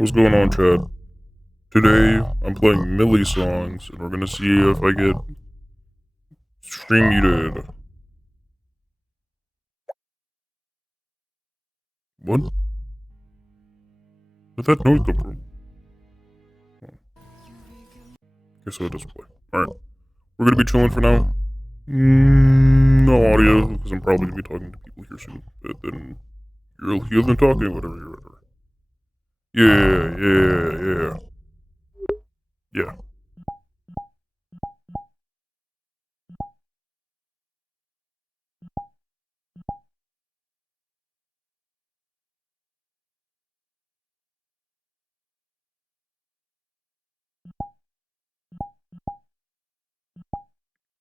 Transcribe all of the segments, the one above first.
What's going on, Chad? Today, I'm playing Millie songs, and we're gonna see if I get stream muted. What? Where'd that noise come from? Okay, so it doesn't play. Alright. We're gonna be chilling for now. No audio, because I'm probably gonna be talking to people here soon. But then, you'll hear them talking, whatever. Yeah. Yeah.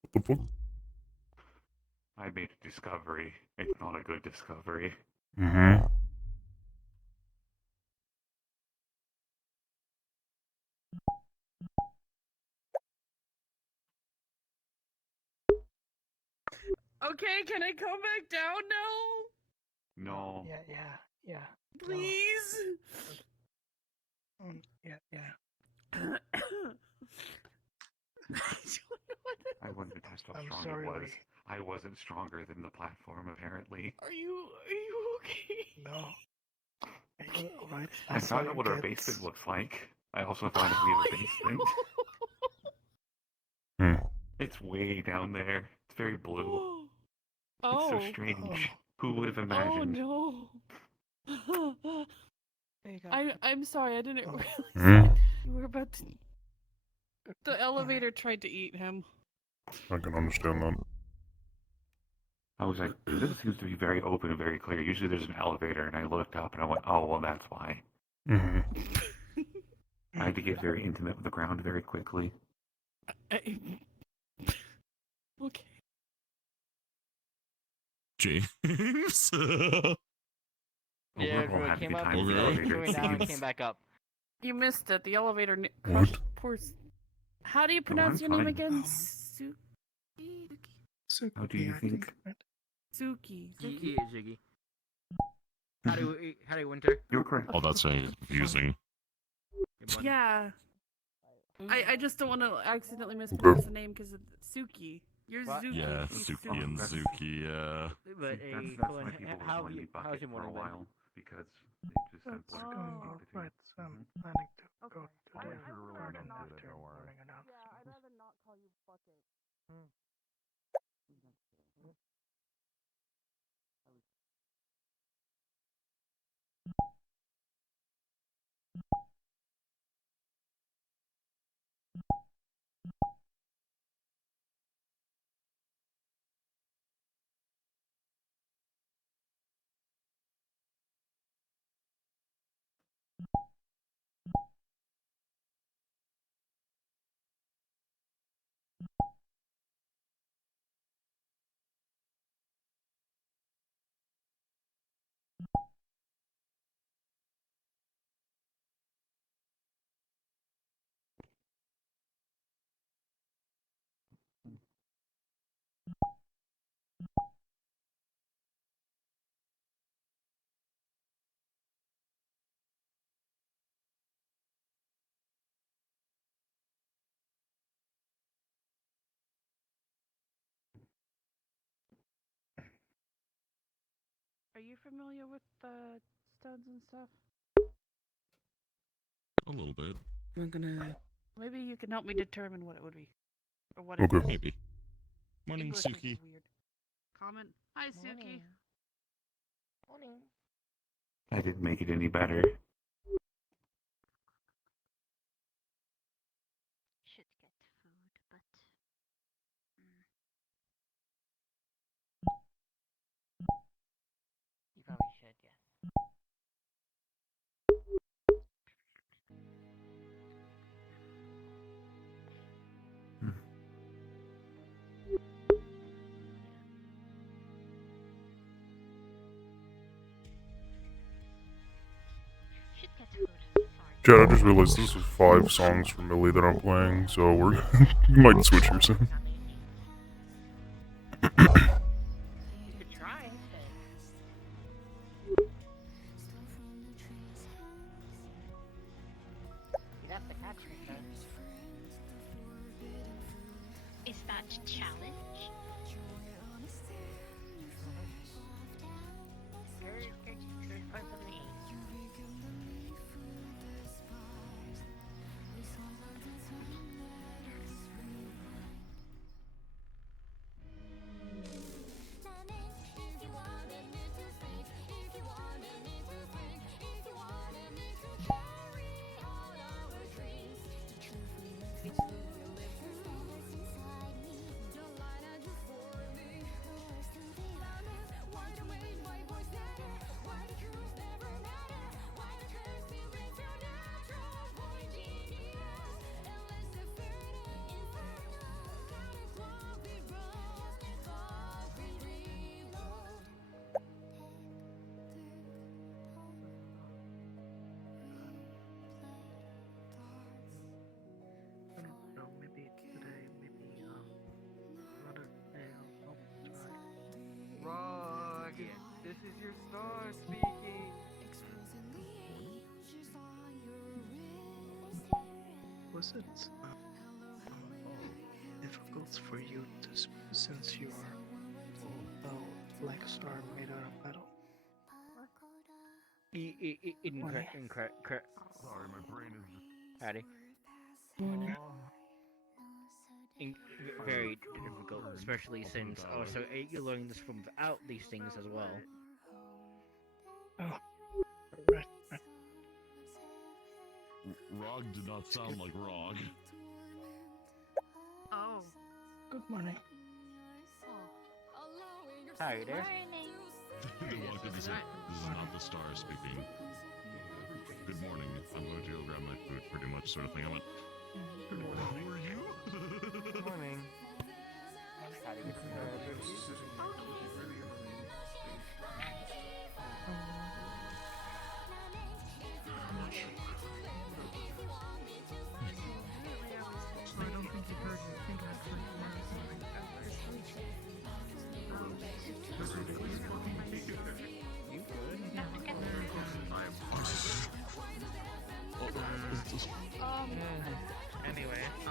What the fuck? I made a discovery. It's not a good discovery. Mm-hmm. Okay, can I come back down now? No. Yeah. Please? Yeah. I wouldn't have touched how I'm strong sorry, it was. Lee. I wasn't stronger than the platform, apparently. Are you okay? No. Are you alright? I found out what our basement looks like. I also found out we have a basement. It's way down there. It's very blue. It's so strange. Who would have imagined? Oh no. I'm sorry, I didn't realize Mm. you were about to... The elevator tried to eat him. I can understand that. I was like, this seems to be very open and very clear. Usually there's an elevator, and I looked up and I went, oh, well, that's why. Mm-hmm. I had to get very intimate with the ground very quickly. Okay. James. Yeah, We're had a came good up, time with the Okay. elevator, going it down, seems. came back up. You missed it. The elevator What? crushed poor... How do you pronounce I'm your name fine. again? How do you think? Suki. Ziggy. Howdy, Winter. You're correct. Oh, that's confusing. Yeah. I just don't want to accidentally mispronounce the name because of Suki. You're What? Zuki. Yeah, He's Suki and That's- Zuki, yeah. But That's why people were how calling me how's Bucket your for a morning been? while, because they just said It's Bucket going between the two. alright. I'm planning to go to the I'd rather garden not do it, after don't worry. morning announcement. Yeah, I'd rather not call you Bucket. Are you familiar with the stones and stuff? A little bit, Maybe you can help me determine what it would be. Or what Okay. it is. maybe. Morning, English is Suki. weird. Comment. Hi, Suki. Morning. I didn't make it any better. Should get food, but You probably should, yeah. should get food. Sorry. Chad, I just realized this is 5 songs from Millie that I'm playing, so we're you might switch here soon. You could try. This is your star speaking. Was it difficult for you to since you are like a star made out of metal? Incorrect. Sorry, my brain is just. Howdy. Very difficult, especially since also you're learning this from without these things as well. Oh, right. Rog did not sound like Rog. Oh. Good morning. Hi there. He walked in and said, "This is not the star speaking. Good morning. I'm going to go grab my food," pretty much, sort of thing. I went, "Good morning. Who are you?" Good morning. Howdy, I don't think you heard me. I think I actually Anyway, I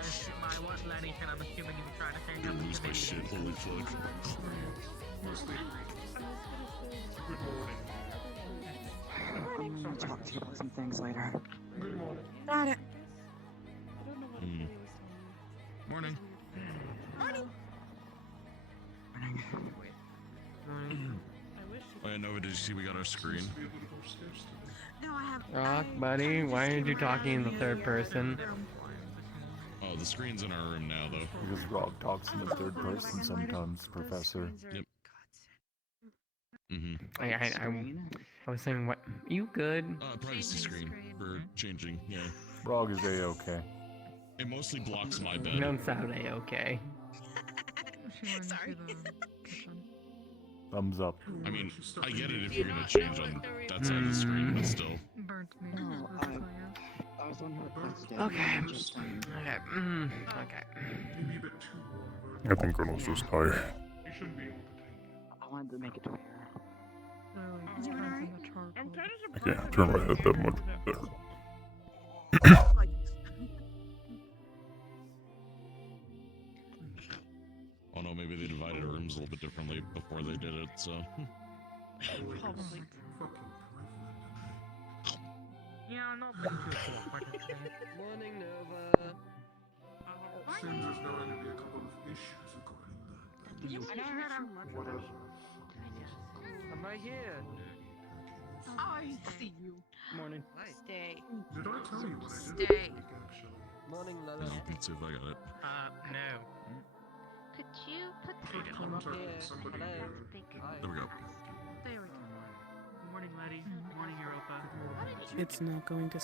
assume I was Lenny, and I'm assuming you were trying to say I'm gonna something lose to my me. shit. Holy fuck. I'm gonna talk to you about some things later. Got it. Morning. Oh yeah, Nova, did you see we got our screen? No, I have. Rock, buddy, why aren't you talking in the third person? Oh, the screen's in our room now, though. Because Rock talks in the third person sometimes, Professor. Yep. Mm-hmm. I was saying, what? You good? Privacy screen for changing, yeah. Rock is A-okay. It mostly blocks my You bed. don't sound A-okay. Sorry. Thumbs up. I mean, I get it if you're gonna change on that side of the screen, but still. burnt me. No, I was on her birthday. Okay. Just, Okay. Okay. I think Colonel's just tired. I wanted to make it fair. I'm kind of I can't turn my head that much better. Oh no, maybe they divided our rooms a little bit differently before they did it, so. Probably. Yeah, not being too cooperative today. Morning, Nova. Seems there's going to be a couple of issues regarding I don't have much. I'm right here. I see you. Morning. Stay. Did I tell you what I did? Stay. Morning, Lola. Let's see if I got it. No. Could you put Good that contact Yeah, with somebody. hello. big There we go. There we go. Good morning, Letty. Good morning, Europa. It's not going to.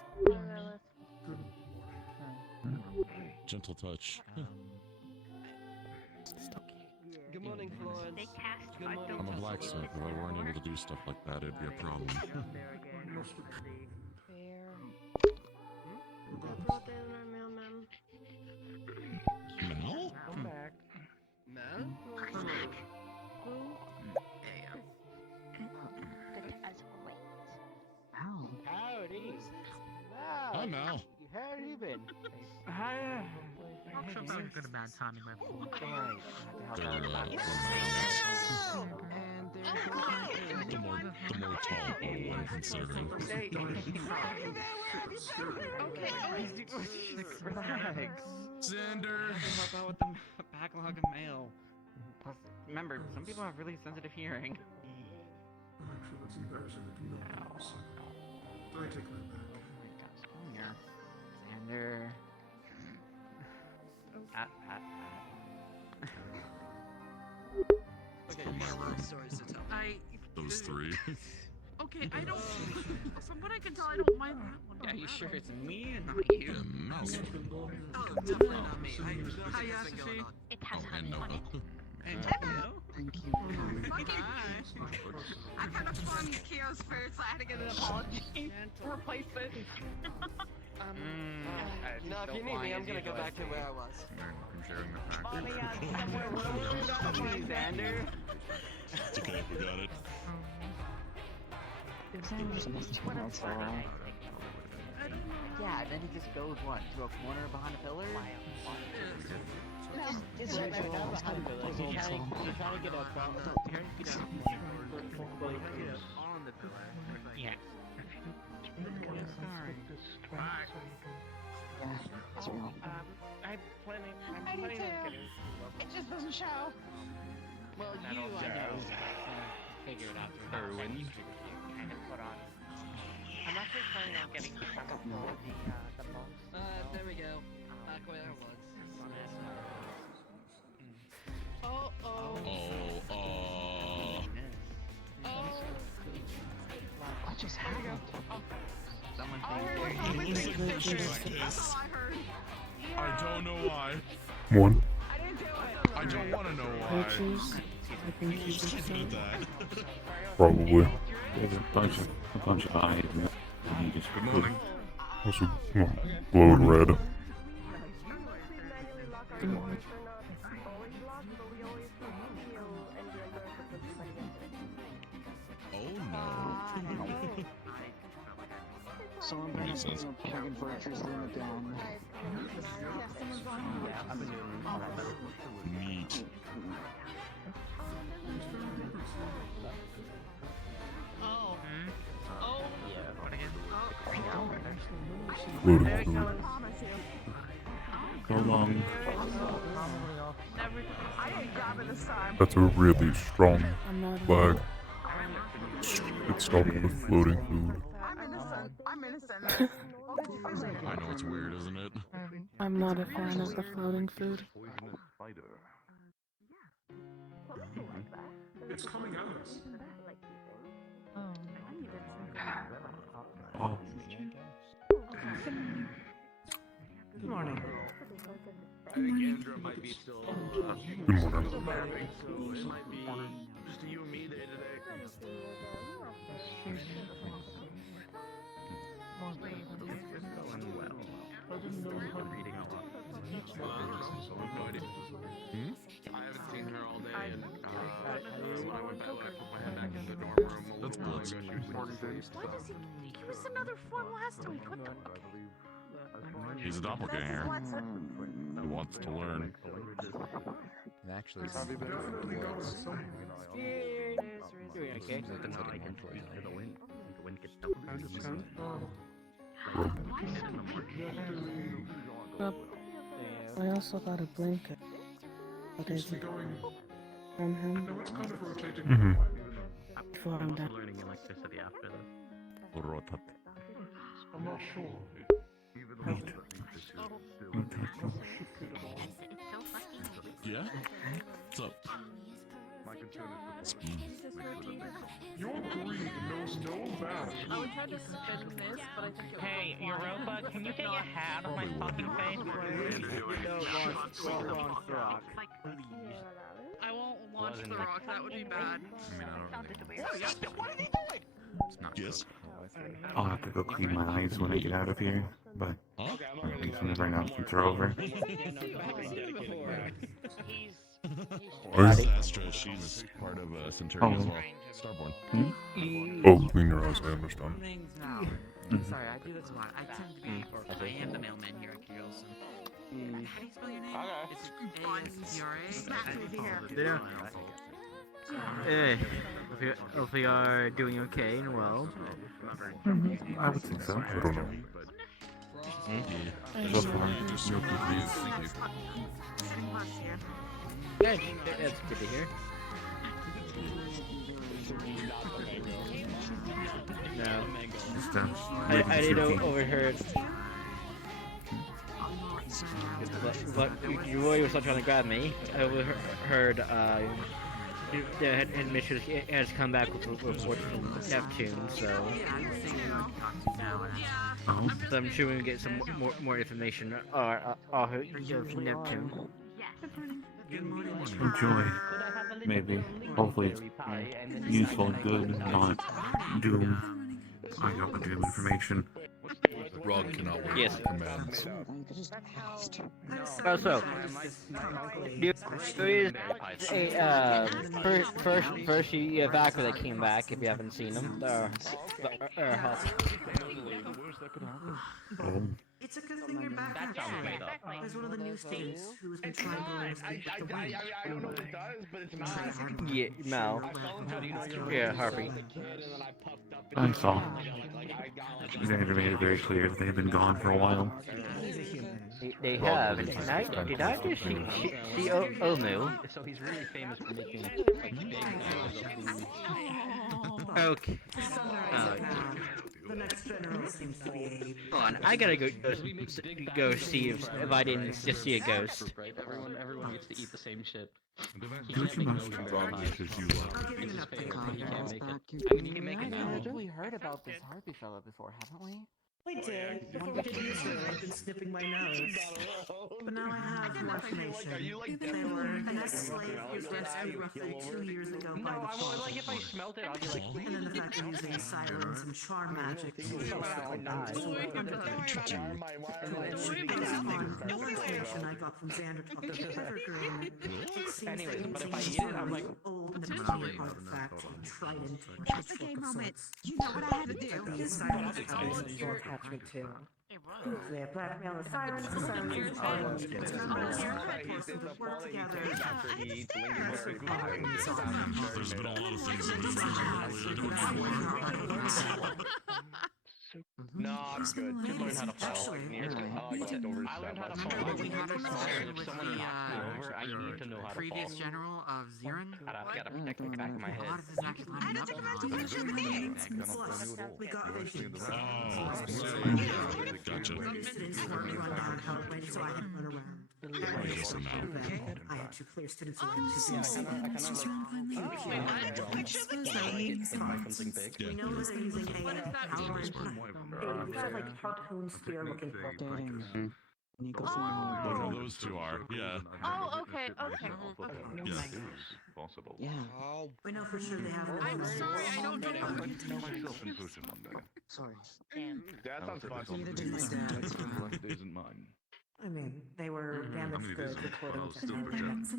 Gentle touch. Good morning, Florence. They cast Good morning, I'm a blacksmith. If I weren't able to do stuff like that, it'd be a problem. Down there again. Mel? I'm back. Mel? Good as always. Ow. Howdy. Hi, Mel. How have you been? Hi. Sometimes it's good and bad timing, my fool. They're, the more tall one considering. Relax. Xander! Help out with the backlog of mail. Plus, remember, some people have really sensitive hearing. Actually, that's embarrassing if you know this. I take that back. Oh my gosh, come here. Xander. From my room. Those three. Okay, I don't. From what I can tell, I don't mind that one. Yeah, you sure it's me and not Yeah, you? Mouse. Oh, definitely not me. Hi, Yasushi. It has Oh, and honey Nova. on it. And Thank you. I kind of spawned Kyo's first, so I had to get an apology to replace it. no, if you need me, I'm gonna go back to where I was. I'm sharing the fact. Xander. It's okay, we got it. Yeah, and then he just goes what? To a corner behind a pillar? Just right now, behind the pillar. He's trying to get up on the On the pillar. Yeah. I'm planning on getting. It just doesn't show. Well, I know, Figure it out through Erwin. Kind of put on. I'm actually planning on getting some of the monks. There we go. Back where I was. Oh. What just happened? I don't know why. One. I don't want to know why. I think you just did that. Probably. There's a bunch of eyes. Good morning. Also, glowing red. Oh no. Someone Makes sense. Dragon Fortress limit down. Neat. Floating food. So long. That's a really strong flag. It stopped with floating food. I know it's weird, isn't it? I'm not a fan of the floating food. It's coming out. Oh. Good morning. I think Andrew might be still Good morning. mapping, so it might be just you and me day to day. I haven't seen her all day, and when I went back, I put my head back in the dorm room. That's blitz. Give us another form last week. What the fuck? He's a doppelganger. He wants to learn. Actually, I also got a blanket. What is it? From him? Mm-hmm. Before I'm done. Learning electricity after this. Rotat. I'm not sure. Yeah? What's up? Your greed knows no bounds. I would try to spin this, but I think it would Hey, go Europa, can you get your hat off my fucking face? I won't launch the rock. That would be bad. Yes? I'll have to go clean my eyes when I get out of here, but Huh? some of our announcements are over. Where's Astra? She's part of Centurion as well. Starborn. Oh, clean your eyes, I understand. Sorry, I do this a lot. I tend to be. I am the mailman here at Curiosum. How do you spell your name? It's A-S-T-R-A. Hey, hope you are doing okay and well. I would think so. I don't know. So far. Good, that's good to hear. No, I didn't overheard. But your boy was still trying to grab me. I overheard, the admission has come back with reports from Neptune, so. So I'm sure we can get some more information. From Neptune. Enjoy. Maybe. Hopefully it's useful and good, not doom. I got the doom information. Rog cannot wait Yes. for commands. Also, there is a first evacuator that came back. If you haven't seen him, It's a good thing you're back. That sounds made up. There's one of the new students who's been trying to sleep with the wind. I don't know what it does, but it's not. Yeah, no. Yeah, Harvey. I saw. They made it very clear that they've been gone for a while. They have. Did I just see Omu? So he's really famous for making Okay. The next general seems to be Hold on, I gotta go see if I didn't just see a ghost. right? Everyone gets to eat the same shit. Rog wishes you I'll give you an update on He can't that. make it. I mean, he can make it I now. feel like we heard about this Harpy fella before, haven't we? We did. Before we did the intro, I've been snipping my nose. But now I have more information. They were an ex-slave who was rescued roughly 2 years ago by the Father. Like if I smelt it, I'd be like, And then the fact of using silence and charm magic to force the quick under there. Based on more information I got from Xander talking to Evergreen, it seems that anyways, but if I using eat it, I'm like, old Neptunian artifact and trident or pitchfork of sorts. You know what I had to do? These silence attachment too. They have blackmail the sirens, the sirens use audience. It's not a forces that work together. There's been a lot of things in this No, I'm good. just learn how to fall. Actually, I like leftovers. I learned how to fall. We had a If someone knocks me over, I need to know how to fall. previous general of Zirin. Gotta protect the back of my A head. lot of his actions lining up now. Plus, we got visions. Gotcha. Students who were run down how it went, so I had to run around. I had to clear students away because they were Something big. we know that they're using a like harpoon spear looking thing. Whatever those two are, yeah. Oh, okay, okay. Yeah. Possible. Yeah. We know for sure they have. I'm sorry, I don't know. Sorry. That sounds fun. Neither did my dad. Isn't mine. I mean, they were damaged goods according to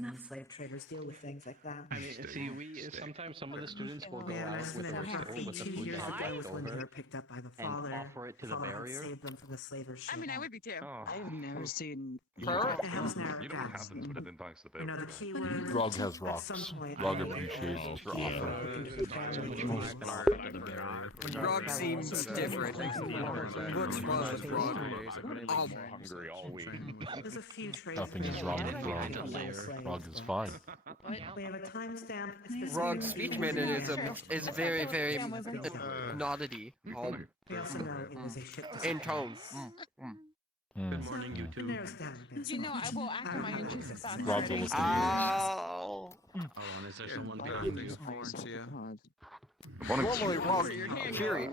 how slave traders deal with things like that. I mean, see, sometimes some of the students will go Yeah, out I with submitted their roughly soul with the 2 food years that ago left was when they over were picked up by the and father. offer it to the Father had barrier. saved them from the slavers' ship. I mean, I would be too. I've never seen. It helps narrow You it know what down. happens, but it impacts the You know, the key word. Rog has At rocks. some point, Rog I- appreciates your offer. Rog seems different. What's wrong with Rog? Hungry all week. There's a few traits. Nothing is wrong with Rog. Rog is fine. We have a timestamp. Rog's speech mannerism is very, very oddity. We also know it was a ship to In tone. Good morning, YouTube. Narrows down a bit. You know, I will act on my intrusive thoughts. Rob's a listener. Ow. Hold on, is there someone behind these horns here? Normally, Rog, Fury.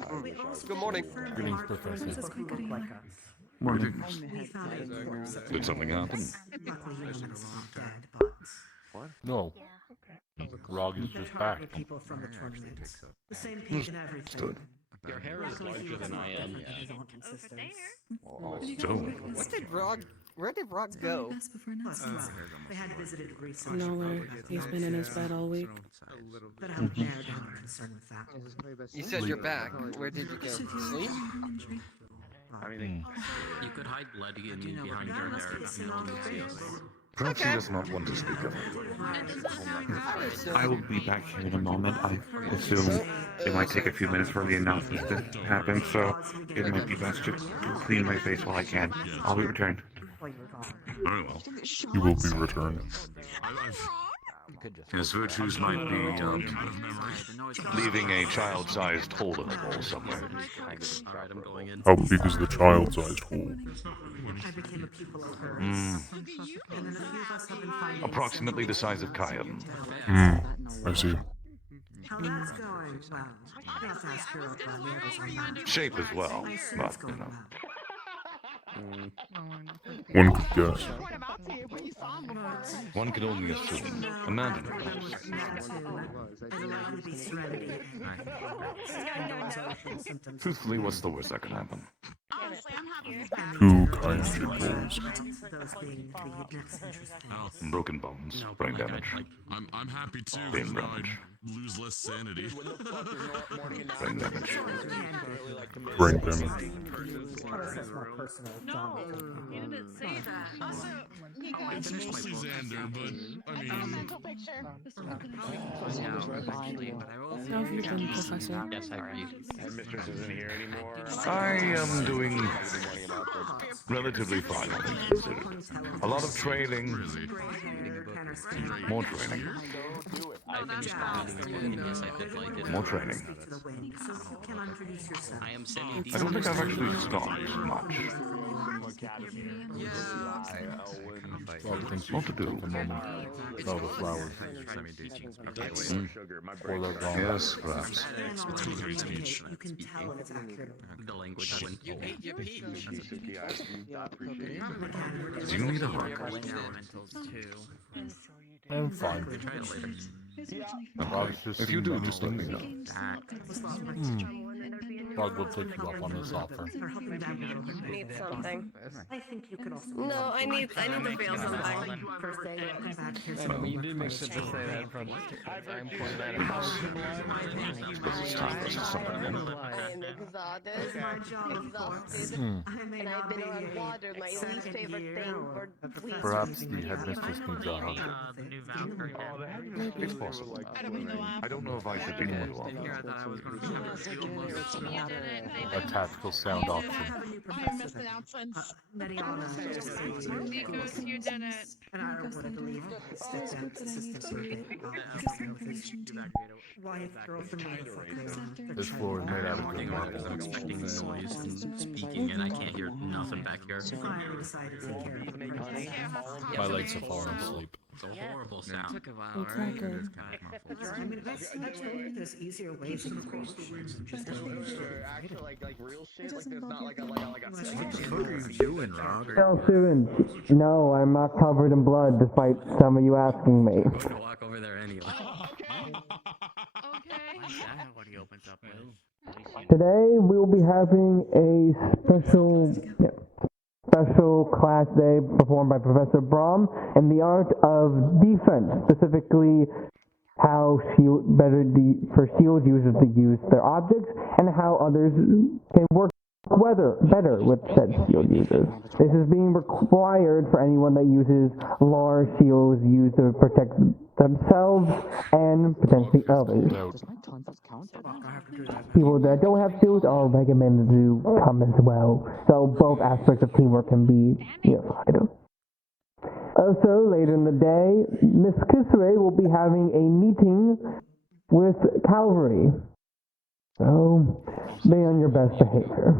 Good morning. Greetings, Professor. Morning. We found a corpse. Did something happen? Luckily, he was not dead, but No. Rog is they're just back. targeting people from the tournament. The same page and everything. Your hair is Luckily, he larger was than not I am. different than his aunts and sisters. Where did Rog go? Plus, well, they had visited research. Nowhere. He's been in his bed all week. But I would narrow down the concern with that. You said you're back. Where did you go? Sleep? You could hide bloody and behind your hair. No one would see us. Perhaps he does not want to speak of it. I will be back here in a moment. I assume it might take a few minutes for the announcement to happen, so it might be best to clean my face while I can. I'll be returned. Very well. You will be returned. His virtues might be leaving a child-sized hole in the wall somewhere. Alright, I'm going in. How big is the child-sized hole? I became a pupil of hers. And then a few of us have been finding Approximately the size of Kayam. I see. How that's going? Well, you have to ask Europa and the others on that. Shape as well, I assume but, it's going well. One could guess. One can only assume. Imagine. Truthfully, what's the worst that could happen? Two kind shitballs. Those being the next interest points. Broken bones, brain damage. I'm happy too, Brain because now I damage. lose less sanity. Brain damage. Brain damage. No, you didn't say that. Also, you guys. It's mostly Xander, but I mean. How have you been, Professor? Yes, I agree. Mistress isn't here anymore. I am doing relatively fine, I think, considered. A lot of training. More training. I finished reading the book, and yes, I did like it. More training. I am sending these. I don't think I've actually stopped much. What to do? Oh, the flowers. Or they're gone. Yes, perhaps. Let's go through speech. You can tell it's accurate. The language when you ate your peach. Do you need a hug? I'm fine. If you do, just let me know. Frog will take you up on this offer. Need something. I think you could also. No, I need to feel something. First day, welcome back here. I know, you did make sense to say that in front of I'm pointing that It's time for us to summon again. I am exhausted, and I've been around water, my least favorite thing for weeks. Perhaps the headmistress needs a hug. It's possible. I don't know if I should be the one to offer. A tactical sound option. I missed announcements. Nikos, you did it. And I would believe step-down assistant wife, girlfriend, This floor is made out of good marble. I'm expecting noise and speaking, and I can't hear nothing back here. My legs have fallen asleep. It's a horrible sound. It's not good. I mean, there's easier ways of course. Actually, like real shit. Like there's not like a What are you doing, Rob? Tell Susan, no, I'm not covered in blood, despite some of you asking me. I'm gonna walk over there anyway. Today we will be having a special class day performed by Professor Brahm in the art of defense, specifically how for shield users to use their objects and how others can work better with said shield users. This is being required for anyone that uses large shields used to protect themselves and potentially others. People that don't have shields are recommended to come as well, so both aspects of teamwork can be unified. Also, later in the day, Miss Kisare will be having a meeting with Calvary. So, be on your best behavior.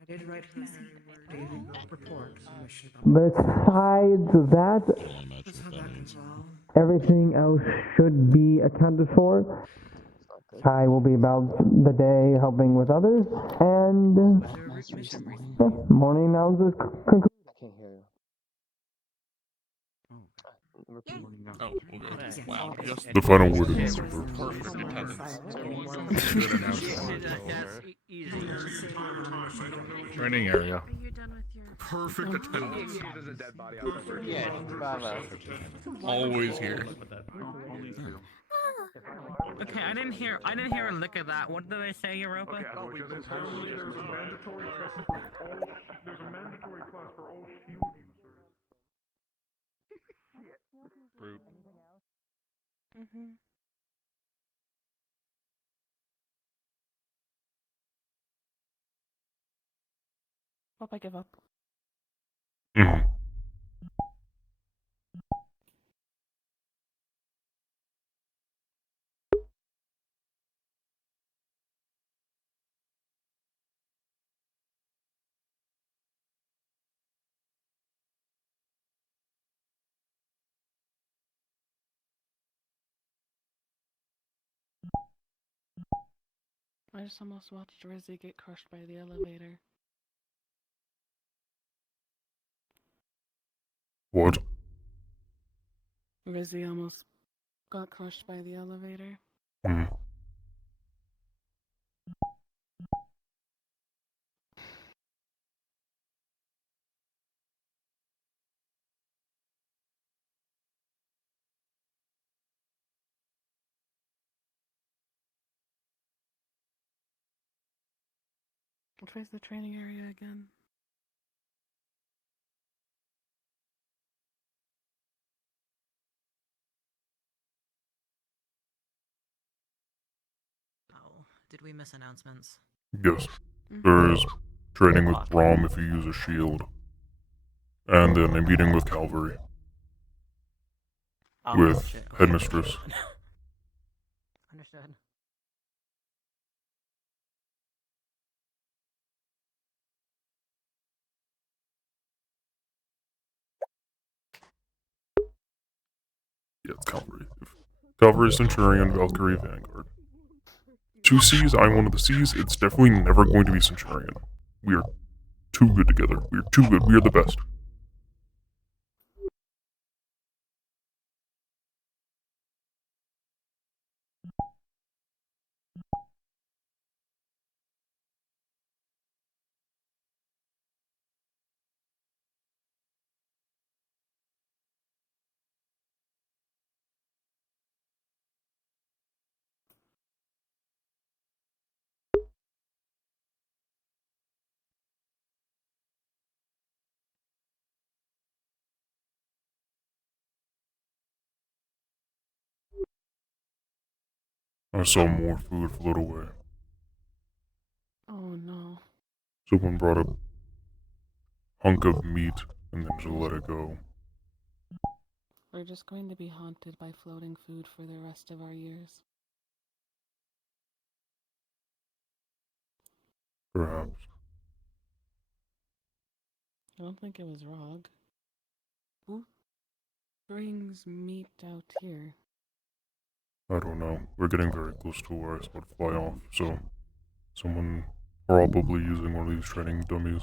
I did write her report. Besides that, everything else should be accounted for. I will be about the day helping with others, and morning now is concluded. Oh, okay. Wow. The final word is perfect attendance. Good announcement. Training area. Perfect attendance. Yeah, Always here. Okay, I didn't hear a lick of that. What did I say, Europa? There's a mandatory class for all shield users. Brute. Hope I give up. I just almost watched Rizzy get crushed by the elevator. What? Rizzy almost got crushed by the elevator. Where's the training area again? Oh, did we miss announcements? Yes. There is training with Brom if you use a shield. And then a meeting with Calvary. With shit. Okay, Headmistress. Understood. Yeah, it's Calvary. Calvary Centurion, Valkyrie Vanguard. 2 C's, I'm one of the C's. It's definitely never going to be Centurion. We are too good together. We are too good. We are the best. I saw more food float away. Oh no. Someone brought a hunk of meat and then just let it go. We're just going to be haunted by floating food for the rest of our years. Perhaps. I don't think it was Rog. Who brings meat out here? I don't know. We're getting very close to where I saw it fly off, so someone probably using one of these training dummies.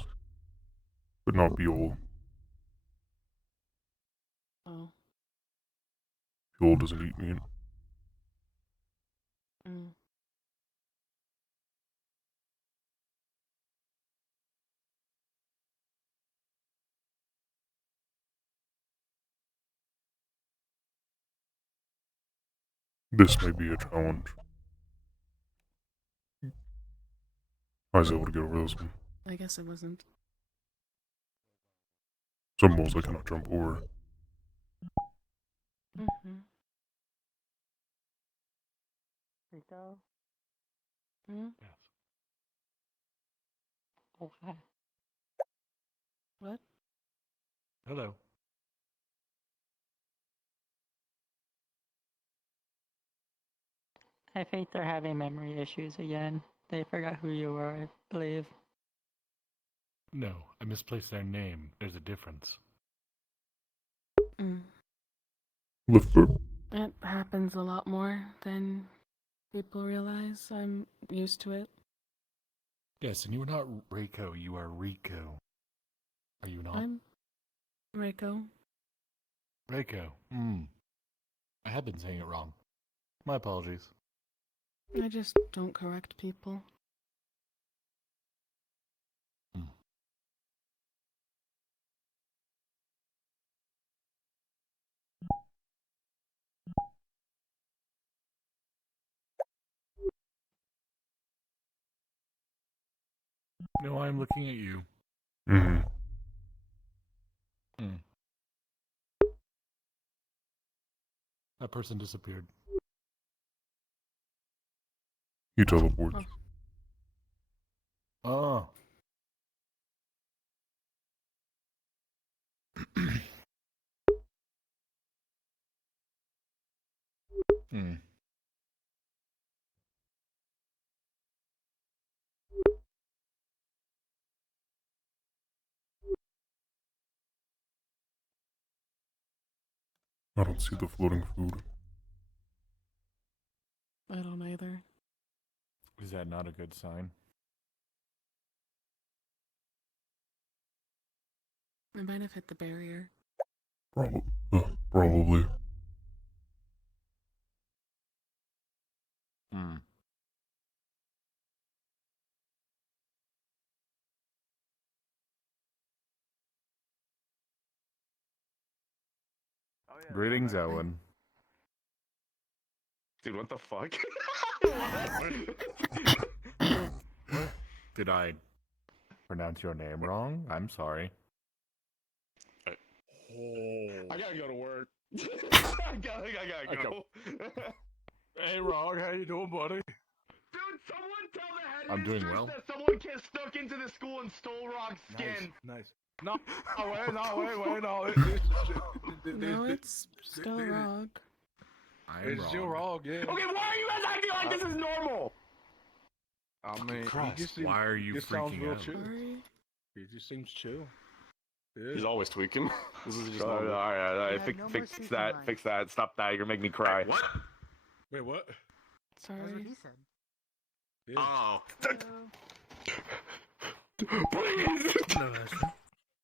But not Beol. Oh. Beol doesn't eat meat. Mm. This may be a challenge. I was able to get over this one. I guess it wasn't. Some walls I cannot jump over. Mm-hmm. Rico? Hmm? Oh, hi. What? Hello. I think they're having memory issues again. They forgot who you were, I believe. No, I misplaced their name. There's a difference. Mm. Lifter. It happens a lot more than people realize. I'm used to it. Yes, and you are not Reiko, you are Rico. Are you not? I'm Reiko. Reiko. I have been saying it wrong. My apologies. I just don't correct people. No, I'm looking at you. Mm-hmm. That person disappeared. He teleports. Oh. I don't see the floating food. I don't either. Is that not a good sign? I might have hit the barrier. Probably. Greetings, Owen. Dude, what the fuck? Did I pronounce your name wrong. I'm sorry. I gotta go to work. I gotta go. Hey, Rog, how you doing, buddy? Dude, someone tell the I'm doing headmistress well. that someone snuck into the school and stole Rog's skin. Nice. No, wait, no. No, it's still Rog. It's still Rog, yeah. Okay, why are you guys acting like this is normal? I mean, Christ, why are you freaking out? He just seems chill. He's always tweaking. This is just all right. Fix that. Stop that. You're making me cry. What? Wait, what? Sorry. That's what he said. Yeah. Oh.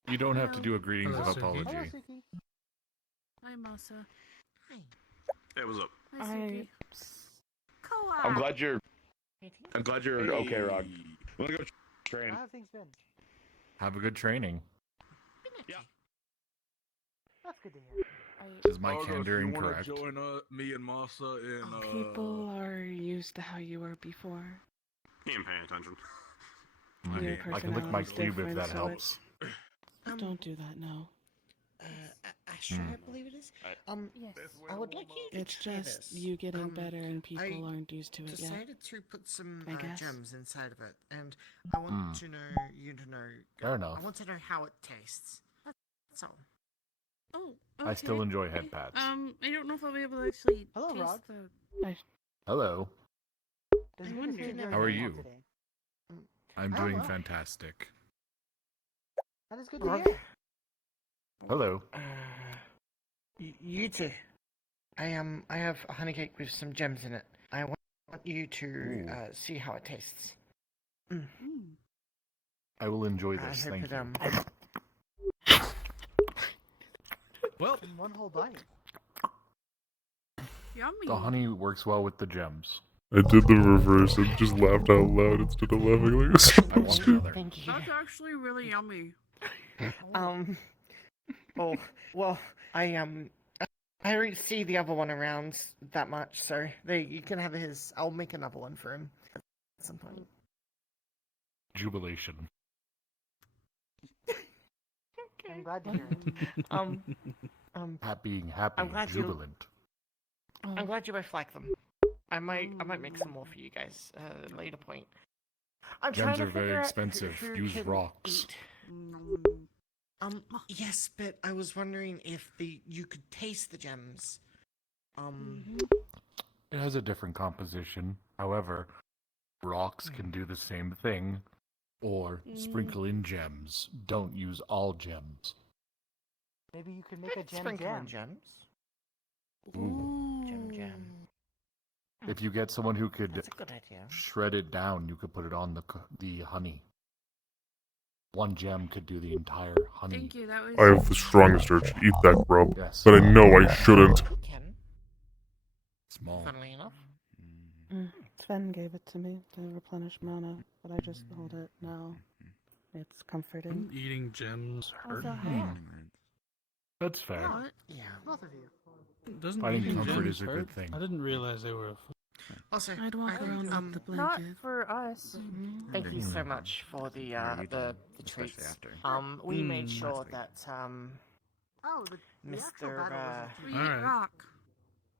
You don't have to do a greetings of apology. Hi, Masa. Hey, what's up? Hi, Suki. I'm glad you're okay, Rog. Wanna go train? How have things been? Have a good training. Yeah. That's good to hear. Is my candor incorrect? Join me and Masa in People are used to how you were before. He ain't paying attention. Your I can lick my personality's cube if different, that so helps. Don't do that, no. Astra, I believe it is. Yes. I would like you to It's try just this. you getting better and people aren't used to it yet. Decided to put some I guess. gems inside of it, and I want to know you to know. Fair enough. I want to know how it tastes. That's all. Oh, I still enjoy head pats. I don't know if I'll be able to actually Hello, taste Rod. the... Hello. Does I he wonder. consider How are everything you? well today? I'm Oh, doing well. fantastic. That is good to hear. Hello. You too. I have a honey cake with some gems in it. I want you to see how it tastes. I will enjoy I this. hope Thank it, you. Well, In one whole bite. Yummy. The honey works well with the gems. I did the reverse and just laughed out loud instead of laughing like this. I want another. Thank you. That's actually really yummy. Oh, well, I don't see the other one around that much, so you can have his. I'll make another one for him at some point. Jubilation. I'm glad to hear it. Happy, happy, I'm glad you- jubilant. I'm glad you both like them. I might make some more for you guys at a later point. I'm trying Gems to are very figure out expensive. who Use can rocks. eat. Yes, but I was wondering if you could taste the gems. It has a different composition. However, rocks can do the same thing. Or sprinkle in gems. Don't use all gems. Maybe you could make a gem Sprinkle in jam. gems. Ooh. Gem. If you get someone who could That's a good idea. shred it down, you could put it on the honey. One gem could do the entire honey. Thank you, that was... I have the strongest urge to eat that grub, Yes. but I know I shouldn't. Ken, Small. funnily enough. Sven gave it to me to replenish mana, but I just hold it now. It's comforting. eating gems hurt. Also, hey. That's fair. What? Yeah. Both of you. Doesn't Finding eating comfort gems is a hurt? good thing. I didn't realize they were. Also, I'd walk around with the Not blanket. for us. thank you so much for the treats. We made sure that Oh, the actual Mr. battle wasn't We too eat Alright. rock.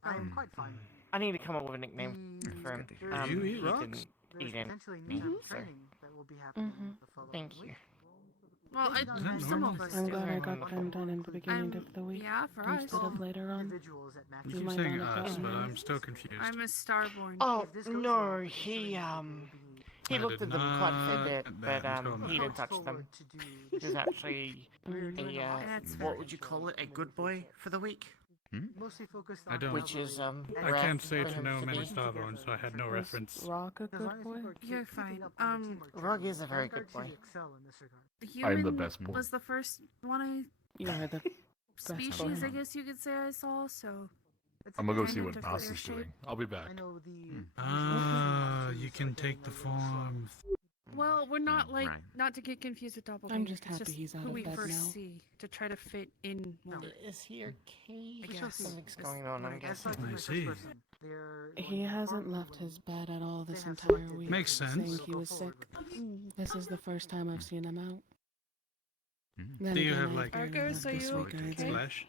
I'm quite fine. I need to come up with a nickname for him. You eat he rocks? didn't There's eat it. potentially Me, new so training that will be happening the following thank you. week. Well, that some normal? of us I'm do. glad I got them done in the beginning of the week Yeah, for us. instead of later on. Individuals at max You You keep might saying not have us, gotten but them. I'm still confused. I'm a starborn. Oh If this goes no, well, he I looked did at them quite a fair not bit, get but that until he now. didn't touch them. forward to do He was actually That's what would you call it? A good boy for the week, mostly focused I on don't. which is I rare can't say for to him know to many be. Starborn, so I had no Was reference. Rock a as long good as boy? people are You're keeping fine. up on the teamwork Rog too. is a very good Vanguard boy. should excel in this regard. The I'm human the best boy. was the first one You are the species, boy. I guess you could say I saw, so... I'm gonna go Kind see of what different Boss shape. is doing. I'll be back. I know the Ah, you can take the form. Well, we're not like Right. not to get confused with doppelganger. I'm just it's happy he's out who of we bed first now. see to try to fit in more. Is he okay? I guess. Something's going on, I'm guessing. I see. He hasn't left his bed at all this entire week. Makes sense. Saying he was sick. This is the first time I've seen him out. Then Do you again, have I like barely Argos, left are this you week either. flesh?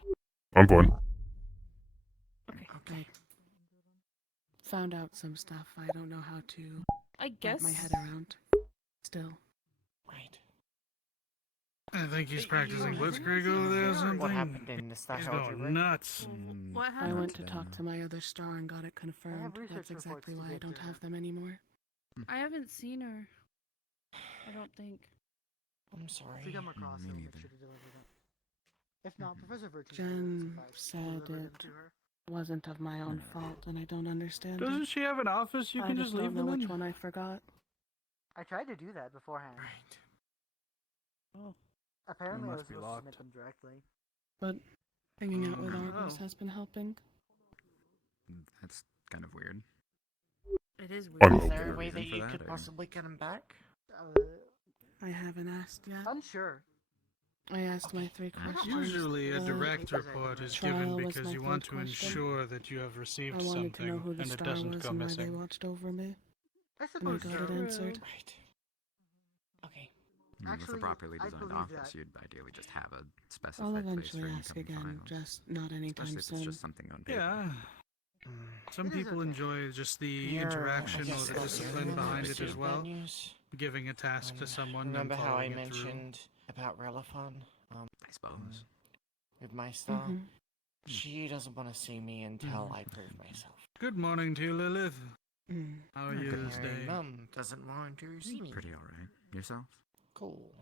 I'm fine. I found out some stuff I don't know how to I wrap guess. my head around. Still. Right. I think he's practicing blitzkrieg over there or something. What happened in the stash He's algebra? going nuts. What I happened? went to talk to my other star and got it confirmed. That's exactly why I don't have them anymore. I haven't seen her. I don't think. I'm sorry. If we come across Me it, we'll neither. make sure to deliver them. If not, Professor Virtue Jen said it wasn't of my own fault, and I don't understand Doesn't it. she have an office you I can just just don't leave know them which in? one I forgot. I tried to do that beforehand. Right. Oh. Apparently, I was must be supposed to locked. submit them directly. But hanging out with Oh. Argos has been helping. That's kind of weird. It is weird. I'm Is okay. there a way that Reason for you that, could or- possibly get him back? I haven't asked yet. Unsure. I asked my 3 questions. Usually, a The direct report is trial given was because my you want third to question. ensure that you have I received wanted to know something who the and it star doesn't was go and why they missing. watched over me. I And I suppose got so. it answered. Right. Okay. With a Actually, properly I designed believe office, that. you'd ideally just have a specified I'll place for eventually ask incoming again, files. just not anytime Especially if it's soon. just something on paper. Yeah. Some It is people okay. enjoy just the You're, interaction I or guess, the not discipline only behind one it that as well. bad news. Giving a task to someone and Remember how I following it through. mentioned about Relafon? I suppose. With my star? Mm-hmm. She doesn't want to see me until I prove myself. Good morning to you, Lilith. Mm. How are you this Her day? Mum doesn't want to see me. Pretty alright. Yourself? Cool.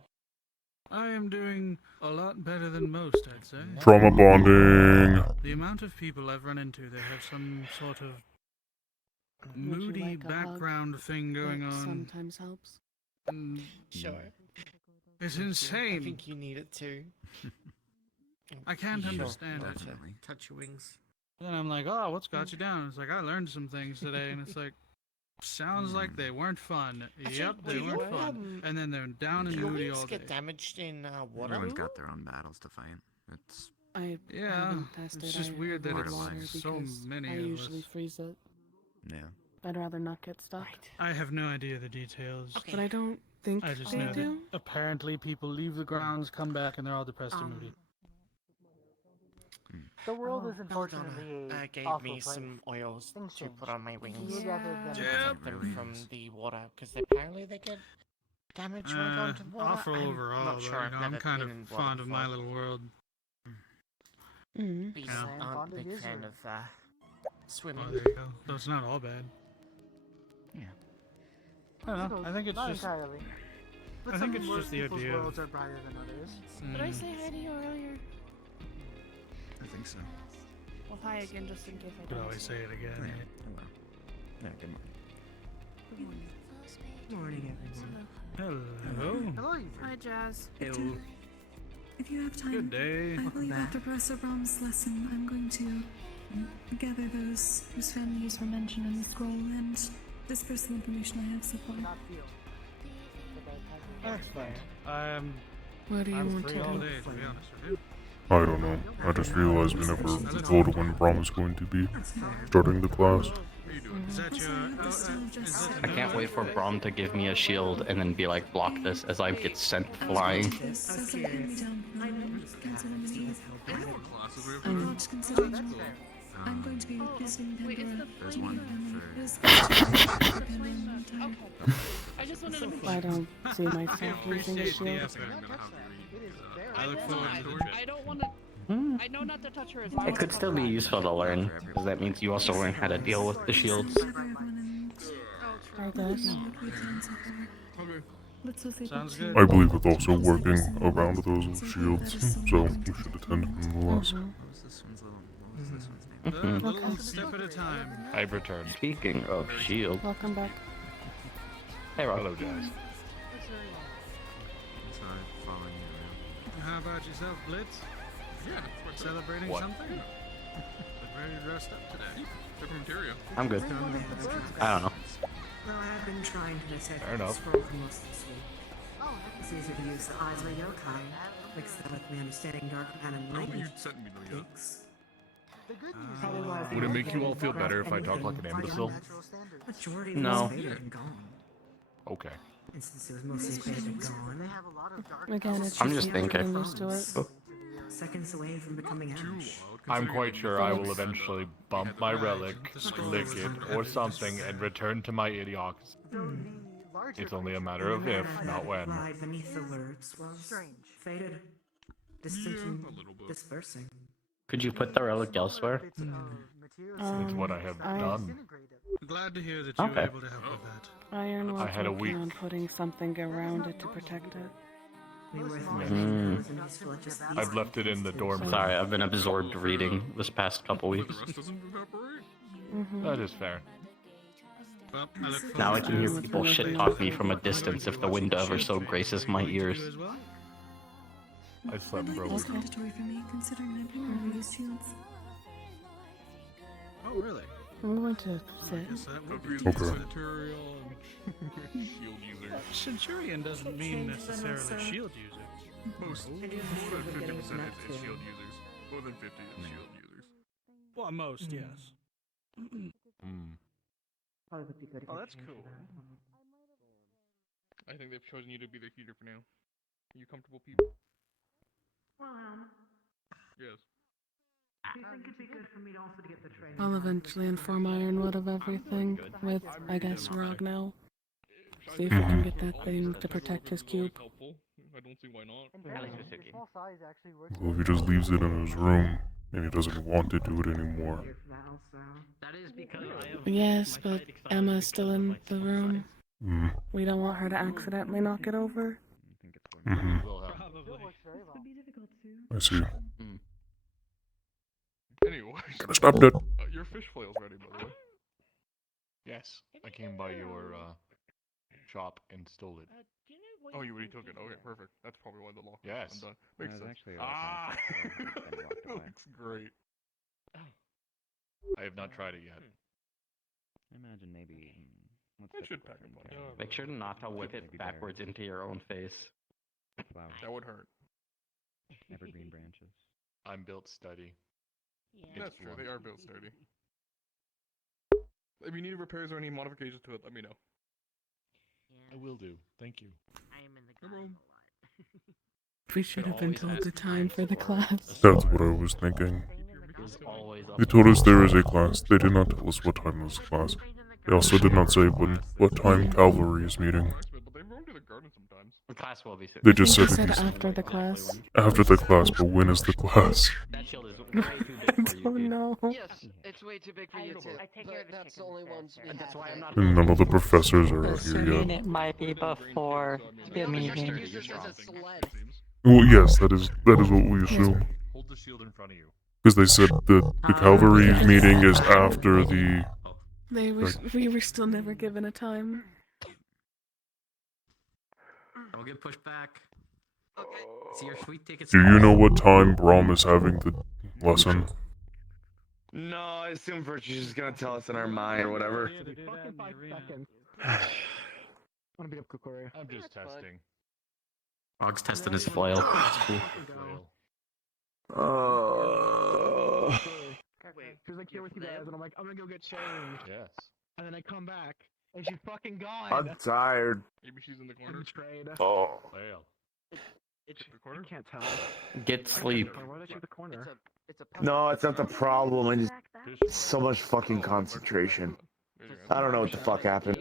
I am doing a lot better than most, I'd say. Trauma bonding. The amount of people I've run into that have some sort of Would you moody like a hug? background thing going It on. sometimes helps. And Sure. it's I insane. think you need it too. I can't Sure. understand it. Definitely. Touch your wings. Then I'm like, oh, what's got you down? It's like, I learned some things today. And it's like, sounds like they weren't fun. Actually, Yep, they do weren't your, fun. And then they're down Do and your moody wings all day. get damaged in water? Everyone's got their own battles to fight. It's I Yeah, haven't tested. it's just I weird that avoid it's water so because many I of usually us. freeze it. yeah. I'd rather not get stuck. I have no idea the details. Okay. But I don't think I just they know that do. apparently people leave the grounds, come back, and they're all depressed and moody. The world is Belladonna unfortunately a gave awful me place. some oils Things to change. put on my wings. You rather than To Yeah. protect them Really from is. the water, because apparently they get damaged when I go into water. Awful I'm overall, not though. sure. I've I'm never kind been of in water fond of my before. little world. Mm. Bees Yeah. aren't a Bonded big is fan a- of swimming. Oh, there you go. So it's not all bad. Yeah. I don't know. I think it's Not just. entirely. But I think some it's just the people's idea of- worlds are brighter than others. Did I say hi to you earlier? I think so. Well, hi again, just in case I Could didn't. always say it again. Yeah. Hello. Yeah, good morning. Good morning. Good morning, everyone. Hello. Hello, you. Hi, Jazz. Hello. If you have time, Good day. I believe after Professor Brom's lesson, I'm going to gather those whose families were mentioned in the scroll and disperse the information I have so far. Not feel. Excellent. What do you I'm want free to all do? day, to be honest with you. I don't know. I just realized we never told when Brom is going to be starting the class. Is that your? I can't wait for Brom to give me a shield and then be like, block this as I get sent flying. I'm going to be visiting Pandora. There's one I just wanted to I don't see myself using a Appreciate the shield. effort. I look forward to it. I don't want to. I know not to touch her as It could still be useful to learn, because that means you also learn how to deal with the shields. I guess. Sounds good. I believe it's also working around those shields, so we should attend nonetheless. What was this one's little? What was this one's name? A little step at a time. I return. Speaking of shield. Welcome back. Hey, Rob. Hello, guys. Sorry, following you around. How about yourself, Blitz? Yeah. Celebrating What? something? Look very dressed up today. They're from Ontario. I'm good. I don't know. Though I have been trying to detect Fair enough. scroll for most of this week. It's easier to use the eyes of a yokai. Mix that with me understanding dark man and language. Takes. Would it make you all feel better if I talk like an imbecile? Majority No. was faded and gone. Okay. Instances was mostly faded and gone. Again, it's I'm just just getting thinking. used to it. Seconds away from becoming ash. I'm quite sure I will eventually bump my relic, lick it, or something, and return to my idiocracy. It's only a matter of if, not when. Lied beneath the words was faded, distant, and dispersing. Could you put the relic elsewhere? It's what I have done. Glad to hear that you were Okay. able to help with that. Iron was I had a working week. on putting something around it to protect it. I've left it in the dorm room. Sorry, I've been absorbed reading this past couple weeks. That is fair. Well, I look Now I forward can to hear people shit talk me from a distance if the wind ever so graces my ears. I slept for a It week. was mandatory for me, considering I've never used shields. Oh, really? I'm going to sit. Guess that would be Okay. Centurion. Shield user. Centurion doesn't mean necessarily shield user. Most. More than 50% is shield users. More than 50 is shield users. Well, most, yes. Probably would be good if Oh, you that's changed cool. that. I think they've chosen you to be their heater for now. Are you comfortable, people? Well, Yes. do you think it'd be good for me to also get the training? I'll eventually inform Ironwood of everything with, I guess, Ragnow. See if we can get that thing to protect his cube. Helpful. I don't see why not. Small size actually works. Well, if he just leaves it in his room and he doesn't want to do it anymore. That is because I have. Yes, but Emma's still in the room. Mm. We don't want her to accidentally knock it over. Mm-hmm. I see. Anyway. Gotta stop that. Your fish flail's ready, by the way. Yes, I came by your shop and stole it. Oh, you already took it. Okay, perfect. That's probably why the lock is Yes. undone. Makes sense. actually Ah! That looks great. I have not tried it yet. I imagine maybe. I should pack a punch. Make sure not to whip it backwards into your own face. Flowers. That would hurt. Evergreen branches. I'm built steady. That's true. They are built sturdy. If you need repairs or any modifications to it, let me know. I will do. Thank you. I am in the No problem. We should have been told the time for the class. That's what I was thinking. There's always They told us there is a class. They did not tell us what time was class. They also did not say what time cavalry is meeting. But they roam to the garden sometimes. The class will be soon. They just They said said it after the class. after the class, but when is the class? That shield is way too big for you, Oh dude. no. Yes, it's way too big for you too. But that's the only ones we That's have. why I'm not. And none of the professors are out here Assuming yet. it might be before the meeting. Use this as a sled. Well, yes, that is what we assume. Hold the shield in front of you. Because they said that the cavalry meeting is after the. We were still never given a time. Don't get pushed back. See your sweet tickets. Do you know what time Brahm is having the lesson? No, I assume Virtue's just gonna tell us in our mind or whatever. Fucking 5 seconds. Wanna beat up Kukoria? I'm just testing. Frog's testing his flail. That's cool. She's like here with you guys, and I'm like, I'm gonna go get changed. Yes. And then I come back, and she's fucking gone. I'm tired. Maybe she's in the corner. Betrayed. Oh. Fail. You can't tell. Get sleep. Why did she the corner? No, it's not the problem. I just so much fucking concentration. I don't know what the fuck happened.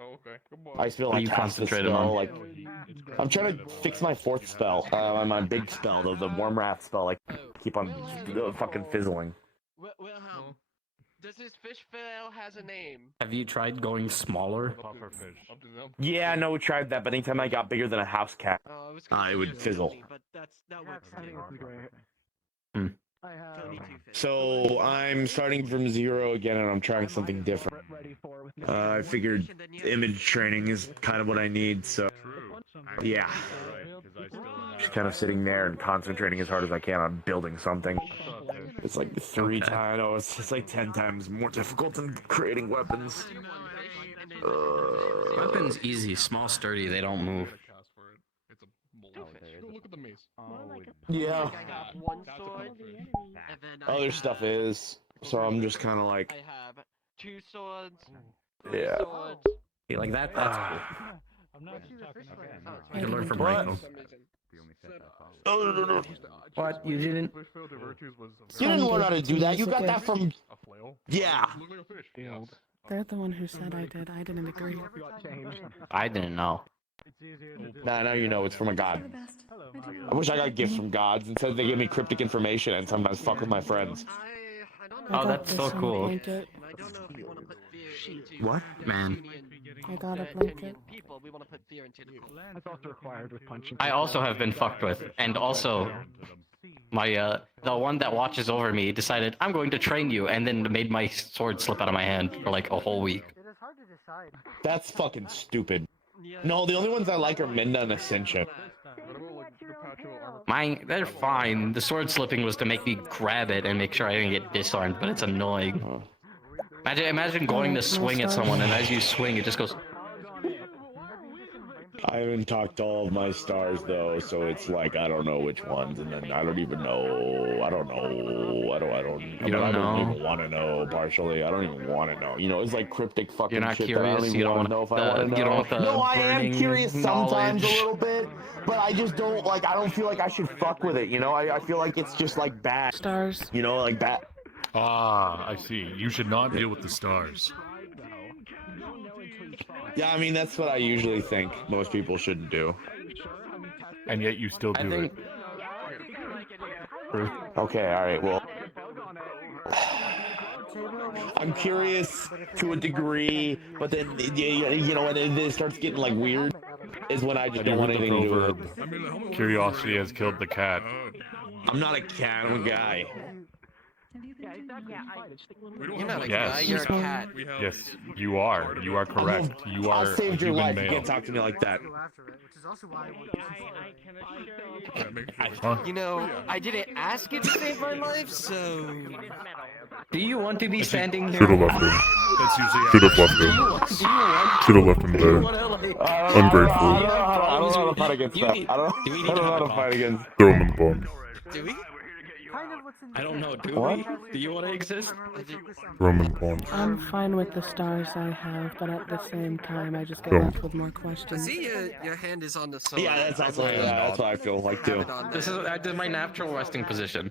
Oh, okay. Good boy. I just feel What are like you cast the concentrating spell, on? like I'm trying to fix my fourth spell. My big spell, the worm wrath spell. Like keep on fucking fizzling. Wilhelm, does his fish flail has a name? Have you tried going smaller? Puffer fish. Up to them. Yeah, no, we tried that, but anytime I got bigger than a house cat, Oh, it was it would fizzle. But that works. I think this is great. Hmm. I have. So I'm starting from 0 again, and I'm trying something different. Ready for with I figured image training is kind of what I need, so yeah. Just kind of sitting there and concentrating as hard as I can on building something. It's like 3 times, no, it's like 10 times more difficult than creating weapons. Weapon's easy, small, sturdy, they don't move. Look at the mace. Yeah. I got one sword, and then Other stuff is. So I'm just kind of like. I have 2 swords, Yeah. 3 swords. See, like that, that's cool. I'm not just talking You can learn from What? Michael. No. What? You didn't? You didn't learn how to do that. You got that from. Yeah. They're the one who said I did. I didn't agree. I didn't know. Nah, now you know it's from a god. I wish I got gifts from gods. Instead, they give me cryptic information and sometimes fuck with my friends. Oh, that's so cool. Blanket. What? Man. I got a blanket. That's also required with punching. I also have been fucked with, and also, my the one that watches over me decided I'm going to train you, and then made my sword slip out of my hand for like a whole week. That's fucking stupid. No, the only ones I like are Minda and Ascension. Mine, they're fine. The sword slipping was to make me grab it and make sure I didn't get disarmed, but it's annoying. Imagine going to swing at someone, and as you swing, it just goes. I haven't talked all of my stars though, so it's like I don't know which ones, and then I don't even know. I don't know. I don't even want to know. Partially, I don't even want to know. You know, it's like cryptic fucking You're not shit curious. that I don't even You don't want to know if I want to know. You don't want the No, I am burning curious sometimes knowledge. a little bit, but I just don't like. I don't feel like I should fuck with it. You know, I feel like it's just like bad. Stars. You know, like bad. Ah, I see. You should not deal with the stars. Yeah, I mean that's what I usually think most people shouldn't do. And yet you still do it. Okay, alright, well. I'm curious to a degree, but then, you know, when it starts getting like weird, is when I just don't want anything to do with it. Curiosity has killed the cat. I'm not a cat, I'm a guy. You're not a Yes. guy, you're a cat. Yes, you are. You are correct. You are I saved a your human life. You male. can't talk to me like that. You know, I didn't ask you to save my life, so. Do you want to be standing here? Should have left him. Should have left him. Should have left him there. Ungrateful. I don't know how to fight against that. I don't know how to fight against. Throw him in the bomb. Do we? I don't know. Do What? we? Do you want to exist? Throw him in the bomb. I'm fine with the stars I have, but at the same time, I just get Go. left with more I questions. see your hand is on the sword. Yeah, that's also that's what I feel like too. This is I did my natural resting position.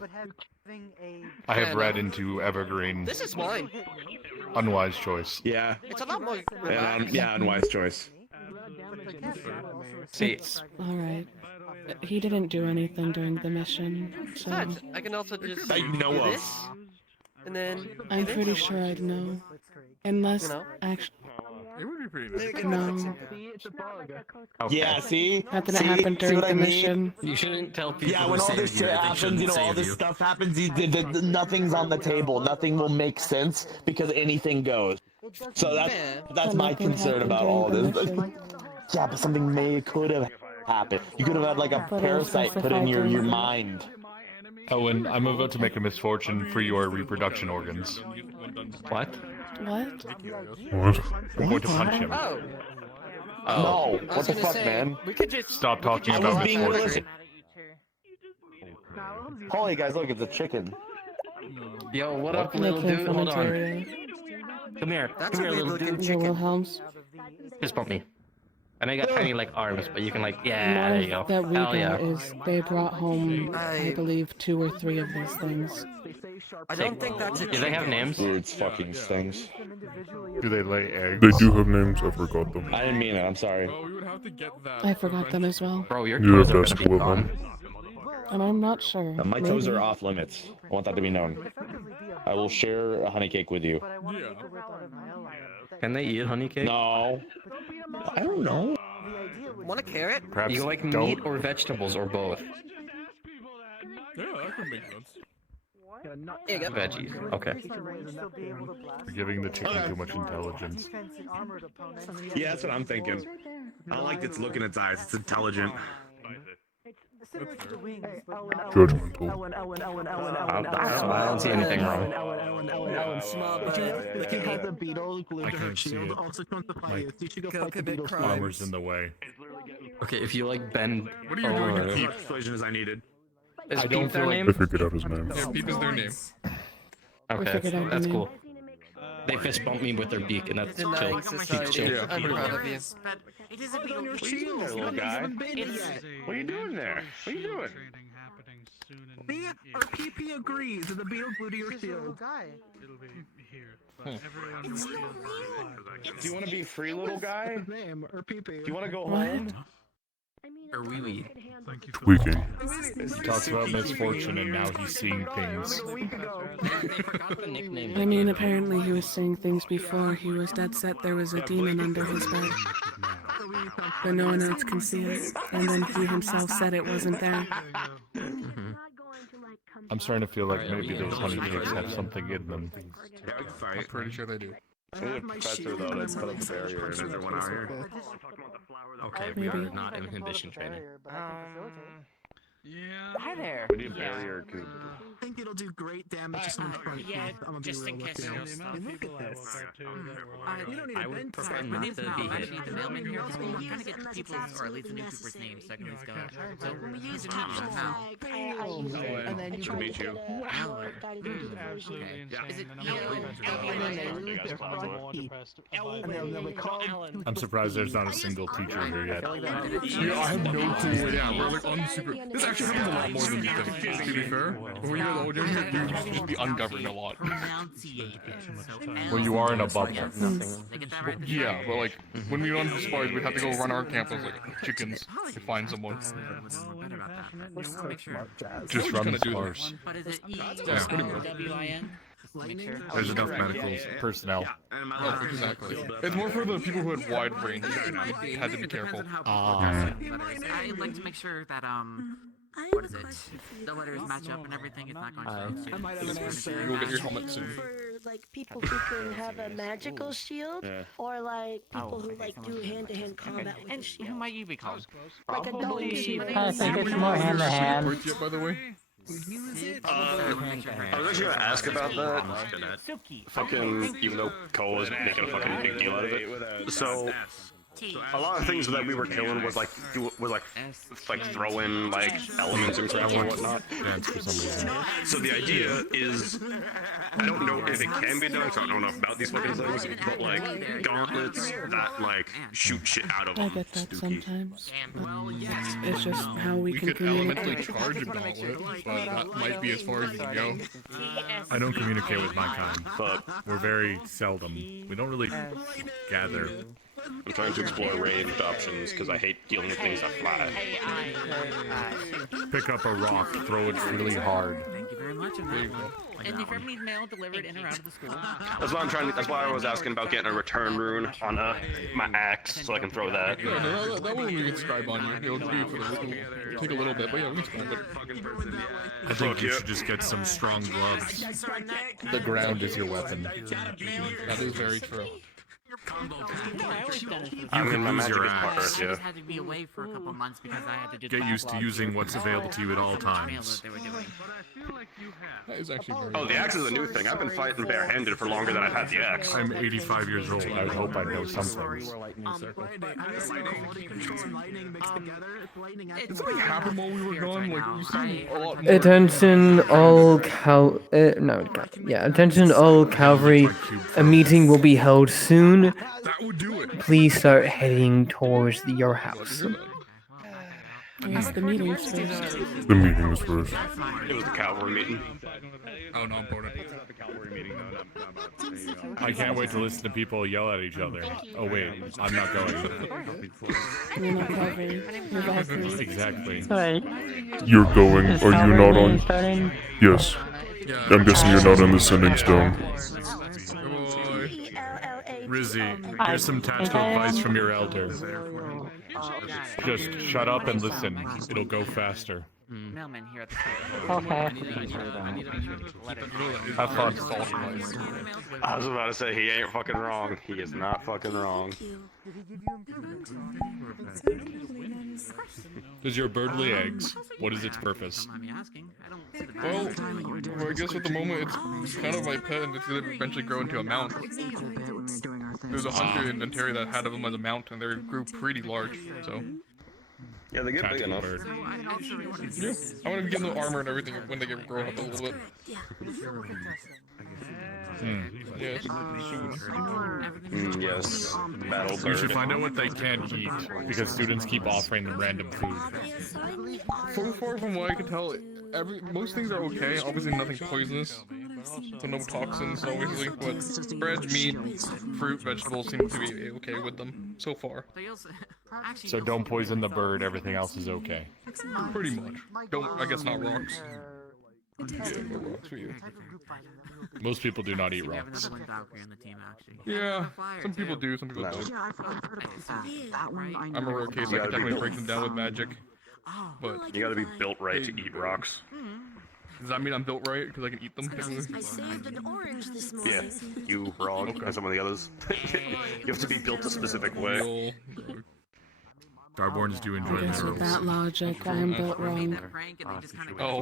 I have read into Evergreen. This is mine. Unwise choice. Yeah. It's a lot more Yeah, relaxed. yeah, unwise choice. See, Alright. He didn't do anything during the mission, so I can also just That you know do of. this, and then I'm pretty sure I'd know. Unless, You know? actually, It would be pretty nice. no. okay. Yeah, see? That didn't See? happen See during what the I mean? mission. You shouldn't tell people. Yeah, when to all save this you shit that they happens, shouldn't you know, all save this you. stuff happens, nothing's on the table. Nothing will make sense because anything goes. So that's But my nothing concern happened about all during this. the mission. Yeah, but something could have happened. You could have had like a But parasite put in your specified mind. Owen, I'm about to make a misfortune for your reproduction organs. What? What? What? I'm going to punch him. Oh, No, I what was the gonna fuck, say, man? we could just Stop talking I about was being misfortune. realistic. Holy guys, look, it's a chicken. Yo, what up, And little it came dude? from Hold on. Ontario. Come here. That's Come a here, weird little looking dude. The chicken. Wilhelms. Fist bump me. And I got tiny like arms, but you can like, yeah, there you go. That we Hell yeah. got is they brought home, I I- believe, 2 or 3 of these things. I don't think that's a Do they have chicken. names? Weird fucking stings. Do they lay eggs? They do have names, I forgot them. I didn't mean it, I'm sorry. Well, we would have to get that. I forgot them as well. Bro, your You have toes are gonna best be with gone. them. And I'm not sure. My toes Maybe. are off limits. I want that to be known. I will share a honey cake with you. Yeah. Can they eat honey cake? No. I don't know. Want a carrot? Perhaps You like don't. meat or vegetables or both? Yeah, that could make sense. Here you go. Veggies. Okay. You're giving the chicken too much intelligence. Yeah, that's what I'm thinking. I don't like its look in its eyes. It's intelligent. Judgmental. I don't see anything wrong. Like he has a beetle glued I to her can't see shield, it. also trying to My fight you. You should go fight the beetle's armor's in the way. Okay, if you like bend. What are you doing to over- keep persuasion as I needed? Is I Peep don't their feel name? I figured out his name. Yeah, Peep is their name. Okay, figured out that's your cool. They fist bump me with their beak, and that's chill. Denying Peep's society. chill. I'm proud of you. But it is a beetle. What are you doing there, little guy? What are you doing there? What are you doing? Me or PP agrees that the beetle glued to your shield. It'll be here. Hmm. It's Everyone Do you want to be free, little guy? His name or PP. Do you want to go What? home? Or wee wee. Tweaking. He talks about misfortune and now he's seeing things. They forgot the nickname. I mean, apparently he was saying things before. He was dead set there was a demon under his bed. But no one else can see it. And then he himself said it wasn't there. I'm starting to feel like Alright, maybe yeah, those yeah. honey cakes have something in them. Yeah, we can fight. I'm pretty sure they do. We need a professor, though, to put up the barrier. Is there one out here? Okay, we are Maybe. not inhibition training. Yeah. Hi there. We need a barrier, because I think it'll do great damage to someone's front yeah, teeth. I'm gonna just be in real with case you. you'll The stop. amount of Look people at I this. woke up to that were You don't need I a would bench prefer press. not My name's to Mal. be I hit. need The mailman here, You're we're also trying to get the people's, or at least the new people's names so I can use go. So when we use Doxa now, And then you to meet you. Absolutely Yeah. insane. Is it The number of Ellen? times Ellen? I've And then been they lose their front more teeth. depressed Ellen. And they'll be called. Ellen. I'm surprised there's not a single teacher here yet. Yeah, I have no clue. Yeah, we're like on super. This actually happens a lot more than you think. To be fair, when we hear the audience, you're usually ungoverned a lot. Pronunciated. So Well, you are in a Ellen. bubble. Yes. Nothing. They get that right this Yeah, time? but like when we run the spies, we'd have to go run our campus like chickens to find someone. What's better about that? We're Just so to make sure. smart, Jazz. Just We're run gonna the do sparse. But is it Yeah, pretty much. E-L-W-I-N? Just to make sure. There's enough medical personnel. Oh, exactly. It's more for the people who had wide range. You had to be careful. I like to make sure that what is it? The letters match up and everything. It's not going to. I might have an answer. You'll get your helmet soon. For like people who can have a magical shield, or like people who like do hand-to-hand combat with a And who shield. might you be called? Like a Probably- dog. I think it's more hand to hand. Quite yet, by the way. I was actually gonna ask about that. Fucking, even though Cole was making a fucking big deal out of it. So, a lot of things that we were killing was like throw in like elements and crap and whatnot. So the idea is, I don't know if it can be done, so I don't know about these fucking things, but like gauntlets that like shoot shit out of I them. get that sometimes. Well, yes. It's just how we We can could elementally communicate. charge a gauntlet, but that might be as far as you can go. I don't communicate with my kind. But We're very seldom. We don't really gather. I'm trying to explore ranged options because I hate dealing with things that fly. Pick up a rock, throw it really hard. Thank you very much. There you go. And if ever need mail delivered in or out of the school. That's why I'm trying. That's why I was asking about getting a return rune on my axe, so I can throw that. Yeah, no, that one we can scribe on you. It'll be for the little, take a little bit, but yeah, we can scribe it. I think you should just get some strong gloves. The ground is your weapon. That is very true. I mean, my lose magic your is axe. part, I yeah. just had to be away for a couple months because I had to do the Get used to backlog using what's available to you at all how much mail times. that they were doing. That is actually very Oh, the axe is a new thing. I've been fighting barehanded for longer than I've had the axe. I'm 85 years old. I would hope I know some things. Did something happen while we were gone? Like, you seem a lot more... Attention all attention all cavalry. A meeting will be held soon. That would do it. Please start heading towards your house. Yes, the meeting's first. The meeting was first. It was the cavalry meeting. Oh, no, important. I can't wait to listen to people yell at each other. Oh wait, I'm not going. You're not cavalry. You're Valkyrie. Exactly. Wait. You're going. Is Are you not cavalry on? starting? Yes. I'm guessing you're not on the sending stone. Rizzy, here's some tactical advice from your elder. Just shut up and listen. It'll go faster. Mailman here at the store. Okay. I need to make sure that Have fun. I was about to say, he ain't fucking wrong. He is not fucking wrong. Does your bird lay eggs? What is its purpose? Well, I guess at the moment it's kind of my pet and it's going to eventually grow into a mount. There's 100 in Ontario that had them as a mount and they grew pretty large, so... Yeah, they get big enough. Yeah, I want to give them armor and everything when they get grown up a little bit. Yes. Yes. Battle bird. You should find out what they can eat, because students keep offering them random food. So far from what I can tell, most things are okay. Obviously nothing poisonous. So no toxins, obviously. But bread, meat, fruit, vegetables seem to be okay with them, so far. So don't poison the bird, everything else is okay. Pretty much. I guess not rocks. Yeah, no rocks for you. Most people do not eat rocks. Yeah, some people do, some people don't. I'm a rare case, I can definitely break them down with magic. But you gotta be built right to eat rocks. Does that mean I'm built right? Because I can eat them? I saved an orange this morning. Yeah, you, Rog, and some of the others. You have to be built a specific way. Starborns do enjoy I guess with that logic, I am built wrong. Oh.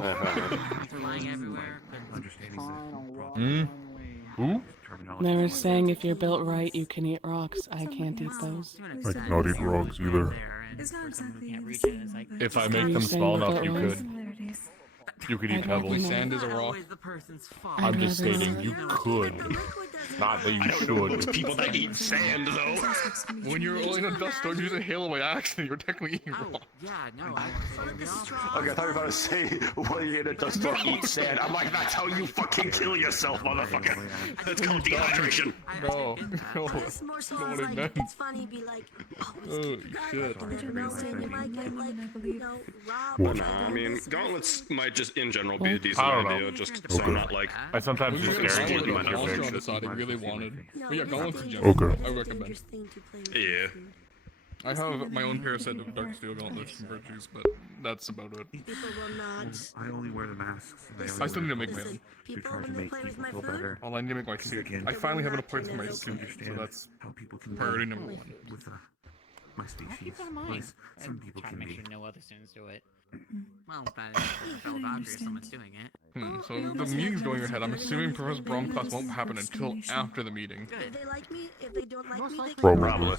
Who? They were saying if you're built right, you can eat rocks. I can't eat those. I cannot eat rocks either. If I make them small enough, you could. You could eat pebbles. Sand is a rock. I'm just stating you could. Not that you should. It's people that eat sand, though. When you're in a dust storm, you use a halo by accident, you're technically eating rock. Yeah, no. Okay, I thought you were about to say, when you're in a dust storm, eat sand. I'm like, that's how you fucking kill yourself, motherfucker. That's called dehydration. No. It's more so I was like, it's funny, be like, oh, shit. and then you know, saying you might get like, you know, robbed. Nah, I mean, gauntlets might just in general be a decent I don't know. idea, just so I'm not like... I sometimes just guarantee you might not on the side I really wanted. But yeah, gauntlets in Okay. general, I recommend. Yeah. I have my own pair set of dark steel gauntlets from Virtues, but that's about it. People will not. I only wear the masks. I still need to make my own. To try to make people feel better. Well, I need to make my suit. I finally have enough parts for my suit, so that's how people can priority number one. With my species. Keep that in mind. Some people Try to can make be. sure no other students do it. Well, that is so obvious someone's doing it. So the meeting's going ahead. I'm assuming Professor Brom class won't happen until after the meeting. If they like me, if they don't like me, they Probably.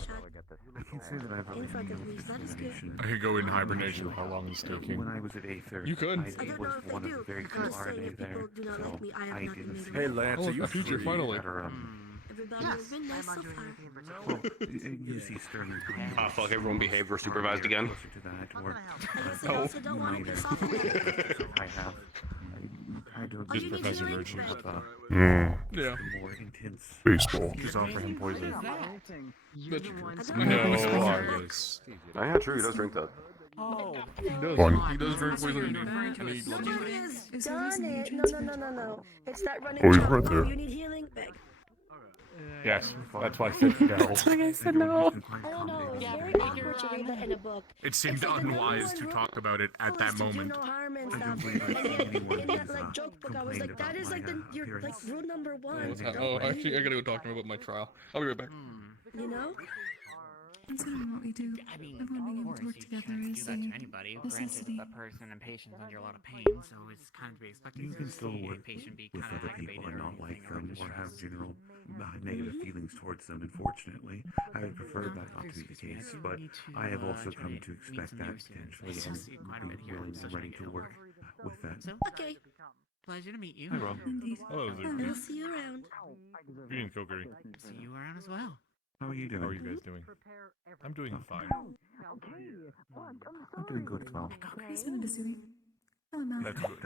I can't say that I've in front of me. That is good. I could go in hibernation. How long is taking? When I was at A3rd, You could. I I don't was know if one they of do. the very few I'm just saying, RNA if there, people do not so like me, I have I not didn't made see. it. Hey, Lance, are you future free finally? that are, Everybody has been nice so far. well, you see Sterling. Ah, fuck, everyone behaved or supervised again. Closer to that, or I also don't want to piss off anyone. so I have. I don't you need Professor to Virtue. drink, Greg. Yeah. More intense. Baseball. Just offer him poison. No, Argos. Oh, yeah, true, he does drink that. He does. Fun. He does drink poison and he loves it. Greg has done it. No. It's that running Oh, he's jump. right there. You need healing, Greg. Yes, that's why Fitz fell. Like I said, no. I don't know. It's very awkward to read that in a book. It seemed unwise to talk about it at that Do moment. no harm and stuff. And yet, in that like joke book, I was like, that is like your like rule number one. Oh, actually, I gotta go talk to him about my trial. I'll be right back. You know? Considering what we do, I mean, everyone being able of to work course, together you is can't do that to a anybody. necessity. Granted, that person and patient's under a lot of pain, so it's kind of to be expected You to can still see a work patient be with kind of other people aggravated and or not like anything, or them or have distressed. general negative feelings towards them, unfortunately. I would prefer that not to be the case, but I have also come to expect that potentially, and I'm willing and ready to work with that. Okay. Pleasure to meet you. Hi, Rob. Indeed. Hello, I'll see you around. Greetings, Kokiri. See you around as well. How are you doing? How are you guys doing? I'm doing fine. I'm doing good as well. It's been a busy week. Oh, no. That's good.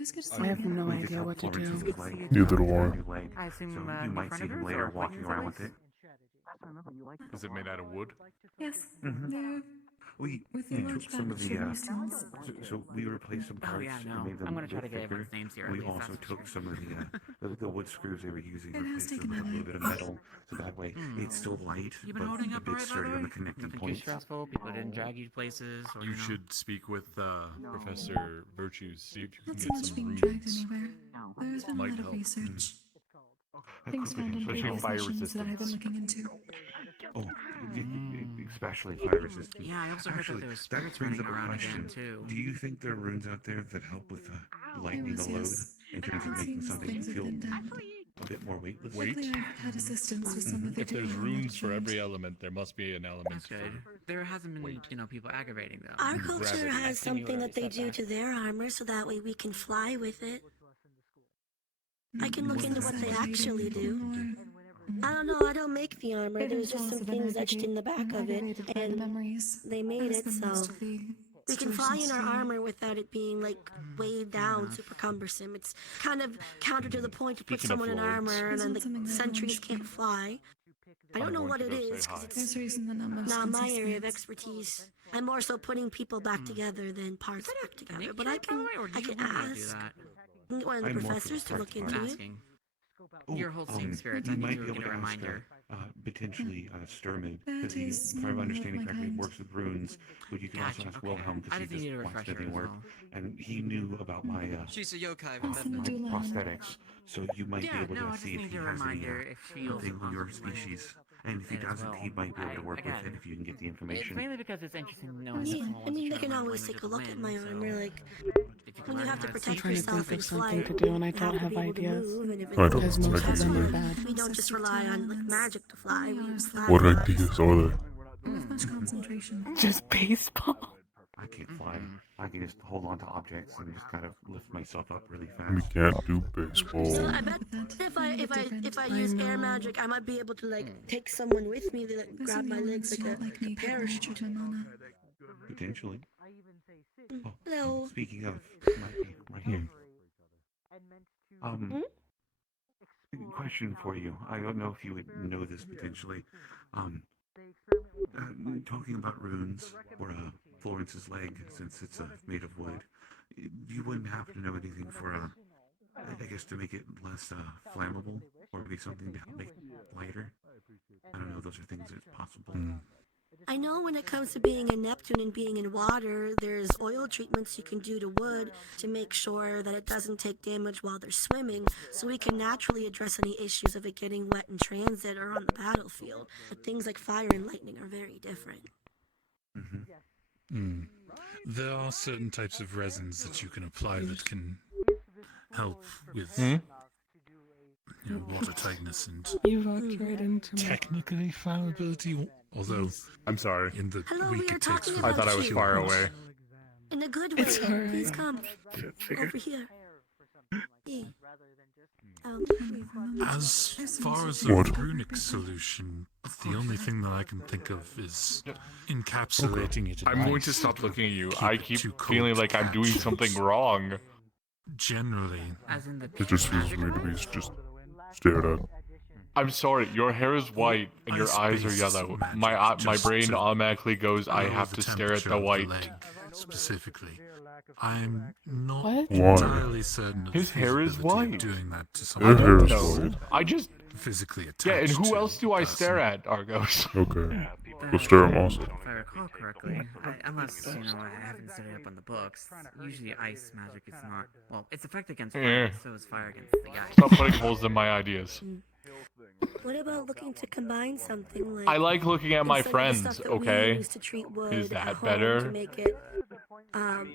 It's good to see I have you. no idea what to do. Neither do I. I assume So you might see him later walking around with it. Is it made out of wood? Yes. Mhm. They're We With took large some of bags the for Houstons. so we replaced some Oh, parts yeah, no. and made them I'm gonna a try bit to get thicker. everyone's names here, at We least, also that's for took some of the wood screws they were using, It has replaced them taken with a that little way. bit of metal, so that way it's still light, You been but holding a up bit alright, by the sturdy on way? the connecting Nothing too points. stressful? People didn't drag you places? Or, You know? should speak with Professor Virtues, see if you can Not so get much some being runes. dragged anywhere. There has been a Might lot of help. research. Things found in previous missions that I've been looking into. Oh, especially fire resistance. Yeah, I also heard that Actually, there was that spirits brings running up a around question. again, too. Do you think there are runes out there that help with lightening the load Yes. in terms of It making seems something things have feel been done. a bit more weightless? Luckily, I've had assistance with some of the If there's technology runes for and- every element, there must be an element That's good. There hasn't been, people aggravating them. Our culture has something that they do to their armor so that way we can fly with it. I can look into what they actually do. I don't know, I don't make the armor. There's just some things etched in the back of it, and they made it so we can fly in our armor without it being like weighed down, super cumbersome. It's kind of counter to the point to put Speaking of someone in lords. armor and then the sentries can't fly. I don't know what it is because it's not my area of expertise. I'm more so putting people back together than parts back together. But I can ask. Get one of the I'm more professors to look into it. Your whole seeing spirits, I You need might to be able get to a ask reminder. potentially Sturman, That because he, is if I'm one of understanding my correctly, kind. works with runes, but you can also ask Wilhelm I because just he needed a just watched refresher everything as work, well. and he knew about my She's a yokai, my remember? prosthetics, so you might be able to I see just if he need a has any reminder if she also something with your possibly species, and if he did as doesn't, well. he might be able to work with Again, it if you can get the It's information. mainly because it's interesting to know if Yeah, someone I wants mean, to they try can to learn always language take a of look the at my wind, armor. so Like, if you can when you learn have how to to protect see trying to yourself think in of something flight, to do and I you have don't to have be able to ideas. move, and if I it's don't Because most of that's them are why bad. we don't just rely on like magic to fly. We fly What with ideas are there? With much concentration. Just baseball. I can't fly. I can just hold on to objects and just kind of lift myself up really fast. We can't do So baseball. I bet if I use air magic, I might be able to like take someone with me to like There's grab some my elements legs do like not a like me, but parachute. my mana. Potentially. Hello. Speaking of, might be right here. Question for you. I don't know if you would know this potentially. Talking about runes or Florence's leg, since it's made of wood, you wouldn't happen to know anything for I guess to make it less flammable, or maybe something to help make it lighter. I don't know. Those are things that's possible. I know when it comes to being in Neptune and being in water, there's oil treatments you can do to wood to make sure that it doesn't take damage while they're swimming, so we can naturally address any issues of it getting wet in transit or on the battlefield. But things like fire and lightning are very different. There are certain types of resins that you can apply that can help with water tightness and You walked right into me. technically flammability. Although I'm sorry. in the Hello, week we are it takes talking for about I thought I was you. far away. In a good way. It's alright. Please come over here. Yeah. As far as a What? runic solution, the only thing that I can think of is encapsulating it. In I'm going to ice stop looking at you. keep I it keep too cold feeling to like I'm doing catch. something wrong. Generally, As in the It just feels weird to be just stared at. I'm sorry, your hair is white and your eyes are yellow. My brain automatically goes, I lower have the to stare at temperature the of white. leg, specifically. I'm not What? entirely certain of His the hair is feasibility of white. doing that to Your someone hair is else white. I just physically attached. yeah, and who to else do the I person. stare at, Argos? Okay. We'll stare at him also. If I recall correctly, unless, I haven't studied up on the books, usually ice magic is not, well, it's effective against fire, Yeah. so is fire against the guy. Stop putting holes in my ideas. What about looking to combine something like... I like looking at my instead of the friends, stuff that we okay? use to treat wood Is at that home better? To make it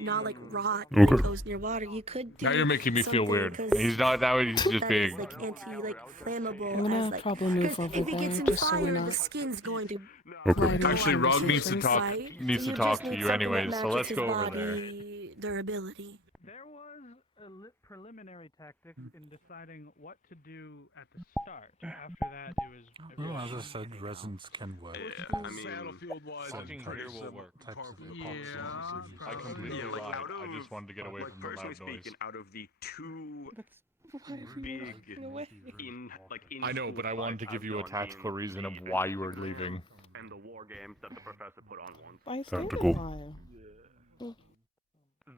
not like rot when Okay. it goes near water, you could do Now you're making me feel something weird. 'cause He's not, now he's just that being... is like flammable. I'm gonna as, like, probably move 'cause over if it there gets in just so we're fire, the not. skin's going to Okay. Actually, Rog needs to conversations, talk right? needs So to you talk just to need you something that anyways, so matches let's his go over there. body durability. There was a preliminary tactic in deciding what to do at the start. After that, it was. Well, as I said, resins can work. Yeah, I mean, Battlefield-wise, Fucking here will work. I completely yeah, like lied. out of, I just wanted to get away like from the personally loud noise. speaking, out of the two Why are you big walking away? in I know, school but I wanted to fights give I've you a done tactical in reason of the why you were Atlantic leaving. and the war war games that the professor put on once. I Time to stayed go. a while.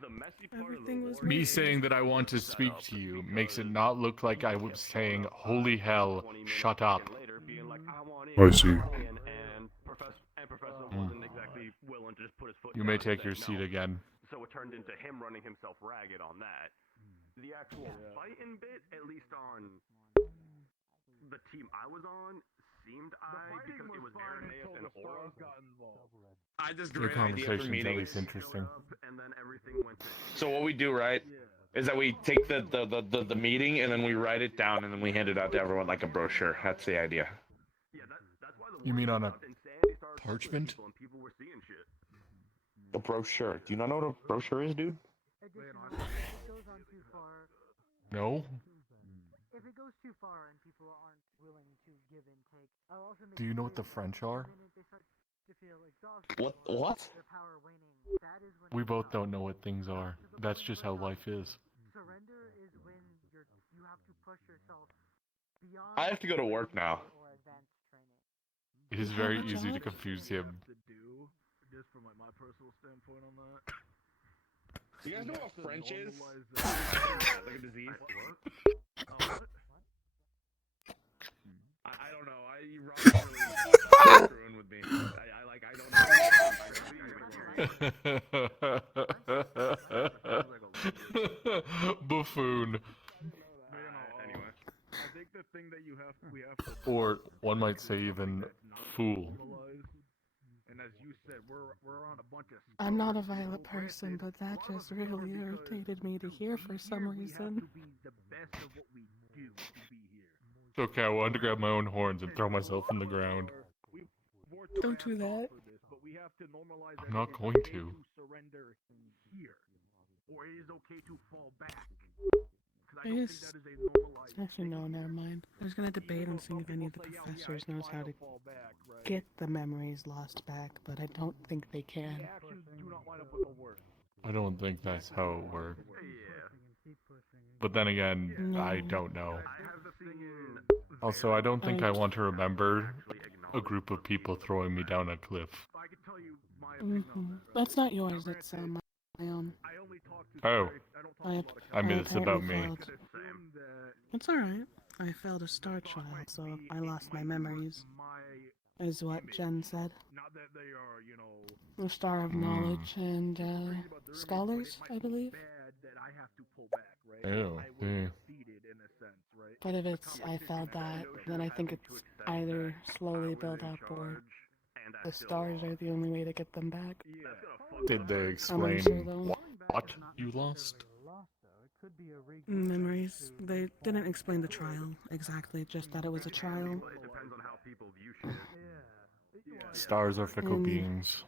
The messy part Everything of was the war Me made. saying that I want to speak to you makes it not look like I was saying, holy hell, shut up. later being like, I want I see. and Professor wasn't exactly willing to just put his foot You down may and take say your no. seat again. So it turned into him running himself ragged on that. The actual fighting bit, at least on the team I was on, seemed because it was Irenaeus and Aura. I just Your great idea for conversation's meetings. always interesting. And then everything went to So what we do, right, is that we take the meeting and then we write it down and then we hand it out to everyone like a brochure. That's the idea. You mean on a parchment? A brochure. Do you not know what a brochure is, dude? No? If it goes too far and people aren't willing to give and take, I'll also make Do you know what the French are? What? We both don't know what things are. That's just how life is. Surrender is when you have to push yourself beyond. I have to go to work now. It is very easy to confuse him. Just from like my personal standpoint on that. Do you guys know what French is? like a disease. I don't know. Rob's really screwing with me. I don't know. Buffoon. Anyway. I think the thing that we have to Or one might say even fool. And as you said, we're on a bunch of I'm not a violent person, but that just really irritated me to hear for some reason. It's okay, I wanted to grab my own horns and throw myself in the ground. Don't do that. I'm not going to. surrender here, or it is okay to fall back. Actually, no, never mind. I was gonna debate and see if any of the professors knows how to get the memories lost back, but I don't think they can. I don't think that's how it works. But then again, I don't know. Also, I don't think I want to remember a group of people throwing me down a cliff. That's not yours, it's my own. Oh, I mean, it's about me. Failed. It's alright. I failed a star trial, so I lost my memories. Is what Jen said. The Star of Knowledge and Scholars, I believe. Oh, yeah. But if it's I failed that, then I think it's either slowly build up or the stars are the only way to get them back. Did they explain what you lost? Memories. They didn't explain the trial exactly, just that it was a trial. Stars are fickle beings.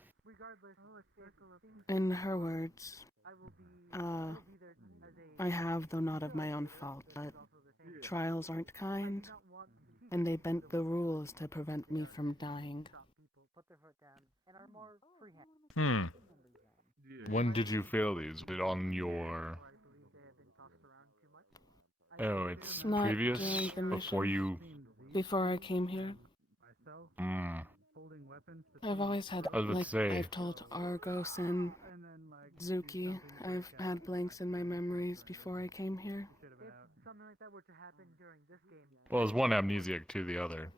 In her words, I have, though not of my own fault, but trials aren't kind, and they bent the rules to prevent me from dying. When did you fail these? Was it on your... Oh, it's Not previous? during the Before mission. you... Before I came here. I've always had, I was about to like, say. I've told Argos and Zuki, I've had blanks in my memories before I came here. Well, it's one amnesiac to the other.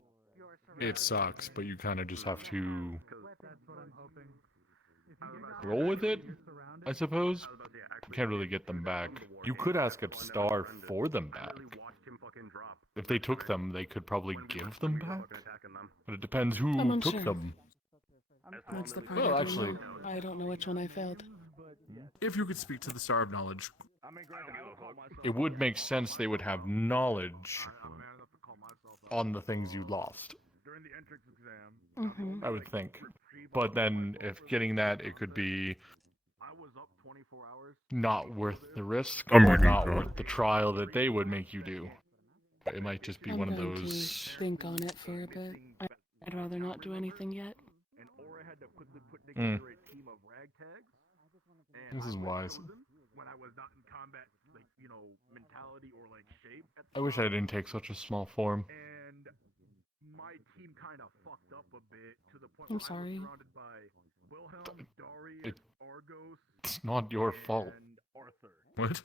It sucks, but you kind of just have to roll with it, I suppose. You can't really get them back. You could ask a star for them back. If they took them, they could probably give them back. But it depends I'm who unsure. took them. That's the part Well, I don't actually, know. I don't know which one I failed. if you could speak to the Star of Knowledge, it would make sense they would have knowledge on the things you lost. I would think. But then, if getting that, it could be not worth the risk, I'm or reading not that. worth the trial that they would make you do. It might just be I'm one of going those... to think on it for a bit. I'd rather not do anything yet. This is wise. When I was not in combat, mentality or shape. I wish I didn't take such a small form. And my team kind of fucked up a bit to the I'm sorry. It's not your fault. What?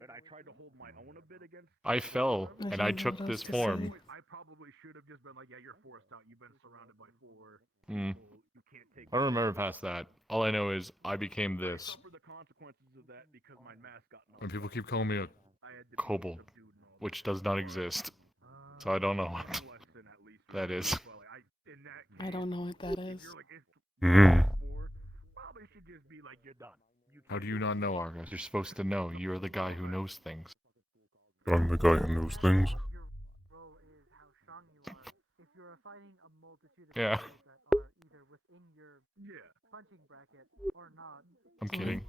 And I tried to hold my own a bit against. I fell, I and don't I know took what this else to form. say. I probably should have just been like, yeah, you're forced out. You've been surrounded by 4 Hmm. people. You can't take. I don't remember past that. All I know is I became I this. suffered the consequences of that because my mask got knocked And people off. keep calling me a I had to kobold, subdued and all which does not exist. So I don't know what lesson at least. that is. Well, in that I don't know what that is. you're like it's Mm. 4, probably should just be like you're done. How do you not know, Argos? You're supposed to know. You're the guy who knows things. I'm the guy who knows things. Your role is how strong you are. If you're fighting a multitude of Yeah. enemies that are either within your punching bracket or not, I'm kidding.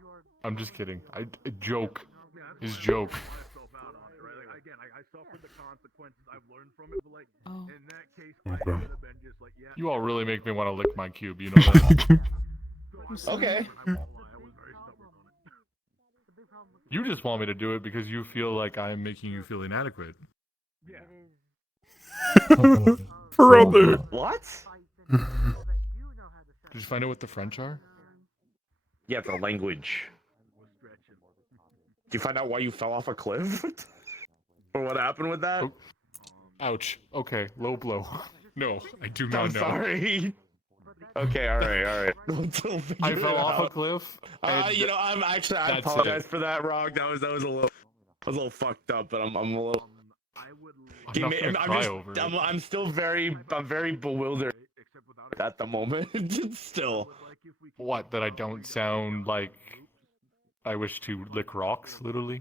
you're I'm just kidding. I joke. Yeah, that's His why I joke. call myself out on it, right? Like, again, I suffered the consequences. I've learned from it, but like Oh. in that case, Okay. I should have been just like, yeah. You all really make me want to lick my cube. You know that. I'm sorry. Okay. I won't lie, I was very stubborn on it. the big problem with You just want me to do it because you feel like I'm making you feel inadequate. Yeah. For out there. What? Did you find out what the French are? Yeah, the language. Did you find out why you fell off a cliff? Or what happened with that? Oh. Ouch. Okay, low blow. No, I do not I'm know. sorry. Okay, alright. I fell off a cliff. and You know, I that's apologize it. for that, Rock. That was a little fucked up, but I'm a little. I'm not gonna cry over it. I'm still very bewildered at the moment. Still. What? That I don't sound like I wish to lick rocks, literally?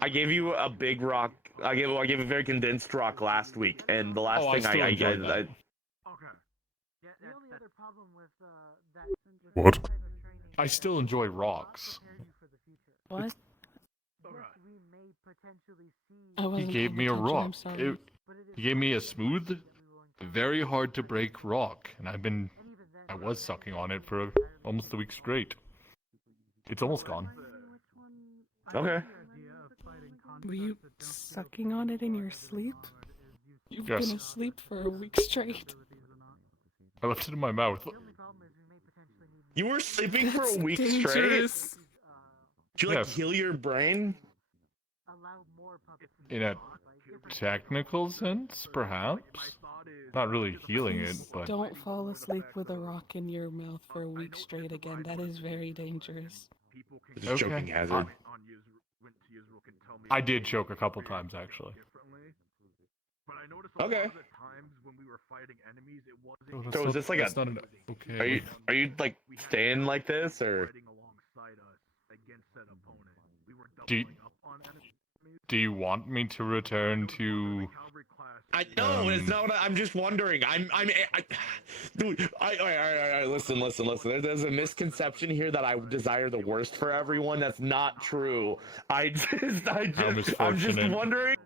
I gave you a big rock. I gave a very condensed rock last week, and the last I thing still enjoyed that. Okay. the only other problem with that What? type of training I still enjoy rocks. prepare you for the future. What? Yes, we may potentially see I He wasn't gave paying me a attention, I'm rock. sorry. He gave me a smooth, very hard to break rock, and I was sucking on it for almost a week straight. It's almost gone. Okay. Were you sucking on it in your sleep? You've Yes. been asleep for a week straight. I left it in my mouth. You were sleeping for a week dangerous. straight? Did you like Yes. heal your brain? In a technical sense, perhaps? Not really healing it, Please but don't fall asleep with a rock in your mouth for a week straight again. That is very dangerous. It's a choking hazard. I did choke a couple times, actually. But I noticed a Okay. lot of the times when we were fighting enemies, it wasn't. So is this like that's not an okay. Are you like staying like this or? Fighting alongside us against that opponent. We were Do you, doubling up on enemies. do you want me to return to? I know it's not. I'm just wondering. Dude. All right. Listen. There's a misconception here that I desire the worst for everyone. That's not true. I'm just wondering.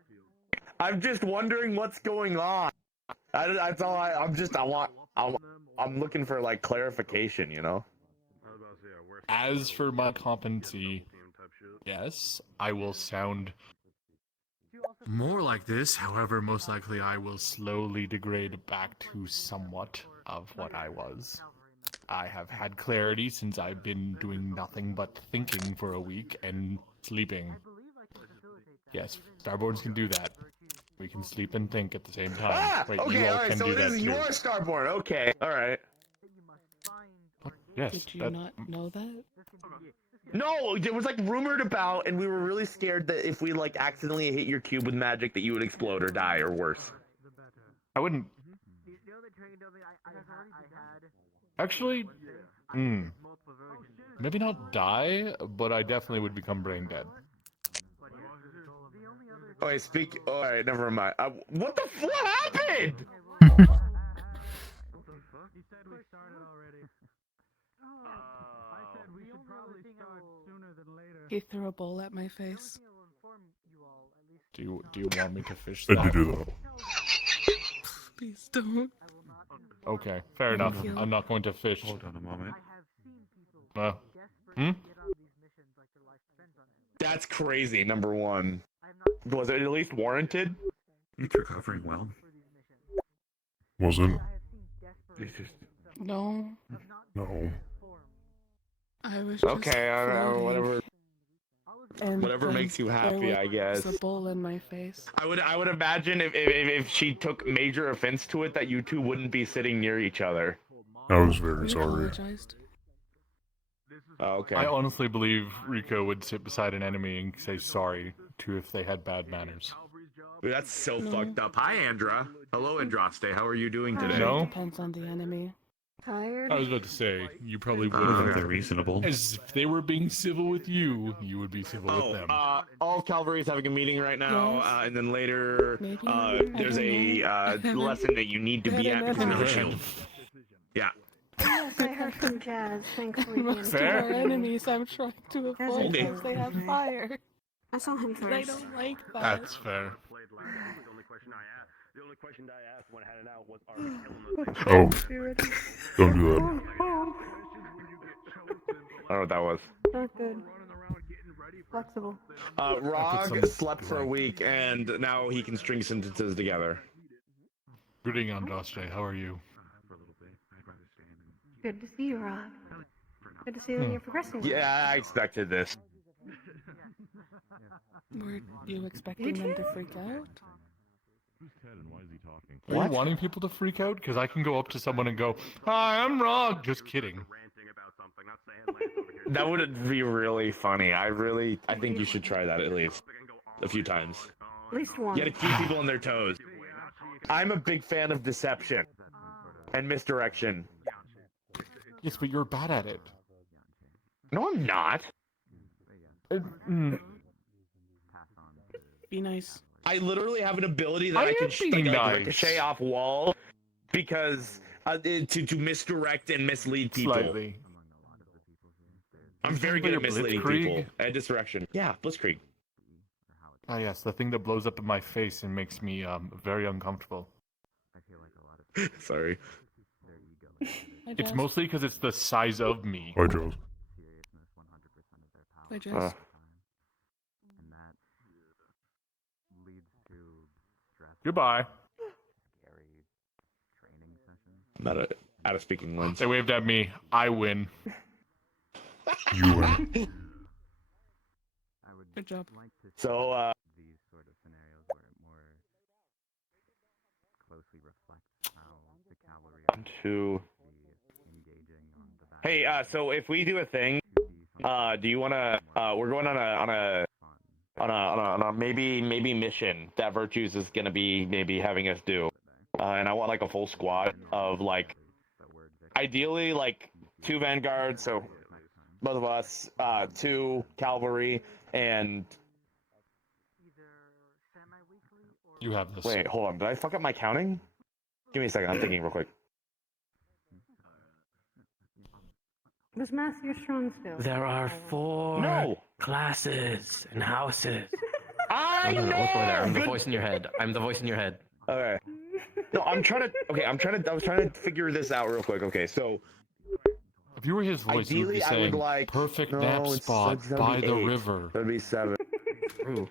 I'm just wondering what's going on. That's all. I'm looking for like clarification. You know. As for my competency, yes, I will sound more like this. However, most likely I will slowly degrade back to somewhat of what I was. I have had clarity since I've been doing nothing but thinking for a week and sleeping. Yes, starboards can do that. We can sleep and think at the same time. Wait, you Okay. all All right. can So do it that is. too. You are Starborn. Okay. All right. Yes. Did you that- not know that? No, it was like rumored about, and we were really scared that if we like accidentally hit your cube with magic, that you would explode or die or worse. I wouldn't. Actually, maybe not die, but I definitely would become brain dead. Oh, I speak. All right, never mind. What the fuck happened? He said we started already. I said we should probably start sooner than later. He threw a bowl at my face. Do you want me to fish I that? did do that. Please don't. Okay, fair enough. Thank you. I'm not going to fish. Hold on a moment. Hmm? That's crazy. Number one. Was it at least warranted? It's recovering well. Wasn't. No, No. I was just Okay, floating, whatever. and Whatever then makes you there happy, I was guess. a bowl in my face. I would imagine if she took major offense to it that you two wouldn't be sitting near each other. I was very We sorry. apologized. Oh, okay. I honestly believe Rico would sit beside an enemy and say sorry to if they had bad manners. Dude, that's so No. fucked up. Hi, Andra. Hello, Andraste. How are you doing today? No? Depends on the enemy. Tired? I was about to say, you probably would If have. they're reasonable. As if they were being civil with you, you would be civil with them. All Calvary is having a meeting right now, Yes. And then later, Maybe. there's I a don't know. lesson that you need to be at because of the Fair. shield. Yeah. Yes, I heard from Jazz. Thankfully, Most of Fair. our enemies I'm trying to avoid Okay. because they have fire. I saw him They first. don't like that. That's fair. The only question I asked when I had it out was, are we killing those things? Oh. Don't do that. I don't know what that was. Not good. Flexible. Rog slept for a week, and now he can string sentences together. Greeting, Andraste. How are you? Good to see you, Rob. Good to see that you're progressing. Yeah, I expected this. Were you expecting them to freak out? Who's Ted and why is he talking? Are you wanting people to freak out? Because I can go up to someone and go, "Hi, I'm Rog." Just kidding. That would be really funny. I think you should try that at least a few times. At least one. You gotta keep people on their toes. I'm a big fan of deception and misdirection. Yes, but you're bad at it. No, I'm not. Be nice. I literally have an ability that I I can am being nice. ricochet off wall because to misdirect and mislead people. Slightly. I'm very good at misleading Blitzkrieg? people. And misdirection. Yeah, Blitzkrieg. Ah, yes, the thing that blows up in my face and makes me very uncomfortable. Sorry. It's mostly because it's the size of me. Bye, Joe. I just. Goodbye. I'm out of speaking lens. They waved at me. I win. You win. Good job. So, to. Hey, so if we do a thing, do you wanna? We're going on a maybe mission that Virtues is gonna be maybe having us do, and I want like a full squad of like, ideally like 2 vanguards, so both of us, 2 cavalry, and. You have this. Wait, hold on. Did I fuck up my counting? Give me a second. I'm thinking real quick. Was math your strong skill? There are 4 classes and houses. I No, know. look over there. I'm the voice in your head. I'm the voice in your head. Okay. No, I was trying to figure this out real quick. Okay, so. If you were his voice, you would be Ideally, I saying, would like "Perfect no, nap it's- spot it's gonna by be the 8. river." That'd be 7. Ooh.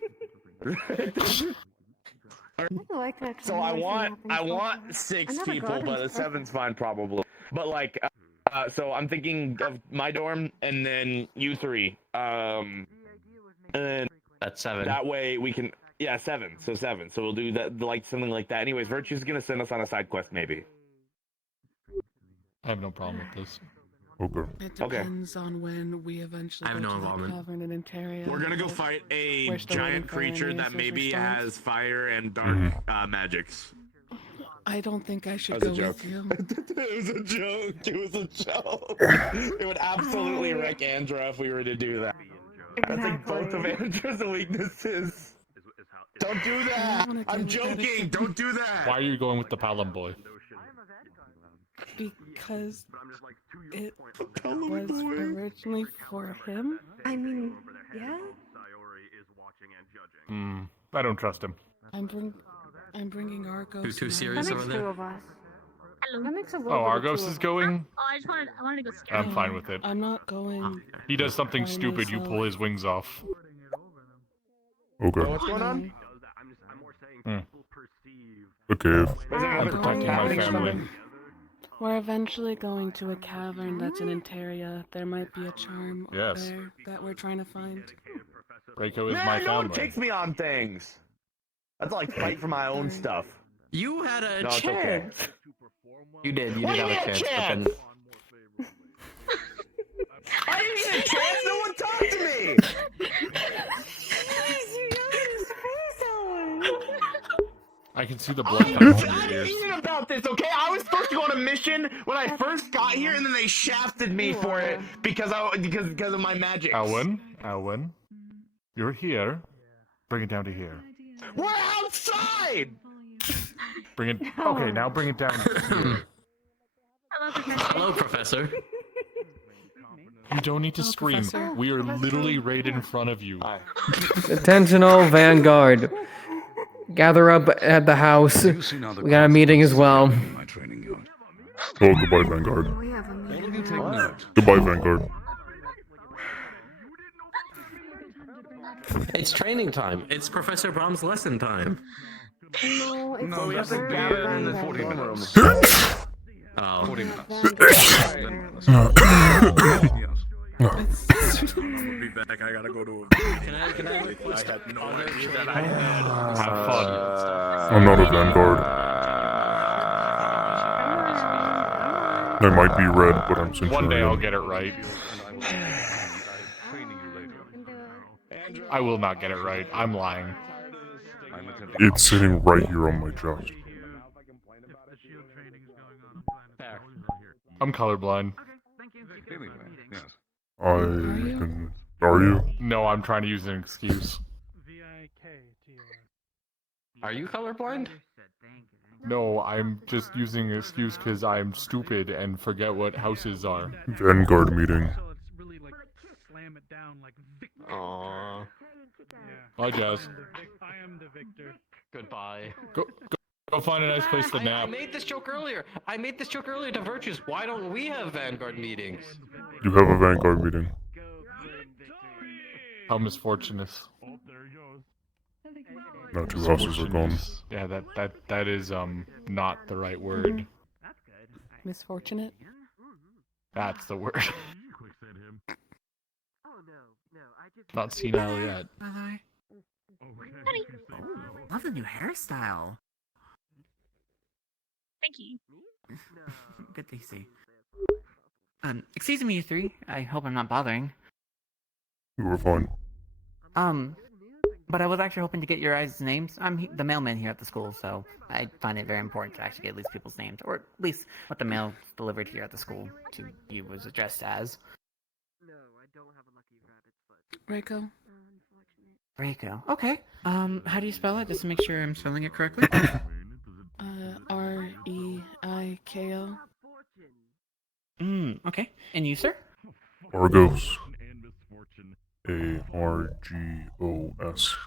I like that. So I want 6 Another people, garden but a stuff. 7's fine probably. But like, so I'm thinking of my dorm and then you 3. And then That's 7. that way we can. Yeah, 7. So 7. So we'll do that, like something like that. Anyways, Virtue's gonna send us on a side quest maybe. I have no problem with this. Okay. It depends on when we eventually I have go no to involvement. the cavern in Ontario. We're gonna go fight a We're still waiting giant for our creature that answers or maybe response. has fire and dark magics. I don't think I should That go was a with you. It was a joke. It was a joke. It would absolutely wreck Andra if we were to do that. That's like both of Andra's weaknesses. Don't do that. I'm joking. Don't do that. Why are you going with the Palom boy? Because it was originally for him. I mean, yeah. I don't trust him. I'm bringing Argos. Who's too now. serious That over makes there? 2 of us. That makes a little Oh, bit of Argos 2 is of us. going? Oh, I wanted to go straight. I'm fine with it. I'm not going. He does something by stupid, you myself. pull his wings off. Okay. What's going on? Okay. I'm protecting my family. We're eventually going to a cavern that's in Interia. There might be a charm over Yes. there that we're trying to find. Reiko is Man, my no one family. kicks me on things. That's like fight for my own stuff. You had a No, it's okay. chance. You did. You What did do have you a mean chance. I didn't get a chance. No one talked to me. I can see the blood coming from I'm your ears. eating about this, okay? I was supposed to go on a mission when I first got here, and then they shafted me for it because of my magic. Alwyn, you're here. Bring it down to here. We're outside. Bring it. Okay, now bring it down here. Hello, Professor. You don't need to scream. Professor. We are literally right in front of you. Attention all Vanguard. Gather up at the house. We got a meeting as well. Oh, goodbye, Vanguard. Goodbye, Vanguard. It's training time. It's Professor Brom's lesson time. No, it's we have to gather in the 40 minutes. Oh. 40 minutes. Be back. I gotta go to. Can I request? I had no idea that I had. Have fun. I'm not a Vanguard. I might be red, but I'm Centurion. One day I'll get it right. I will not get it right. I'm lying. It's sitting right here on my chest. Fair. I'm colorblind. I can. Are you? No, I'm trying to use an excuse. Are you colorblind? No, I'm just using an excuse because I'm stupid and forget what houses are. Vanguard meeting. Aww. Bye, Jazz. I am the victor. Goodbye. Go find a nice place to I nap. made this joke earlier. I made this joke earlier to Virtues. Why don't we have Vanguard meetings? You have a Vanguard meeting. How misfortunate. Now 2 houses are gone. Yeah, that is not the right word. Misfortunate. That's the word. Not senile yet. Bye. Love the new hairstyle. Thank you. Good to see. Excuse me, you three. I hope I'm not bothering. You were fine. But I was actually hoping to get your guys' names. I'm the mailman here at the school, so I find it very important to actually get at least people's names, or at least what the mail delivered here at the school to you was addressed as. Reiko. Reiko. Okay. How do you spell it? Just to make sure I'm spelling it correctly. Reiko. Okay. And you, sir? Argos. Argos.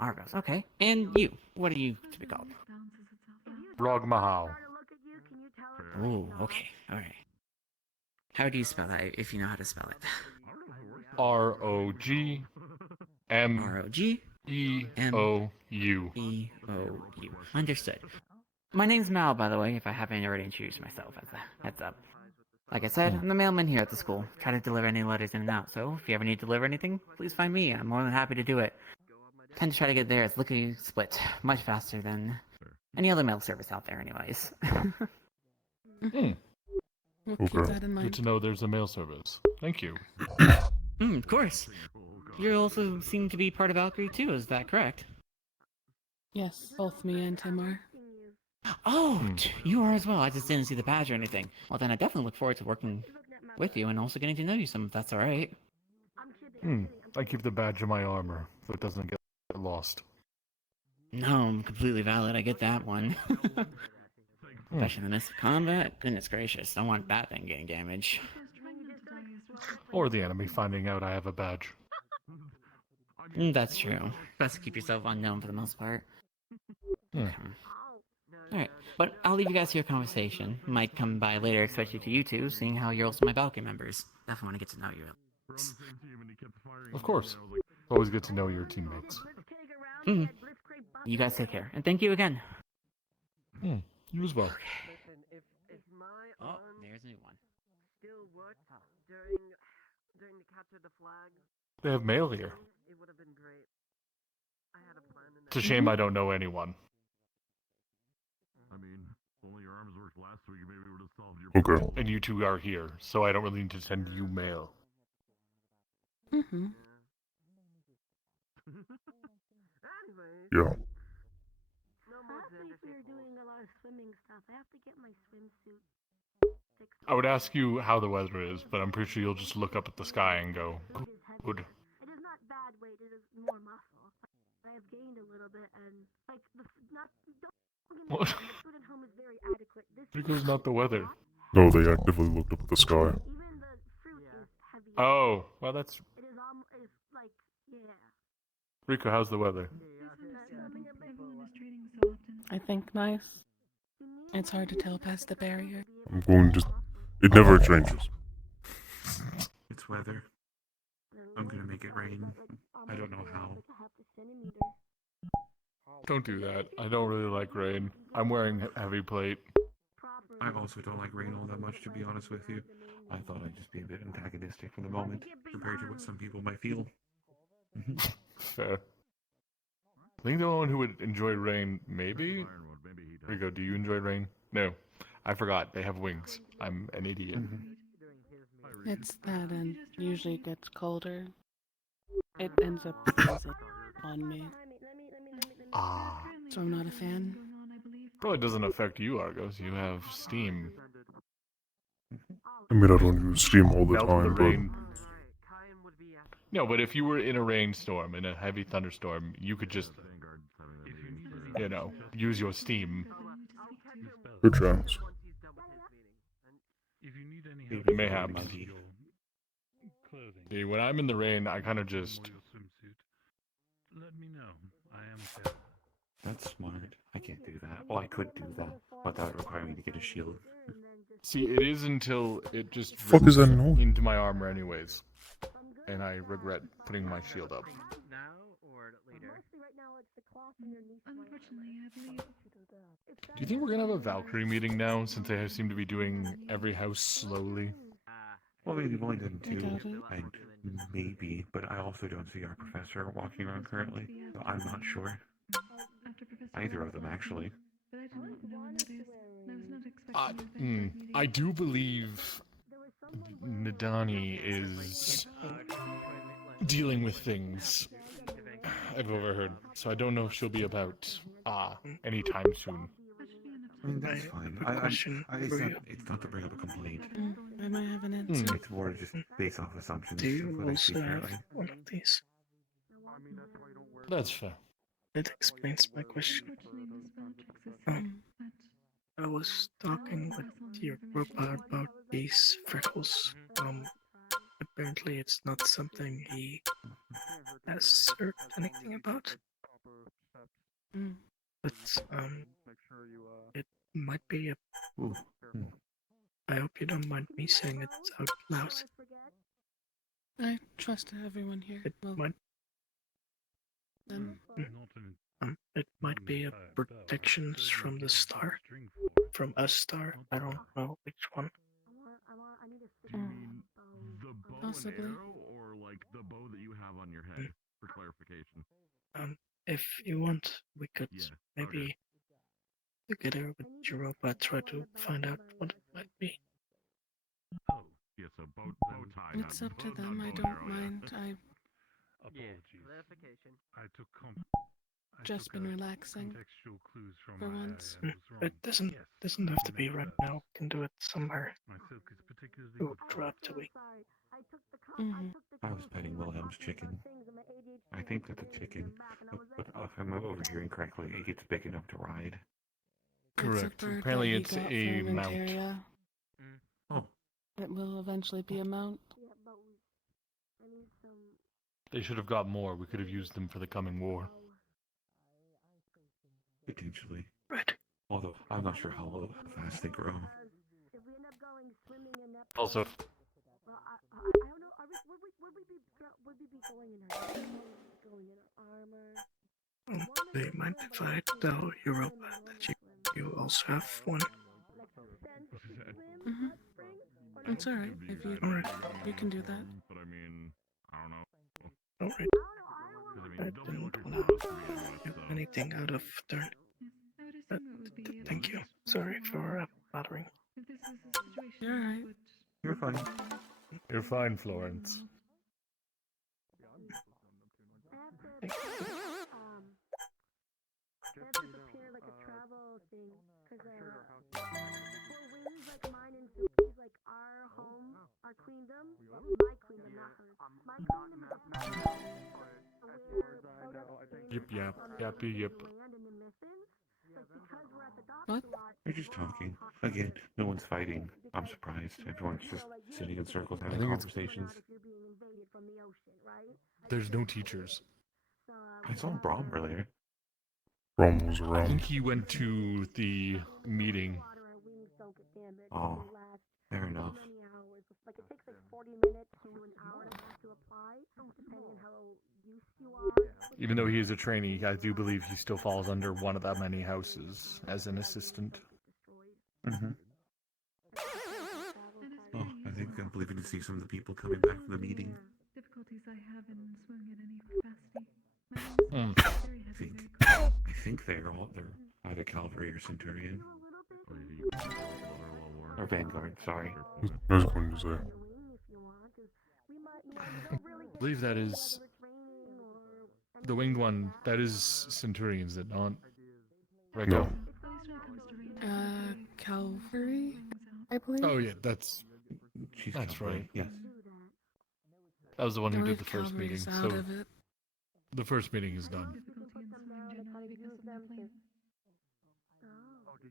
Argos. Okay. And you? What are you to be called? Rogmahal. Oh, okay. Alright. How do you spell that, if you know how to spell it? ROGMEOU. E-O-U. Understood. My name's Mal, by the way, if I haven't already introduced myself as a heads up. Like I said, I'm the mailman here at the school. Try to deliver any letters in and out, so if you ever need to deliver anything, please find me. I'm more than happy to do it. Tend to try to get there as lickety split, much faster than any other mail service out there anyways. We'll keep that in Good mind. to know there's a mail service. Thank you. Of course. You also seem to be part of Valkyrie too, is that correct? Yes, both me and Tim are. Oh, you are as well. I just didn't see the badge or anything. Well, then I definitely look forward to working with you and also getting to know you some, if that's alright. I keep the badge in my armor so it doesn't get lost. No, completely valid. I get that one. Especially in the midst of combat. Goodness gracious, don't want that thing getting damaged. Or the enemy finding out I have a badge. That's true. Best to keep yourself unknown for the most part. Alright, but I'll leave you guys to your conversation. Might come by later, especially to you two, seeing how you're also my Valkyrie members. Definitely want to get to know you. Of course. Always good to know your teammates. You guys take care, and thank you again. You as well. Listen, if my There's a new one. still worked during the capture the flag, They have mail here. it would have been great. I had a plan in It's a shame I don't know anyone. I mean, if only your arms worked last week, maybe we would have solved your Okay. And you two are here, so I don't really need to send you mail. Mm-hmm. Anyways, Yeah. no more We were doing a lot of swimming stuff. I have to get my swimsuit. I would ask you how the weather is, but I'm pretty sure you'll just look up at the sky and go, good. It is not bad weight. It is more muscle. I have gained a little bit, and like What? the food at home is very adequate. Because not the weather. No, they actively looked up at the sky. Even the fruit is heavy. Oh, well that's... It is is like Rico, how's the weather? I think nice. It's hard to tell past the barrier. I'm going to... It never changes. It's weather. I'm gonna make it rain. I don't know how. Don't do that. I don't really like rain. I'm wearing heavy plate. I also don't like rain all that much, to be honest with you. I thought I'd just be a bit antagonistic for the moment, compared to what some people might feel. Fair. I think the only one who would enjoy rain, maybe? Rico, do you enjoy rain? No. I forgot. They have wings. I'm an idiot. It's that, and usually it gets colder. It ends up freezing on me. Ah. So I'm not a fan. Probably doesn't affect you, Argos. You have steam. I mean, I don't use steam all the Melt time, the rain. but... No, but if you were in a rainstorm, in a heavy thunderstorm, you could just, use your steam. Good chance. If you need any help, Mayhaps. clothing. See, when I'm in the rain, I kind of just... Swimsuit. Let me know. I am fair. That's smart. I can't do that. Well, I could do that, but that would require me to get a shield. See, it is until it just Fuck is that rips noise? into my armor anyways. And I regret putting my shield up. now or later. Unfortunately, I believe. Do you think we're gonna have a Valkyrie meeting now, since they seem to be doing every house slowly? Well, maybe we've only done I got two, it. and maybe, but I also don't see our professor walking around currently, so I'm not sure. After Professor Either of them, actually. But I do not know when that is. I was not expecting I do believe Nadani is dealing with things I've overheard, so I don't know if she'll be about anytime soon. I mean, that's fine. It's not to bring up a complaint. I might have an answer. It's more just based off assumptions. Do you of what I see also have currently. one of these? That's fair. That explains my question. I was talking with your robot about these freckles. Apparently it's not something he has heard anything about. But, it might be a... I hope you don't mind me saying it out loud. I trust everyone here. It will might... It might be a protections from the star. From a star. I don't know which one. Do you mean the bow Possibly. and arrow, or like the bow that you have on your head, for clarification? If you want, we could maybe together with your robot try to find out what it might be. Oh, yes, a bow tie. It's up to them. I don't mind. I've Apologies. Clarification. I took just been relaxing. contextual clues from For my once. I was wrong. It doesn't have to be right now. We can do it somewhere. My silk is particularly Ooh, good for drop to week. I was petting Wilhelm's chicken. I think that the chicken, but if I'm overhearing correctly, it gets big enough to ride. Correct. It's a bird Apparently that it's he got a from mount. Ontario. Oh. It will eventually be a mount. They should have got more. We could have used them for the coming war. Potentially. Right. Although, I'm not sure how fast they grow. Also, Do you mind if I tell your robot that you also have one. Mm-hmm. It's alright. If you you can do that. But I mean, I don't know. Alright. I didn't wanna do anything out of turn. But thank you. Sorry for bothering. You're alright. You're fine. You're fine, Florence. I have to prepare like a travel thing, cause for wings like mine and Sophie's, like our home, our queendom, my queendom, not hers. My queendom is Yip yap, yappy yip. land in the Missons. Like because we're at the dock What? They're just talking. Again, no one's fighting. I'm surprised. Everyone's just sitting in circles having think it's- conversations. There's no teachers. I saw Brom earlier. Brom was I around. think he went to the meeting. Oh, fair enough. Like it takes like 40 minutes to an hour and a half to apply, depending on how used you are. Even though he is a trainee, I do believe he still falls under one of that many houses as an assistant. Mm-hmm. Oh, I think I'm believing to see some of the people coming back from the meeting. Difficulties I have in swimming at any capacity. I think they're either cavalry or centurion. Or vanguard, sorry. I was going to say. I believe that is the winged one. That is Centurions, is it not? Right No. Calvary, I believe. Oh yeah, that's cavalry, right. Yes. That was the one I who did believe the first meeting. Calvary's out So of it. the first meeting is done.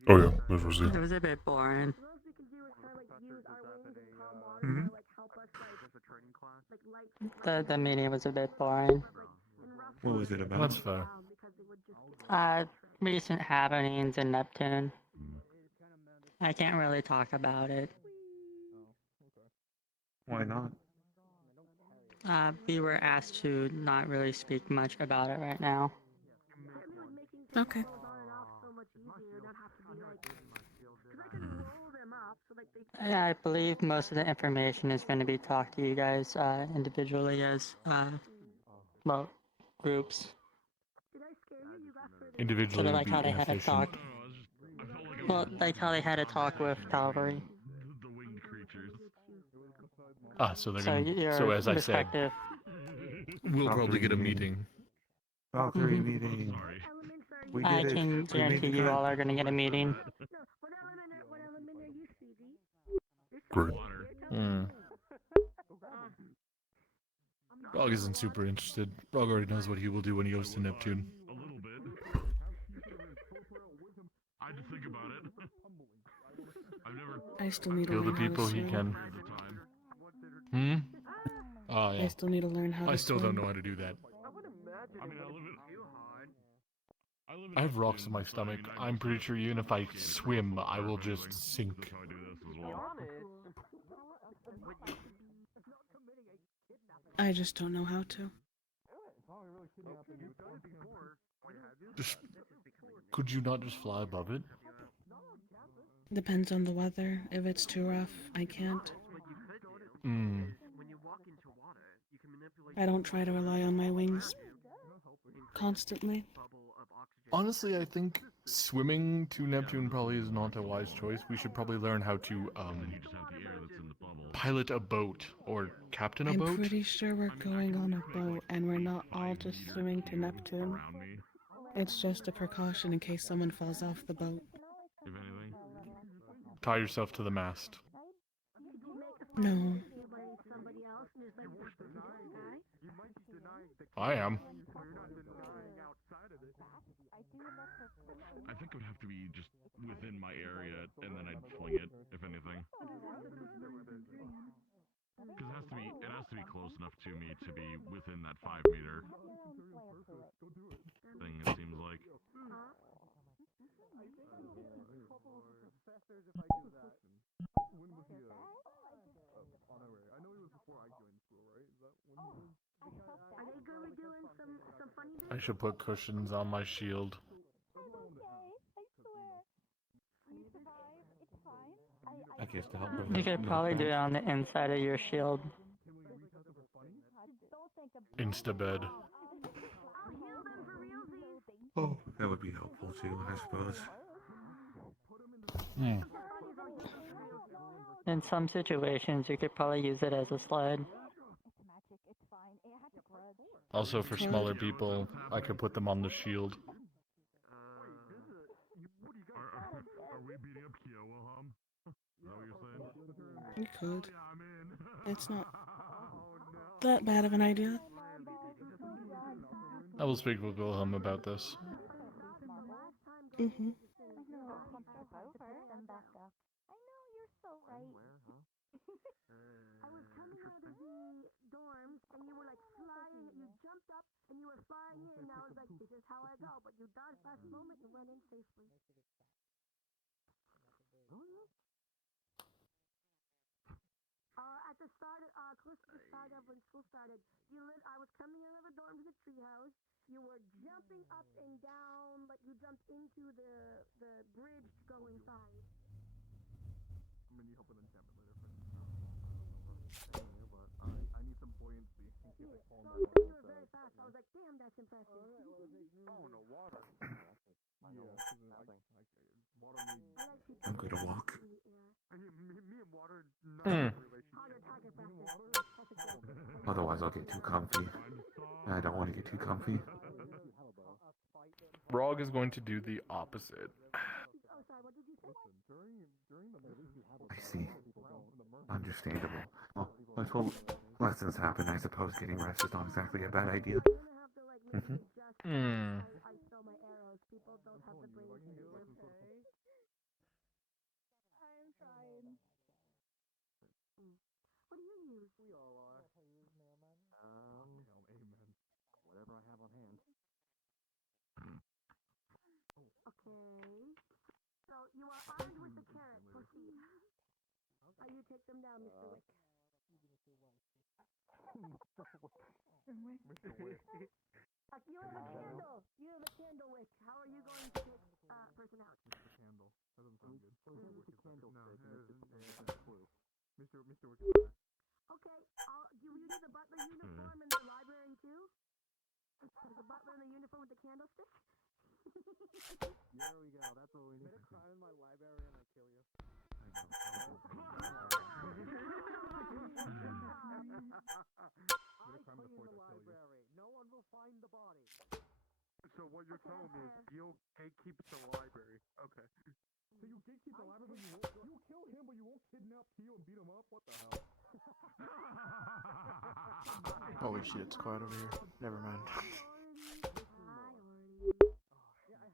Oh yeah, there's Rosie. It was a bit boring. Hmm? The meeting was a bit boring. What was it about? That's fair. Recent happenings in Neptune. I can't really talk about it. Why not? We were asked to not really speak much about it right now. Okay. I believe most of the information is going to be talked to you guys individually as, well, groups. Individually Sort of would like be how they had a inefficient. talk. Well, like how they had a talk with Calvary. Ah, so they're So gonna. your So as I said, respective. we'll probably get a meeting. Valkyrie meeting. We I did it. can We made guarantee the you cut. all are going to get a meeting. Great. Rog isn't super interested. Rog already knows what he will do when he goes to Neptune. A little bit. I had to think about it. I've never. I still need to Kill the learn how to people he swim. can. Hmm? Oh yeah. I still need to learn how to I still don't swim. know how to do that. I mean, I have rocks in my stomach. I'm pretty sure even if I swim, I will just sink. how I do this as well. I just don't know how to. Just, could you not just fly above it? Depends on the weather. If it's too rough, I can't. Hmm. I don't try to rely on my wings constantly. Honestly, I think swimming to Neptune probably is not a wise choice. We should probably learn how to pilot a boat or captain a I'm boat. pretty sure we're going on a boat and we're not all just swimming to Neptune. It's just a precaution in case someone falls off the boat. If anything. Tie yourself to the mast. No. I am. I think it would have to be just within my area, and then I'd fling it, if anything. Because it has to be close enough to me to be within that 5-meter thing, it seems like. I should put cushions on my shield. I guess to help You could probably do it on the inside of your shield. Instabed. Oh, that would be helpful too, I suppose. Hmm. In some situations, you could probably use it as a sled. Also, for smaller people, I could put them on the shield. Are we beating up Kiowa, Is that what you're saying? You could. It's not that bad of an idea. I will speak with Wilhelm about this. Mm-hmm. I was coming out of the dorms, and you were like flying. You jumped up, and you were flying in. And I was like, "This is how I go." But you dodged last moment and went in safely. At the start, close to the start of when school started, I was coming out of the dorm to the treehouse. You were jumping up and down, like you jumped into the bridge to go inside. I'm gonna need help with enchantment later for but I need some buoyancy in case I fall in the water. You were very fast. I was like, damn, that's impressive. Oh, no water. Water needs. I'm gonna walk. Me and water, Hmm. Otherwise, I'll get too comfy. And I don't want to get too comfy. Rog is going to do the opposite. I see. Understandable. Well, until lessons happen, I suppose getting rest is not exactly a bad idea. Mm-hmm. Hmm. I throw my arrows. People don't have the brain. I'm trying. What do you use? We all are. Amen. Whatever I have on hand. Okay. So you are armed with the carrot. Proceed. You take them down, Mr. Wick. Mr. Wick. You have a candle. You have a candle wick. How are you going to take person out? Mr. Candle. That doesn't sound good. Mr. Candlestick. Mr. Wick. Okay. Do you need the butler uniform in the library too? The butler in the uniform with the candlestick? There we go. That's what we need. Commit a crime in my library and I kill you. I clean the library. No one will find the body. So what you're telling me is you'll gatekeep the library. Okay. So you gatekeep the library, but you'll kill him, but you won't kidnap Tio and beat him up? What the hell? Holy shit, it's quiet over here. Never mind.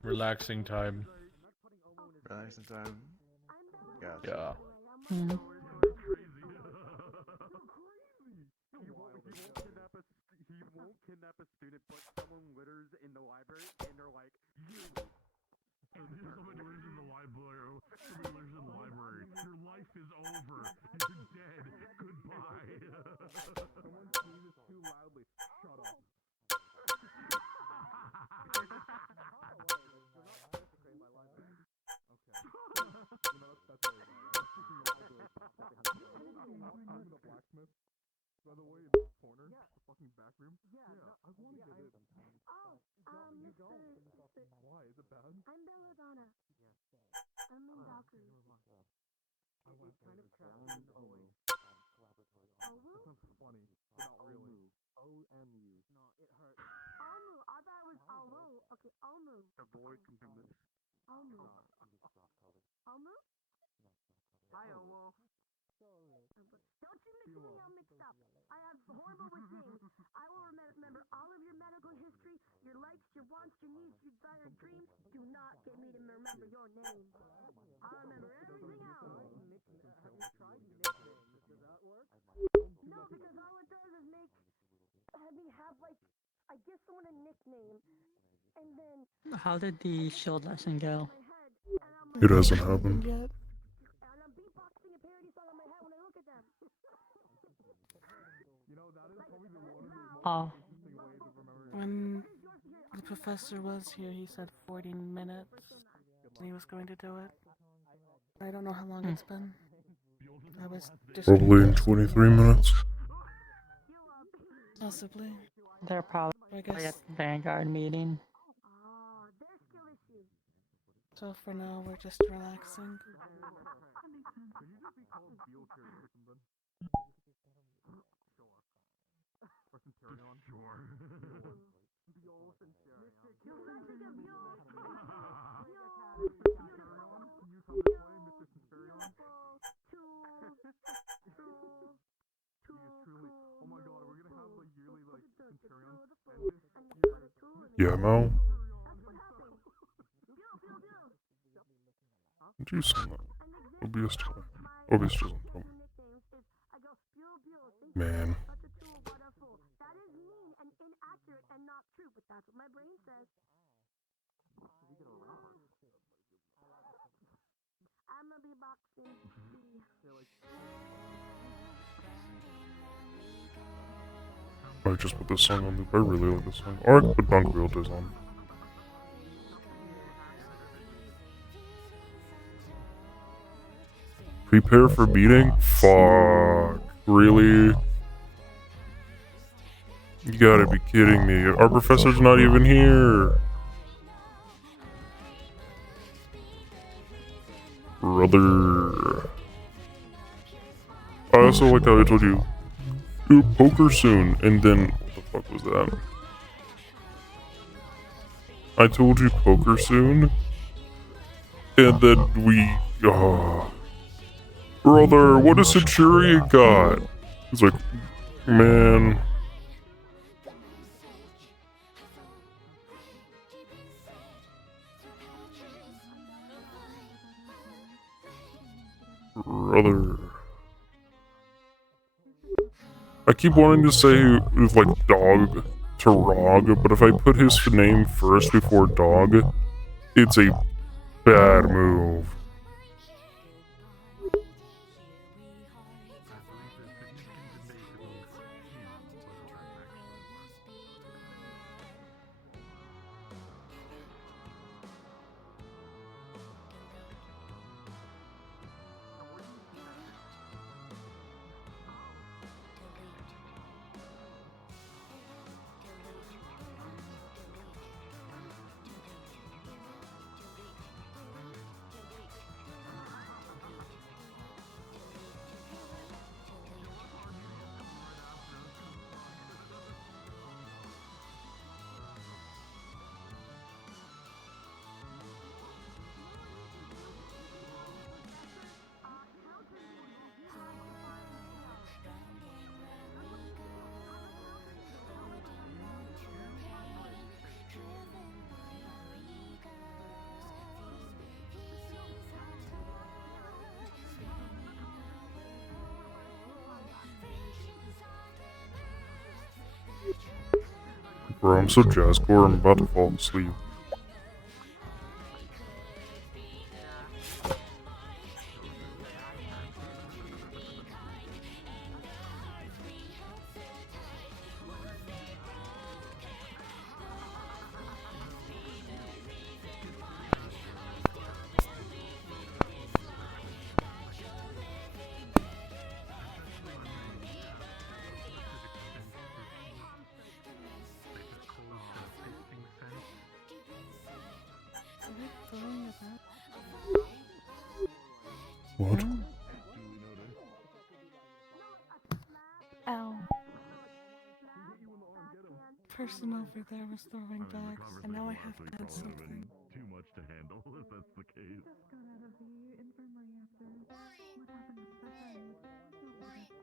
Relaxing time. Relaxing time. Gotcha. Yeah. Mm-hmm. He won't kidnap a student, but someone litters in the library, and they're like, you. Someone litters in the library. Someone litters in the library. Your life is over. You're dead. Goodbye. Someone sneezes too loudly. Shut up. The blacksmith, by the way, in the corner, the fucking back room. Yeah, I want to get in. Why? Is it bad? I'm Belladonna. I'm in Valkyrie. I was kind of trapped in the void. That sounds funny, but not really. O-M-U. No, it hurt. Almu. I thought it was Almu. Okay, Almu. The void can do this. Almu. Almu? Hi, Owo. Don't you mix me all mixed up. I have horrible with names. I will remember all of your medical history, your likes, your wants, your needs, your desires, dreams. Do not get me to remember your name. I'll remember everything else. Have you tried nicknames? Does that work? No, because all it does is have me have, like, I give someone a nickname, and then How did the shield lesson go? It hasn't happened yet. And I'm beatboxing a parody song on my head when I look at them. You know, that is probably the one of the most Oh. interesting ways of remembering. When the professor was here, he said 40 minutes. And he was going to do it. I don't know how long it's been. I was Probably in 23 minutes. Possibly. They're probably I at guess. the Vanguard meeting. So for now, we're just relaxing. Yeah, Mel. Did you send that? Obius doesn't tell me. Man. I just put this song on loop. I really like this song. Or I could put Bunk Wheel Diz on. Prepare for beating? Fuck. Really? You gotta be kidding me. Our professor's not even here. Brother. I also like how I told you, poker soon, and then, what the fuck was that? I told you poker soon, and then we, brother, what does Centurion got? It's like, man. Brother. I keep wanting to say it's like dog to Rog, but if I put his name first before dog, it's a bad move. Bro, I'm so jazzcore, I'm about to fall asleep. What? Ow. Person over there was throwing bags, and now I have to add something. Too much to handle if that's the case. Just got out of the infirmary after what happened with the friend.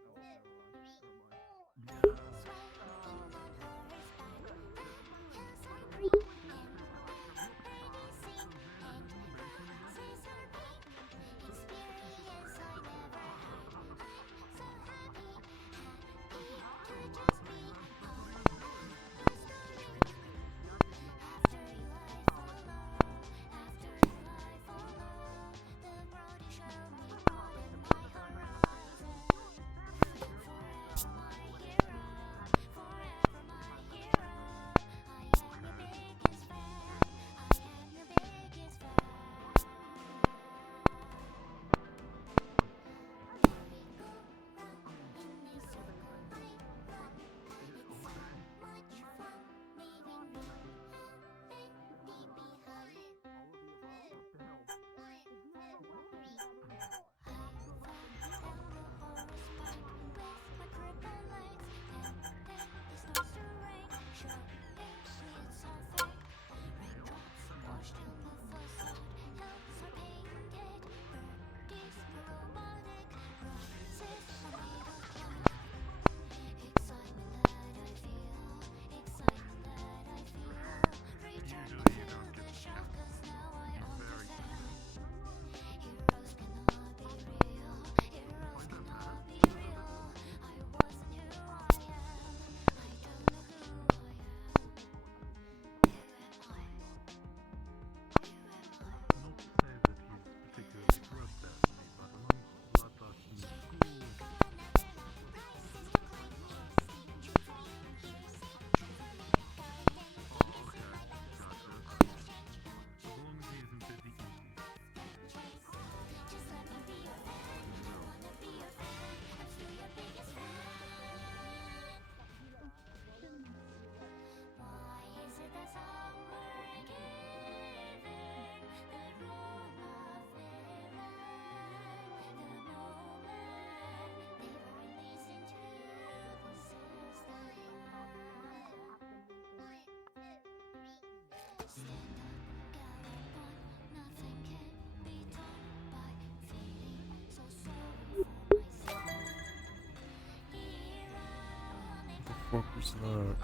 fuck was that?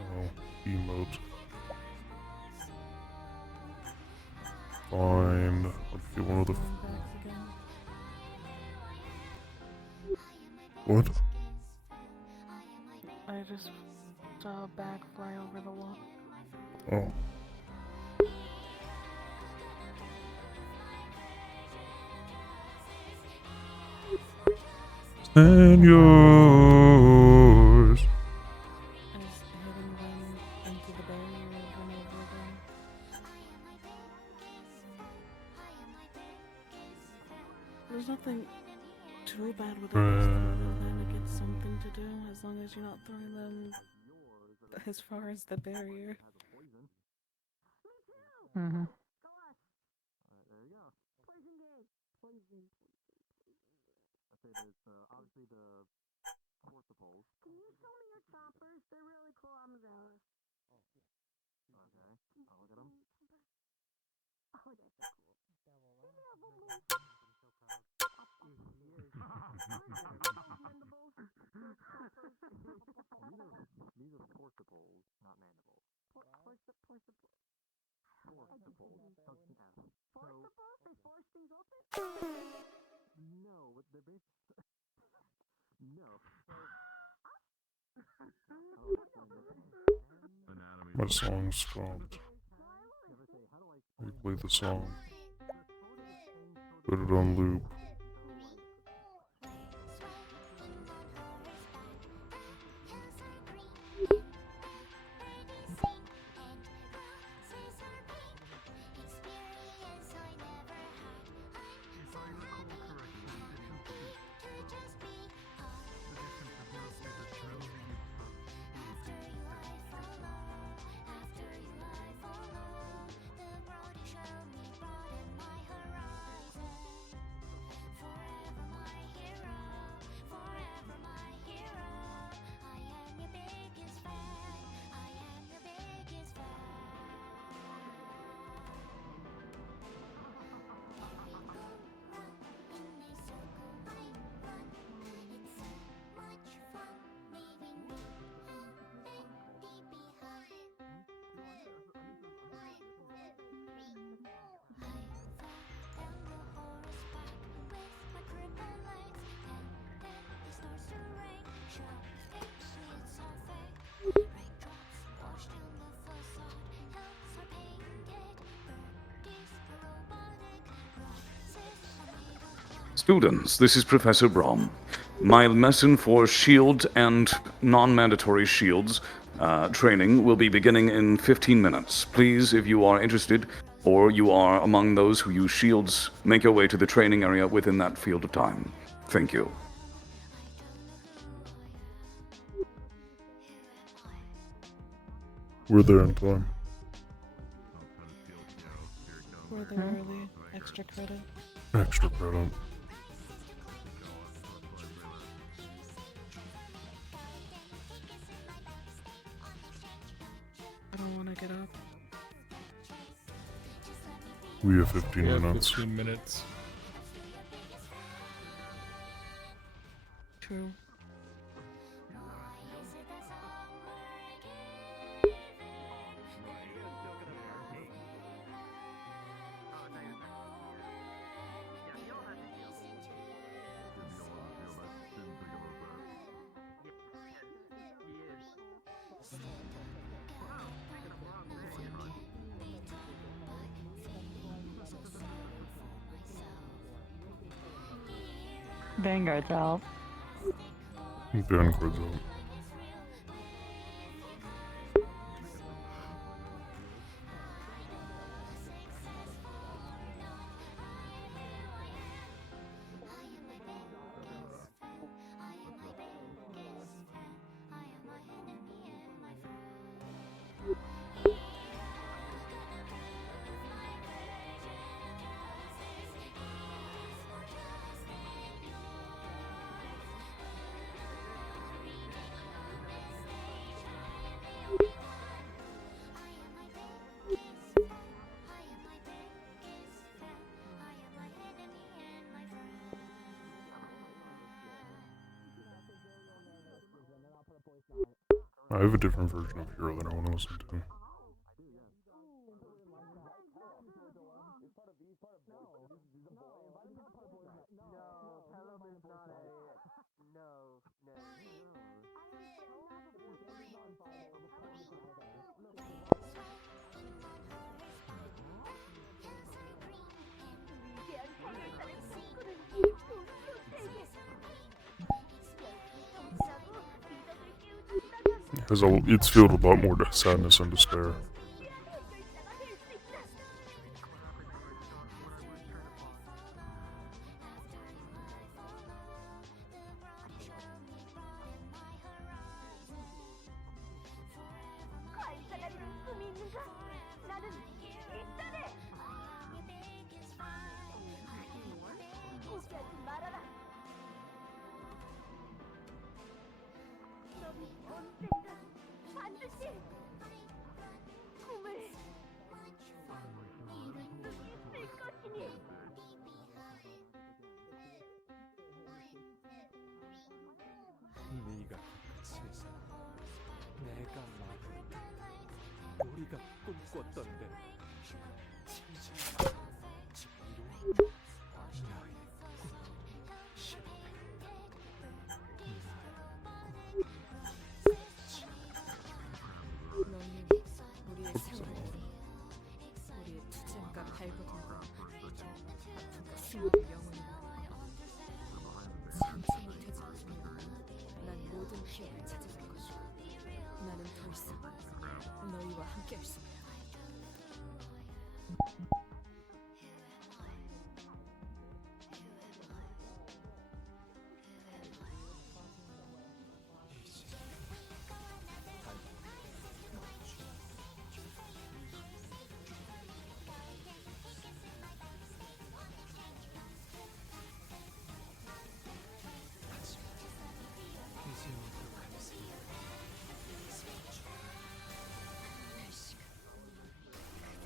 Oh, emote. Fine. Let's get one of the. What? I just saw a bag fly over the wall. Oh. And yours. Is hitting them into the barrier over and over again. There's nothing too bad with it. Like it's something to do as long as you're not throwing them as far as the barrier. Mm-hmm. There you go. Poison gate. Poison. I say there's obviously the portables. Can you show me your choppers? They're really cool. I'm jealous. Okay. I'll look at them. Oh, they're so cool. Yeah, boom boom. These are portables, not mandibles. Portables. Portables? They force things open? No, but they're basically... No. My song stopped. We play the song. Put it on loop. Students, this is Professor Brom. My lesson for shield and non-mandatory shields training will be beginning in 15 minutes. Please, if you are interested or you are among those who use shields, make your way to the training area within that field of time. Thank you. We're there in time. We're there early. Extra credit. Extra credit. I don't want to get up. We have 15 We have minutes. 15 minutes. True. Vanguard's out. Vanguard's out. I have a different version of Hero that I want to listen to. It's filled with a lot more sadness and despair. 네가 그 세상, 내가 말했던, 우리가 꿈꿨던데, 진짜 지금 나의 꿈 실패했다. 너는 우리의 세월이, 우리의 투쟁과 발버둥과 아픔과 수많은 영혼을 참지 못해지면 난 모든 기억을 찾아갈 것이고 나는 더 이상 너희와 함께할 수 없다. 이제 어떡하지?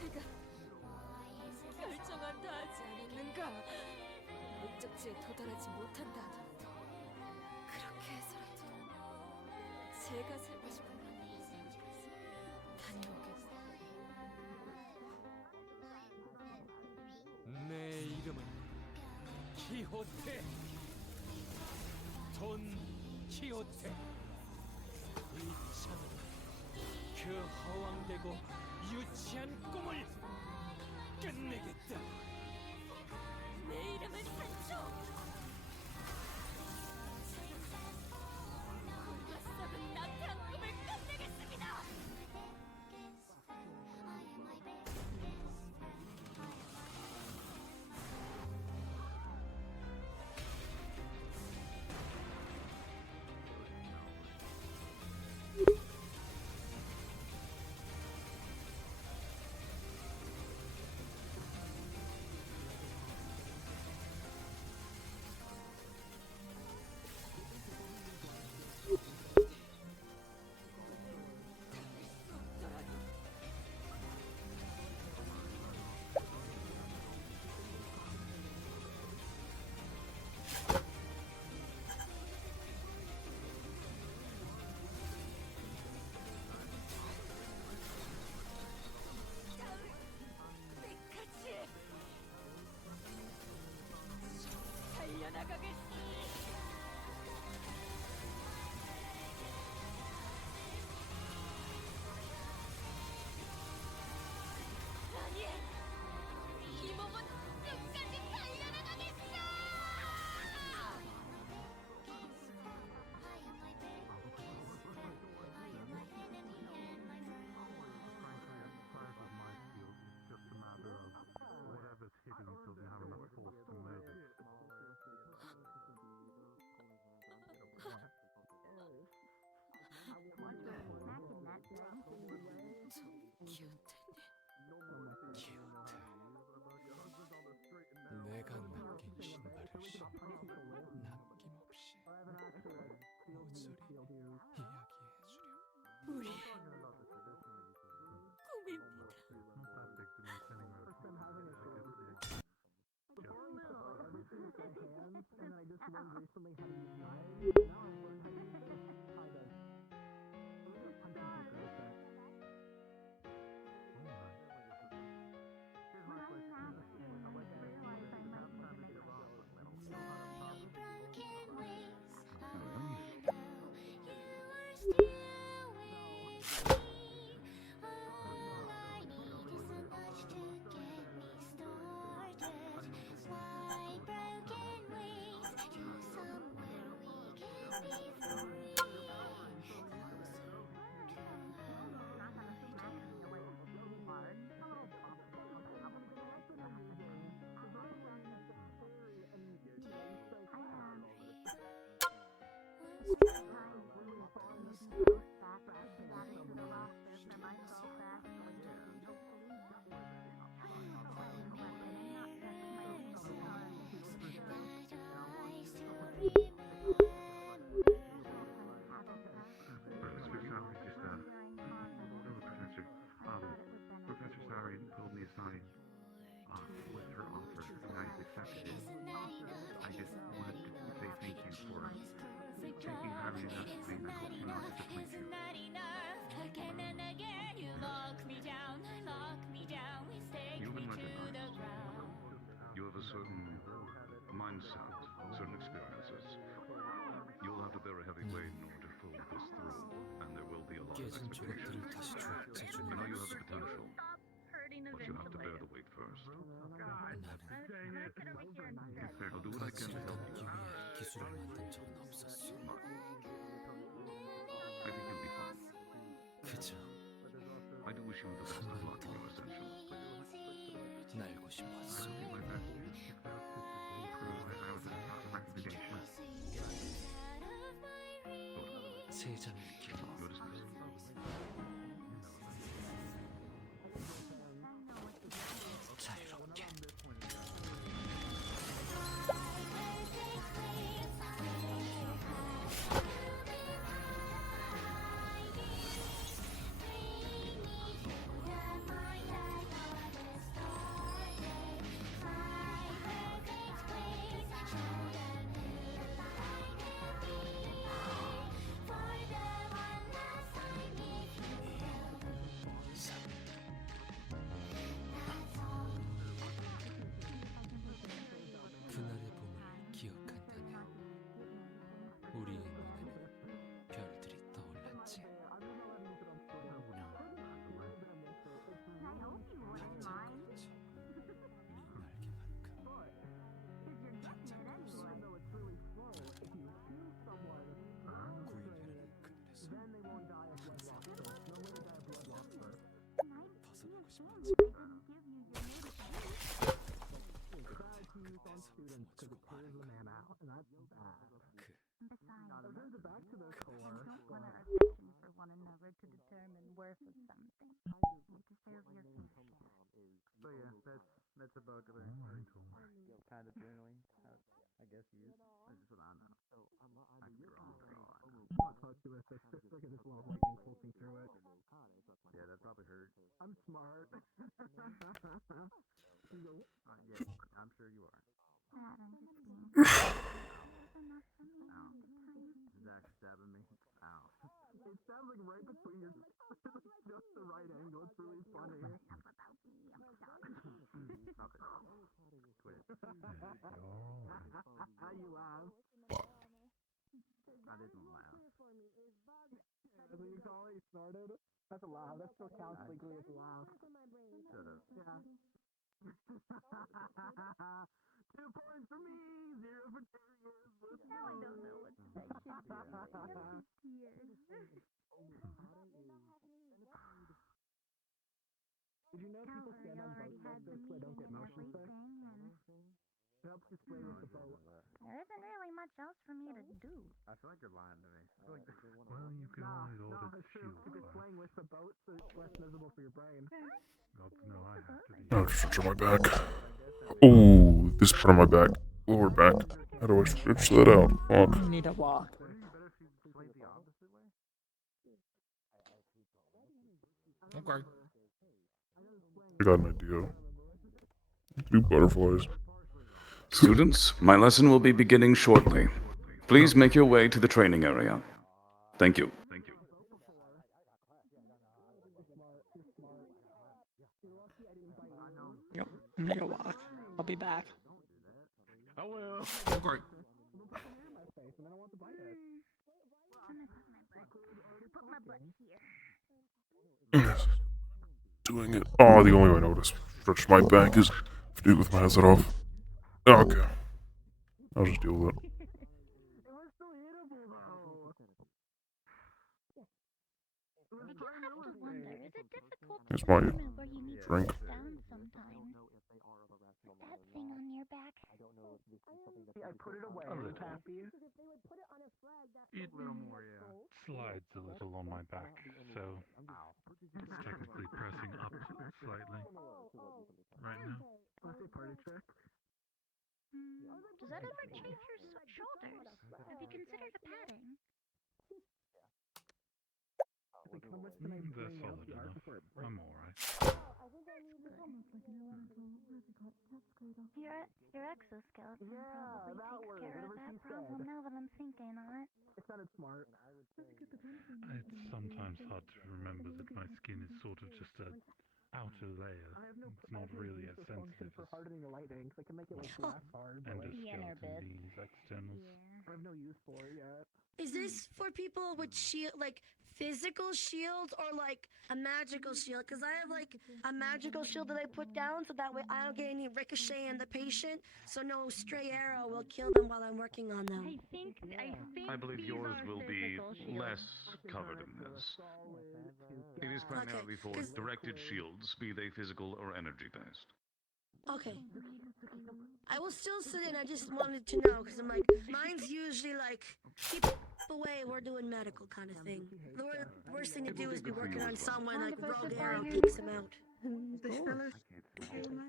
내가 결정한다 하지 않았는가? 목적지에 도달하지 못한다 하더라도 그렇게 해서라도 제가 살고 싶은 다녀오겠어. 내 이름은 키호테. 돈 키호테. 이 창으로 그 허황되고 유치한 꿈을 끝내겠다. 내 이름은 산초. 꿈과 썩은 나태한 꿈을 끝내겠습니다. 달려나가겠어. 아니, 이 몸은 끝까지 달려나가겠어. 내가 남긴 신발을 신고 남김없이 모조리 이야기해주렴. 우리 꿈입니다. Professor Sarian pulled me aside with her offer, and I accepted it. I just wanted to say thank you for thinking highly enough of me, and I hope to not disappoint you. You've been recognized. You have a certain mindset, certain experiences. You'll have to bear a heavy weight in order to pull this through, and there will be a lot of expectation. You know you have the potential, but you have to bear the weight first. I'll do what I can to help you. 기술을 만든 적은 없었어. I think you'll be fine. 그저 I do wish you the best of luck in your ascension. 날고 싶었어. I will do my best to prove that I was a recommendation. 세상을 길어. You're dismissed. 자유롭게. 그날의 봄을 기억한다네. 우리의 눈에는 별들이 떠올랐지. So yeah, that's about it. Kind of journaling, I guess you use. That's just what I know. I can draw. Look at this little lightning pulsing through it. Yeah, that probably hurt. I'm smart. Yeah, I'm sure you are. Ow. Zach stabbing me. Ow. It stabs like right between your just the right angle. It's really funny. Okay. Quit. You laugh. I didn't laugh. That's what you call it? You snorted? That's a laugh. That still counts legally as a laugh. Shut up. Yeah. 2 points for me, 0 for Curious. Now I don't know what to say. Did you know people stand on boats like this so they don't get motion sick? It helps you sway with the boat. There isn't really much else for me to do. I feel like you're lying to me. I feel like Well, you can always order the true. shield Keep it class. playing with the boat so it's less visible for your brain. No, I have to be. Oh, just stretch my back. Oh, this part of my back. Lower back. How do I stretch that out? Fuck. You need to walk. Okay. I got an idea. Do butterflies. Students, my lesson will be beginning shortly. Please make your way to the training area. Thank you. Thank you. I'm gonna walk. I'll be back. I will. Okay. Doing it. Oh, the only way I know to stretch my back is to do it with my headset off. Okay. I'll just deal with it. Here's my drink. I put it away. A little. Happy. It slides a little on my back, so it's technically pressing up slightly right now. What's a party trick? Does that ever change your shoulders? Have you considered a padding? They're solid enough. I'm alright. Your exoskeleton probably takes care of that problem now that I'm thinking on it. It sounded smart. It's sometimes hard to remember that my skin is sort of just a outer layer. It's not really as sensitive for as hardening the lightning, because I can make it like glass hard. But like, endoskeleton, these externals. I have no use for it yet. Is this for people with shield, like physical shields, or like a magical shield? Because I have like a magical shield that I put down so that way I don't get any ricochet in the patient, so no stray arrow will kill them while I'm working on them. I believe yours will be less covered in this. It is primarily for directed shields, be they physical or energy based. Okay. I will still sit in. I just wanted to know because I'm like, mine's usually like keep away. We're doing medical kind of thing. The worst thing to do is be working on someone like rogue arrow kicks him out. This fellow's cut him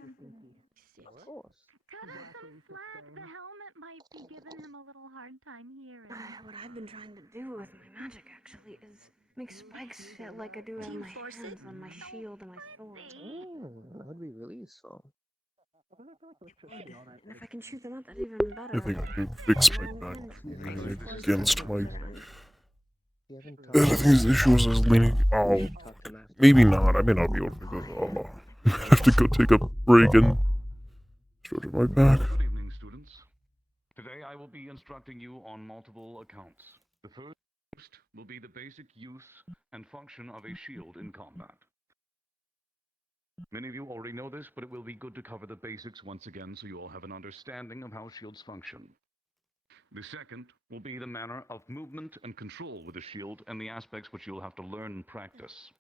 some slack. The helmet might be giving him a little hard time hearing. What I've been trying to do with my magic actually is make spikes like I do on my hands, on my shield, and my sword. That would be really useful. And if I can shoot them out, that's even better. I think I can fix my back against my. I think the issue is I was leaning. Oh, maybe not. I may not be able to go. Oh, I have to go take a break and stretch my back. Good evening, students. Today I will be instructing you on multiple accounts. The first will be the basic use and function of a shield in combat. Many of you already know this, but it will be good to cover the basics once again so you all have an understanding of how shields function. The second will be the manner of movement and control with a shield and the aspects which you'll have to learn and practice.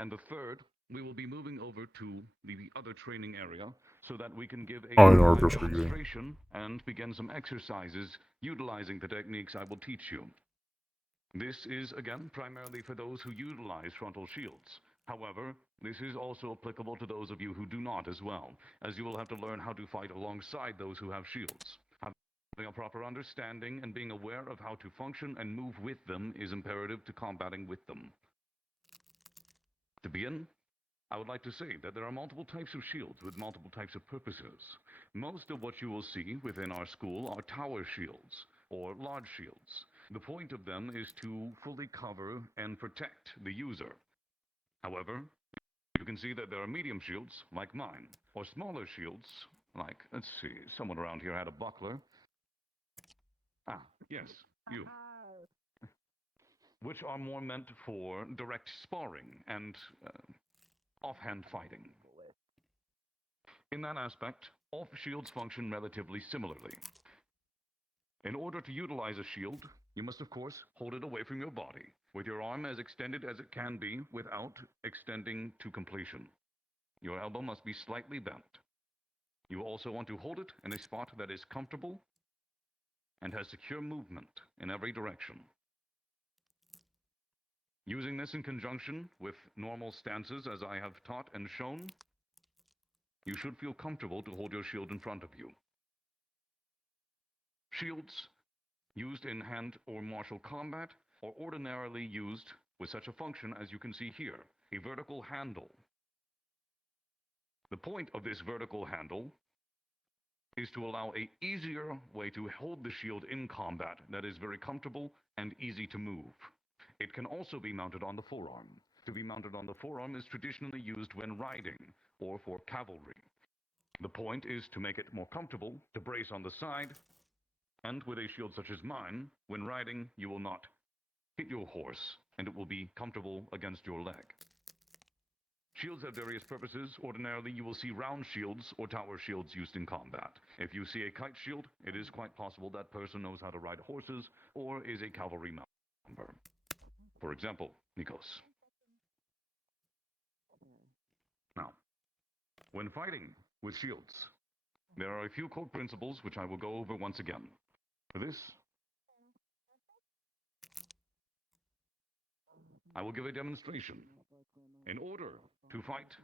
And the third, we will be moving over to the other training area so that we can give a Argos reading. demonstration and begin some exercises utilizing the techniques I will teach you. This is, again, primarily for those who utilize frontal shields. However, this is also applicable to those of you who do not as well, as you will have to learn how to fight alongside those who have shields. Having a proper understanding and being aware of how to function and move with them is imperative to combating with them. To begin, I would like to say that there are multiple types of shields with multiple types of purposes. Most of what you will see within our school are tower shields, or large shields. The point of them is to fully cover and protect the user. However, you can see that there are medium shields, like mine, or smaller shields, like, let's see, someone around here had a buckler. Ah, yes, you. Which are more meant for direct sparring and offhand fighting. In that aspect, all shields function relatively similarly. In order to utilize a shield, you must of course hold it away from your body, with your arm as extended as it can be without extending to completion. Your elbow must be slightly bent. You also want to hold it in a spot that is comfortable and has secure movement in every direction. Using this in conjunction with normal stances as I have taught and shown, you should feel comfortable to hold your shield in front of you. Shields used in hand or martial combat are ordinarily used with such a function as you can see here, a vertical handle. The point of this vertical handle is to allow an easier way to hold the shield in combat that is very comfortable and easy to move. It can also be mounted on the forearm. To be mounted on the forearm is traditionally used when riding or for cavalry. The point is to make it more comfortable to brace on the side, and with a shield such as mine, when riding, you will not hit your horse, and it will be comfortable against your leg. Shields have various purposes. Ordinarily, you will see round shields or tower shields used in combat. If you see a kite shield, it is quite possible that person knows how to ride horses or is a cavalry member. For example, Nikos. Now, when fighting with shields, there are a few core principles which I will go over once again. For this, I will give a demonstration. In order to fight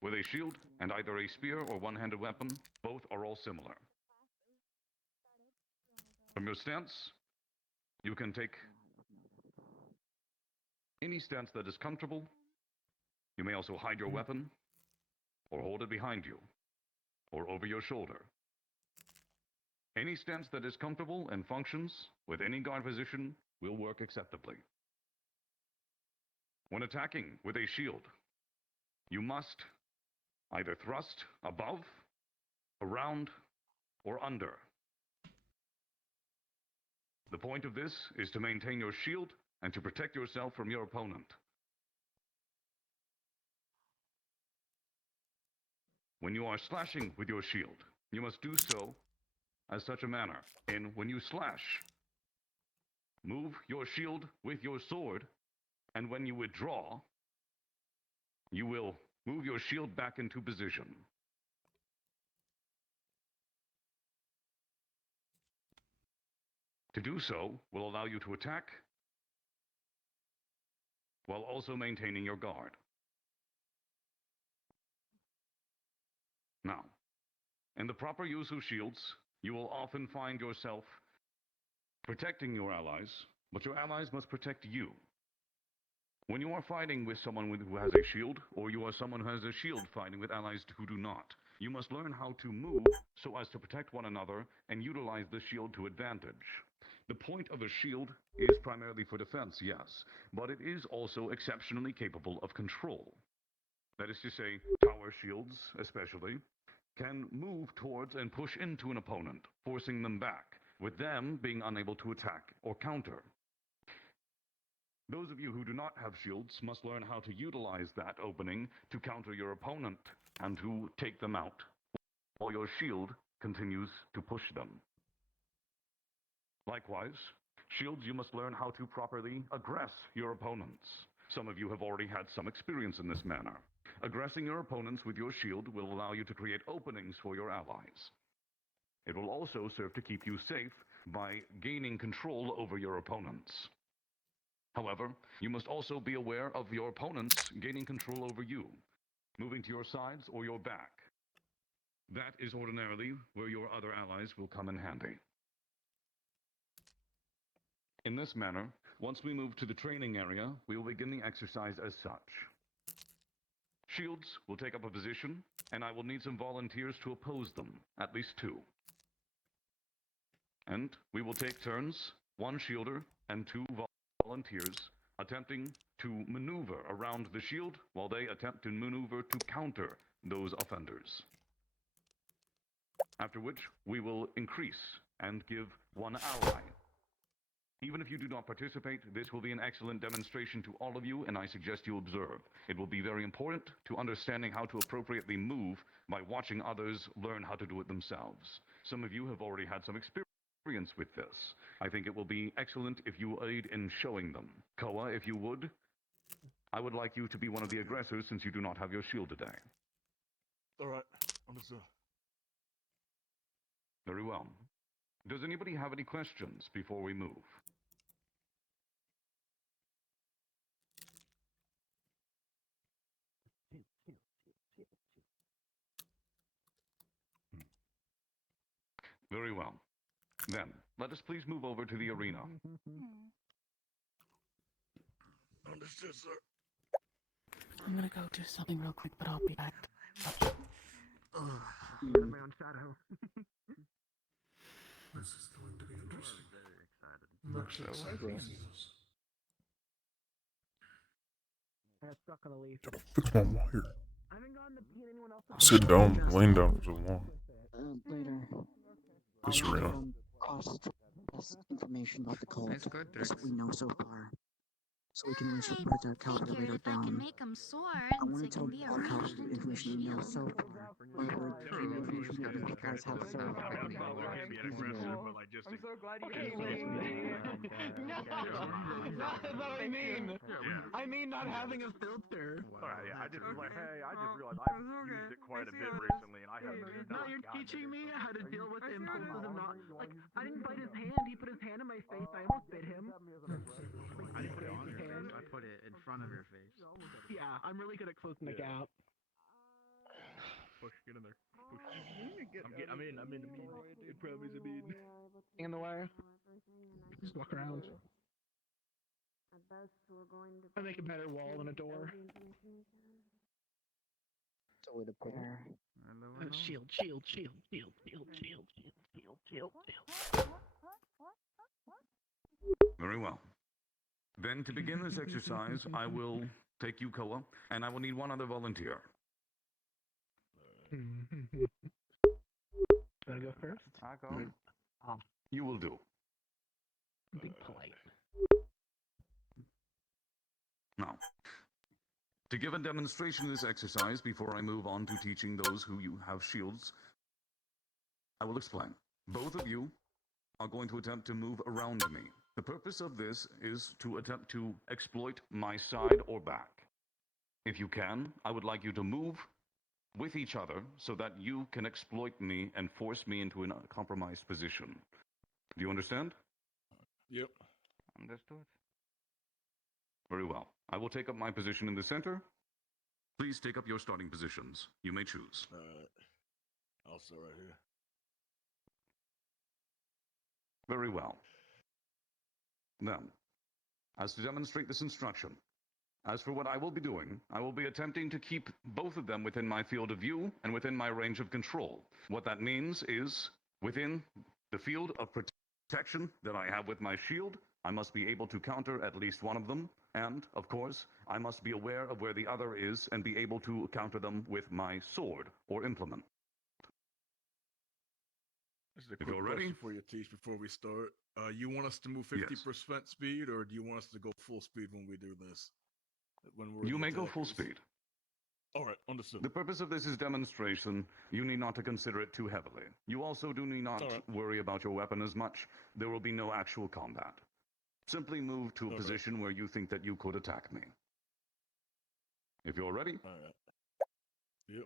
with a shield and either a spear or one-handed weapon, both are all similar. From your stance, you can take any stance that is comfortable. You may also hide your weapon, or hold it behind you, or over your shoulder. Any stance that is comfortable and functions with any guard position will work acceptably. When attacking with a shield, you must either thrust above, around, or under. The point of this is to maintain your shield and to protect yourself from your opponent. When you are slashing with your shield, you must do so as such a manner. And when you slash, move your shield with your sword, and when you withdraw, you will move your shield back into position. To do so will allow you to attack while also maintaining your guard. Now, in the proper use of shields, you will often find yourself protecting your allies, but your allies must protect you. When you are fighting with someone who has a shield, or you are someone who has a shield fighting with allies who do not, you must learn how to move so as to protect one another and utilize the shield to advantage. The point of a shield is primarily for defense, yes, but it is also exceptionally capable of control. That is to say, tower shields, especially, can move towards and push into an opponent, forcing them back, with them being unable to attack or counter. Those of you who do not have shields must learn how to utilize that opening to counter your opponent and to take them out, while your shield continues to push them. Likewise, shields, you must learn how to properly aggress your opponents. Some of you have already had some experience in this manner. Aggressing your opponents with your shield will allow you to create openings for your allies. It will also serve to keep you safe by gaining control over your opponents. However, you must also be aware of your opponents gaining control over you, moving to your sides or your back. That is ordinarily where your other allies will come in handy. In this manner, once we move to the training area, we will begin the exercise as such. Shields will take up a position, and I will need some volunteers to oppose them, at least 2. And we will take turns, 1 shielder and 2 volunteers, attempting to maneuver around the shield while they attempt to maneuver to counter those offenders. After which, we will increase and give 1 ally. Even if you do not participate, this will be an excellent demonstration to all of you, and I suggest you observe. It will be very important to understanding how to appropriately move by watching others learn how to do it themselves. Some of you have already had some experience with this. I think it will be excellent if you aid in showing them. Koa, if you would, I would like you to be one of the aggressors since you do not have your shield today. Alright, understood. Very well. Does anybody have any questions before we move? Very well. Then, let us please move over to the arena. Understood, sir. I'm gonna go do something real quick, but I'll be back. My own shadow. This is going to be interesting. Very excited. I'm actually excited to see this. I got stuck on a leaf. Fix my wire. I think Sit down, laying down for so long. Later. This arena. Cost us information about the cult. That's what we know so far. So we can research our caliber radar If I can down. make them swords, I want to it tell can be a all caliber reaction to the information we know shield. so far. However, the information we got guys have so I'm so glad you came. That's what I mean. I mean not having a filter. Alright, yeah, I just was like, hey, I just realized I've used it quite a bit recently, and I have Now you're teaching me how to deal with impulses of not like I didn't bite his hand. He put his hand in my face. I almost bit him. I didn't put it on your face. I put it in front of your face. Yeah, I'm really good at closing the gap. Push, get in there. Push. I'm in. It probably is a bead. In the way. Just walk around. I make a better wall than a door. So to prepare. Shield. Very well. Then, to begin this exercise, I will take you, Koa, and I will need one other volunteer. Wanna go first? I go. You will do. Be polite. Now, to give a demonstration of this exercise before I move on to teaching those who you have shields, I will explain. Both of you are going to attempt to move around me. The purpose of this is to attempt to exploit my side or back. If you can, I would like you to move with each other so that you can exploit me and force me into a compromised position. Do you understand? Yep. Understood. Very well. I will take up my position in the center. Please take up your starting positions. You may choose. Alright. I'll start right here. Very well. Then, as to demonstrate this instruction, as for what I will be doing, I will be attempting to keep both of them within my field of view and within my range of control. What that means is, within the field of protection that I have with my shield, I must be able to counter at least one of them, and, of course, I must be aware of where the other is and be able to counter them with my sword or implement. Just a quick question for you, Teach, before we start. You want us to move 50% speed, or do you want us to go full speed when we do this? When we're You in may the go attack full phase? speed. All right, understood. The purpose of this is demonstration. You need not to consider it too heavily. You also do need not worry about your weapon as much. There will be no actual combat. Simply move to a position where you think that you could attack me. If you're ready, All right. Yep.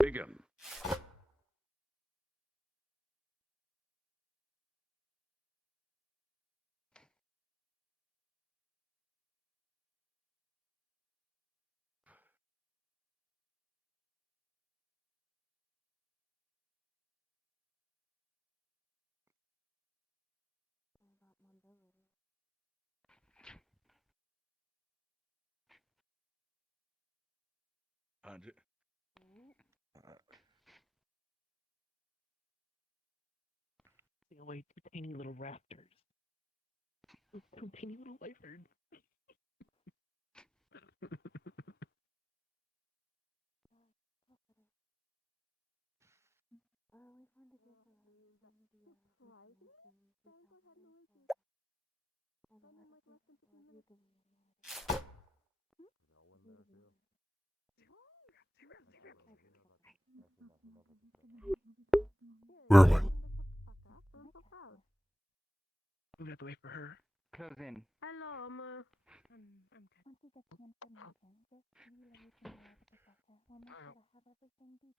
begin. Hundred. Away two tiny little raptors. Two tiny little lizards. Where am I? We have to wait for her. Close in. Hello,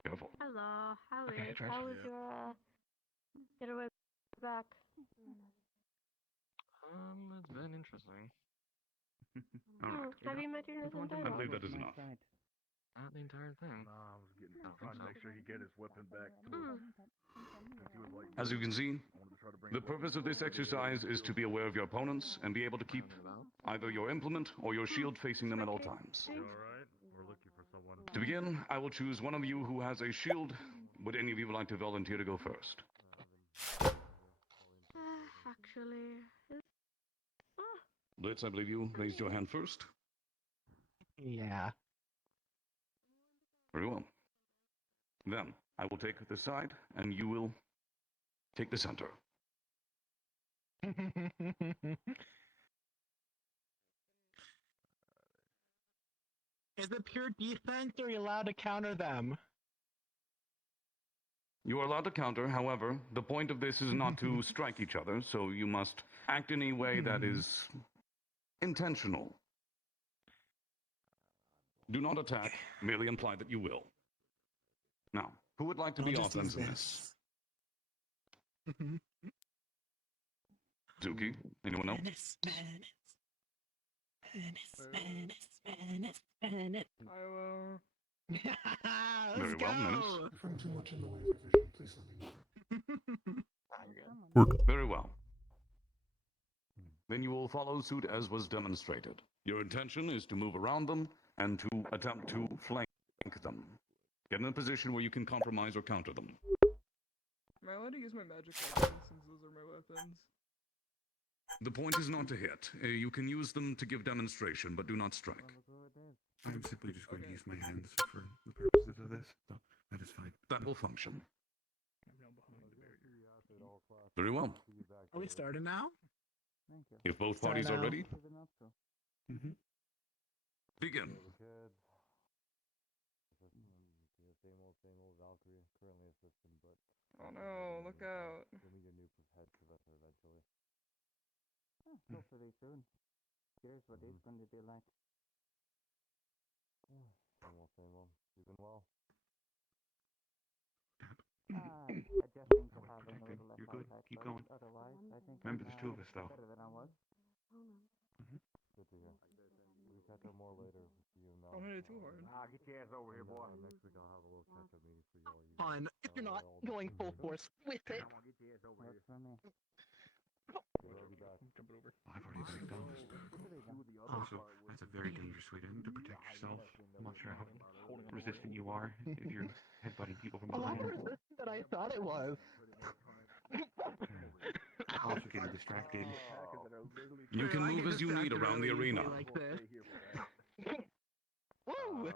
Careful. Hello, how Okay, is? Trish. How was Yeah. your getaway back? It's been interesting. All right. Have you met your new I believe that is enough. Not the entire thing. I was trying to make sure he get his weapon back to us. He was like, As you can see, I wanted to try to bring the purpose of this exercise is to be aware of your opponents and be able to keep either your implement or your shield facing them at all times. You alright? We're looking for someone. To begin, I will choose one of you who has a shield. Would any of you like to volunteer to go first? Actually, Blitz, I believe you raised your hand first. Yeah. Very well. Then, I will take the side, and you will take the center. Is it pure defense, or are you allowed to counter them? You are allowed to counter, however, the point of this is not to strike each other, so you must act in a way that is intentional. Do not attack, merely imply that you will. Now, who would like to be offense in this? Zuki, anyone else? I will. Very well, Menace. If I'm too much in the way of your vision, please let me know. Very well. Then you will follow suit as was demonstrated. Your intention is to move around them and to attempt to flank them. Get in a position where you can compromise or counter them. Am I allowed to use my magic weapons since those are my weapons? The point is not to hit. You can use them to give demonstration, but do not strike. I'm simply just going to use my hands for the purposes of this, so that is fine. That will function. Very well. Are we starting now? If both parties are ready, begin. Oh no, look out. Hopefully soon. Curious what it's going to be like. Keeping well. Adjusting to having a little less You're good. outside Keep noise. going. Otherwise, I think Remember, I'm, there's two of us, though. better than I was. Good to hear. We catch up more later with you and Mel. Don't hit it too hard. Get your ass over here, boy. Next week I'll have a little catch-up meeting for you all. Fine, if you're not going full force with it. Works for me. Jump it over. I've already backed off. Also, that's a very dangerous way to protect yourself. I'm not sure how resistant you are if you're headbutting people from A lot behind. more resistant than I thought it was. Also getting distracted. You can move as you need around the arena. Like this. Woo!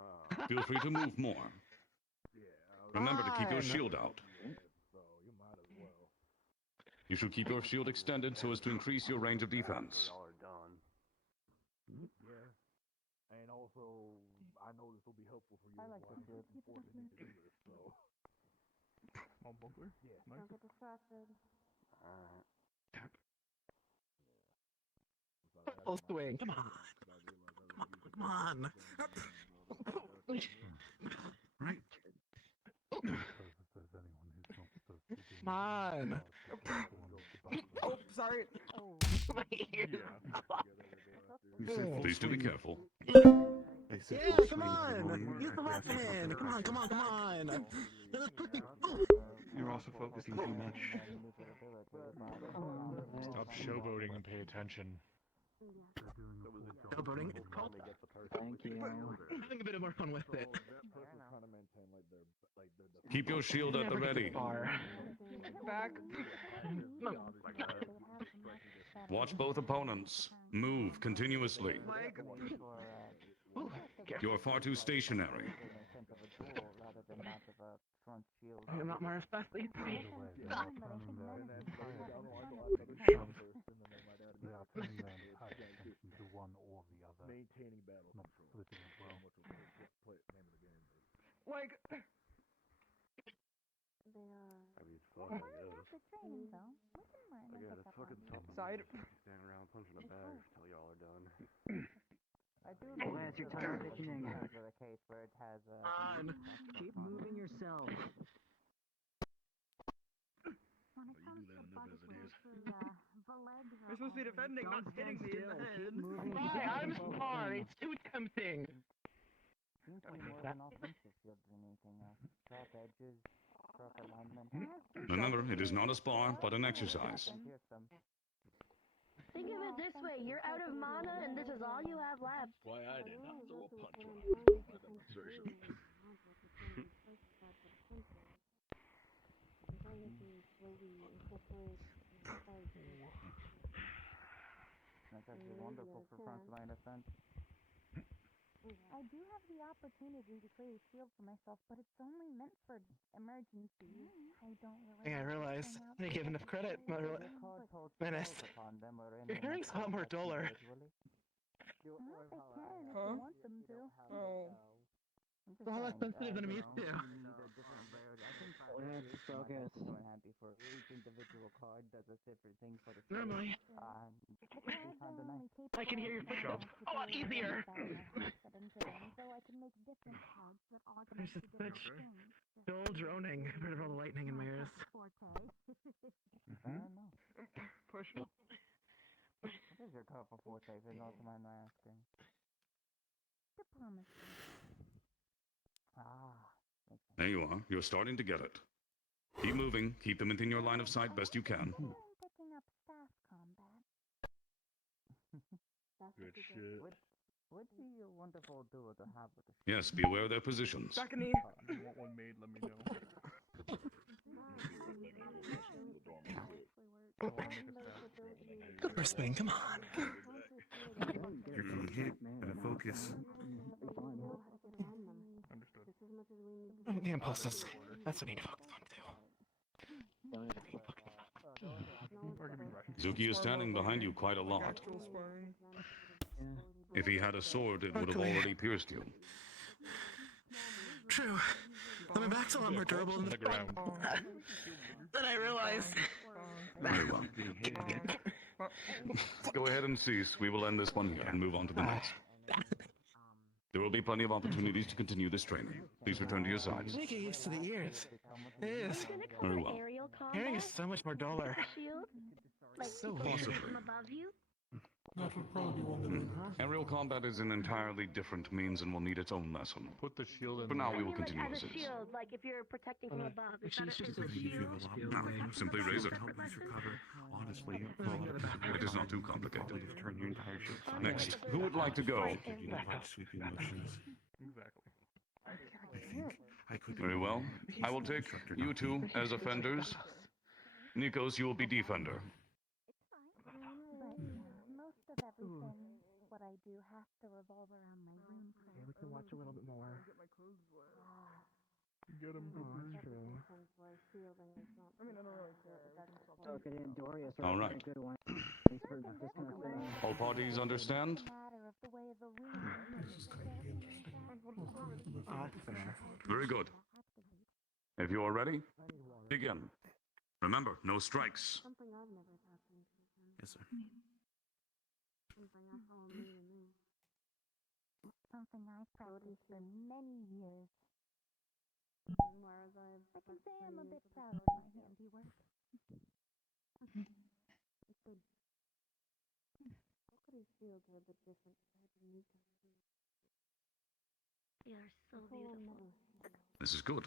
Feel free to move more. Remember to keep your shield out. You should keep your shield extended so as to increase your range of defense. Yeah. And also, I know this will be helpful for you. I like this dude. Oh, buckler? Yeah. Nice. Don't get distracted. Full swing. Come on. Come on. Right? Come on. Oh, sorry. My ears. Please do be careful. Yeah, come on. Use the weapon. Come on, come on, come on. You're also focusing too much. Stop showboating and pay attention. Showboating? It's called that. Thank you. I'm having a bit of more fun with it. Keep your shield at the ready. Back. Watch both opponents. Move continuously. You are far too stationary. I'm not more especially. Maintaining battle control. Like. I mean, it's fun, I guess. Again, it's fucking something. Side. Standing around punching a bag till y'all are done. I do like your time pitching with a case where it has Keep moving yourself. You're supposed to be defending, not hitting me in the head. Hi, I'm smart. It's too tempting. Seems to be more of an offensive field than anything else. Sharp edges, sharp alignment. Remember, it is not a spar, but an exercise. Think of it this way, you're out of mana and this is all you have left. Why I did not throw a punch on my demonstration. That's actually wonderful for frontline defense. I do have the opportunity to create a shield for myself, but it's only meant for emergencies. I don't really. Yeah, I realize. I didn't give enough credit. Menace. Your hearing's a lot more duller. Well, they can if Huh? you want them to. Oh. I'm It's a lot less sensitive than I'm used to. Let's focus. Each individual card does a different thing for the Normally. I can hear your footsteps a lot easier. There's just such dull droning. I've heard of all the lightning in my ears. Push it. What is your colorful forte? If you don't mind my asking. Diplomacy. There you are. You're starting to get it. Keep moving. Keep them within your line of sight best you can. Picking up staff combat. Good shit. What do your wonderful duo to have with the Yes, be aware of their positions. If you want one made, let me know. Good Brisbane, come on. You're getting hit. Gotta focus. The impulses. That's what I need to focus on, too. Zuki is standing behind you quite a lot. If he had a sword, it would have already pierced you. True. But my back's a lot more durable than the ground. Than I realized. Very well. Go ahead and cease. We will end this one here and move on to the next. There will be plenty of opportunities to continue this training. Please return to your sides. I get used to the ears. It is. Very well. Hearing is so much more duller. So weird. Possibly. Above you? Aerial combat is an entirely different means and will need its own lesson. Put the shield in. For now, we will continue As as a is. shield, like if you're protecting from above. Is that If a you shield? have a lot simply raise it. Help you recover. Honestly, It is not too complicated. to turn your entire ship sideways. Next, who would like to go? You know, like sweeping motions. Exactly. I think I could be Very well. wrong. I will take you two as offenders. Nikos, you will be defender. Most of everything, what I do, has to revolve around my room. Okay, we can watch a little bit more. Get him. That's true. I mean, I don't really care. Okay, and Dorius are All a right. very good one. Thanks for this kind of thing. All parties understand? Matter of the way the room That's fair. Very good. If you are ready, begin. Remember, no strikes. Something I've never tapped into. Yes, sir. Something I follow me. Something I've practiced for many years. Whereas I can say I'm a bit proud of my handiwork. It's good. Oka's shields are a bit different compared to Mika's. They are so beautiful. This is good.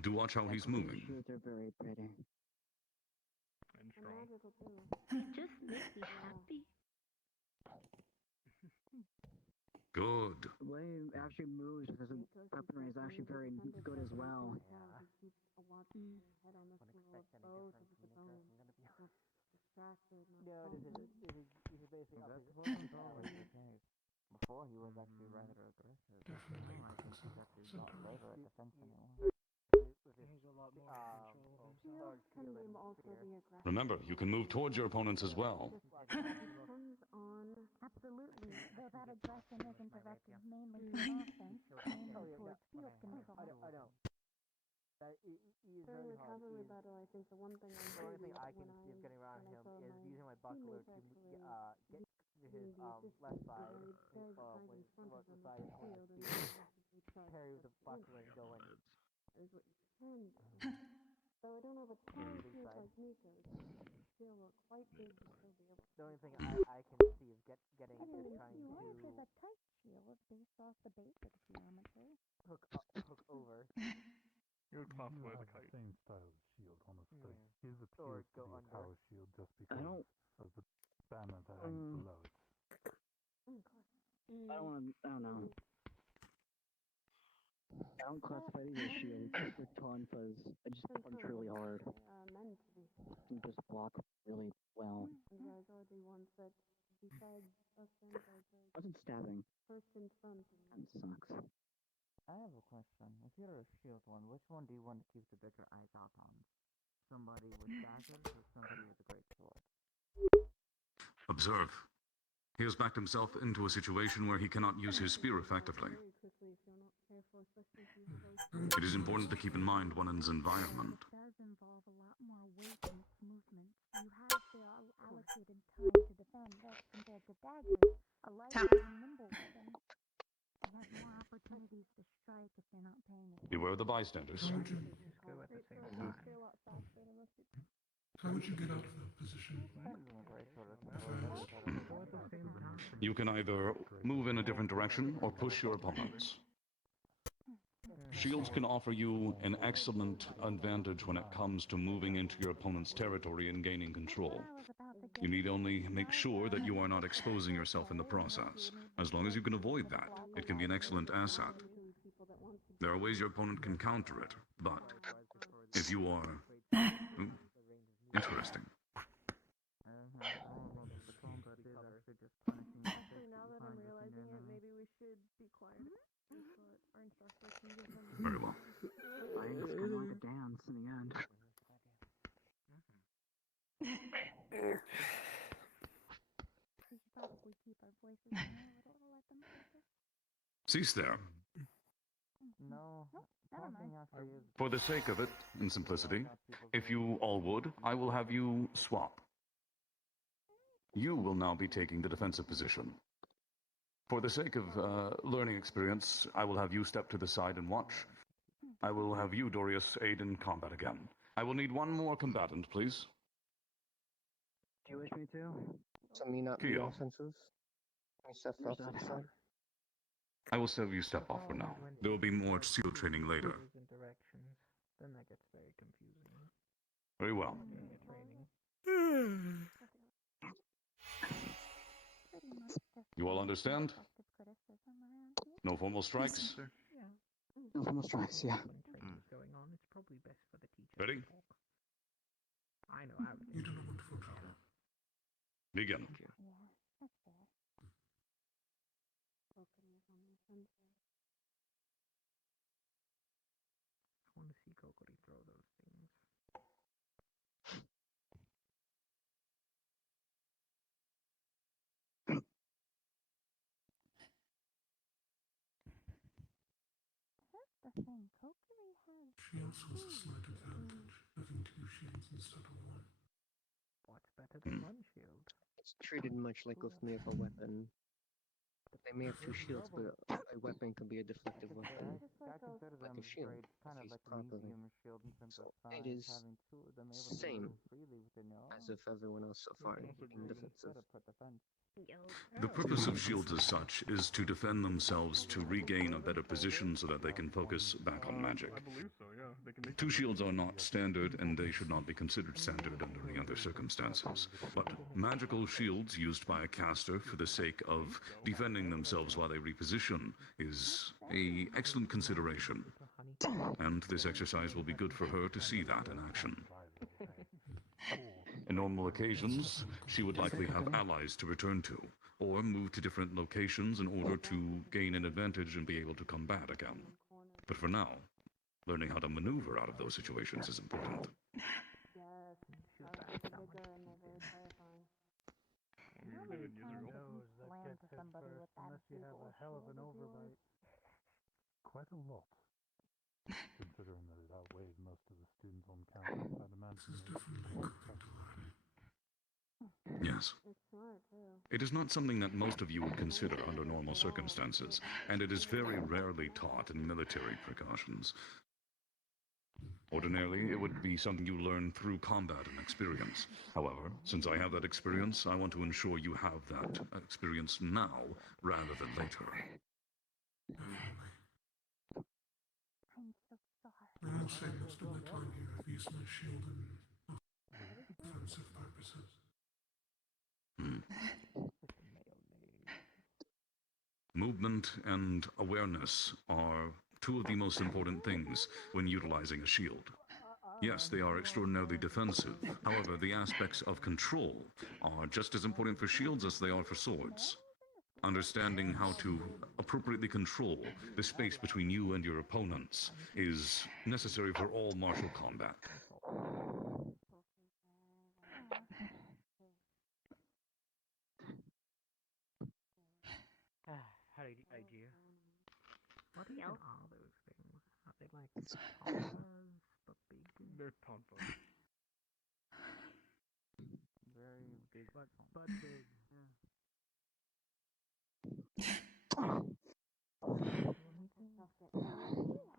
Do watch how he's moving. Shields are very pretty. And strong. You just make me happy. Good. The way it actually moves with his weaponry is actually very good as well. Before he was actually rather aggressive. Remember, you can move towards your opponents as well. Depends on. Absolutely. Though that aggression isn't directed mainly from offense, mainly towards field control. I know. During the cavalry battle, I think the one thing I The only thing I can see of getting around him is using my buckler to get to his left side, the side I want to parry with the buckler and go in. Is what you can do. So I don't have a ton of shield like Mika. Still quite big to still be able to. The only thing I can see is getting is trying Yours is to a tight shield based off the basic geometry. hook over. You're classified as a kite. Same style of shield, honestly. His Or appears to go be a under. power shield just because of the banner that hangs below it. I don't know. I don't classify these as shields. They're tonfas. I just punch really hard. Meant to be. And just block really well. And those are the ones that Wasn't stabbing. That sucks. I have a question. If you're a shield one, which one do you want to keep the bigger eyes out on? Somebody with daggers or somebody with a great sword? Observe. He has backed himself into a situation where he cannot use his spear effectively. It is important to keep in mind one's environment. It does involve a lot more weight in its movement. You have the allocated time to defend this compared to daggers, a lighter and nimble weapon. You have more opportunities to strike if you're not paying attention. Beware the bystanders. How would you get out of that position? You can either move in a different direction or push your opponents. Shields can offer you an excellent advantage when it comes to moving into your opponent's territory and gaining control. You need only make sure that you are not exposing yourself in the process. As long as you can avoid that, it can be an excellent asset. There are ways your opponent can counter it, but if you are... Ooh, interesting. Actually, now that I'm realizing it, maybe we should be quiet. Just so that our instructor can give them. Very well. I just kind of like a dance in the end. We should probably keep our voices down a little to let them focus. Cease there. No, never mind. For the sake of it, and simplicity, if you all would, I will have you swap. You will now be taking the defensive position. For the sake of learning experience, I will have you step to the side and watch. I will have you, Dorius, aid in combat again. I will need one more combatant, please. Do you wish me to? So me not be Kyo. offensive? I step off to the side? I will have you step off for now. There will be more SEAL training later. Directions. Then that gets very confusing. Very well. You all understand? No formal strikes? No formal strikes, yeah. Going on, it's probably best for the teacher. Ready? I know how You did a wonderful job. Begin. I want to see Kokori throw those things. That's the thing. Kokiri has. Shields was a slight advantage, having two shields instead of one. What's better than one shield? It's treated much like with me of a weapon. They may have two shields, but a weapon can be a deflective weapon. Like a shield, kind of if like used a properly. human shield in terms of size, It is having two of them able to same move freely within your as if everyone else so far in defensive. The purpose of shields as such is to defend themselves to regain a better position so that they can focus back on magic. I believe so, yeah. They can make Two shields are not standard, and they should not be considered standard under any other circumstances. But magical shields used by a caster for the sake of defending themselves while they reposition is an excellent consideration. And this exercise will be good for her to see that in action. In normal occasions, she would likely have allies to return to, or move to different locations in order to gain an advantage and be able to combat again. But for now, learning how to maneuver out of those situations is important. Unless you have a hell of an overbite. Quite a lot. Considering that it outweighs most of the students on campus, I'd imagine it's definitely Yes. It is not something that most of you would consider under normal circumstances, and it is very rarely taught in military precautions. Ordinarily, it would be something you learn through combat and experience. However, since I have that experience, I want to ensure you have that experience now rather than later. I will say most of my time here I've used my shield in offensive purposes. Movement and awareness are two of the most important things when utilizing a shield. Yes, they are extraordinarily defensive. However, the aspects of control are just as important for shields as they are for swords. Understanding how to appropriately control the space between you and your opponents is necessary for all martial combat. How do idea? What do you think all those things? Are they like tauntas, but big? They're tauntas. Very big, but big. Yeah.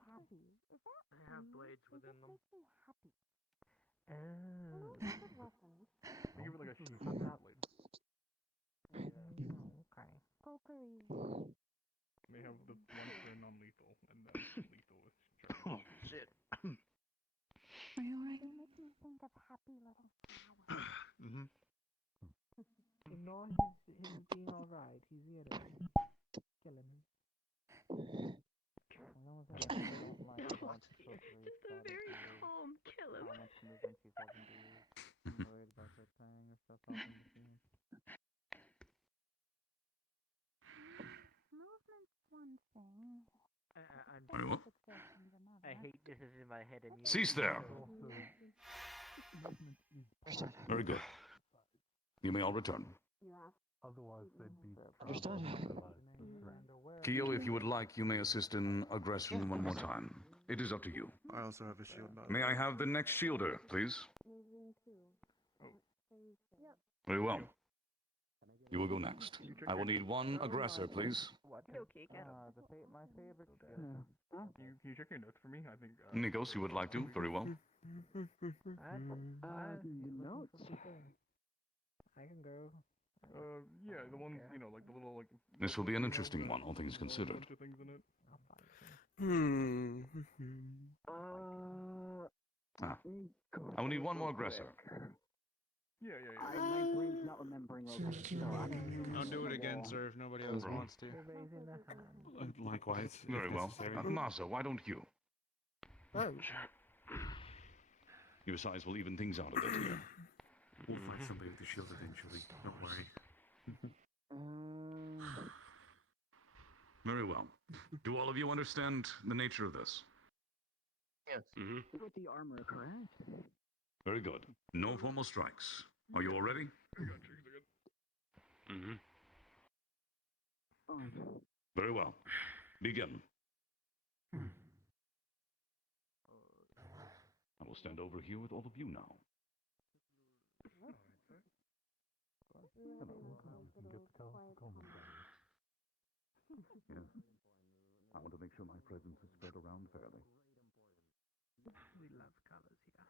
Happy. Is that They have blades within them. makes me happy? Oh. Good lessons. They give it like a sheath on that later. Okay. Pokery. They have the ones that are non-lethal, and then lethal with charge. Oh, shit. Are you alright? They make me think of happy little flowers. Mm-hmm. No, he's being alright. He's here to killing me. Just a very calm kill him. How much movement she's having to use. I'm worried about her playing herself off in the field. Movement's one thing. Very well. Succession's another. I hate this is in my head and you. Cease there. Very good. You may all return. Otherwise, they'd be Understood. Kyo, if you would like, you may assist in aggression one more time. It is up to you. I also have a shield battle. May I have the next shielder, please? Very well. You will go next. I will need one aggressor, please. Okay, get My favorite. Can you check your notes for me? I think. Nikos, you would like to? Very well. Notes. I can go. Yeah, the ones, you know, like the little, like... This will be an interesting one, all things considered. Bunch of things in it. I will need one more aggressor. Yeah. My brain's not remembering I'll do it again, sir, if nobody else wants to. Likewise. Very well. Masa, why don't you? Your size will even things out a bit here. We'll find somebody with the shield eventually. Don't worry. Very well. Do all of you understand the nature of this? Yes. With the armor, correct? Very good. No formal strikes. Are you all ready? Very well. Begin. I will stand over here with all of you now. Yes. I want to make sure my presence is spread around fairly. We love colors here.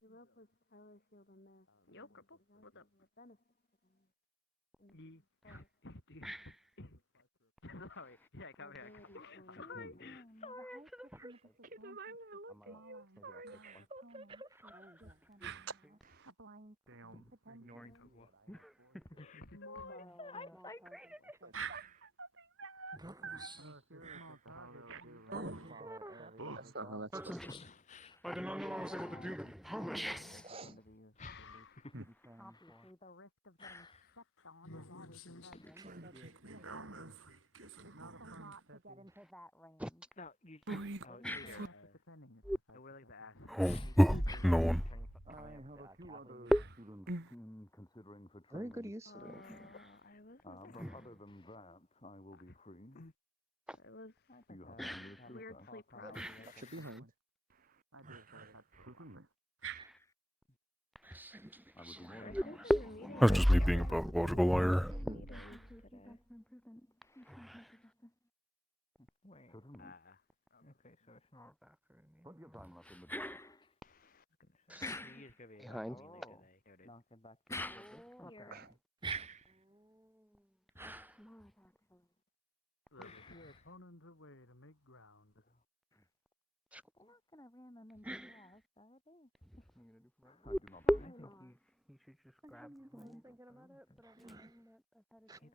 Europe was Tyler Shield and Mask. Yo, Cripple, what's up? Sorry, yeah, come here. Sorry, I should have first kid and I will look at you. Sorry. Damn, ignoring Tugwa. I graded it. That's not how that's supposed to. I did not know I was able to do that. Apologies. Obviously, the risk of getting stepped on is always present. There's a lot to get into that range. No, you defending it. We're like the ass. No one. I have a few other students considering for Very training. good use of it. But other than that, I will be free. I was You have any issues? weird sleep paralysis. Should be fine. I would be more than That's just me being a pathological liar. Wait. Okay, so it's not back for me. Plenty of time left in the day. Behind. Knock it back. Smart, actually. Your opponent away to make ground. You're not gonna ram him into the house, are they? I do not. I think he should just grab I'm him. thinking about it, but I'm thinking that I've had it since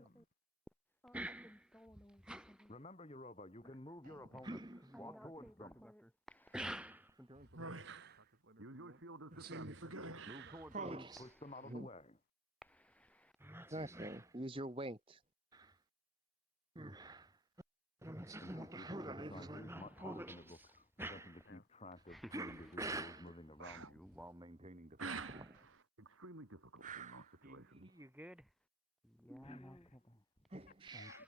Remember, Yorova, you can move your opponent. Walk towards them. Right. Use your shield as I seem to be defense. forgetting. Move towards them, Apologies. push them out of the way. Exactly. Use your weight. I don't necessarily want to hurt any of my opponent. Attempting to keep track of two individuals moving around you while maintaining defense. Extremely difficult in most situations. You good? Yeah, no kidding. And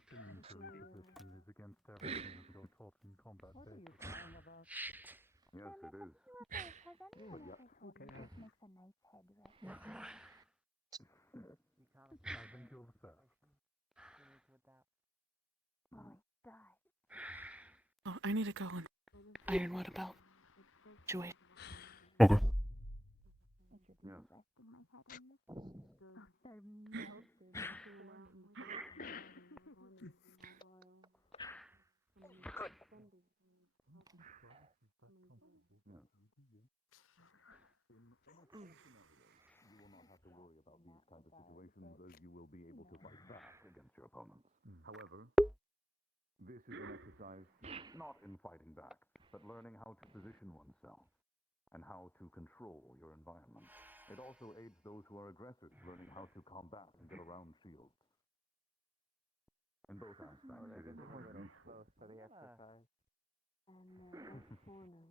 singing for inhibition is against everything that you're taught in combat What are you basics. talking about? Yes, it is. Has anyone ever told you this makes a nice headrest? You gotta I think you're the first. finish with that. Oh, it does. Oh, I need to go and iron what about Joy. Okay. I should be resting my head in this. Oh, they're melted. You will not have to worry about these kinds of situations, as you will be able to fight back against your opponents. However, this is an exercise not in fighting back, but learning how to position oneself and how to control your environment. It also aids those who are aggressors learning how to combat and get around shields. In both aspects, it is very useful. Close to the exercise. And that corner.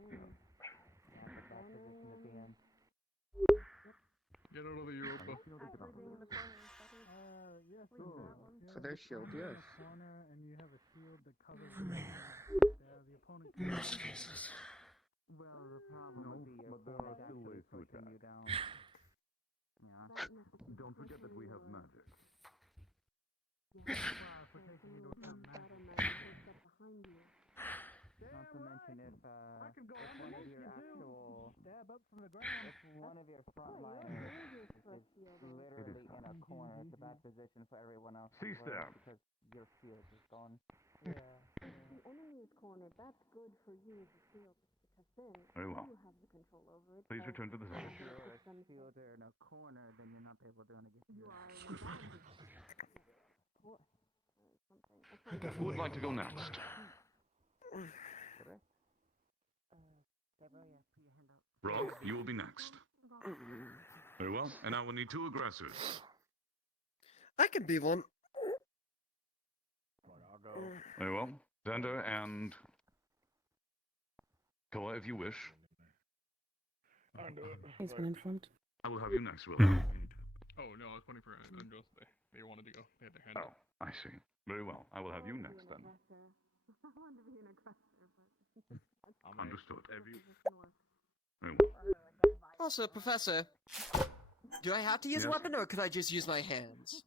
Yeah, the back position at the end. Get out of the Europa. Yes, For their shield, yes. corner, and you have a shield that covers the opponent. Most cases. Well, the problem would be your but there are opponent two actually ways to pushing attack. you down. Yeah. Don't forget that we have magic. Well, for taking into account magic. Not to mention if one of your actual stab up from the ground. If one of your frontliners is literally in a corner, it's a bad position for everyone else. Cease there. Because your shield is gone. Yeah. The enemy is cornered. That's good for you as a shield because then Very well. you have the control over it. Please return to the If session. you're a shielder in a corner, then you're not able to do anything. You are Who would like to go next? Rogue, you will be next. Very well. And I will need two aggressors. I can be one. Very well. Xander and Koa, if you wish. He's been informed. I will have you next, Will. Oh, no, I was pointing for Argos. They wanted to go. They had their hand up. I see. Very well. I will have you next then. I want to be an aggressor, but Understood. Very Also, Professor, do I have to use a Yes? weapon or could I just use my hands?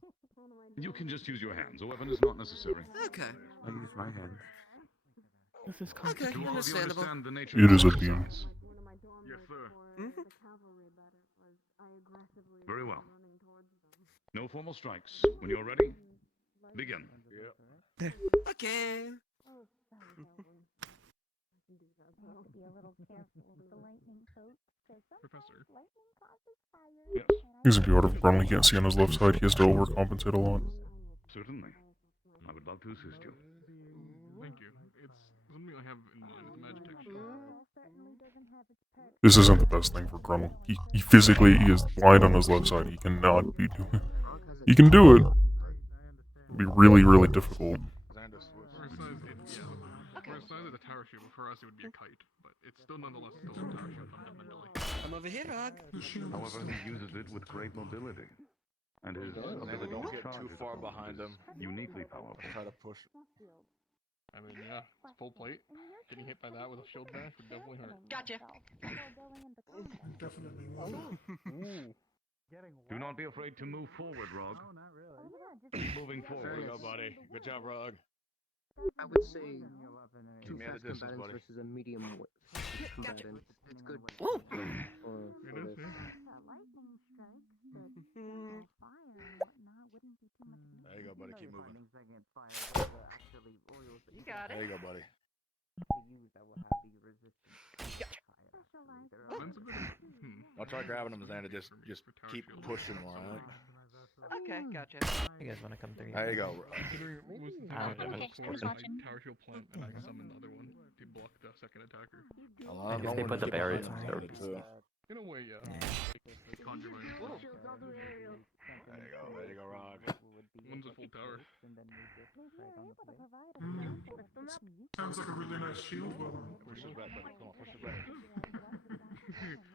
You can just use your hands. A weapon is not necessary. Okay. I use my hands. This is Okay, Do all of you understandable. understand the nature It of is a the beam. exercise? Yes, sir. Very well. No formal strikes. When you're ready, begin. Okay. be a little careful with the lightning coat. Professor. Lightning causes fire. Yes. He's a part of the problem he can't see on his left side. He has to overcompensate a lot. Certainly. I would love to assist you. Thank you. It's something I have in mind. It's a magic texture. This isn't the best thing for Grummel. He physically he is blind on his left side. He cannot be doing. He can do it. It'd be really, really difficult. For a size of the tower shield, but for us it would be a kite. But it's still nonetheless still a tower shield fundamentally. I'm over here, Rog. However, he uses it with great mobility. And his ability Don't to get charge too his far opponent behind is him. uniquely powerful. Try to push. I mean, yeah, it's full plate. Getting hit by that with a shield bash would definitely hurt. Gotcha. Definitely will. Do not be afraid to move forward, Rog. Moving forward. There you go, buddy. Good job, Rog. I would say two Keep me at a fast distance, combatants buddy. versus a medium combatant. It's good Woo. for this. There you go, buddy. Keep moving. You got There you go, buddy. To use that will have the resistance. Don't try grabbing him, Xander. Just keep pushing him, alright? Okay, gotcha. You guys want to come through? There you go. Considering most of the I time don't know. I tower shield plant and I can summon the other one to block the second attacker. I If they put the barriers on it, it too. In a way, yeah. Like, conjure my own. There you go, Rod. One's a full tower. Sounds like a really nice shield weapon. Push this back, buddy. Come on, push this back.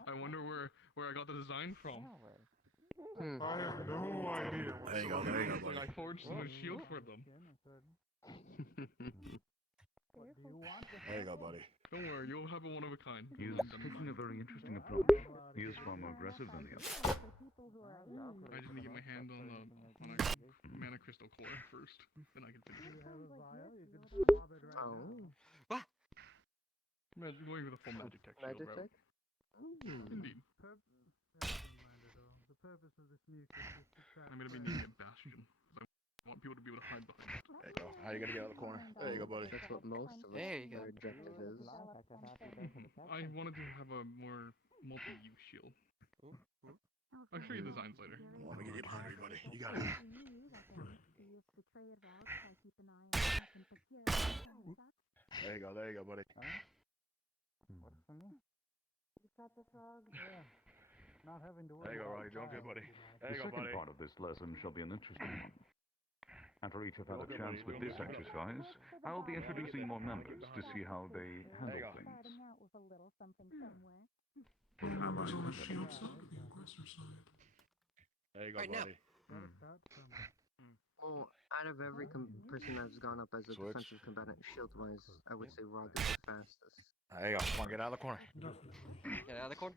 I wonder where I got the design from. I have no idea. There you go, there you go, Like buddy. I forged a shield for them. There you go, buddy. Don't worry, you'll have a one of a kind. He is taking a very interesting approach. He is far more aggressive than the others. I just need to get my hand on a mana crystal core first, then I can finish it. Oh. Going with a full magic tech shield Magic route. tech? Indeed. The purpose of this nuke is to track. I'm gonna be needing a bastion. I want people to be able to hide behind it. There you go. How you gonna get out of the corner? There you go, buddy. That's what most of There you their go. objective is. I wanted to have a more multi-use shield. I'll show you designs later. Let me get you behind me, buddy. You got it. There you go, buddy. What's for me? You got the frog? Yeah. Not having to There you go, Rod. You're doing good, buddy. There The you go, second buddy. part of this lesson shall be an interesting one. After each have had a chance with this exercise, I will be introducing more members to see how they handle things. Members on the shield side or the aggressor side? There you go, Right now. buddy. Well, out of every person that's gone up as a Switch. defensive combatant shield-wise, I would say Rod is the fastest. There you go. Come on, get out of the corner. Get out of the corner.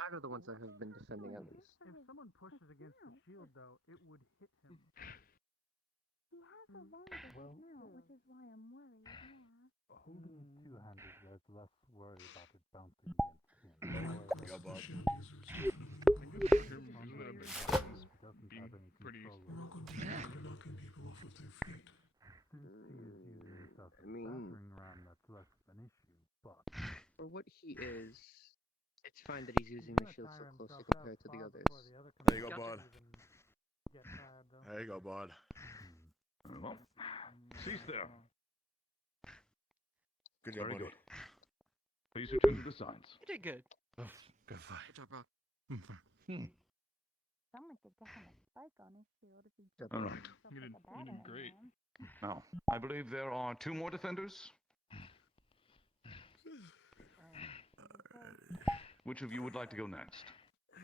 Out of the ones that have been defending at least. If someone pushes against the shield, though, it would hit him. He has a longer snout, which is why I'm worried, yeah. Holding it two-handed, there's less worry about it bouncing against him. There you go, bud. Doesn't have any pretty. control We're all good at knocking people off of their feet. Since he is using himself as I mean- battering ram, that's less of an issue, but... For what he is, it's fine that he's using the shield so closely compared to the others. There you go, bud. There you go, bud. Very well. Cease there. Good job, Very buddy. good. Please return to the sides. You did good. Good fight. Good job, Rock. Someone could get him a spike on his shield if he All right. You did great. Now, I believe there are two more defenders. Which of you would like to go next? I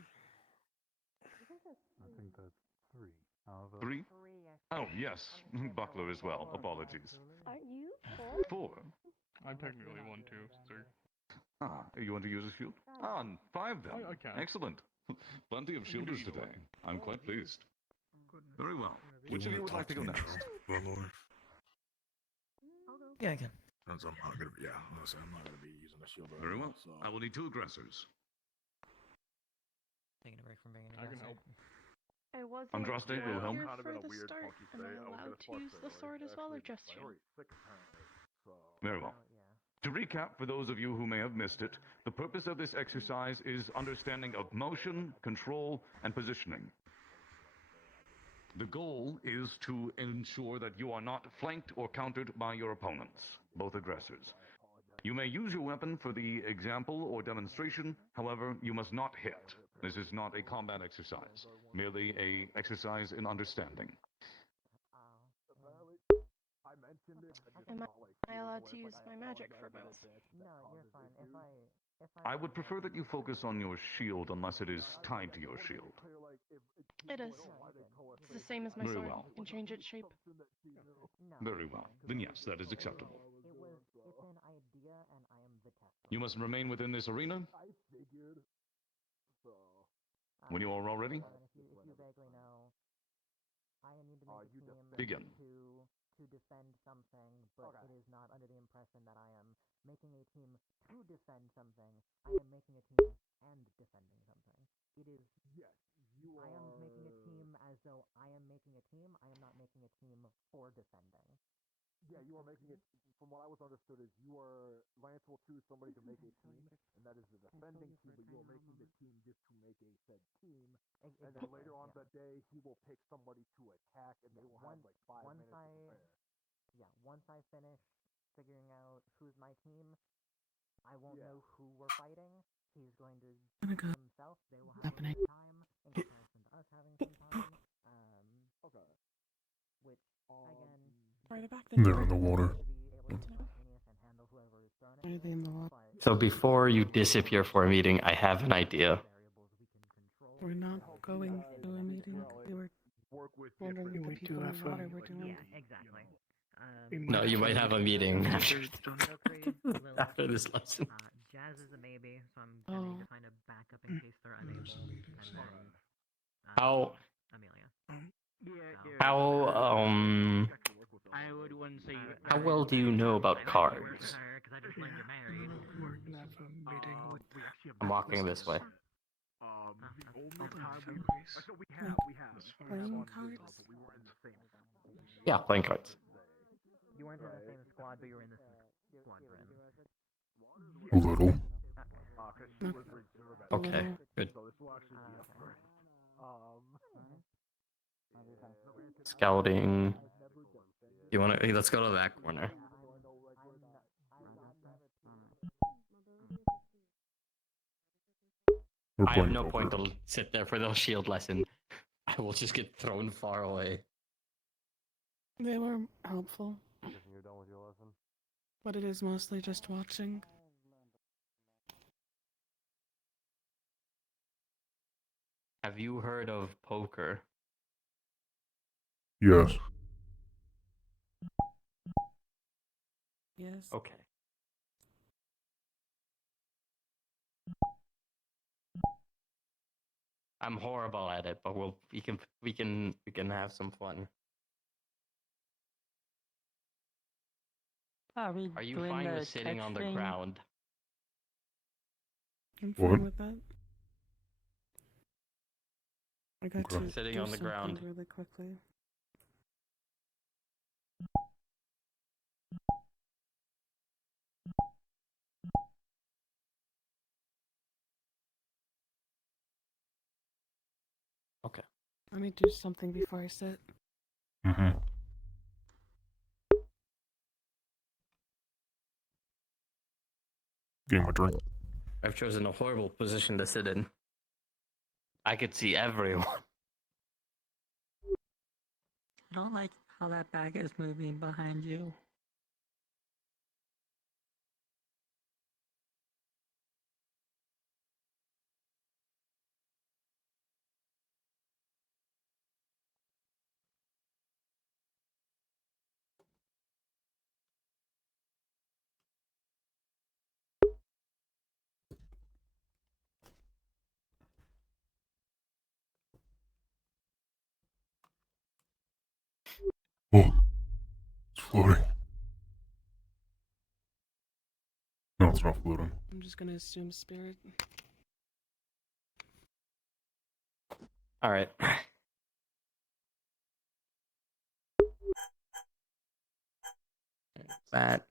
think that's 3. However, 3? Oh, yes. Buckler as well. Apologies. Aren't you? 4. I'm technically 1 too, sir. Ah, you want to use a shield? Ah, 5 then. I can. Excellent. Plenty of shielders today. I'm quite pleased. Very well. Which of you would like to go next? Warlord. Yeah, I can. I'm not gonna be, honestly, I'm not gonna be using the shield right Very now, well. so. I will need 2 aggressors. Taking a break from being an I can help. I was Andraste, Wilhelm. here Kind of for been a the weird, start. funky Am day. I I was allowed gonna to flex use it, the like, sword as well, or actually, just you? very sick apparently, so. Very well. To recap, for those of you who may have missed it, the purpose of this exercise is understanding of motion, control, and positioning. The goal is to ensure that you are not flanked or countered by your opponents, both aggressors. You may use your weapon for the example or demonstration, however, you must not hit. This is not a combat exercise, merely an exercise in understanding. Am I allowed to use my magic for both? No, you're fine. I would prefer that you focus on your shield unless it is tied to your shield. It is. It's the same as my Very sword. well. You can change its shape. Very well. Then yes, that is acceptable. It's an idea, and I am the tester. You must remain within this arena. When you are all ready, If you vaguely know, I need to make a team begin. to defend something, but it is not under the impression that I am making a team to defend something. I am making a team and defending something. It is. Yes, I am making a team as though I am making a team. I am not making a team for defending. Yeah, you are making it. From what I was understood, is you are Lance will choose somebody to make a team, and that is the defending team. But you are making the team just to make a said team, and then later on that day, he will pick somebody to attack, and they will have like 5 minutes to prepare. Yeah, once I finish figuring out who's my team, I won't know who we're fighting. He's going to choose himself. They will have Happening. some time in comparison to us having some time. Okay. Which again, Farther back They're in the water. Are they in the water? So before you disappear for a meeting, I have an idea. We're not going to a meeting. We were wondering if the people in the water were doing. Yeah, exactly. No, you might have a meeting after this lesson. Jazz is a maybe, so I'm gonna to find a backup in case they're unable. And then How Amelia. how I would wouldn't say how well do you know about cards? Because I just learned you're married. We're gonna have a meeting with. I'm walking this way. Playing cards? Yeah, playing cards. You weren't in the same squad, but you were in the same squadron. A little. Okay, good. Scouting. You wanna? Hey, let's go to that corner. We're I have playing no poker. point to sit there for the shield lesson. I will just get thrown far away. They were helpful, You're done with your lesson. but it is mostly just watching. Have you heard of poker? Yes. Yes. Okay. I'm horrible at it, but we can have some fun. Are Are you doing fine the with sitting on the texting? ground? I'm What? fine with that. I got Okay. to Sitting do on the something ground. really quickly. Okay. Let me do something before I sit. Mm-hmm. Getting my drink. I've chosen a horrible position to sit in. I could see everyone. I don't like how that bag is moving behind you. Oh, it's floating. No, it's not floating. I'm just gonna assume spirit. All right. That.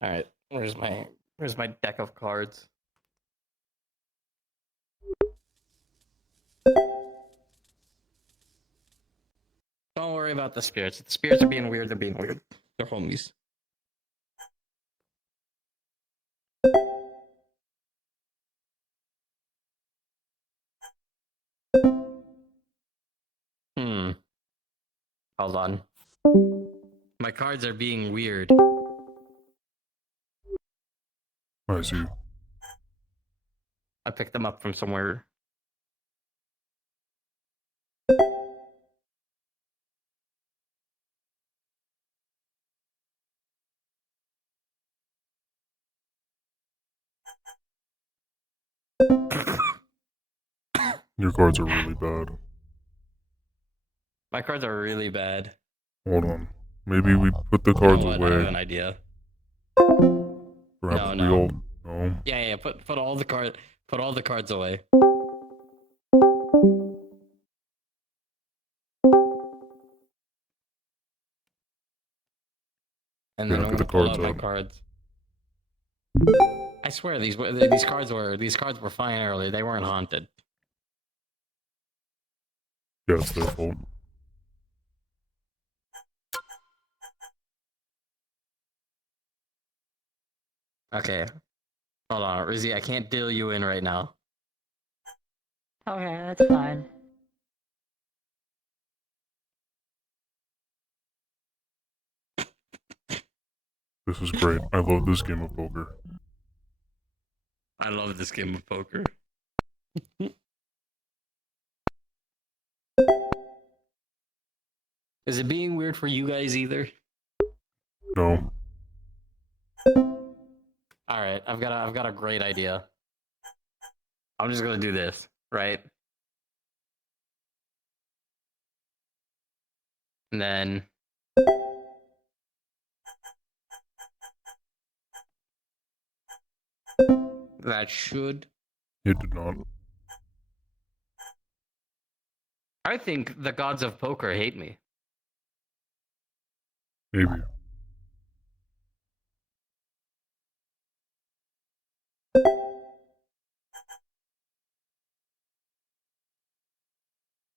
All right. Where's my deck of cards? Don't worry about the spirits. If the spirits are being weird, they're being weird. They're homies. Hold on. My cards are being weird. I see. I picked them up from somewhere. Your cards are really bad. My cards are really bad. Hold on. Maybe we put the You know cards what? away. I have an idea. Perhaps No. we all. No. Yeah. Put all the cards away. And Yeah, then I'm get the gonna pull cards out my out. cards. I swear these cards were fine earlier. They weren't haunted. Yeah, it's their fault. Okay. Hold on, Rizzy, I can't deal you in right now. Okay, that's fine. This is great. I love this game of poker. I love this game of poker. Is it being weird for you guys either? No. Alright, I've got a great idea. I'm just gonna do this, right? And then that should. It did not. I think the gods of poker hate me. Maybe.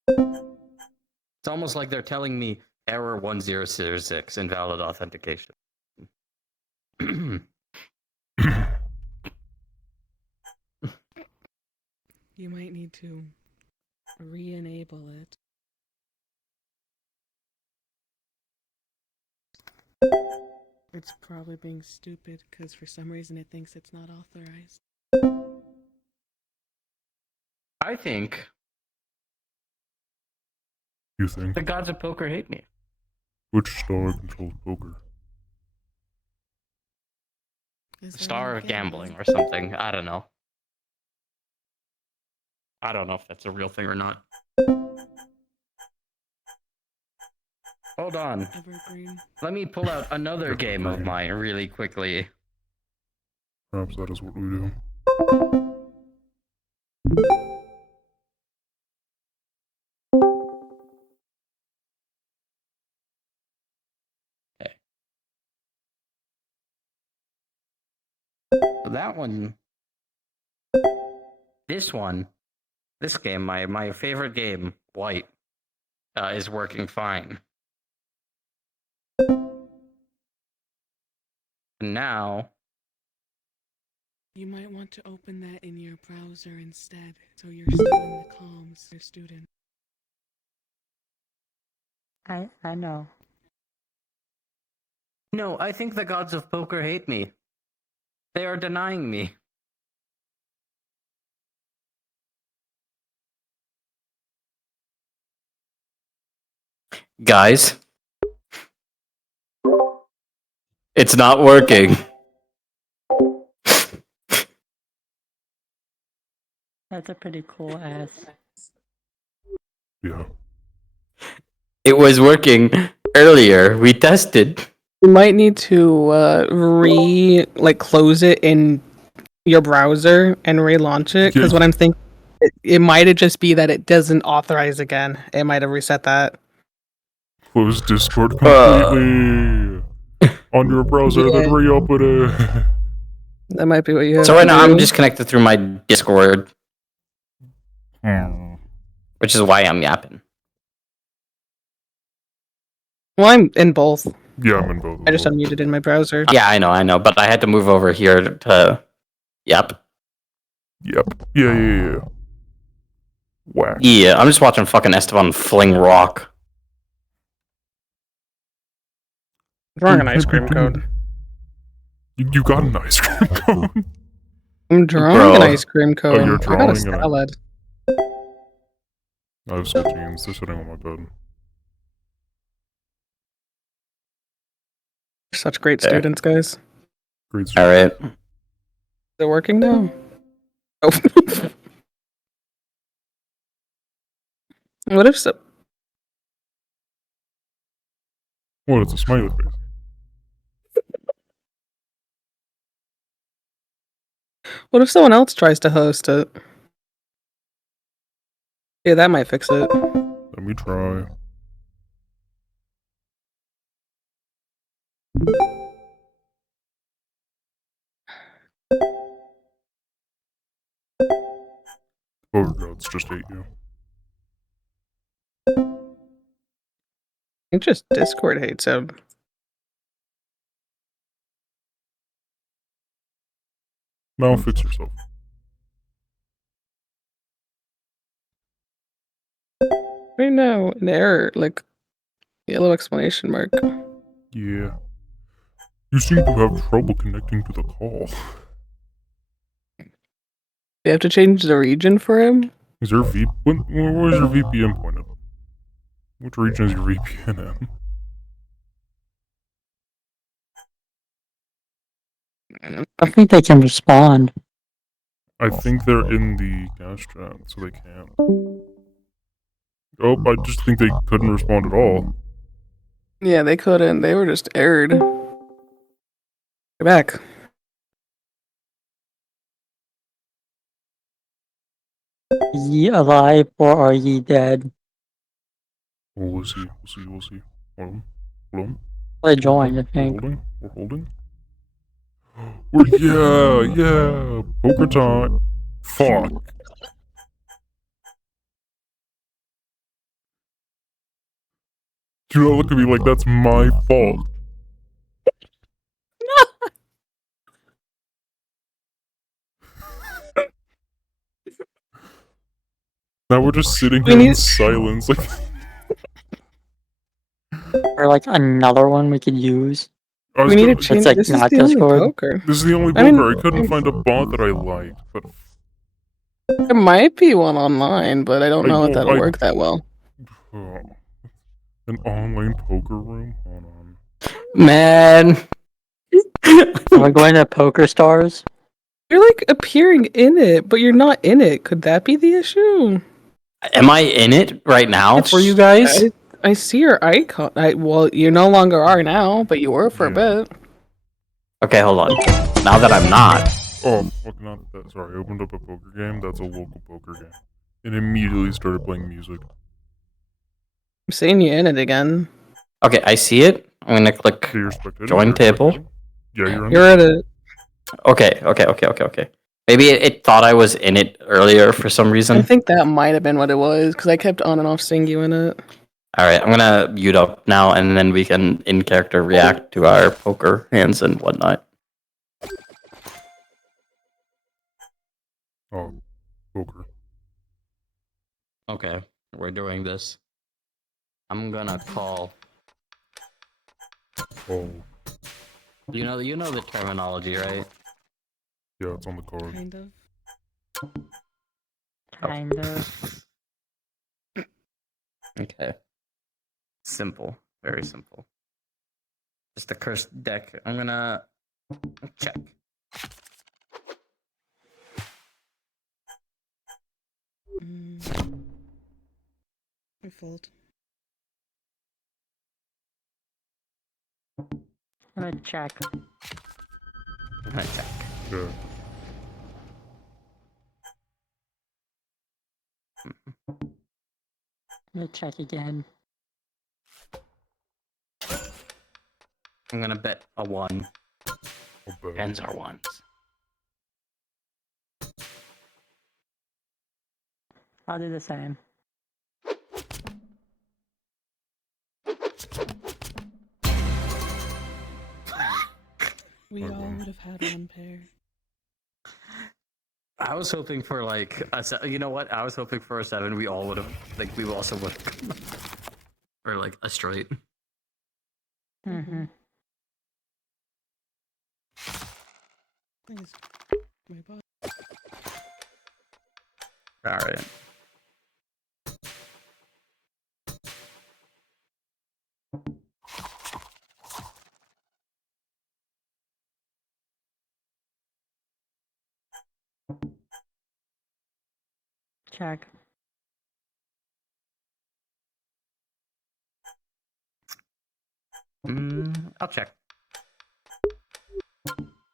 It's almost like they're telling me error 1006, invalid authentication. You might need to re-enable it. It's probably being stupid because for some reason it thinks it's not authorized. I think You think? the gods of poker hate me. Which star controls poker? Star of gambling or something. I don't know. I don't know if that's a real thing or not. Hold on. Evergreen. Let me pull out another game of mine really quickly. Perhaps that is what we do. So that one, this game, my favorite game, White, is working fine. And now, You might want to open that in your browser instead, so you're still in the comms, your student. I know. no, I think the gods of poker hate me. They are denying me. Guys, it's not working. That's a pretty cool ass. Yeah. It was working earlier. We tested. You might need to close it in your browser and relaunch it, because what I'm thinking, it might have just be that it doesn't authorize again. It might have reset that. Close Discord completely on your browser, then re-open it. That might be what you have So right to now do. I'm disconnected through my Discord, which is why I'm yapping. Well, I'm in both. Yeah, I'm in both. I just unmuted in my browser. Yeah, I know, but I had to move over here to. Yep. Yep. Yeah. Whack. Yeah, I'm just watching fucking Esteban fling rock. Drawing an ice cream cone. You got an ice cream cone? I'm drawing Bro. an ice cream cone. you're I got a drawing an- salad. I have saltines. They're sitting on my bed. Such great students, guys. Great All right. Is it working now? Oh. What if so? What? It's a smiley face. What if someone else tries to host it? Yeah, that might fix it. Let me try. Poker gods just hate you. It just Discord hates him. Now fix yourself. Right now, an error, like yellow exclamation mark. Yeah. You seem to have trouble connecting to the call. They have to change the region for him? Is there where's your VPN pointed? Which region is your VPN in? I think they can respond. I think they're in the gas chat, so they can't. Oh, I just think they couldn't respond at all. Yeah, they couldn't. They were just errored. Get back. Ye alive or are ye dead? Well, we'll see. We'll see. Hold on. Hold on. They joined, I think. We're holding. Yeah. Poker time. Fuck. Do not look at me like that's my fault. Now we're just sitting here in silence, like. Or like another one we could use. We need to change. It's like This is not the only Discord. poker. This is the only poker. I couldn't find a bot that I liked, but There might be one online, but I don't know if that'll work that well. An online poker room? Hold on. Man. Am I going to Poker Stars? You're like appearing in it, but you're not in it. Could that be the issue? Am I in it right now for you guys? I see your icon. Well, you no longer are now, but you were for a bit. Okay, hold on. Now that I'm not. Oh, fuck, not that. Sorry, I opened up a poker game. That's a local poker game. And immediately started playing music. I'm seeing you in it again. Okay, I see it. I'm gonna click join table. Yeah, you're in You're at it. Okay. Maybe it thought I was in it earlier for some reason. I think that might have been what it was, because I kept on and off seeing you in it. Alright, I'm gonna mute up now, and then we can, in character, react to our poker hands and whatnot. Oh, poker. Okay, we're doing this. I'm gonna call. Oh. You know the terminology, right? Yeah, it's on the card. Kind of. Kind of. Okay. Simple. Very simple. Just a cursed deck. I'm gonna check. I fold. I'm gonna check. I'm gonna check. Yeah. I'm gonna check again. I'm gonna bet a 1. Tens are 1s. I'll do the same. We all would have had one pair. I was hoping for like you know what? I was hoping for a 7. We all would have we also would have or like a straight. Mm-hmm. All right. Check. I'll check.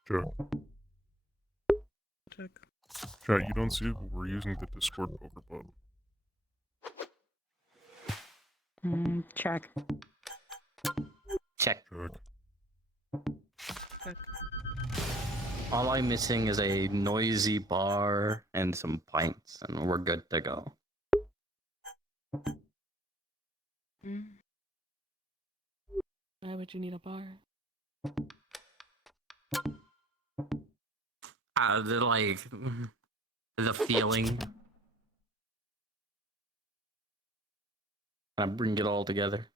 Check. Chat, you don't see it, but we're using the Discord poker bot. Check. Check. Check. Check. All I'm missing is a noisy bar and some pints, and we're good to go. Why would you need a bar? The feeling. I bring it all together.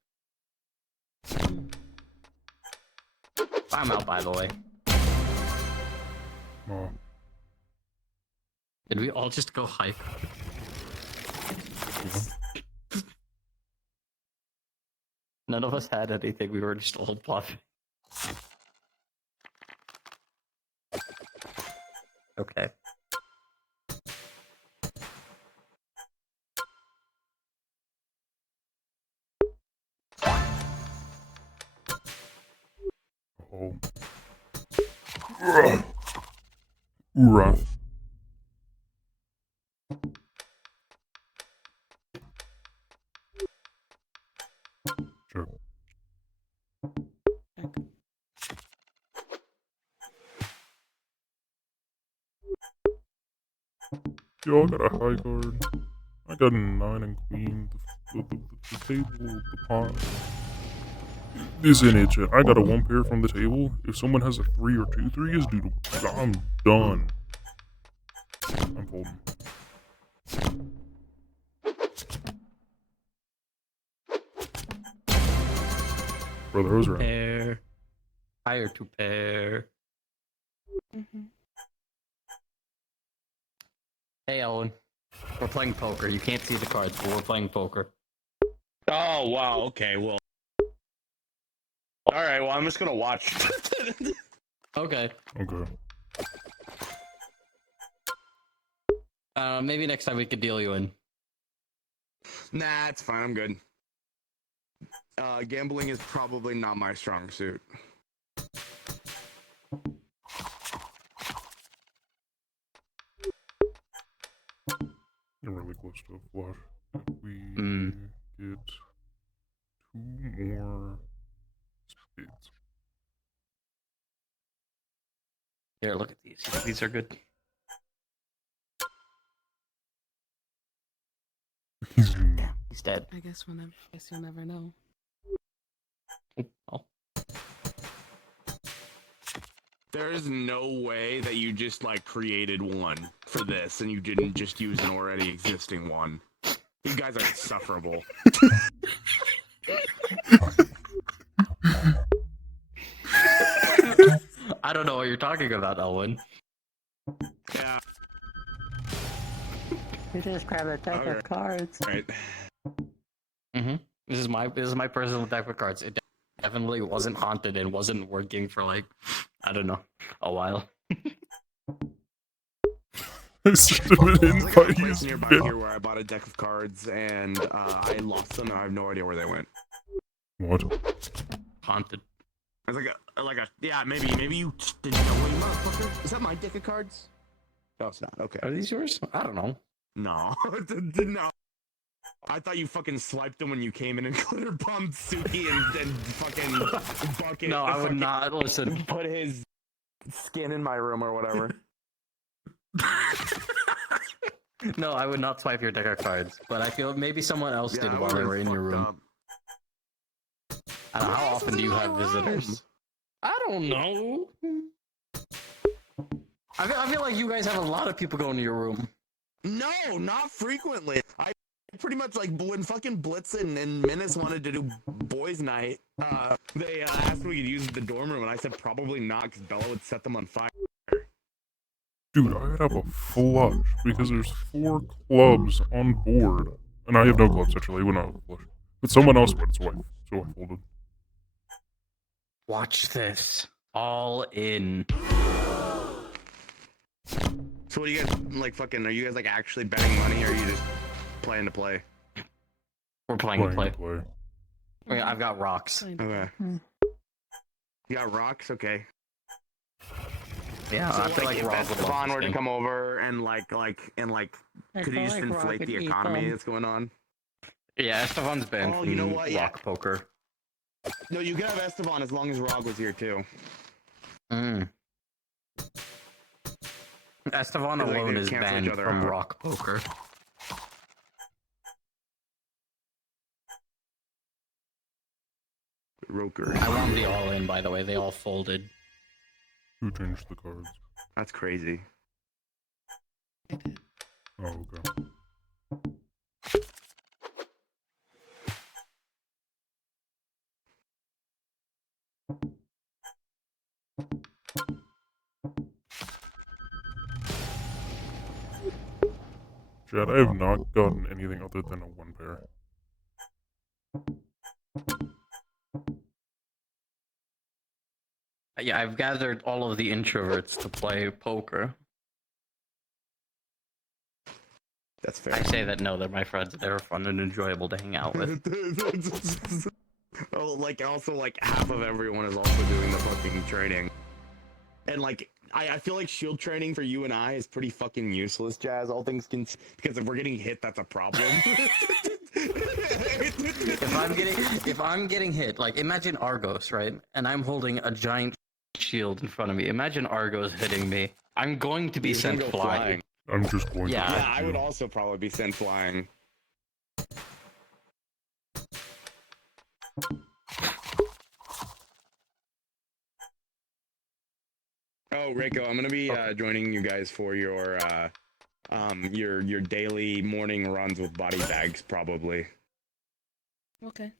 I'm out, by the way. Oh. Did we all just go hike? None of us had anything. We were just all bluffing. Okay. Oh. Hoorah. Sure. Yo, I got a high card. I got a 9 and queen. The table, the pawn. This ain't it, shit. I got a 1 pair from the table. If someone has a 3 or 2 threes, dude, I'm done. I'm folding. Brother, those are Pair. Higher to pair. Hey, Owen. We're playing poker. You can't see the cards, but we're playing poker. Oh wow. Okay. Well. All right. Well, I'm just gonna watch. Okay. Okay. Maybe next time we could deal you in. Nah, it's fine. I'm good. Gambling is probably not my strong suit. You're really close to a flush. If we get 2 more spades. Here, look at these. These are good. He's dead. I guess you'll never know. Oh. There is no way that you just like created one for this and you didn't just use an already existing one. You guys are insufferable. I don't know what you're talking about, Owen. Yeah. You just grab a deck of cards. Right. This is my personal deck of cards. It definitely wasn't haunted and wasn't working for like, I don't know, a while. There's like a place nearby here where I bought a deck of cards and I lost them and I have no idea where they went. What? Haunted. It's yeah, maybe you didn't know where you motherfucker. Is that my deck of cards? No, it's not. Okay. Are these yours? I don't know. No. No. I thought you fucking swiped them when you came in and glitter bombed Suki and fucking bucket. No, I would not listen. Put his skin in my room or whatever. No, I would not swipe your deck of cards, but I feel maybe someone else did while they were in your room. I don't know, how often do you have visitors? I don't know. I feel like you guys have a lot of people going to your room. No, not frequently. I pretty much like when fucking Blitzen and Menace wanted to do boys' night, they asked if we could use the dorm room, and I said probably not because Bella would set them on fire. Dude, I have a flush because there's 4 clubs on board. And I have no clubs, actually. I would not have a flush. But someone else would, so I folded. Watch this. All in. So what do you guys, like, fucking, are you guys, like, actually betting money, or are you just playing to play? We're playing to play. Okay, I've got rocks. Okay. You got rocks? Okay. Yeah, so I feel like if Rob would Esteban love were this to game. come over and could you just inflate the economy that's going on? Yeah, Esteban's banned Oh, you know from what? rock poker. No, you could have Esteban as long as Rog was here too. Esteban Like, they alone is cancel each banned other from out. rock poker. Roker. I won the all-in, by the way. They all folded. Who changed the cards? That's crazy. Oh, okay. Chad, I have not gotten anything other than a 1 pair. Yeah, I've gathered all of the introverts to play poker. That's fair. I say that no, they're my friends. They're fun and enjoyable to hang out with. Oh, like also like half of everyone is also doing the fucking training, and like I feel like shield training for you and I is pretty fucking useless, Jazz. All things because if we're getting hit, that's a problem. if I'm getting hit, like imagine Argos, right? And I'm holding a giant shield in front of me. Imagine Argos hitting me. I'm going to be You're gonna sent go flying. I'm just going Yeah. to. Yeah, I would also probably be sent flying. Oh, Reiko, I'm gonna be joining you guys for your daily morning runs with body bags, probably. Okay.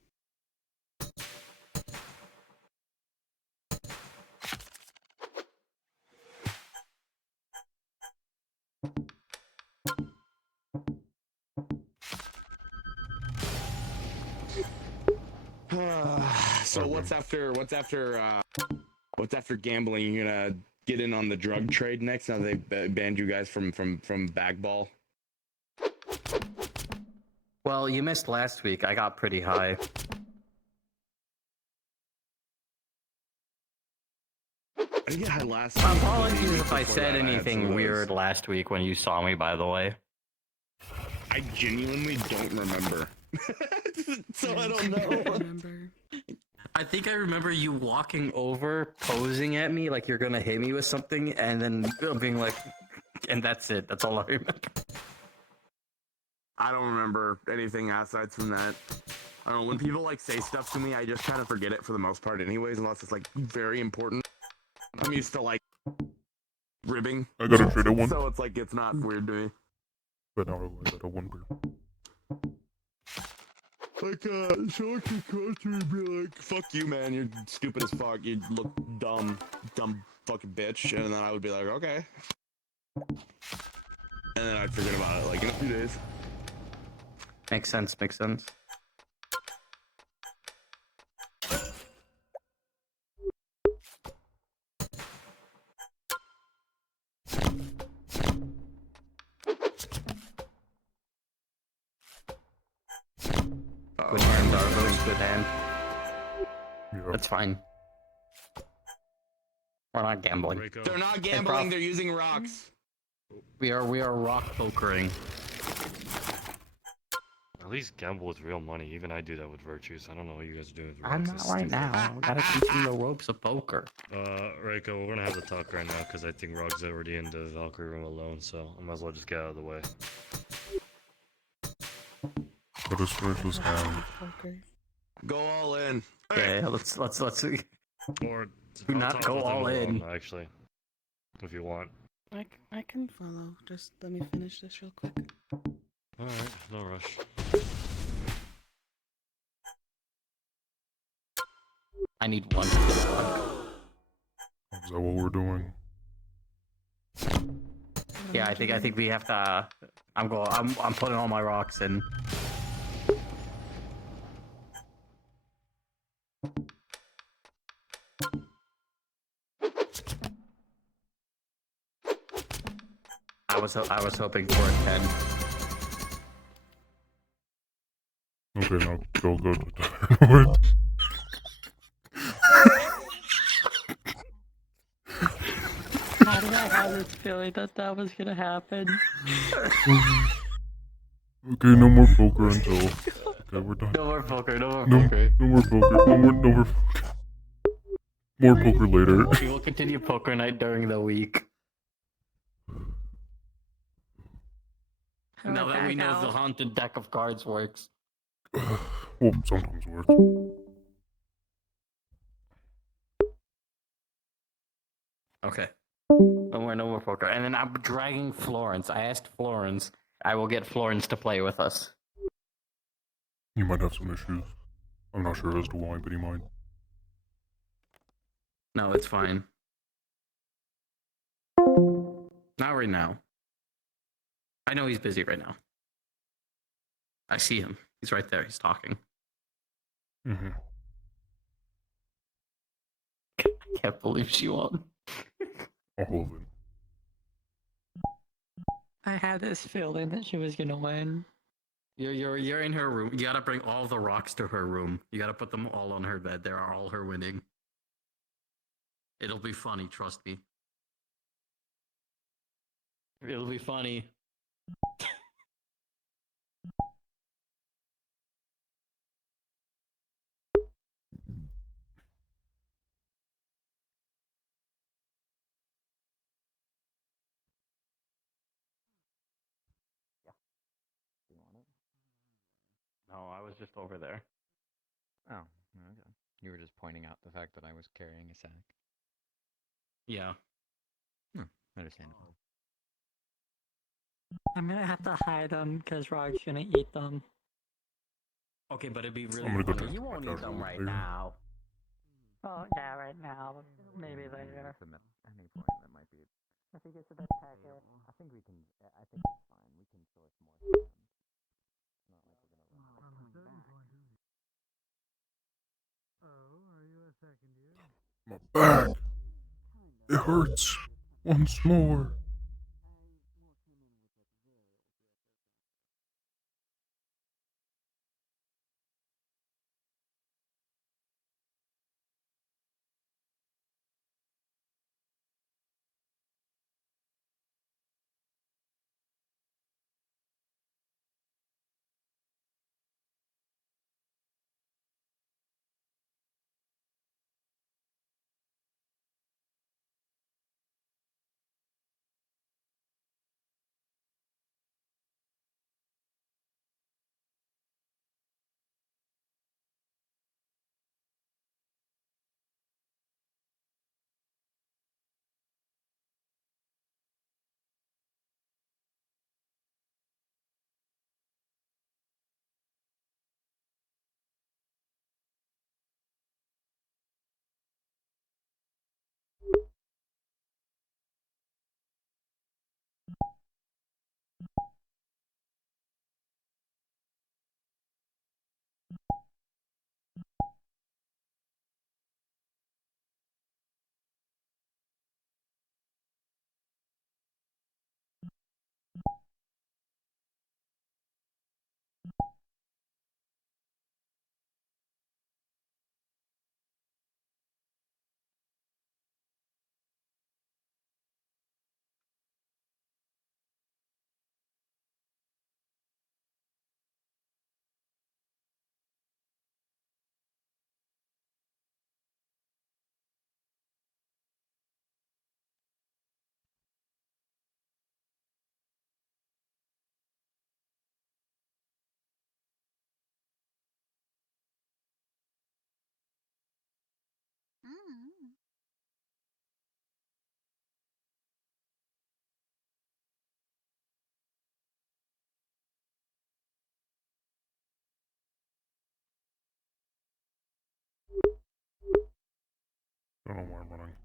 So what's after gambling? You gonna get in on the drug trade next? Now they banned you guys from bag ball. Well, you missed last week. I got pretty high. I didn't get high last week. Apologies if I Before said that, had anything some of weird those. last week when you saw me, by the way. I genuinely don't remember. So I don't know. I think I remember you walking over, posing at me like you're gonna hit me with something, and then being like, and that's it. That's all I remember. I don't remember anything aside from that. I don't know, when people like say stuff to me, I just kind of forget it for the most part anyways, unless it's like very important. I'm used to like ribbing. I got a traded one. So it's like, it's not weird to me. But now I got a 1 pair. Like, someone could come to me and be like, fuck you, man, you're stupid as fuck, you look dumb fucking bitch, and then I would be like, okay. And then I'd forget about it, like, in a few days. Makes sense, makes sense. Good hand, Argos, good hand. That's fine. We're not gambling. They're not gambling, they're using rocks. We are rock pokering. At least gamble with real money. Even I do that with virtues. I don't know what you guys are doing with I'm rocks. not right now. I gotta teach him the ropes of poker. Reiko, we're gonna have to talk right now because I think Rog's already in the Valkyrie room alone, so I might as well just get out of the way. Let us finish this hand. Go all in. Yeah, let's Or do not talk go with him all in. alone, actually, if you want. I can follow. Just let me finish this real quick. Alright, no rush. I need one. Is that what we're doing? Yeah, I think we have to. I'm putting all my rocks in. I was hoping for a 10. Okay, now go to the How did I have this feeling that was gonna happen? Okay, no more poker until. Okay, we're done. No more poker, no more poker. No more poker. No more. More poker later. We will continue poker night during the week. Now that we know the haunted deck of cards works. Well, sometimes works. Okay. No more, no more poker. And then I'm dragging Florence. I asked Florence. I will get Florence to play with us. He might have some issues. I'm not sure as to why, but he might. No, it's fine. Not right now. I know he's busy right now. I see him. He's right there. He's talking. Mm-hmm. I can't believe she won. All of it. I had this feeling that she was gonna win. You're in her room. You gotta bring all the rocks to her room. You gotta put them all on her bed. They are all her winning. It'll be funny, trust me. It'll be funny. No, I was just over there. Oh, okay. You were just pointing out the fact that I was carrying a sack. Yeah. Understandable. I'm gonna have to hide them because Rog's gonna eat them. Okay, but it'd be really I'm gonna go funny. take You the won't back eat out them real right quick. now. Oh, yeah, right now. Maybe later. At any point, that might be. If he gets a bit pecker. I think we can. I think it's fine. We can source more. Sand. Not like we're gonna run. Oh, are you a second year? My back! It hurts! Once more! Don't know why I'm running.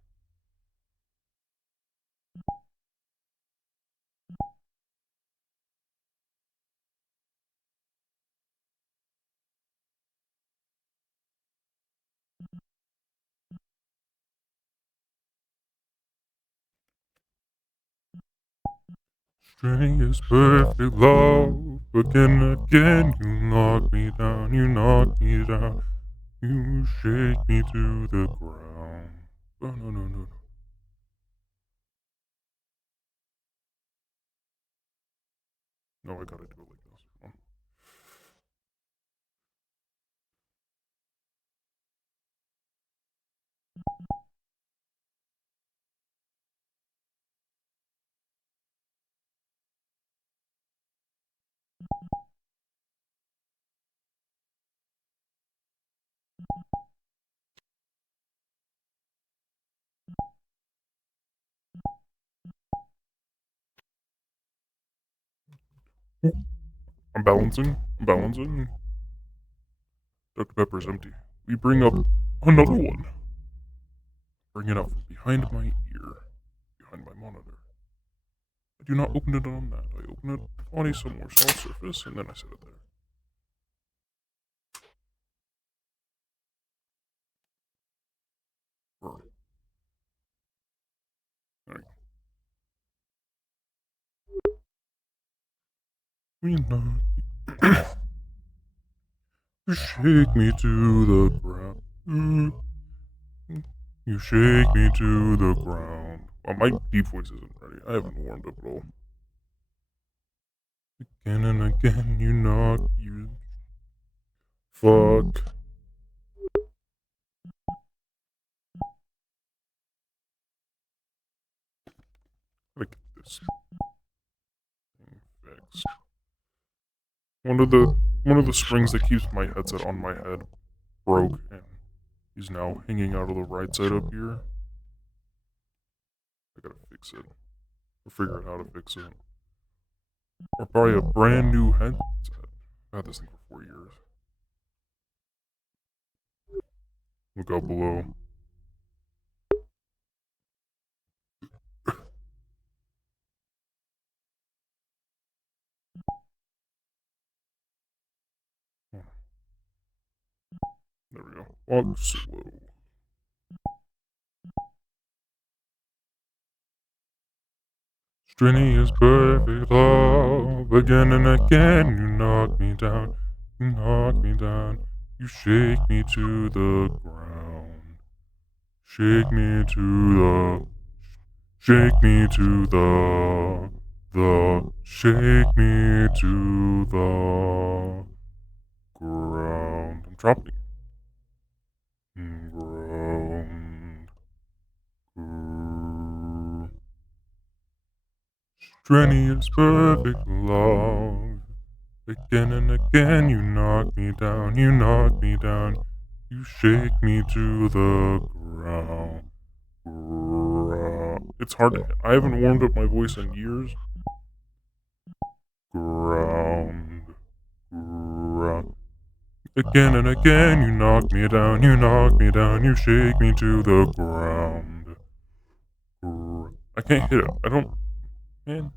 Strangest perfect love. Again, you knock me down, you knock me down. You shake me to the ground. Oh, no. No, I gotta do it like this. Come on. I'm balancing. I'm balancing. Dr. Pepper's empty. We bring up another one. Bring it up from behind my ear. Behind my monitor. I do not open it on that. I open it on a somewhere small surface, and then I set it there. Burn. There we go. You shake me to the ground. You shake me to the ground. Well, my deep voice isn't ready. I haven't warmed up at all. Again and again, you knock, you fuck. Gotta get this thing fixed. One of the springs that keeps my headset on my head broke, and he's now hanging out of the right side up here. I gotta fix it. Or figure out how to fix it. Or buy a brand new headset. I've had this thing for 4 years. Look out below. There we go. Walk slow. Strenuous perfect love. Again and again, you knock me down. You knock me down. You shake me to the ground. Shake me to the. Shake me to the. Shake me to the ground. I'm dropping. Ground. Strenuous perfect love. Again and again, you knock me down, you knock me down. You shake me to the ground. It's hard to hit. I haven't warmed up my voice in years. Ground. Again and again, you knock me down, you knock me down, you shake me to the ground. I can't hit it. I don't. Man.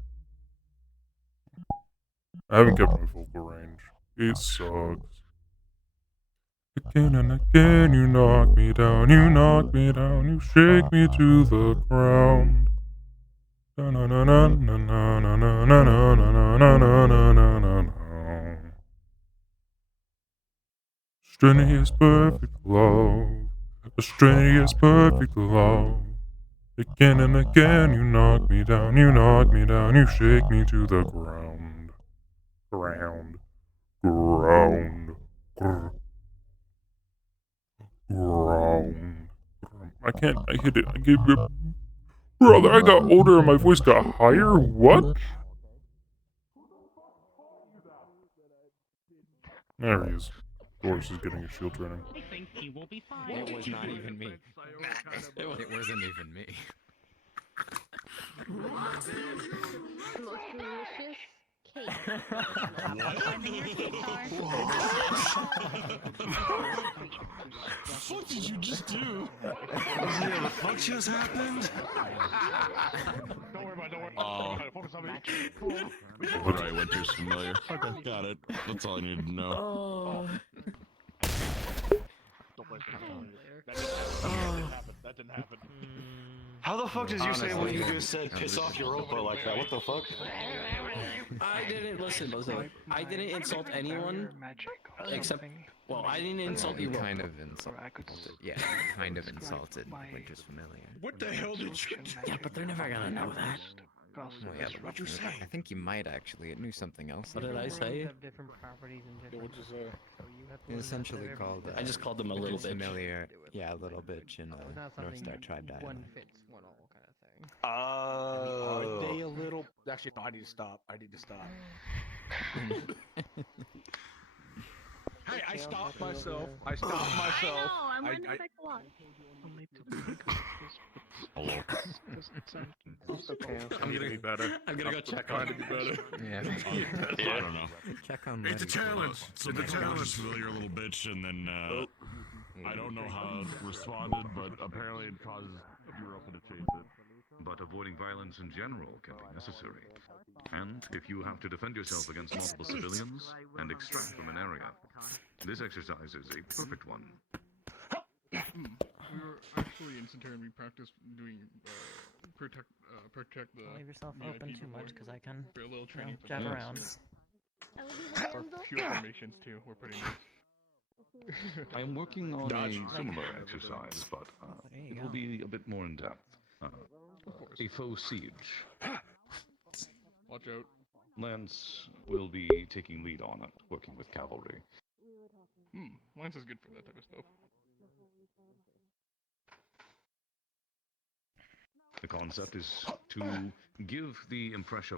I haven't kept my vocal range. It sucks. Again and again, you knock me down, you knock me down, you shake me to the ground. Strenuous perfect love, a strenuous perfect love. Again and again, you knock me down, you knock me down, you shake me to the ground. Ground. Ground. Ground. I hit it. I gave it. Brother, I got older and my voice got higher? What? There he is. Doris is getting a shield training. I think he will be fine. It was not even me. It wasn't even me. Most delicious cake. What did you just do? Yeah, the fuck just happened? Don't worry about it, don't worry. Oh. Focus on me. Alright, Winter's familiar. Okay, got it. That's all I needed to know. Oh. Don't blame That didn't happen. How the fuck did you say what you just said? Piss off Europa like that? What the fuck? I didn't listen. I didn't insult anyone except. Well, I didn't insult you. Kind of insulted. Yeah, kind of insulted Winter's familiar. What the hell did you do? Yeah, but they're never gonna know that. Well, yeah, but What'd you say? I think you might actually. It knew something else. What did I say? Different properties and Yeah, different. what'd you say? So you have to It essentially called. I just called them a little Winter's bitch. familiar. Yeah, a little bitch in It's not North something Star Tribe one Dialect. fits one all kind of thing. Are they a little? Actually, no. I need to stop. Hey, I stopped myself. I know. I'm wondering if I can walk. Hello. Okay. I'm gonna be better. I'm gonna go check trying on to be better. Yeah. I don't know. Check on It's a challenge. So It's a my challenge. just familiar little bitch, and then I don't know how it responded, but apparently it caused Europa to chase it. But avoiding violence in general can be necessary. And if you have to defend yourself against multiple civilians and extract from an area, this exercise is a perfect one. We were actually in Centurion. We practiced doing protect the. Don't leave yourself VIP open too before. much, because I can For a little training. jab around. Or field formations too. We're putting. I am working on a similar exercise, but it will be a bit more in depth. A faux siege. Watch out. Lance will be taking lead on it, working with cavalry. Lance is good for that type of stuff. The concept is to give the impression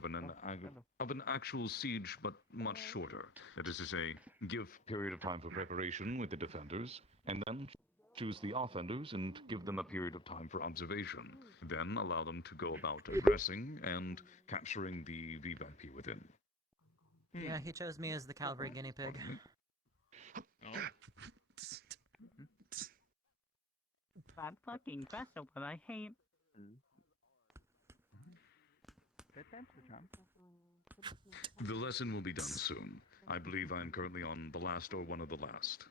of an actual siege, but much shorter. That is to say, give period of time for preparation with the defenders, and then choose the offenders and give them a period of time for observation. Then allow them to go about aggressing and capturing the VIP within. Yeah, he chose me as the cavalry guinea pig. That fucking vessel that I hate. The lesson will be done soon. I believe I am currently on the last or one of the last.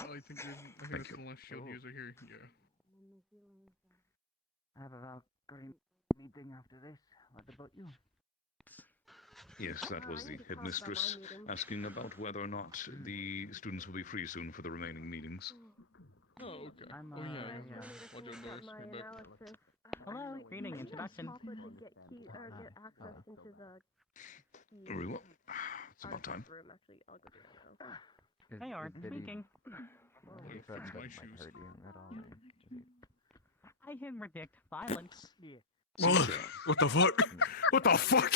I think that's the last shield user here. Yeah. I have a Valkyrie meeting after this. What about you? Yes, that was the headmistress asking about whether or not the students will be free soon for the remaining meetings. Oh, okay. I'm, Oh, yeah. yeah. Watch out, Doris. You're back. Hello, greeting introduction. Get access into the Very well. It's about time. room. Actually, I'll go do that now. Hey, Art, speaking. Fix my shoes. I interdict violence. What the fuck? What the fuck?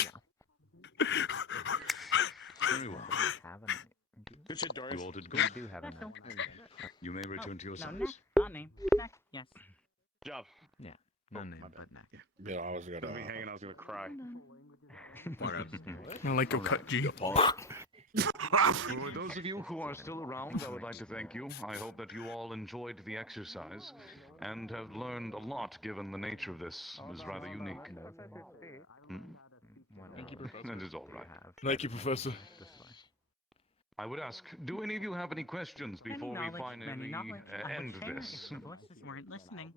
Very well. Good shit, Doris. You all did good. do have a note. You may return to your No, sides. next, not name. Next, yes. Job. Yeah. No name, but neck. Yeah, I was gonna be hanging. I was gonna cry. I like your cut, G. For those of you who are still around, I would like to thank you. I hope that you all enjoyed the exercise and have learned a lot given the nature of this is rather unique. Thank you, Professor. That is all right. Thank you, Professor. I would ask, do any of you have any questions before we finally end this? If the voices weren't listening.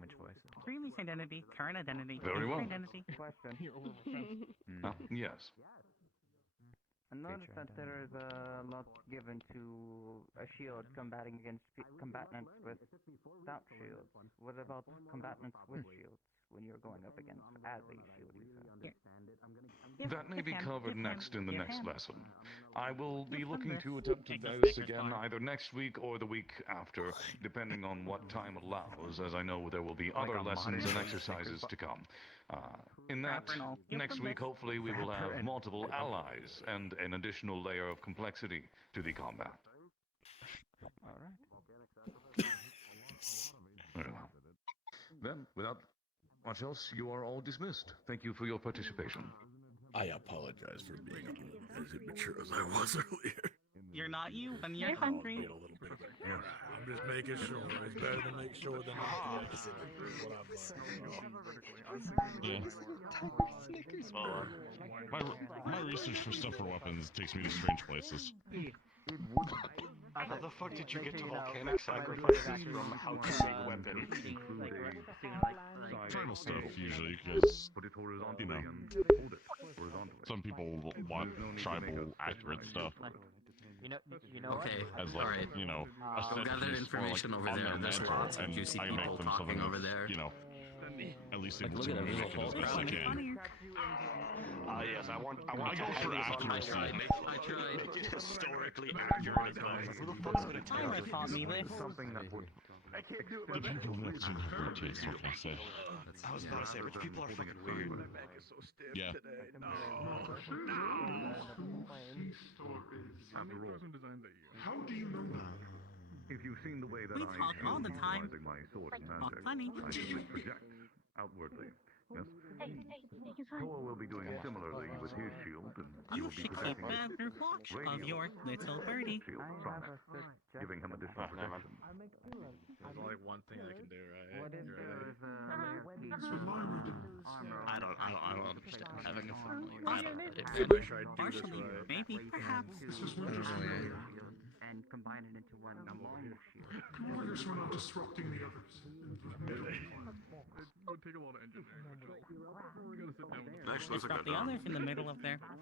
Which voice? Previous identity, current identity, Very well. identity. Question. Yes. I noticed that there is a lot given to a shield combating against combatants with without shields. What about combatants with shields when you're going up against as a shield user? That may be covered next in the next lesson. I will be looking to attempt to do Take this the again speaker's either next week or the week after, depending on what time allows, as I know there will be other lessons and exercises to come. In that, next week hopefully we will have multiple allies and an additional layer of complexity to the combat. Very well. Then, without much else, you are all dismissed. Thank you for your participation. I apologize for being as immature as I was earlier. You're not you when you're hungry. I'm just making sure. It's better to make sure than not. Yeah. My research for stuff for weapons takes me to strange places. How the fuck did you get to volcanic sacrifices from how to make weapon? Tribal stuff usually, because you know, some people want tribal accurate stuff. Okay, As like, alright. you know, a I've set gathered piece or, like, information over on there. their There's mantle, lots of and juicy I people make them talking something over that's, there. you know, at least able Look to at mimic everyone. it as best I can. Yes, I want I go to for have this on my accuracy. side. I tried. Make it historically accurate as well. Who the fuck's gonna tell Tyler me taught me this. Something that would. I can't do it. The people that seem to have good taste, what can I say? I was about to say, rich people are fucking weird. Yeah. Some designs that you How do you know that? If you've seen the way that We I talk all the time. utilizing my sword and Not magic, funny. I can project outwardly. Yes. Toa will be doing similarly with his shield, and he You will be should keep projecting better watch of your little birdie. shield from it, giving him additional protection. There's only one thing I can do, right? What if You there ready? was a piece of armor? I don't understand having a family. Well, I don't. Make maybe, sure I do this partially, right. maybe, perhaps. And combine it into one long shield. I guess we're not disrupting the others. It would take a lot of engineering, which is we're gonna sit down with Actually, looks Disrupt like the others in the middle of there. I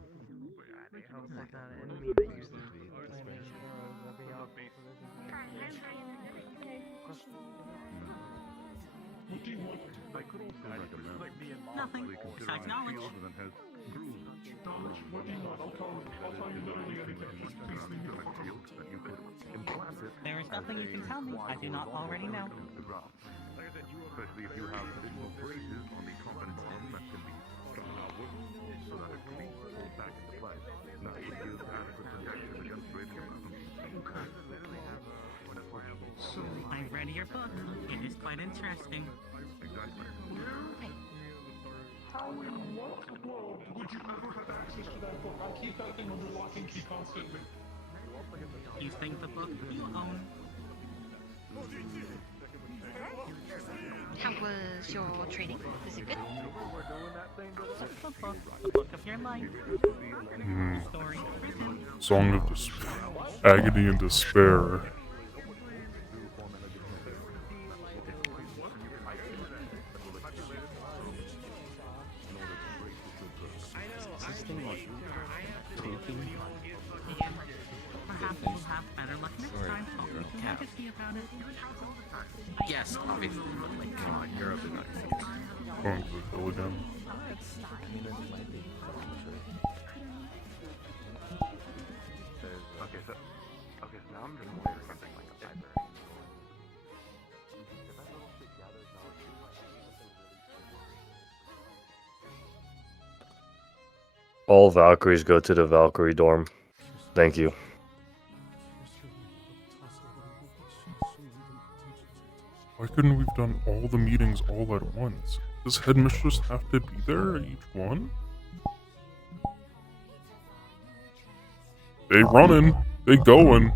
hope it's not an enemy that uses the planning arrows. That'd be awful. What do you want? I could also recommend Nothing. Besides knowledge. that has grooves. Knowledge? What do you want? I'll tell you literally anything. Just please leave me the fuck alone. That you could implant it. There is nothing you can tell me I do not already know. Especially if you have additional braces on the component arm that can be drawn outward, so that it can be pulled back into place. Now, it gives adequate protection against radiant weapons. So, I read your book. It is quite interesting. Exactly. how in what world would you ever have access to that book? I keep that thing under lock and key constantly. You think the book you own? How was your training? Was it good? The book of your life. Story written. Song of Agony and Despair. Perhaps we'll have better luck next time. Talk with your majesty about it. Yes, obviously. You're up tonight. Going to the hill again. Okay, so now I'm just wondering something like a library. All Valkyries go to the Valkyrie dorm. Thank you. Why couldn't we have done all the meetings all at once? Does headmistress have to be there at each one? They running. They going.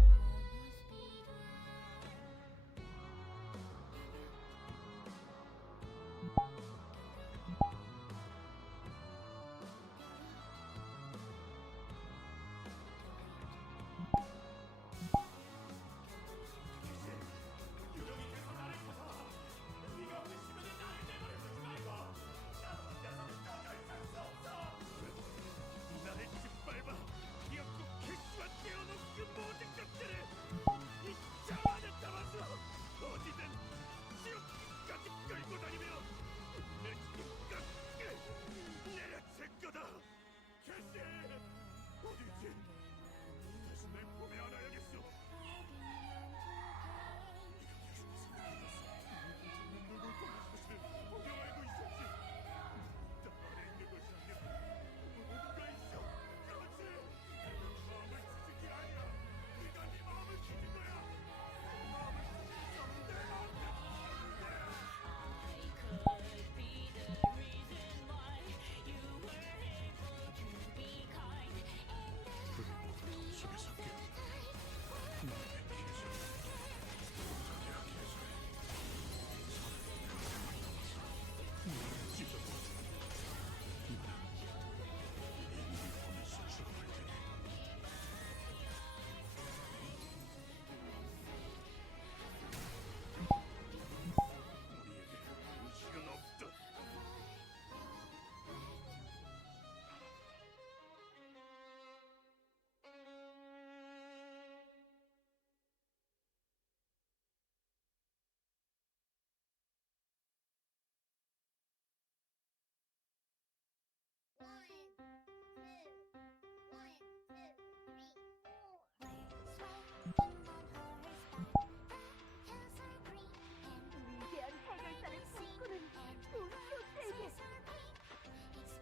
위대한 해결사를 꿈꾸는 돈쇼테에게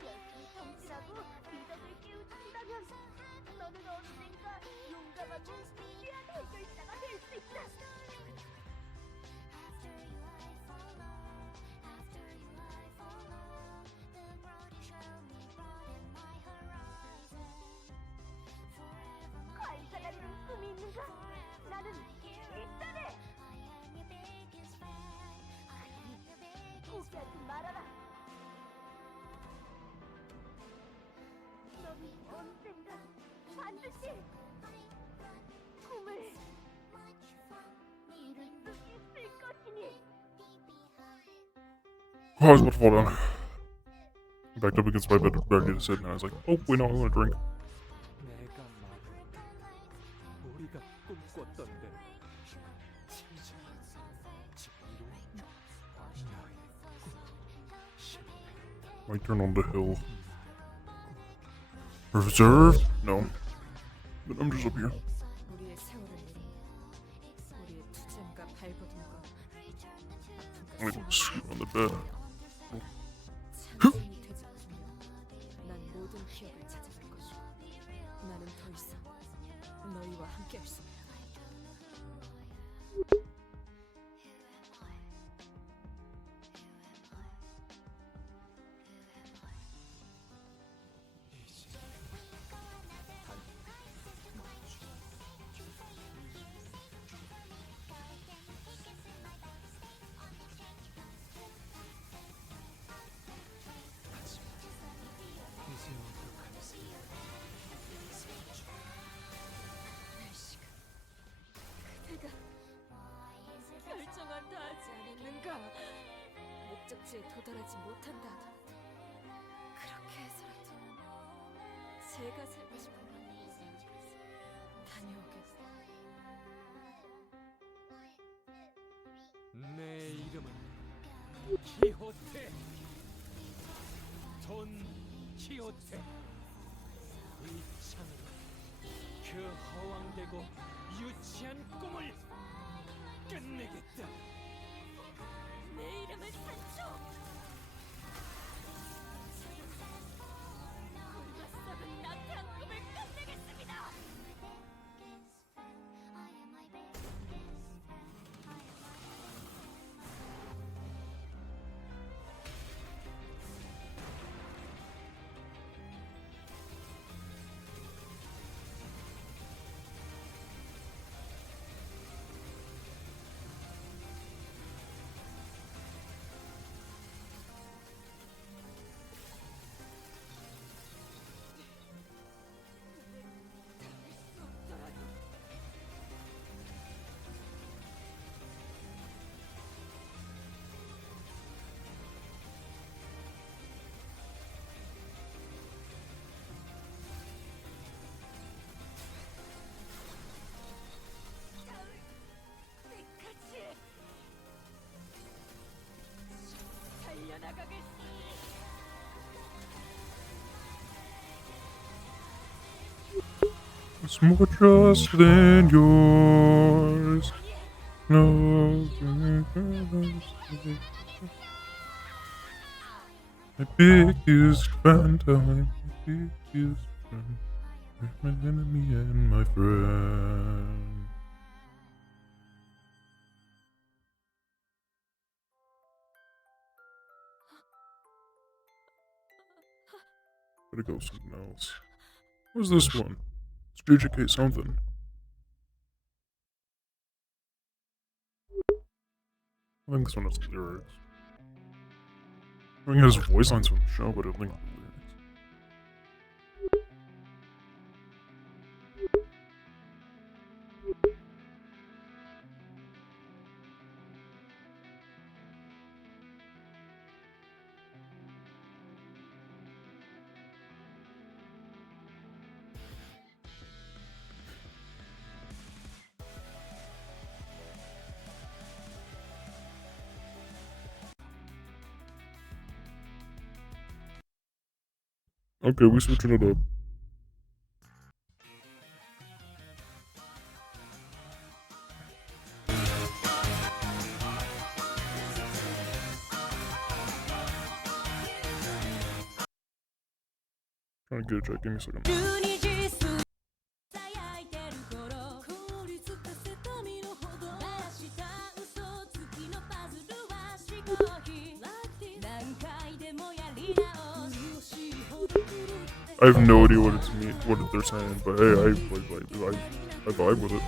열심히 정진하고 리더를 깨우친다면 너는 언젠가 용감하고 위대한 해결사가 될 수 있다. 관사다리는 꿈이 있는가? 나는 있다네! 포기하지 말아라! 넌 언젠가 반드시 꿈을 이룰 수 있을 것이니! Oh, I was about to fall down. Backed up against my bed, ready to sit, and I was like, oh, wait, no, I want a drink. 내가 말했다. 우리가 꿈꿨던 대로 진짜 My turn on the hill. Reserved? No. But I'm just up here. 우리의 세월을 우리의 투쟁과 발버둥과 I'm gonna go sit on the bed. 참전이 되지 않으면 난 모든 기억을 찾아갈 것이고 나는 더 이상 너희와 함께할 수 없다. 이제 어떡하지? 그대가 결정한다 하지 않았는가? 목적지에 도달하지 못한다 하더라도 그렇게 해서라도 제가 살고 싶은 곳 다녀오겠어. 내 이름은 키호테. 돈 키호테. 이 창으로 그 허황되고 유치한 꿈을 끝내겠다. 내 이름은 산초. 굴과 썩은 나태한 꿈을 끝내겠습니다. It's more trust than yours. No. My biggest fan time. My biggest fan. My enemy and my friend. Gotta go something else. What's this one? It's JJK something. I think this one has the lyrics. I think it has voice lines from the show, but I don't think the lyrics. Okay, we switching it up. Trying to get a check, give me a second. I have no idea what what they're saying, but hey, I vibe with it.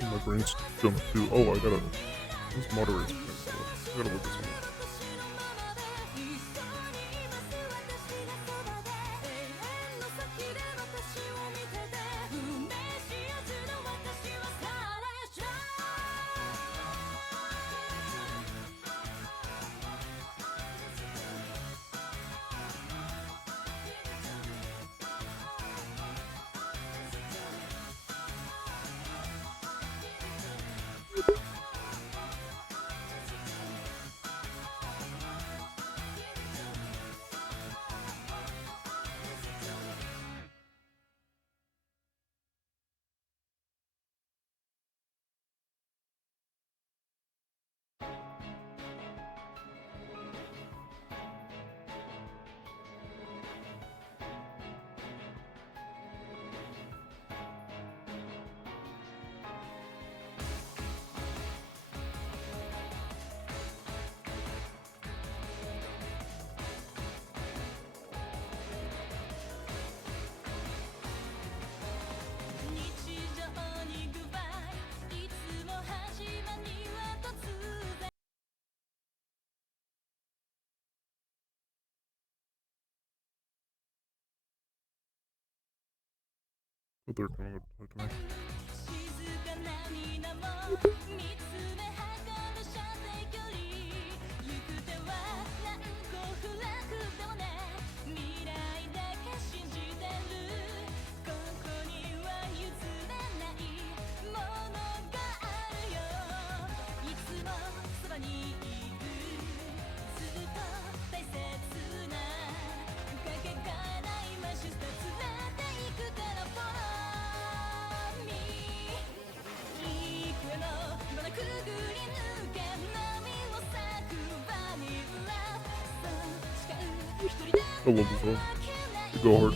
My brain's jumped to, oh, I gotta, this moderates. I gotta look this one up. But they're coming up to me. I love this song. They go hard.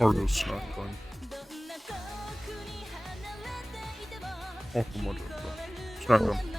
Argos snack time. Oh, come on, snack time.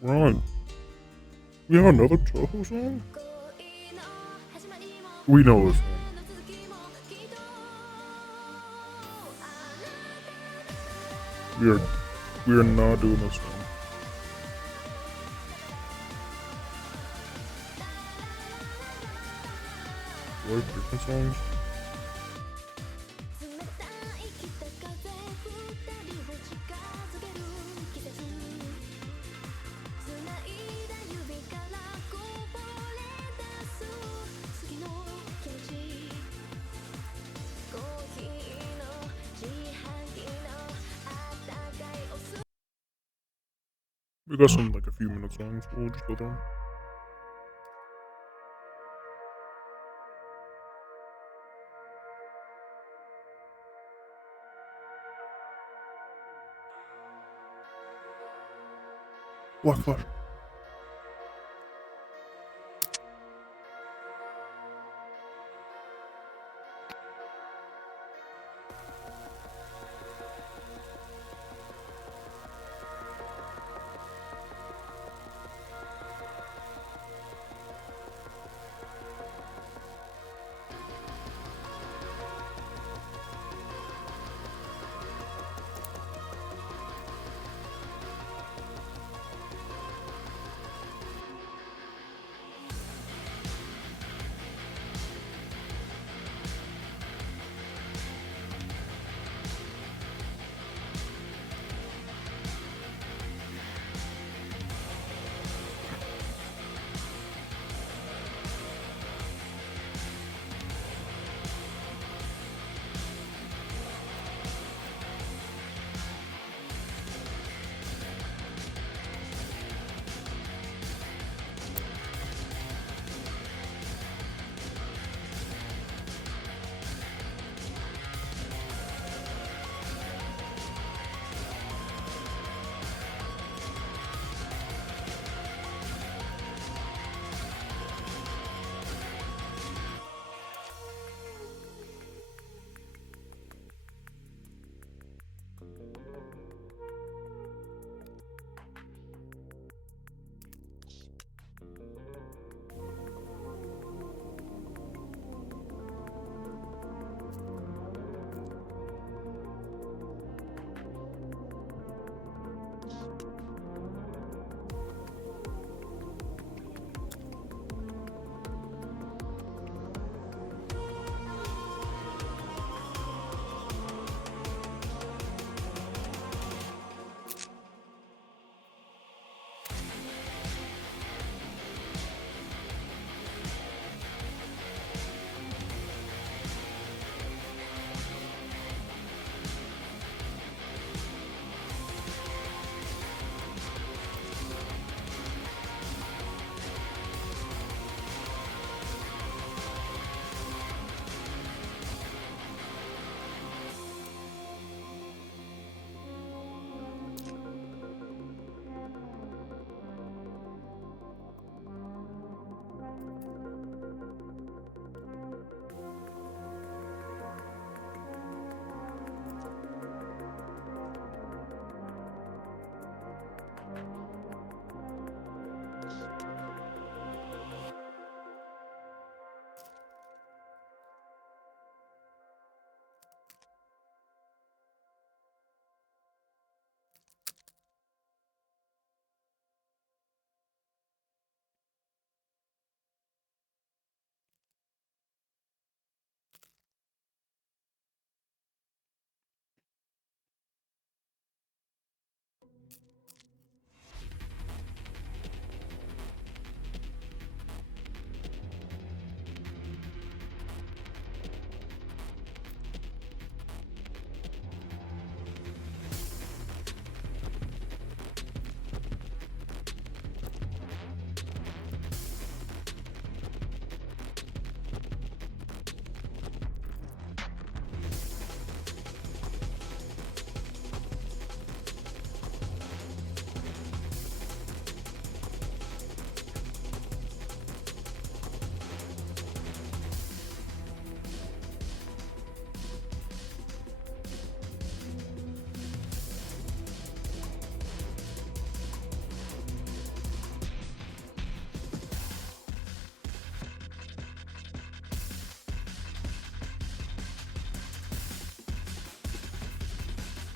Ron, we have another Toho song? We know this one. We are not doing this one. Do I have different songs? We got some like a few minute songs, we'll just go through them. Black Flash.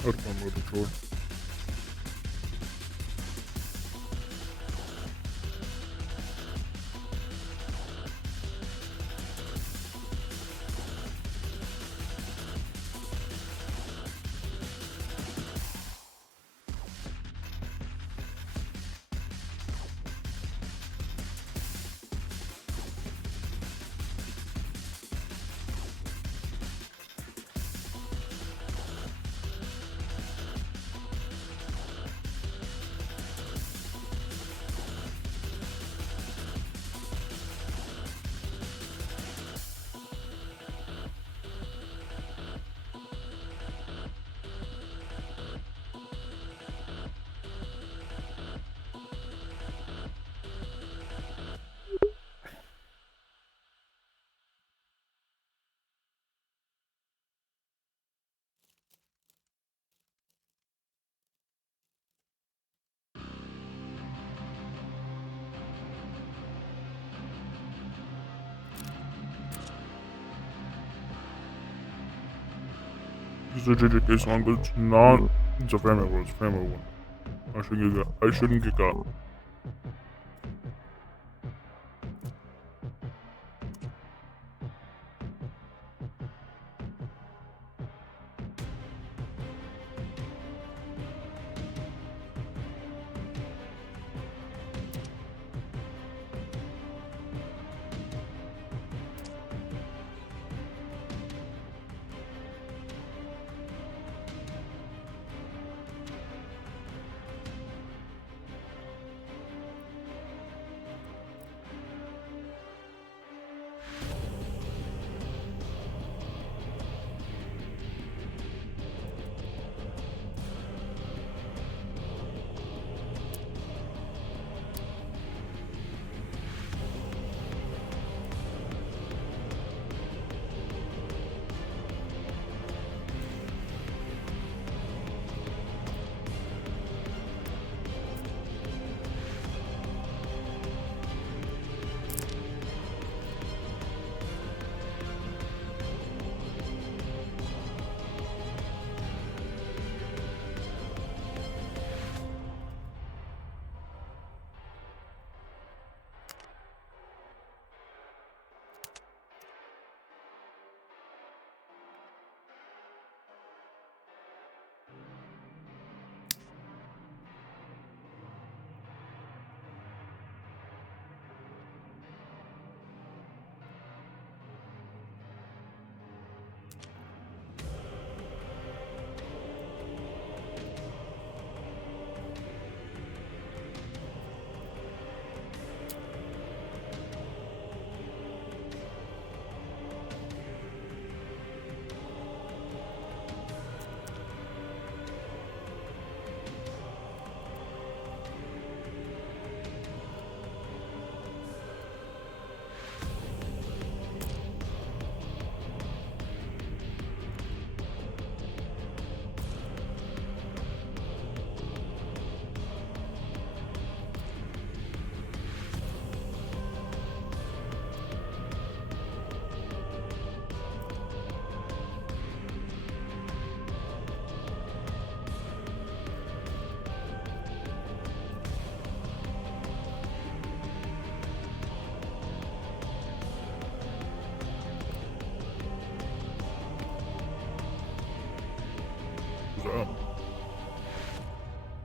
That's fun little chore. It's a JJK song, but it's not. It's a family one. It's a family one. I shouldn't get caught.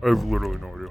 I have literally no idea.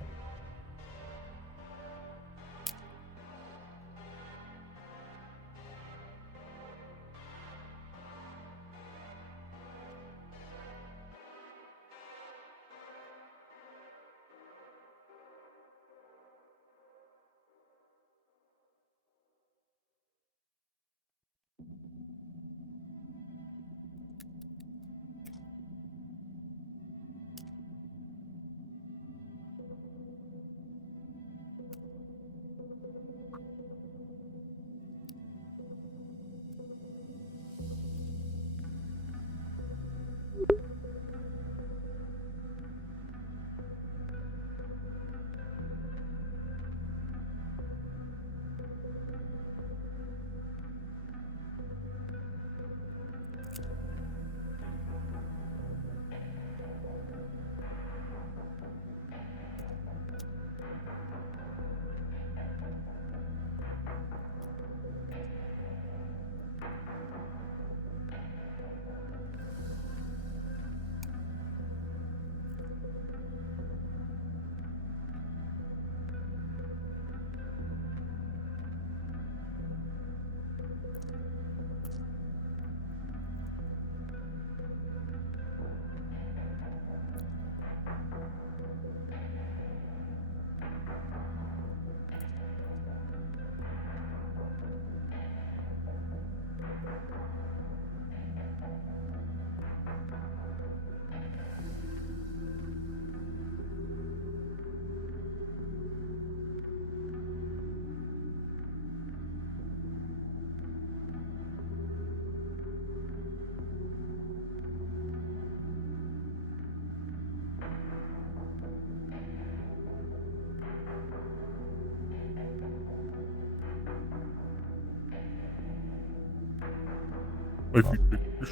My feet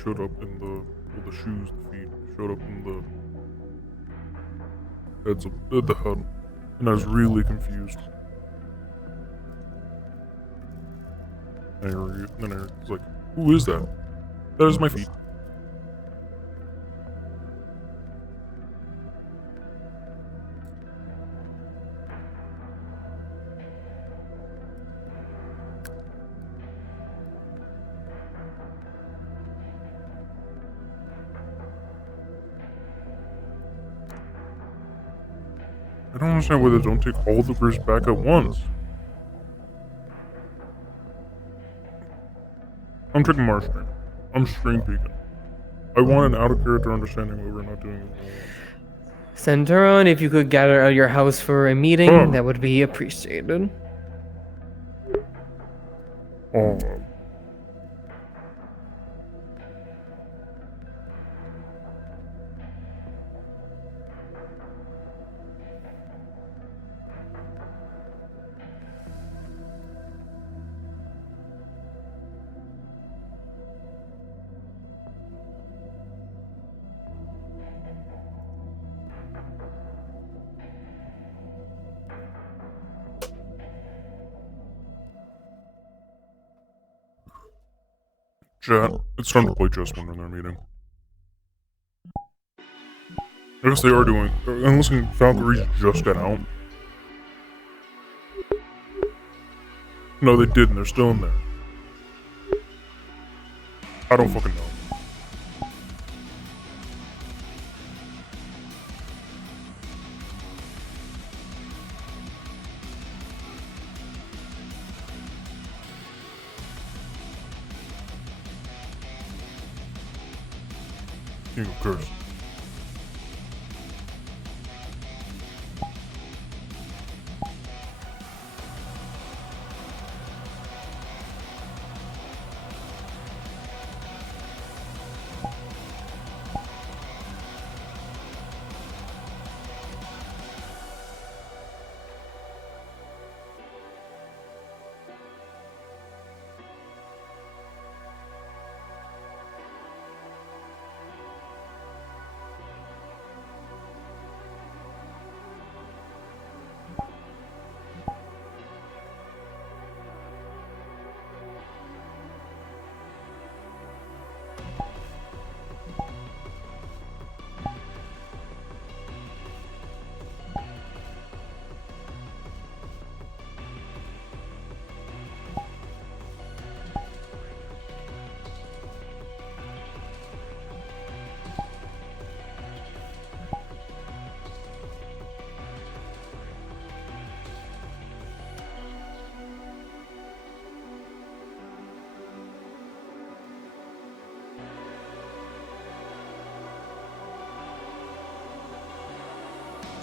showed up in the shoes, the feet showed up in the head, and I was really confused. And then Eric was like, "Who is that?" That is my feet. I don't understand why they don't take all the gears back at once. I'm taking Marsh Stream. I'm Stream Beacon. I want an out-of-character understanding why we're not doing it all at once. Centauron, if you could gather at your house for a meeting, that would be appreciated. Oh. Chat, it's time to play chess when we're in their meeting. I guess they are doing. I'm listening. Valkyries just got out. No, they didn't. They're still in there. I don't fucking know. King of Curse.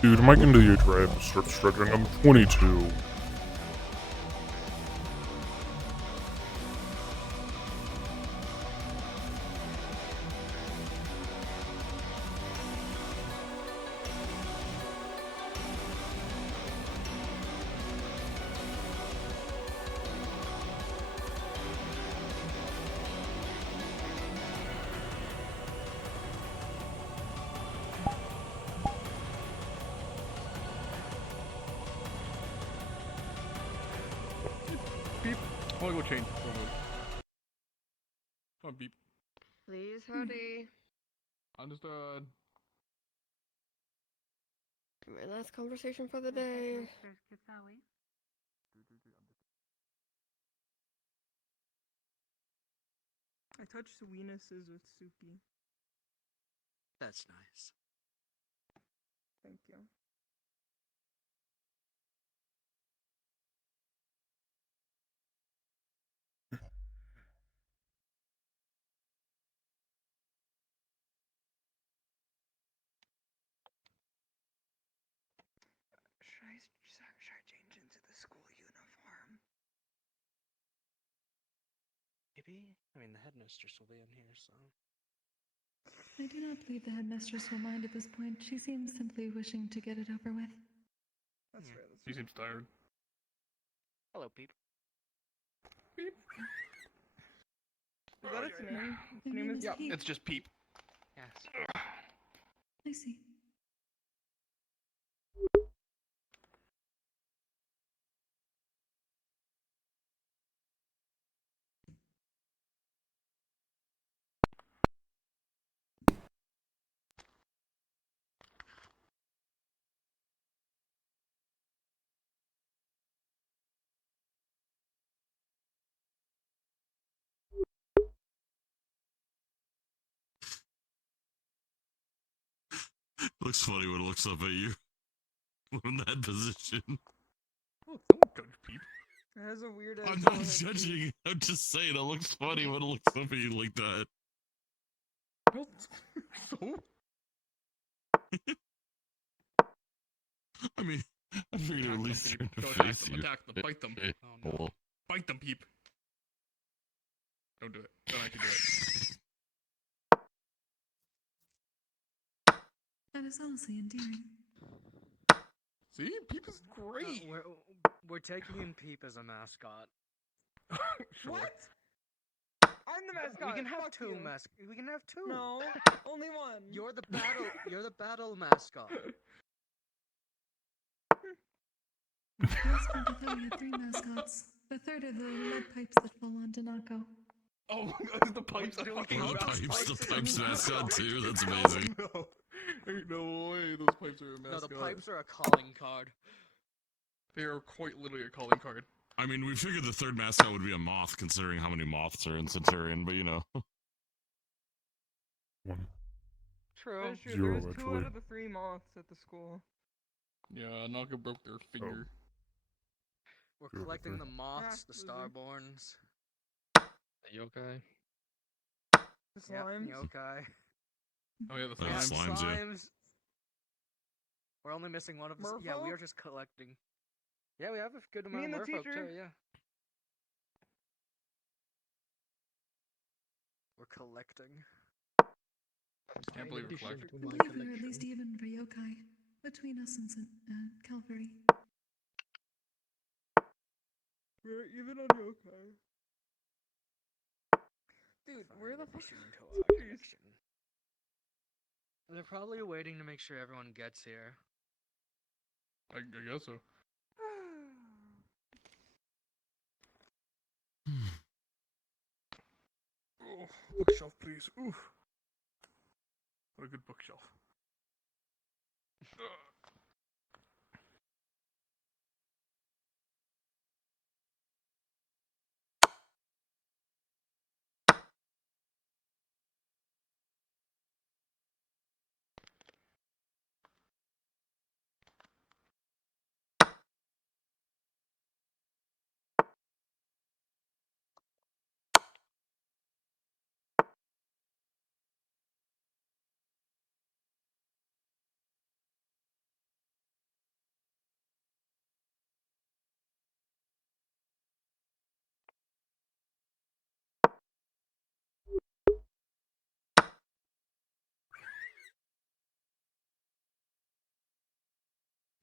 Dude, am I getting to the age where I have to start stretching? I'm 22. Beep. I wanna go change. Come on, beep. Please, howdy. Understood. My last conversation for the day. I touched weenuses with Suki. That's nice. Thank you. school uniform. Maybe? I mean, the headmistress will be in here, so. I do not believe the headmistress will mind at this point. She seems simply wishing to get it over with. That's fair. She seems tired. Hello, Peep. Peep. Is that its name? Its My name name is is Yeah, Peep. it's just Peep. Yes. I see. Looks funny when it looks up at you. From that position. Oh, don't judge Peep. It has a weird I'm ass not head too. judging. I'm just saying it looks funny when it looks up at you like that. Well, so? I mean, I figured at least Peep. turn to Go face you. attack them, bite them. Oh, no. Bite them, Peep. Don't do it. Don't actually do it. That is honestly endearing. See? Peep is great. We're taking in Peep as a mascot. Sure. What? I'm the mascot. We can have Fuck two you. We can have two. No, only one. You're the battle mascot. Last month I thought we had 3 mascots. The third are the lead pipes that fall on Danako. Oh, the pipes. What do we fucking count mascot. The pipes mascot too. That's Oh, amazing. no. Ain't no way those pipes are a mascot. No, the pipes are a calling card. They are quite literally a calling card. I mean, we figured the third mascot would be a moth, considering how many moths are in Centurion, but you know. 1. True. That's true. 0, There's 2 actually. out of the 3 moths at the school. Yeah, Naka broke their finger. We're You're collecting the over. moths, the loser. starborns. The yokai. The Yep, slimes. yokai. Oh yeah, the We have slimes. Slimes, yeah. slimes. We're only missing one of the. Yeah, we are just collecting. Yeah, we have a good amount and of the merfolk teacher. too. Yeah. We're collecting. Can't believe we're I collecting. believe we are at least even for yokai. Between us and Calvary. We're even on yokai. Dude, where the fuck? They're probably waiting to make sure everyone gets here. I guess so. Oh, bookshelf, please. Oof. What a good bookshelf.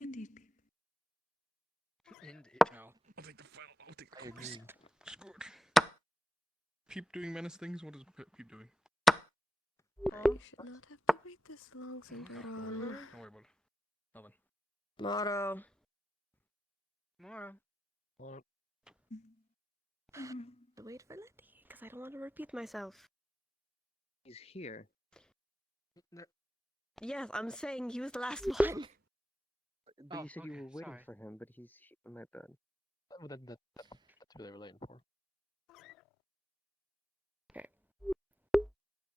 Indeed, Peep. Indeed. Now, I'll take the final. I'll take the receipt. Scored. Peep doing menace things? What is Peep doing? I should not have to wait this long, Cinderon. Don't worry about it. Nothing. Motto. Tomorrow. Wait for Letty, because I don't want to repeat myself. He's here. Yes, I'm saying he was the last one. But you said you okay, were waiting sorry. for him, but he's my bad. That's what they were waiting for. Okay.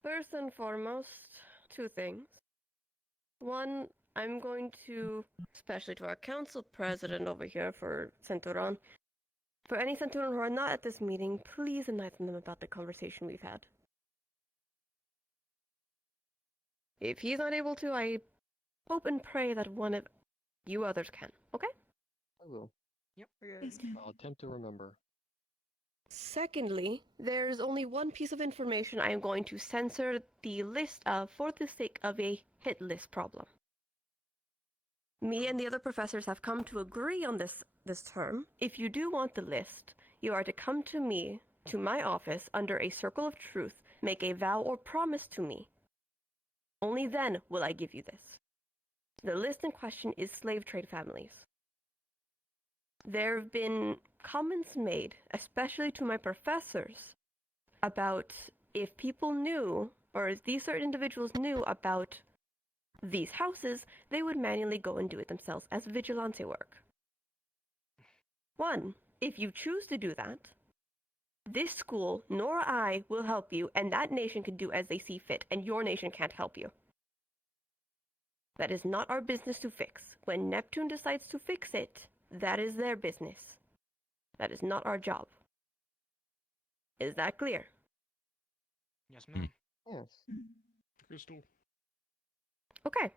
First and foremost, 2 things. One, I'm going to, especially to our council president over here for Centuron, for any Centuron who are not at this meeting, please enlighten them about the conversation we've had. If he's not able to, I hope and pray that one of you others can, okay? I will. Yes, ma'am. I'll attempt to remember. Secondly, there's only one piece of information I am going to censor the list of for the sake of a hit list problem. Me and the other professors have come to agree on this term. If you do want the list, you are to come to me, to my office, under a circle of truth, make a vow or promise to me. Only then will I give you this. The list in question is slave trade families. There have been comments made, especially to my professors, about if people knew, or if these certain individuals knew about these houses, they would manually go and do it themselves as vigilante work. One, if you choose to do that, this school nor I will help you, and that nation can do as they see fit, and your nation can't help you. That is not our business to fix. When Neptune decides to fix it, that is their business. That is not our job. Is that clear? Yes, ma'am. Yes. Crystal. Okay.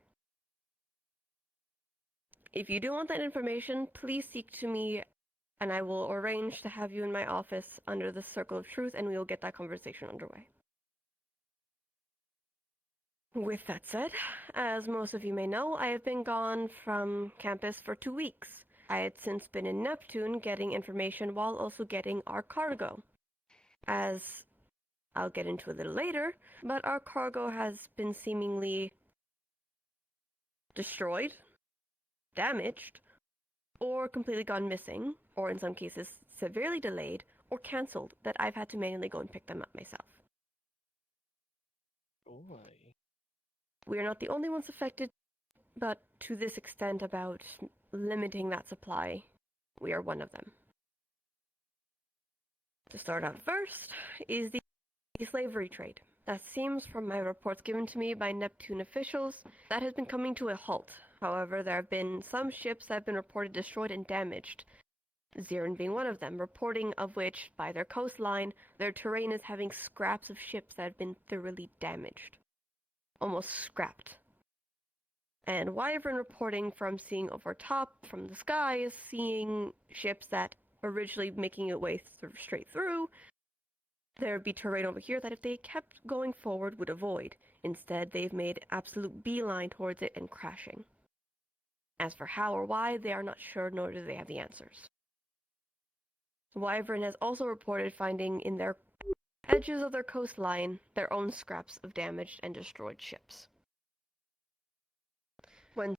If you do want that information, please seek to me, and I will arrange to have you in my office under the circle of truth, and we will get that conversation underway. With that said, as most of you may know, I have been gone from campus for 2 weeks. I had since been in Neptune getting information while also getting our cargo. As I'll get into a little later, but our cargo has been seemingly destroyed, damaged, or completely gone missing, or in some cases severely delayed or cancelled, that I've had to manually go and pick them up myself. Boy. We are not the only ones affected, but to this extent about limiting that supply, we are one of them. To start out first is the slavery trade. That seems, from my reports given to me by Neptune officials, that has been coming to a halt. However, there have been some ships that have been reported destroyed and damaged, Zirin being one of them, reporting of which, by their coastline, their terrain is having scraps of ships that have been thoroughly damaged. Almost scrapped. And Wyvern reporting from seeing over top, from the skies, seeing ships that originally making it way straight through, there would be terrain over here that if they kept going forward would avoid. Instead, they've made absolute beeline towards it and crashing. As for how or why, they are not sure, nor do they have the answers. Wyvern has also reported finding in their edges of their coastline their own scraps of damaged and destroyed ships. When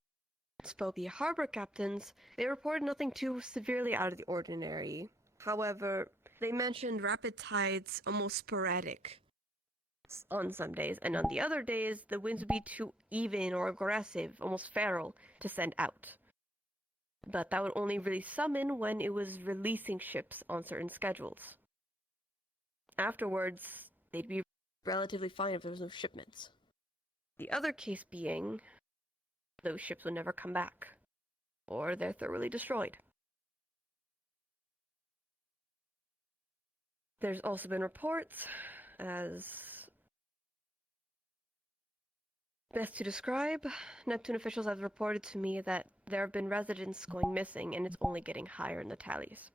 spoke the harbor captains, they reported nothing too severely out of the ordinary. However, they mentioned rapid tides, almost sporadic on some days, and on the other days, the winds would be too even or aggressive, almost feral, to send out. But that would only really summon when it was releasing ships on certain schedules. Afterwards, they'd be relatively fine if there was no shipments. The other case being, those ships would never come back, or they're thoroughly destroyed. There's also been reports, as best to describe, Neptune officials have reported to me that there have been residents going missing and it's only getting higher in the tallies.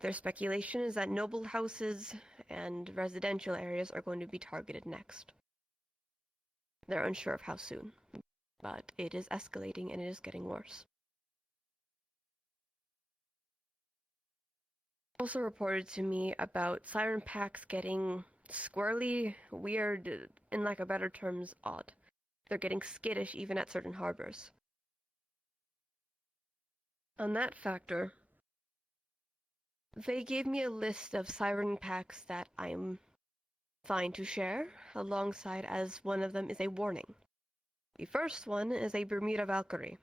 Their speculation is that noble houses and residential areas are going to be targeted next. They're unsure of how soon, but it is escalating and it is getting worse. Also reported to me about siren packs getting squirrely, weird, in lack of better terms, odd. They're getting skittish even at certain harbors. On that factor, they gave me a list of siren packs that I'm fine to share, alongside as one of them is a warning. The first one is a Bermuda Valkyrie.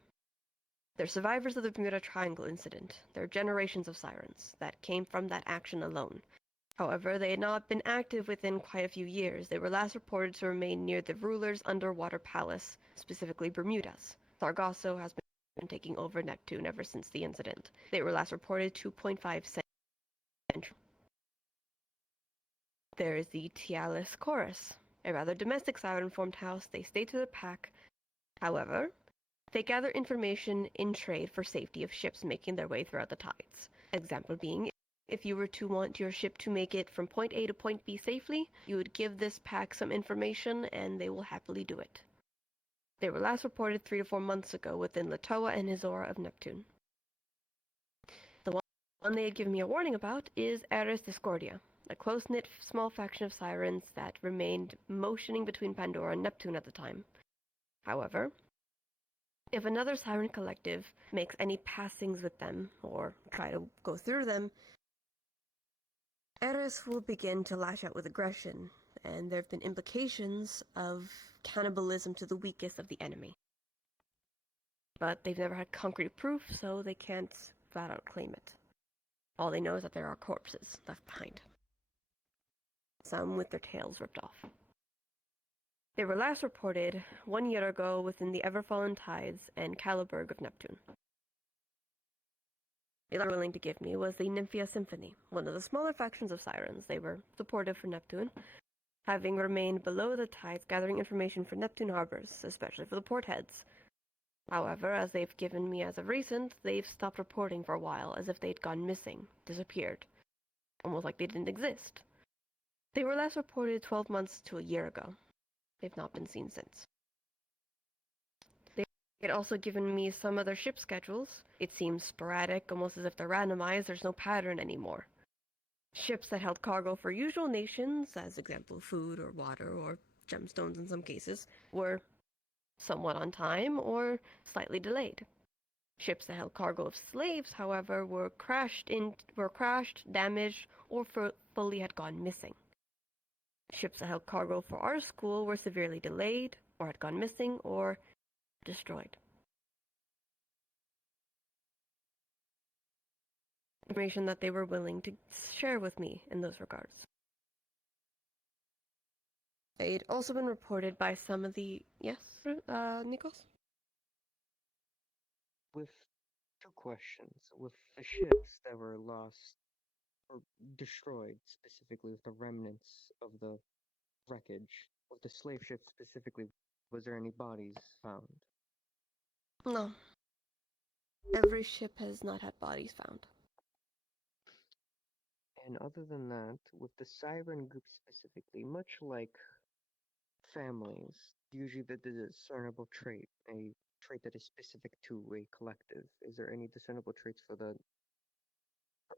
They're survivors of the Bermuda Triangle incident. They're generations of sirens that came from that action alone. However, they had not been active within quite a few years. They were last reported to remain near the ruler's underwater palace, specifically Bermuda's. Sargasso has been taking over Neptune ever since the incident. They were last reported 2.5 centuries. There is the Tialis Chorus, a rather domestic siren-formed house. They stay to their pack. However, They gather information in trade for safety of ships making their way throughout the tides. Example being, if you were to want your ship to make it from point A to point B safely, you would give this pack some information and they will happily do it. They were last reported 3 to 4 months ago within Latoa and Hizora of Neptune. The one they had given me a warning about is Ares Discordia, a close-knit small faction of sirens that remained motioning between Pandora and Neptune at the time. However, if another siren collective makes any passings with them, or try to go through them, Ares will begin to lash out with aggression, and there have been implications of cannibalism to the weakest of the enemy. But they've never had concrete proof, so they can't flat out claim it. All they know is that there are corpses left behind. Some with their tails ripped off. They were last reported 1 year ago within the Everfallen Tides and Caliburg of Neptune. The other willing to give me was the Nymphia Symphony, one of the smaller factions of sirens. They were supportive for Neptune, having remained below the tides gathering information for Neptune harbors, especially for the port heads. However, as they've given me as of recent, they've stopped reporting for a while, as if they'd gone missing, disappeared, almost like they didn't exist. They were last reported 12 months to a year ago. They've not been seen since. They had also given me some of their ship schedules. It seems sporadic, almost as if they're randomized. There's no pattern anymore. Ships that held cargo for usual nations, as example food or water or gemstones in some cases, were somewhat on time or slightly delayed. Ships that held cargo of slaves, however, were crashed, damaged, or fully had gone missing. Ships that held cargo for our school were severely delayed, or had gone missing, or destroyed. Information that they were willing to share with me in those regards. They'd also been reported by some of the... Yes, Nikos? With 2 questions. With the ships that were lost or destroyed, specifically with the remnants of the wreckage, with the slave ships specifically, was there any bodies found? No. Every ship has not had bodies found. And other than that, with the siren group specifically, much like families, usually the discernible trait, a trait that is specific to a collective. Is there any discernible traits for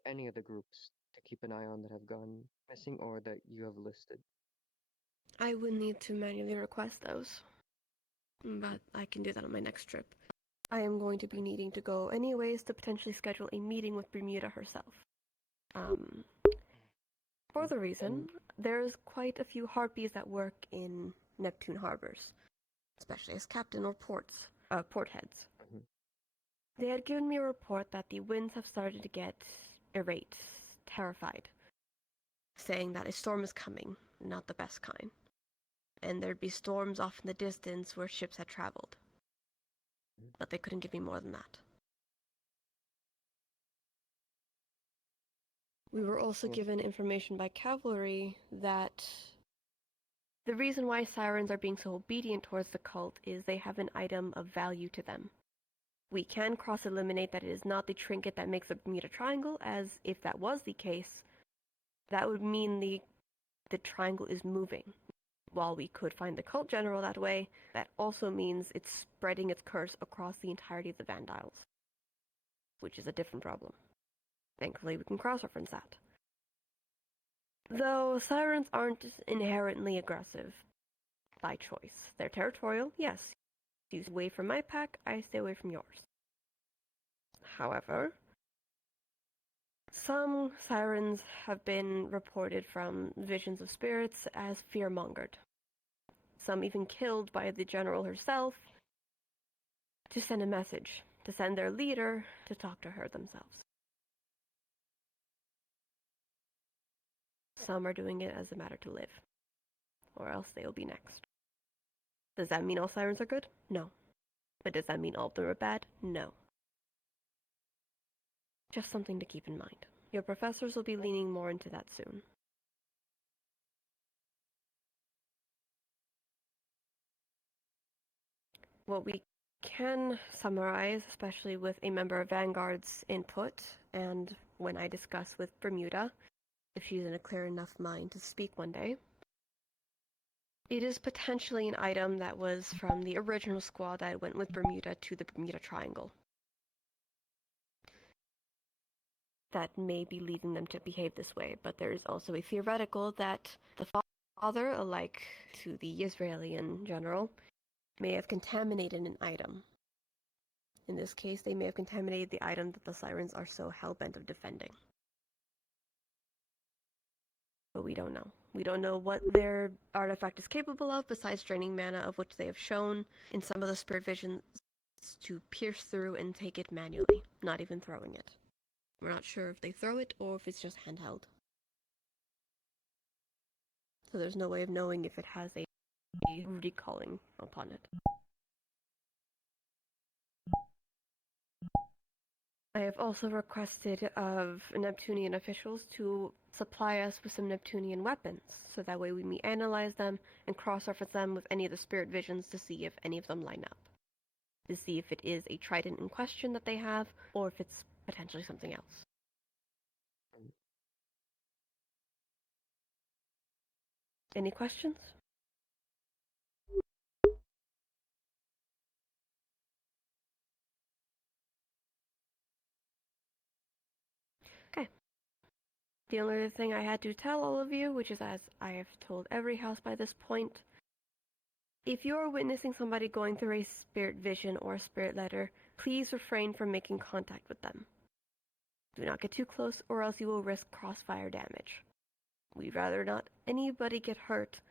any of the groups to keep an eye on that have gone missing or that you have listed? I would need to manually request those, but I can do that on my next trip. I am going to be needing to go anyways to potentially schedule a meeting with Bermuda herself. For the reason, there's quite a few harpies that work in Neptune harbors, especially as captain or port heads. They had given me a report that the winds have started to get irate, terrified, saying that a storm is coming, not the best kind, and there'd be storms off in the distance where ships had traveled. But they couldn't give me more than that. We were also given information by cavalry that the reason why sirens are being so obedient towards the cult is they have an item of value to them. We can cross-eliminate that it is not the trinket that makes the Bermuda Triangle, as if that was the case, that would mean the triangle is moving. While we could find the cult general that way, that also means it's spreading its curse across the entirety of the Vandiles, which is a different problem. Thankfully, we can cross-reference that. Though sirens aren't inherently aggressive by choice. They're territorial, yes. You stay away from my pack, I stay away from yours. However, some sirens have been reported from visions of spirits as fear-mongered. Some even killed by the general herself to send a message, to send their leader to talk to her themselves. Some are doing it as a matter to live, or else they will be next. Does that mean all sirens are good? No. But does that mean all of them are bad? No. Just something to keep in mind. Your professors will be leaning more into that soon. What we can summarize, especially with a member of Vanguard's input, and when I discuss with Bermuda, if she's in a clear enough mind to speak one day. It is potentially an item that was from the original squad that went with Bermuda to the Bermuda Triangle. That may be leading them to behave this way, but there is also a theoretical that the father, alike to the Israeli in general, may have contaminated an item. In this case, they may have contaminated the item that the Sirens are so hell-bent of defending. But we don't know. We don't know what their artifact is capable of besides draining mana, of which they have shown in some of the spirit visions to pierce through and take it manually, not even throwing it. We're not sure if they throw it or if it's just handheld. So there's no way of knowing if it has a recalling upon it. I have also requested of Neptunian officials to supply us with some Neptunian weapons, so that way we may analyze them and cross-reference them with any of the spirit visions to see if any of them line up. To see if it is a trident in question that they have, or if it's potentially something else. Any questions? Okay. The only other thing I had to tell all of you, which is as I have told every house by this point, if you are witnessing somebody going through a spirit vision or a spirit letter, please refrain from making contact with them. Do not get too close or else you will risk crossfire damage. We'd rather not anybody get hurt.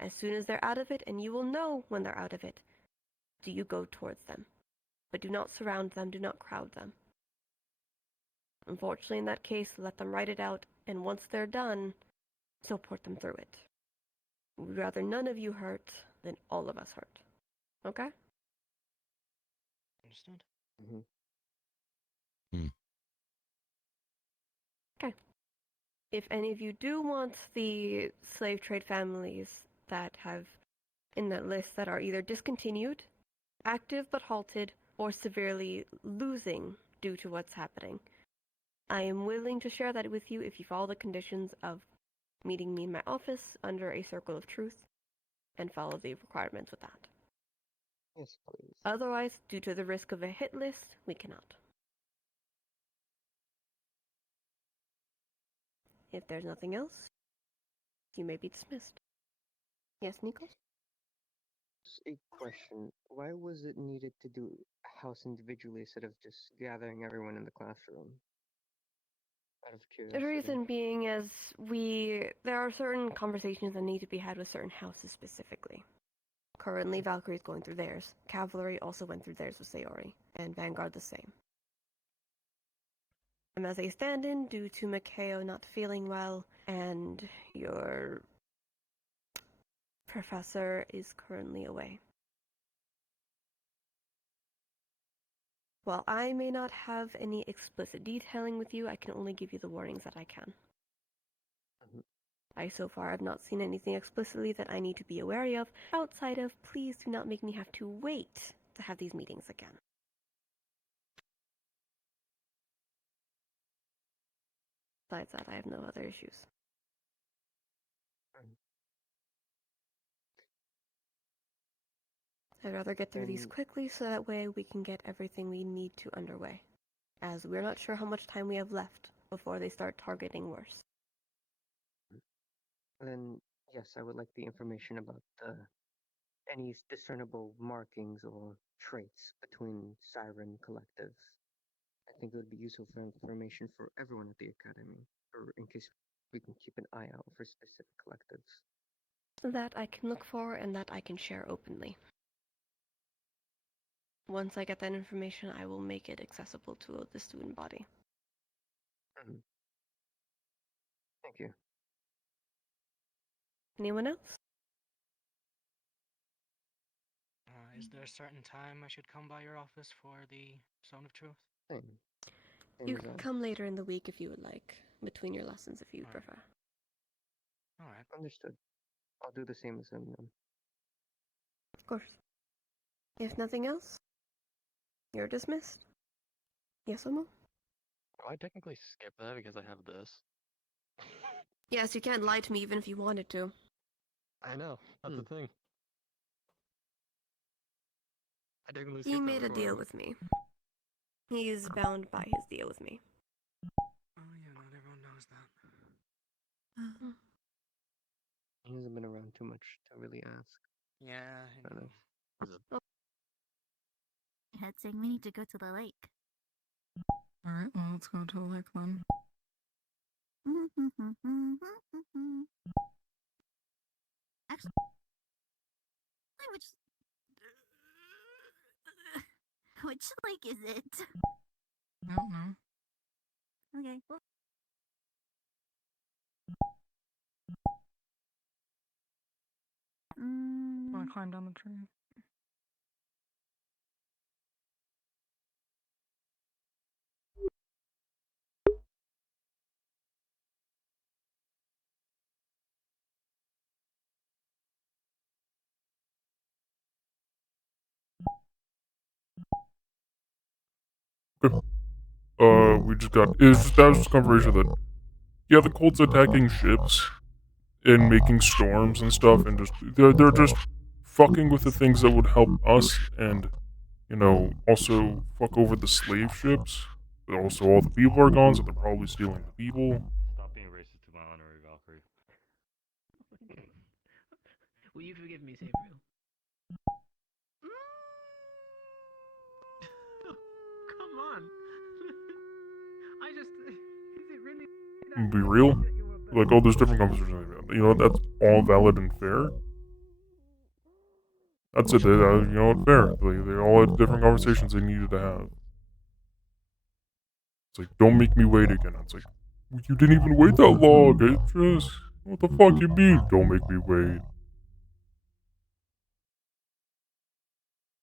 As soon as they're out of it, and you will know when they're out of it, do you go towards them. But do not surround them, do not crowd them. Unfortunately, in that case, let them write it out, and once they're done, support them through it. We'd rather none of you hurt than all of us hurt. Okay? Understood. Okay. If any of you do want the slave trade families that have in that list that are either discontinued, active but halted, or severely losing due to what's happening, I am willing to share that with you if you follow the conditions of meeting me in my office under a circle of truth and follow the requirements with that. Yes, please. Otherwise, due to the risk of a hit list, we cannot. If there's nothing else, you may be dismissed. Yes, Nikos? Just a question. Why was it needed to do a house individually instead of just gathering everyone in the classroom? Out of The curiosity. reason being is there are certain conversations that need to be had with certain houses specifically. Currently, Valkyrie is going through theirs. Cavalry also went through theirs with Sayori, and Vanguard the same. And as a stand-in, due to Makeo not feeling well, and your professor is currently away. While I may not have any explicit detailing with you, I can only give you the warnings that I can. I so far have not seen anything explicitly that I need to be wary of, outside of please do not make me have to wait to have these meetings again. Besides that, I have no other issues. I'd rather get through these quickly so that way we can get everything we need to underway, as we're not sure how much time we have left before they start targeting worse. Then, yes, I would like the information about any discernible markings or traits between Siren collectives. I think it would be useful for information for everyone at the academy, or in case we can keep an eye out for specific collectives. That I can look for and that I can share openly. Once I get that information, I will make it accessible to the student body. Thank you. Anyone else? Is there a certain time I should come by your office for the Zone of Truth? Same. You can come later in the week if you would like, between your lessons if you prefer. Alright. Understood. I'll do the same as him then. Of course. If nothing else, You're dismissed. Yes, Omo? Do I technically skip that because I have this? Yes, you can't lie to me even if you wanted to. I know. That's the thing. I technically He skipped made that a before. deal with me. He is bound by his deal with me. Oh yeah, not everyone knows that. He hasn't been around too much to really ask. Yeah, I know. Head saying we need to go to the lake. Alright, well, let's go to the lake then. Actually, which lake is it? I don't know. Okay. Well, Wanna climb down the tree? We just got that was just confirmation that yeah, the cult's attacking ships and making storms and stuff, and just they're just fucking with the things that would help us, and you know, also fuck over the slave ships. But also, all the people are gone, so they're probably stealing the people. Stop being racist to my honorary Valkyrie. Will you forgive me, Sabriel? Come on. I just. Is it really? Be real, like all those different conversations. You know, that's all valid and fair. That's it. You know what? Fair. They all had different conversations they needed to have. It's like, don't make me wait again. It's like, you didn't even wait that long. Just what the fuck you mean? Don't make me wait.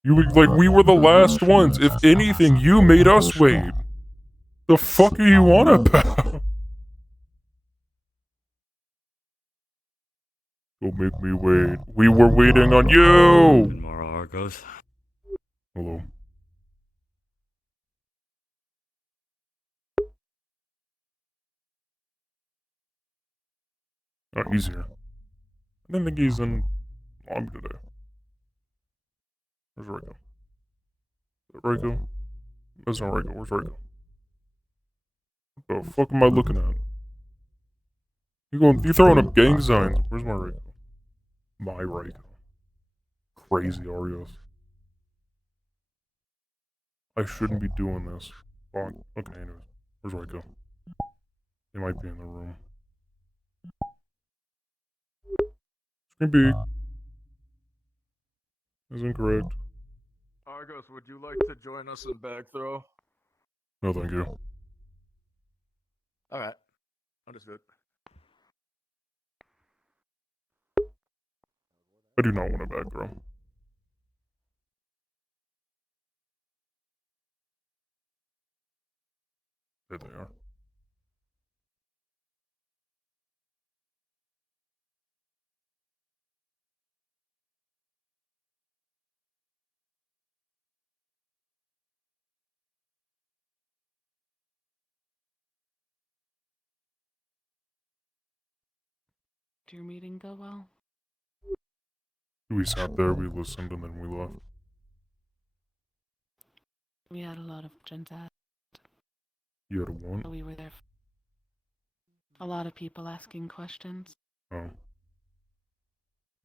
You like we were the last ones. If anything, you made us wait. The fuck are you on about? Don't make me wait. We were waiting on you. Good morning, Argos. Hello. Oh, he's here. I didn't think he's in lobby today. Where's Rico? Is that Rico? That's not Rico. Where's Rico? What the fuck am I looking at? You throwing up gang signs. Where's my Rico? My Rico. Crazy Argos. I shouldn't be doing this. Fuck. Okay, anyways. Where's Rico? He might be in the room. Screen peek. Is incorrect. Argos, would you like to join us in bag throw? No, thank you. Alright. Understood. I do not want a back throw. There they are. Did your meeting go well? We sat there, we listened, and then we left. We had a lot of questions asked. You had a one? We were there. A lot of people asking questions. Oh.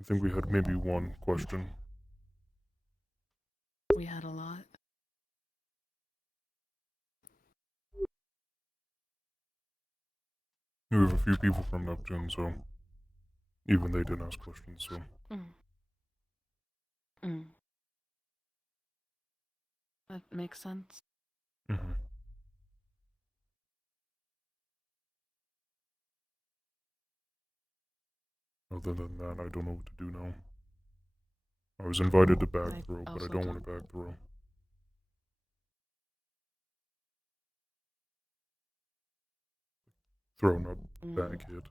I think we had maybe one question. We had a lot. We have a few people from Neptune, so even they didn't ask questions, so. That makes sense. Mm-hmm. Other than that, I don't know what to do now. I was invited to back throw, but I don't want to back throw. Throw, not back hit.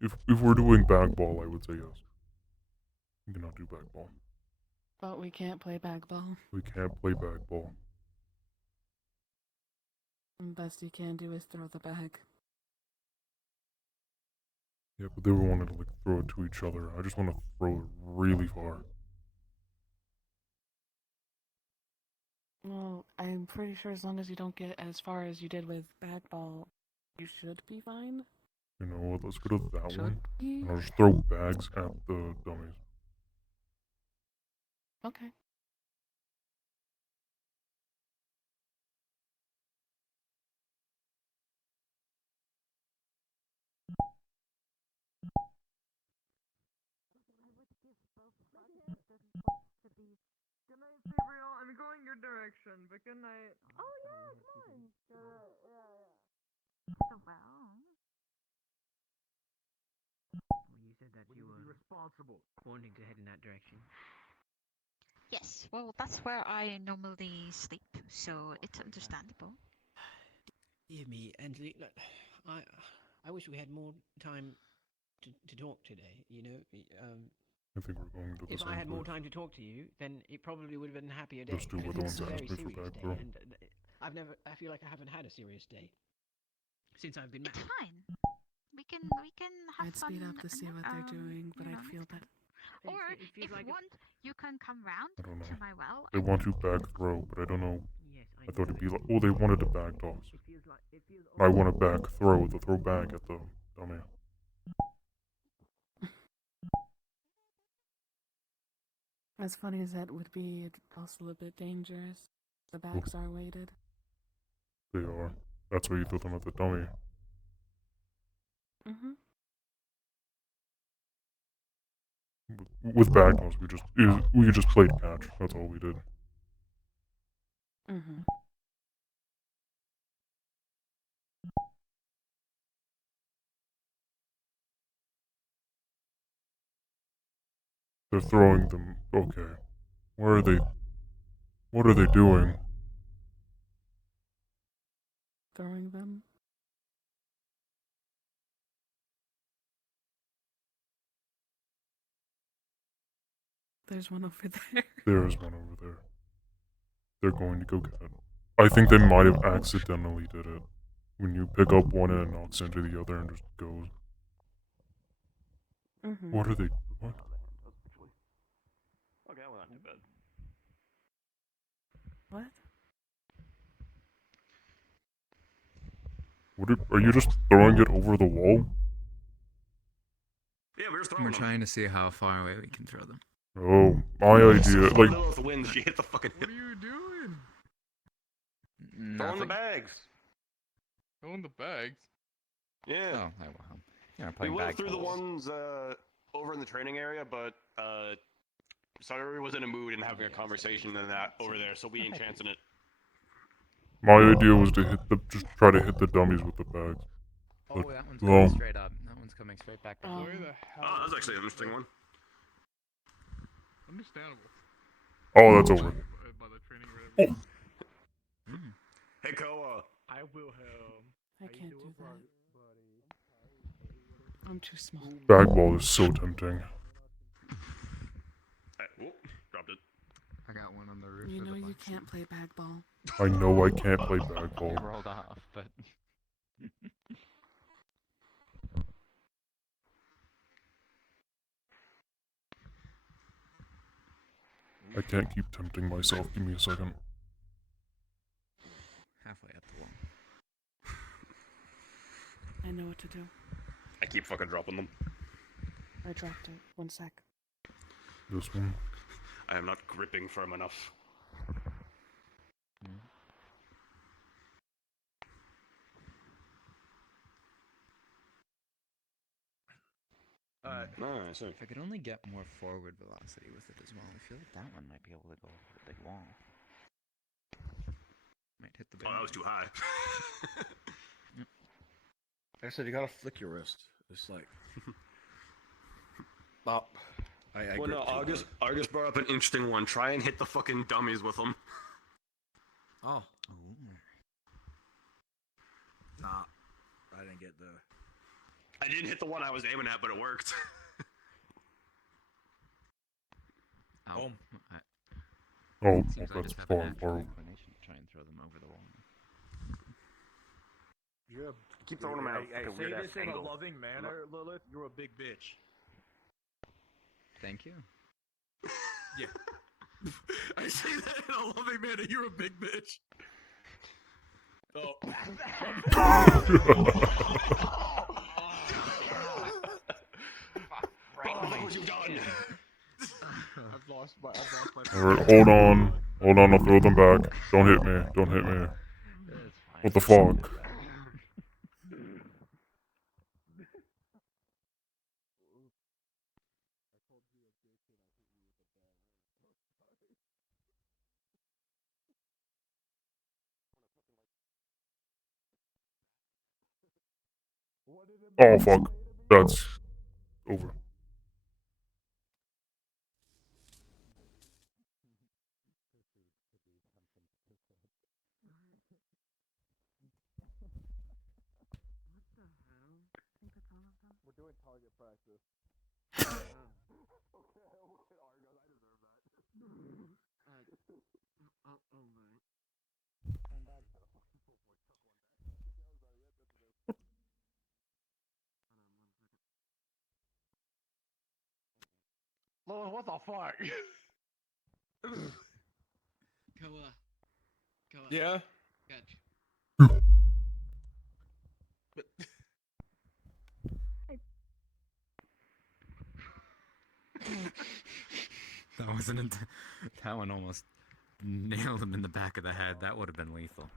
If we're doing back ball, I would say yes. You cannot do back ball. But we can't play bag ball. We can't play bag ball. The best you can do is throw the bag. Yeah, but they were wanting to like throw it to each other. I just want to throw it really far. Well, I'm pretty sure as long as you don't get as far as you did with bag ball, you should be fine. You know what? Let's go to that Should one. be. And I'll just throw bags at the dummies. Okay. Good night, Gabriel. I'm going your direction, but good night. Oh yeah, come on. Yeah. Well. You said that you were responsible. Wanting to head in that direction. Yes, well, that's where I normally sleep, so it's understandable. Dear me, Anthony, look, I wish we had more time to talk today. You know, I think we're going to the if same I had more place. time to talk to you, then it probably would have been a happier day. Let's do what because Dawn it's a asked very me for serious back day, throw. and I feel like I haven't had a serious day since I've been It's married. fine. We can have I'd fun. speed up to see what they're doing, but I'd feel next bad. time. Or It if feels you like want, you can come round I don't to know. my well. They and want we to can- bag throw, but I don't know. Yes, I thought it'd be like, oh, they wanted to bag toss. I want to back throw, the throw bag at the dummy. As funny as that would be, it's also a bit dangerous. The bags are weighted. They are. That's why you throw them at the dummy. Mm-hmm. With bag toss, we just played catch. That's all we did. Mm-hmm. They're throwing them. Okay. Where are they? What are they doing? Throwing them. There's one over there. There is one over there. They're going to go get it. I think they might have accidentally did it. When you pick up one and it knocks into the other and just goes. Mm-hmm. What are they? What? Okay, I went to bed. What? Are you just throwing it over the wall? Yeah, we're just throwing We're them. trying to see how far away we can throw them. Oh, my idea. Like, Those wins, you hit the fucking. What are you doing? Throwing the bags. Throwing the bags? Yeah. Oh, I will. Yeah, We playing went bag through the balls. ones over in the training area, but Sorry was in a mood and having a conversation than that over there, so we ain't chancing it. my idea was to just try to hit the dummies with the bags. Oh, But, that one's well, coming straight up. That one's coming straight back down. Where the hell? Oh, that's actually an interesting one. Understandable. Oh, that's over. By the training or whatever. Hey, Koa. I will help. I can't do that. I'm too small. Bag ball is so tempting. Hey, whoop, dropped it. I got one on the roof. You of know the you box. can't play bag ball. I know I can't play bag ball. You rolled off, but. I can't keep tempting myself. Give me a second. Halfway up the wall. I know what to do. I keep fucking dropping them. I dropped it. 1 sec. This one. I am not gripping firm enough. Nice. If I could only get more forward velocity with it as well, I feel like that one might be able to go over the big wall. Might hit the big Oh, that was too high. Like I said, you gotta flick your wrist. It's like. Bop. I Well, grip no, too Argus brought up an interesting one. Try and hit the fucking dummies with them. hard. Oh. Ooh. Nah. I didn't get the. I didn't hit the one I was aiming at, but it worked. Ow. Boom. Oh, Seems like that's just have far, a natural far. inclination to try and throw them over the wall. You're Keep throwing them out. I Fucking say weird this ass in a angle. loving manner, Lilith. You're a big bitch. Thank you. Yeah. I say that in a loving manner. You're a big bitch. Oh. Right, what you've done. I've lost my. Alright, hold on. Hold on, I'll throw them back. Don't hit me. Don't hit me. What the fuck? Oh fuck. That's over. We're doing target practice. Okay, Argos, I deserve that. Lilith, what the fuck? Koa. Yeah? Catch. But... That wasn't. That one almost nailed him in the back of the head. That would have been lethal.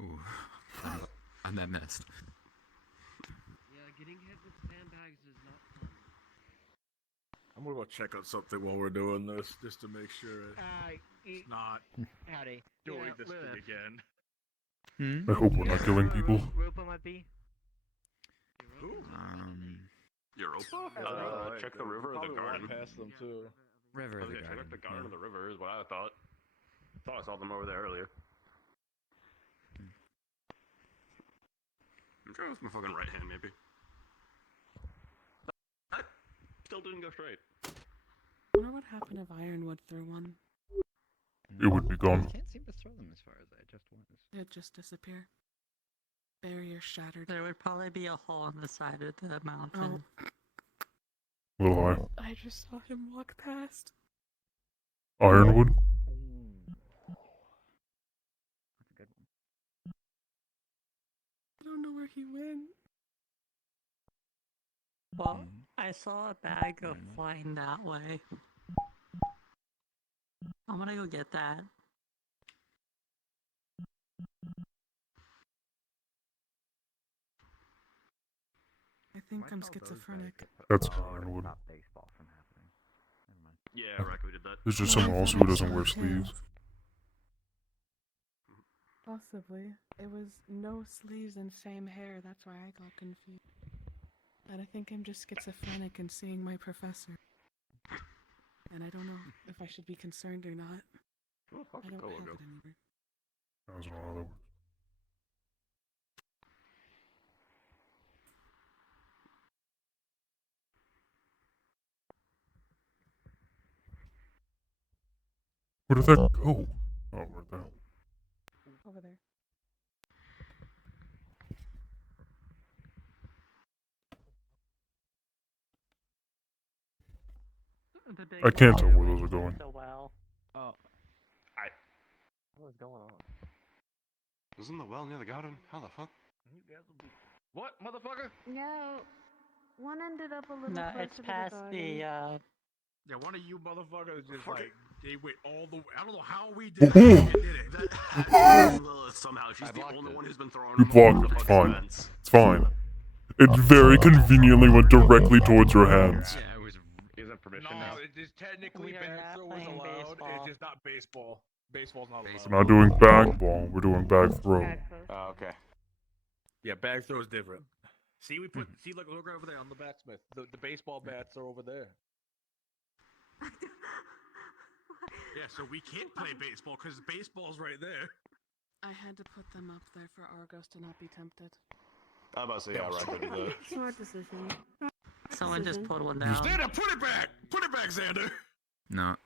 Ooh. And that missed. Yeah, getting hit with sandbags is not fun. I'm gonna go check out something while we're doing this, just to make sure it's not Howdy. doing Yeah, this thing Lilith. again. I hope we're not killing people. Europa might be. Europa? Check the river or the garden. Past them too. River of the Check garden. the garden or the river is what I thought. Thought I saw them over there earlier. I'm sure it was my fucking right hand, maybe. I still didn't go straight. I wonder what happened if Ironwood threw one. It would be gone. I can't seem to throw them as far as I just was. It'd just disappear. Barrier shattered. There would probably be a hole on the side of the mountain. A little high. I just saw him walk past. Ironwood? That's a good one. I don't know where he went. Well, I saw a bag go flying that way. I'm gonna go get that. I think I'm schizophrenic. That's Ironwood. Stop baseball from happening. Never mind. Yeah, I reckon we did that. There's just someone else who doesn't wear sleeves. Possibly. It was no sleeves and same hair, that's why I got confused. And I think I'm just schizophrenic and seeing my professor. And I don't know if I should be concerned or not. Oh, fuck I don't go, have go. it anymore. That was all other. Where did that go? Oh, right there. Over there. I can't tell where those are going. So well. Oh. What is going on? Isn't the well near the garden? How the fuck? What, motherfucker? No. One ended up a little No, closer it's to past the the, garden. Yeah, one of you motherfuckers just Fuck like, they went all the way. I don't know how we Ooh. did it. Did it. That Lilith somehow. She's the only one who's been throwing You them all over blocked the it. It's fucking fine. fence. It's fine. It very conveniently went directly towards your hands. Yeah, it was. Isn't permission No, now? it is technically We are bag not throw is playing allowed. baseball. It's just not baseball. Baseball's not allowed. We're not doing bag ball, we're doing bag throw. Oh, okay. Yeah, bag throw is different. See, we put see like look right over there on the backsmith. The baseball bats are over there. Yeah, so we can't play baseball because baseball's right there. I had to put them up there for Argos to not be tempted. I'm about to say, yeah, right, I did that. Smart decision. Someone just pulled one down. Xander, put it back! Put it back, Xander! No.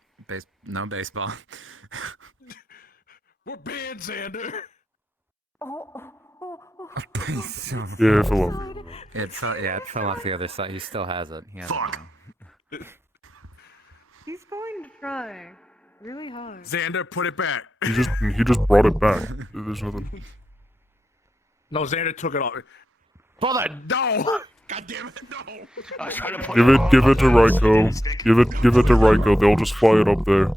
No baseball. We're banned, Xander. So, Yeah, it fell off. it fell off the other side. He still has it. He has Fuck. it now. He's going to try really hard. Xander, put it back. He just brought it back. There's nothing. No, Xander took it off. Brother, no! God damn it, no! I was trying to put Give it to Raiko. Give it to Raiko. They'll just fly it up there.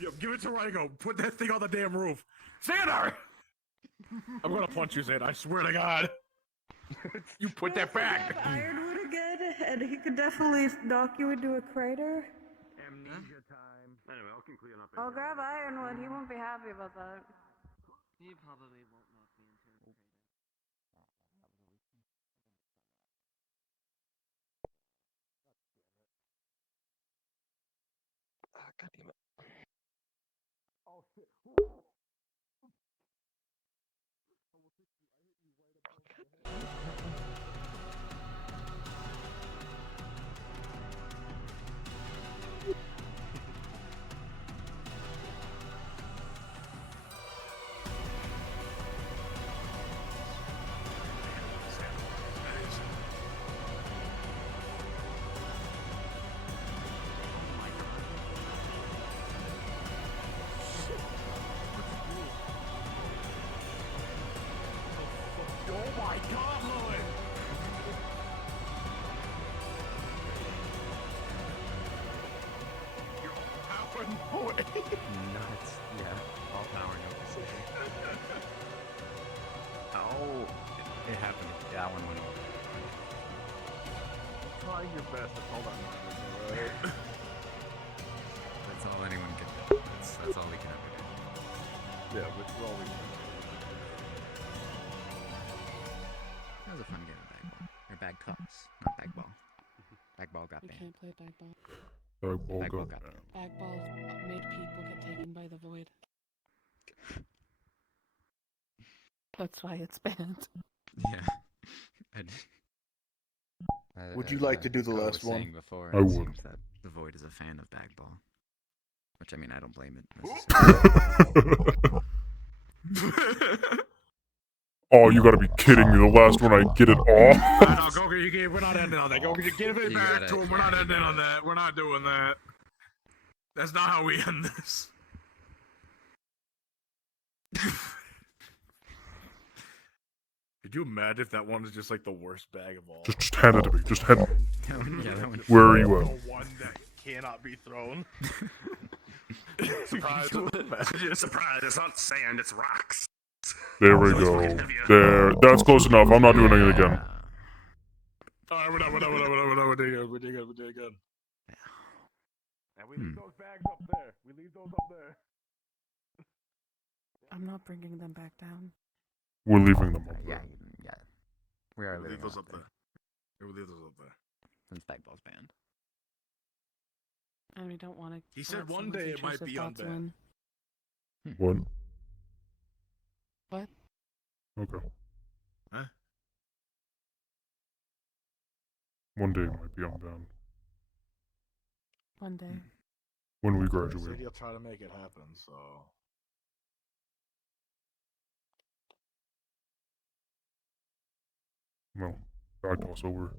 Yo, give it to Raiko. Put that thing on the damn roof. Xander! I'm gonna punch you, Xander. I swear to God. You put that back. Ironwood again, and he could definitely knock you into a crater. Amnesia time. Anyway, I'll keep cleaning up. I'll grab Ironwood. He won't be happy about that. He probably won't knock me into a crater. God damn it. Oh shit. Oh my God, Lloyd! You're power no way. Nuts. Yeah. All power, no precision. Oh, it happened. That one went over. Try your best. That's all that matters, alright? That's all anyone can do. That's all we can ever do. Yeah, which is all we can do. That was a fun game of bag ball. Or bag toss, not bag ball. Bag ball got We banned. can't play bag ball. Bag ball got banned. Bag ball made people get taken by the void. That's why it's banned. Yeah. Would you like to do the Ko last was saying one? Before, I it would. seems that the Void is a fan of bag ball. Which, I mean, I don't blame it necessarily. Oh, you gotta be kidding me. The last one I get it off. No, go get you game. We're not ending on that. Go get give it You back gotta- to him. We're not yeah, you ending on gotta- that. We're not doing that. That's not how we end this. Could you imagine if that one is just like the worst bag of all? Just hand it to me. Just hand it. Yeah, that one. Where are you The at? one that cannot be thrown. Surprise! Surprise! It's not sand. It's rocks. There we go. There. That's close enough. I'm not doing it again. Alright, we're done. We're doing good. And we leave those bags up there. We leave those up there. I'm not bringing them back down. We're leaving them up Yeah, there. yeah. We are We'll leaving leave those them up there. Yeah, we'll leave those up there. Since bag ball's banned. And we don't want to. He said one day it might be unbanned. What? What? Okay. Huh? One day it might be unbound. One day. When we He said graduate. he'll try to make it happen, so. Well, bag toss over.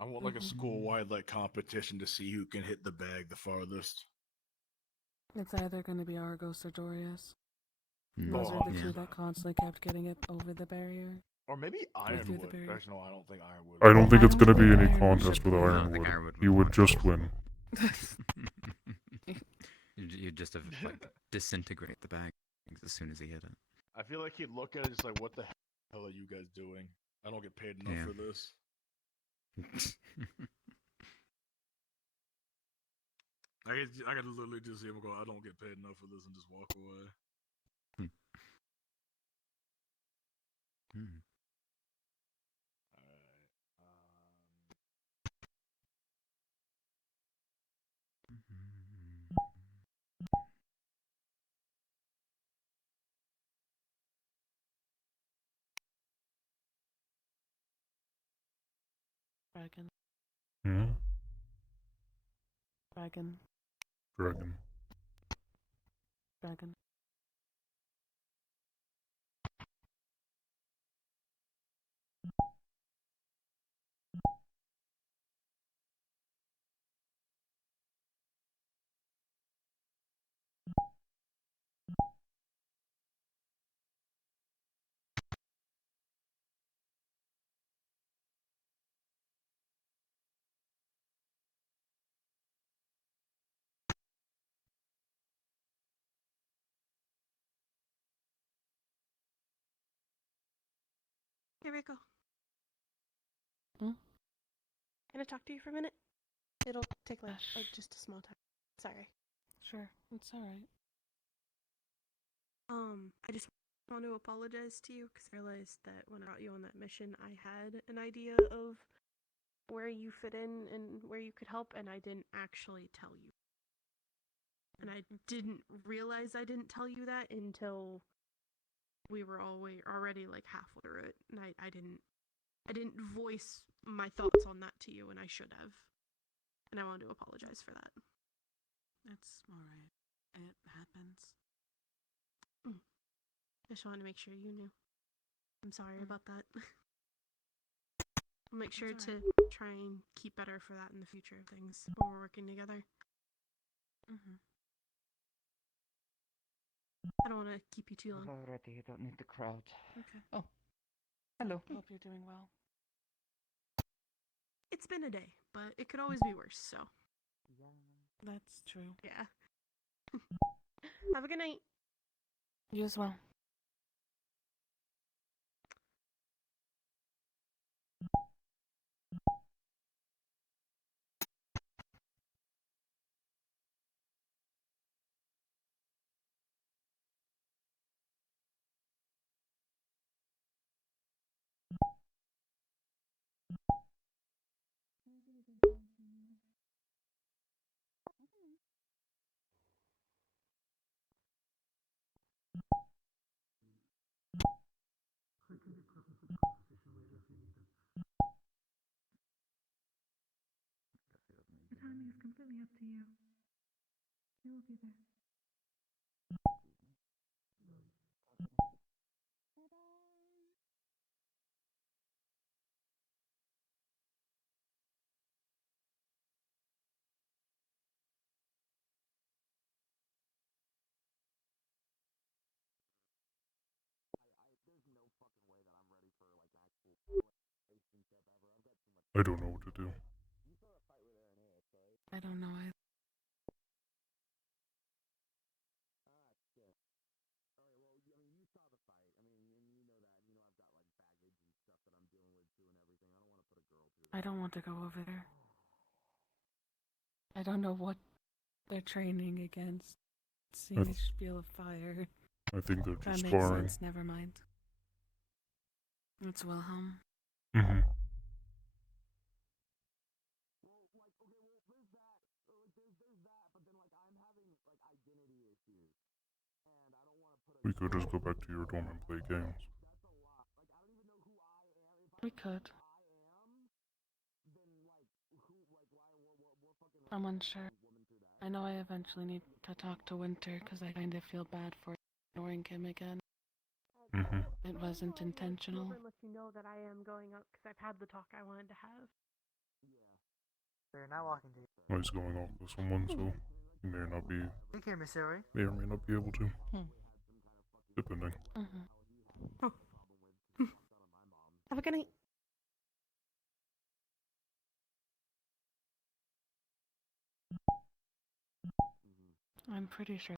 I want like a school-wide like competition to see who can hit the bag the farthest. It's either going to be Argos or Dorius. Mm. Those Oh, are the yeah. two that constantly kept getting it over the barrier. Or maybe through the Ironwood. barrier. Actually, no, I don't think Ironwood. I don't think it's gonna be any Ironwood contest should with win. I don't think Ironwood. Ironwood He would just win. You just have like disintegrate the bag as soon as he hit it. I feel like he'd look at it just like, what the hell are you guys doing? I don't get paid enough Yeah. for this. I could literally just see him go, I don't get paid enough for this, and just walk away. Hmm. Dragon. Yeah. Dragon. Dragon. Dragon. Hey, Rico. Hmm? Can I talk to you for a minute? It'll take like just a small time. Sorry. Sure, it's alright. I just want to apologize to you because I realized that when I brought you on that mission, I had an idea of where you fit in and where you could help, and I didn't actually tell you. And I didn't realize I didn't tell you that until we were already like halfway through it, and I didn't voice my thoughts on that to you, and I should have. And I wanted to apologize for that. It's alright. It happens. Just wanted to make sure you knew. I'm sorry about that. I'll make sure to try and keep better for that in the future of things when we're working together. I don't want to keep you too long. Already, you don't need the crowd. Okay. Oh, hello. Hope you're doing well. It's been a day, but it could always be worse, so. That's true. Yeah. Have a good night. You as well. The timing is completely up to you. You will be there. I don't know what to do. I don't know either. I don't want to go over there. I don't know what they're training against. Seeing a spiel of fire. I think they're That just makes sparring. sense, never mind. It's Wilhelm. Mm-hmm. We could just go back to your dorm and play games. We could. I'm unsure. I know I eventually need to talk to Winter because I kind of feel bad for ignoring him again. Mm-hmm. It wasn't intentional. I'll let you know that I am going up because I've had the talk I wanted to have. They're now walking to you. Well, he's going off with someone, so he may not be. Take care, Miss Siri. May or may not be able to. Depending. Oh. Have a good night. I'm pretty sure.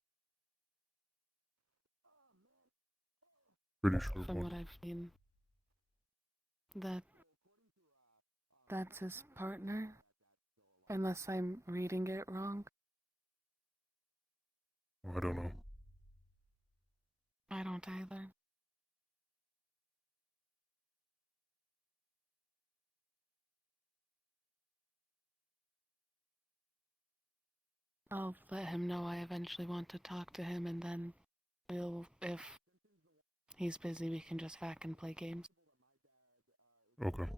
Pretty sure From what? what I've seen, that's his partner, unless I'm reading it wrong. I don't know. I don't either. I'll let him know I eventually want to talk to him, and then if he's busy, we can just back and play games. Okay.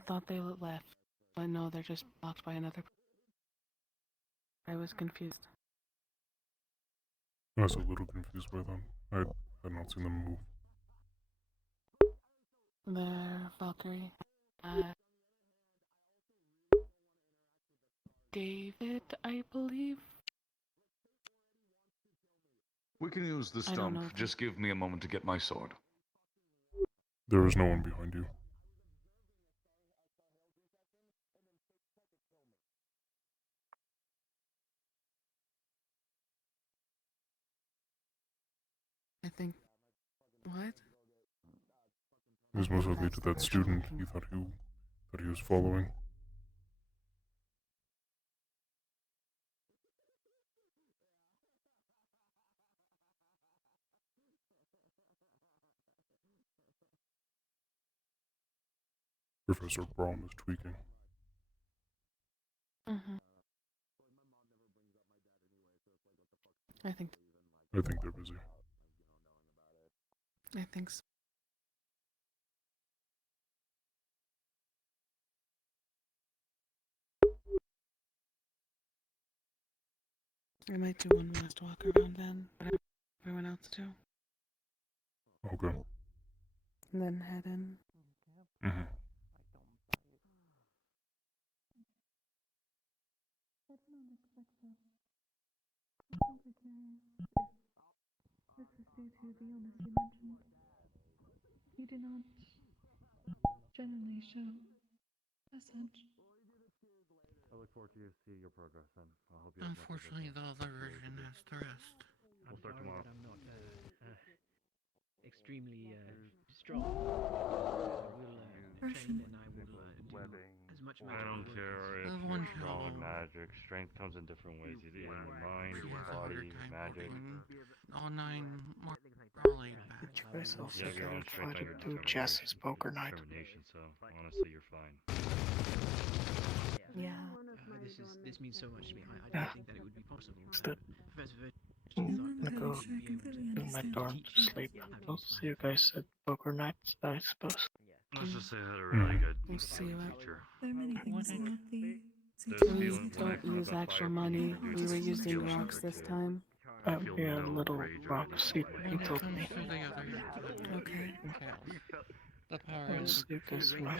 I thought they left, but no, they're just blocked by another. I was confused. I was a little confused by them. I had not seen them move. The Valkyrie. David, I believe. We can use the I don't know stump. Just give me a moment to get my sword. There is no one behind you. I think. What? It was most likely to that student he thought he was following. Professor Braum is tweaking. Mm-hmm. I think they're busy. I think so. I might do one last walk around then, but everyone else do. Okay. And then head in. Mm-hmm. This is due to the illness you mentioned. You do not generally show as such. I look forward to seeing your progress, then. I hope you have Unfortunately, the other version has to rest. I'm start sorry tomorrow. that I'm not extremely strong. I will train and I will do as much magic. I don't work care as if one you're strong with tell. magic. Strength comes in different ways, either in your mind, She your has a harder body, time magic. coping. All 9 more raleighed back. Choice You also have your own got strength on invited your to Jess's poker night. determination, so honestly, you're fine. Yeah. This means so much to me. I didn't think that it would be possible. Instead, Professor Virtue I'm thought gonna go you'd be able to to my dorm to sleep. have I'll see you guys at poker night, I suppose. Let's just say I had a really good We'll see you at. teacher. There are many things about the There's Please feeling when I don't come use up with actual fire money. people, We were it's using feeling rocks better, this too. time. I feel Yeah, a no little rage or rock anything seed like he When it told comes me. to the other Okay. chaos, the power I'll of see you guys that tomorrow.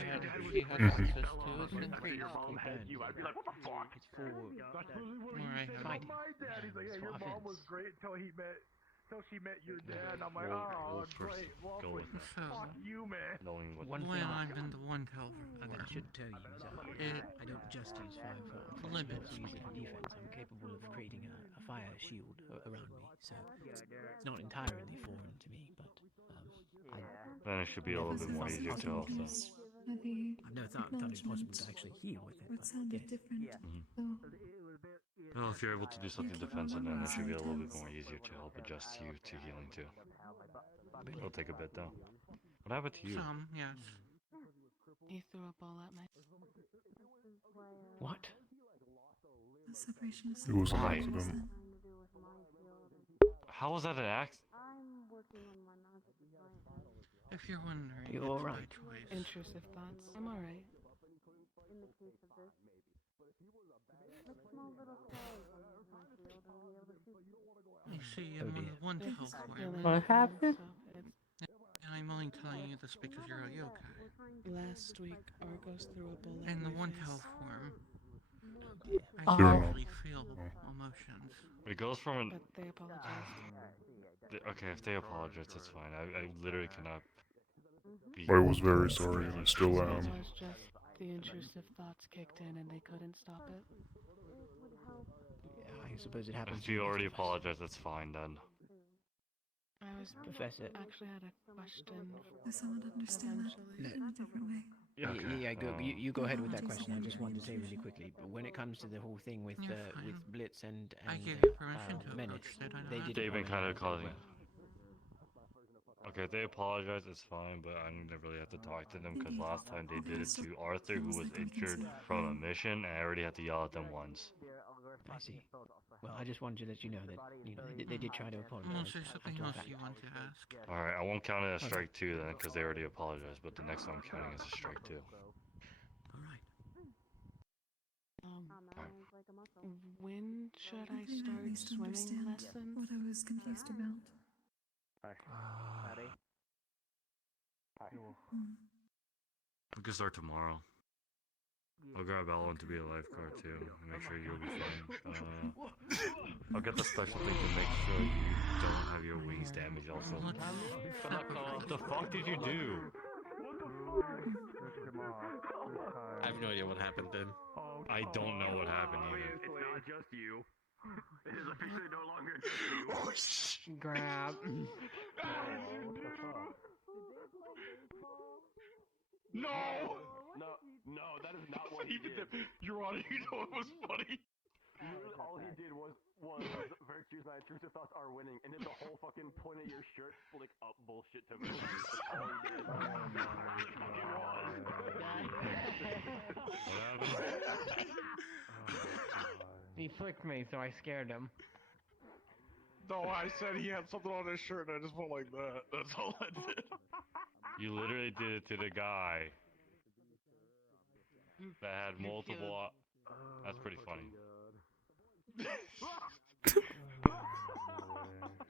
she has access to is increased. I'd be like, what the fuck? It's for That's literally what Where I he said have- about my dad. He's like, It's hey, for your mom was offense. great till she met your dad. And I'm like, We'll oh, first great. Well, go with that. So, fuck you, man. Knowing what One when thing I've been the one tell that I should tell you is it I don't just use fire for offense. I limits also use me. it for defense. I'm capable of creating a fire shield around me, so it's not entirely foreign to me. But Then it should be a little bit more easier to also. I've never thought it possible to actually heal with it. It sounded different, though. Well, if you're able to do something defensive, then it should be a little bit more easier to help adjust you to healing too. It'll take a bit though. What happened to you? Some, yes. He threw a ball at my. What? The separation of It was an Why? accident. How was that an accident? If you're wondering, You it's alright? my choice. Intrusive thoughts. I'm alright. You see, I'm on the one tell It's form. healing What time, happened? so And I'm only telling you this because you're a yokai. last week, Argos threw a bullet In in the my one face. tell form, I Oh. actually feel emotions. It goes from an. But they apologized. Okay, if they apologize, that's fine. I literally cannot be. I was very sorry, and I still It am. was just the intrusive thoughts kicked in and they couldn't stop it. I suppose it happens. If you already apologized, that's fine then. I was Professor. actually had a question. Does someone understand that in a different way? Yeah, you go ahead with that question. I just wanted to say really Intrusion. quickly, but when it comes to the whole thing with You're with fine. Blitz and I gave uh, you permission to Menace, approach, did I they not? did. They've been kind of causing. Well, Okay, if they apologize, it's fine, but I didn't really have to talk to them because last time they did it to Arthur, who was injured from a mission, and I already had to yell at them once. I see. Well, I just wanted to let you know that they did try to apologize. Unless there's something after the else fact. you want to ask. Alright, I won't count it as strike two then, because they already apologized, but the next one I'm counting as a strike two. When should I Could start at least swimming understand lessons? what I was confused about? Daddy? We can start tomorrow. I'll grab Ellen to be a lifeguard too, and make sure you'll be fine. I'll get the special thing to make sure you don't have your wings damaged also. What the fuck did you do? I have no idea what happened then. I don't know what happened either. It's not just you. It is officially no longer just you. Grab. No! No, that is not what he did. Your Honor, you know it was funny. Literally, all he did was virtues, my intrusive thoughts are winning, and then the whole fucking point of your shirt flick up bullshit to me. That's all he did. What happened? He flicked me, so I scared him. No, I said he had something on his shirt and I just went like that. That's all I did. You literally did it to the guy that had multiple. That's pretty funny.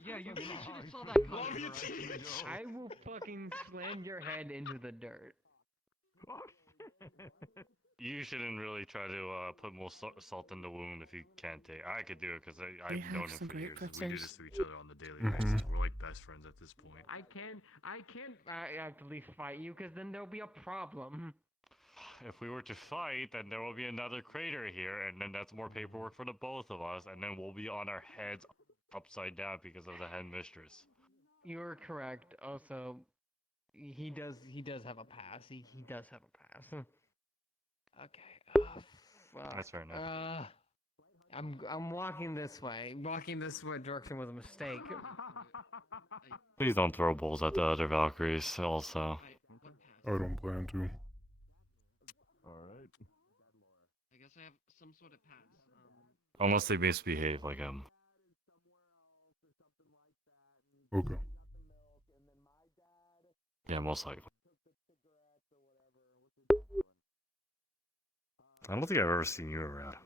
Yeah, you should have saw that coming. I will fucking slam your head into the dirt. You shouldn't really try to put more salt in the wound if you can't take. I could do it because I've known him for years. We do this to each other on the daily basis. We're like best friends at this point. I can't actively fight you because then there'll be a problem. If we were to fight, then there will be another crater here, and then that's more paperwork for the both of us, and then we'll be on our heads upside down because of the headmistress. You're correct. Also, he does have a pass. He does have a pass. Okay. Fuck. That's fair enough. I'm walking this way. Walking this way direction was a mistake. Please don't throw balls at the other Valkyries. Also. I don't plan to. Alright. I guess I have some sort of pass. Unless they misbehave like him. Okay. Yeah, most likely. I don't think I've ever seen you around.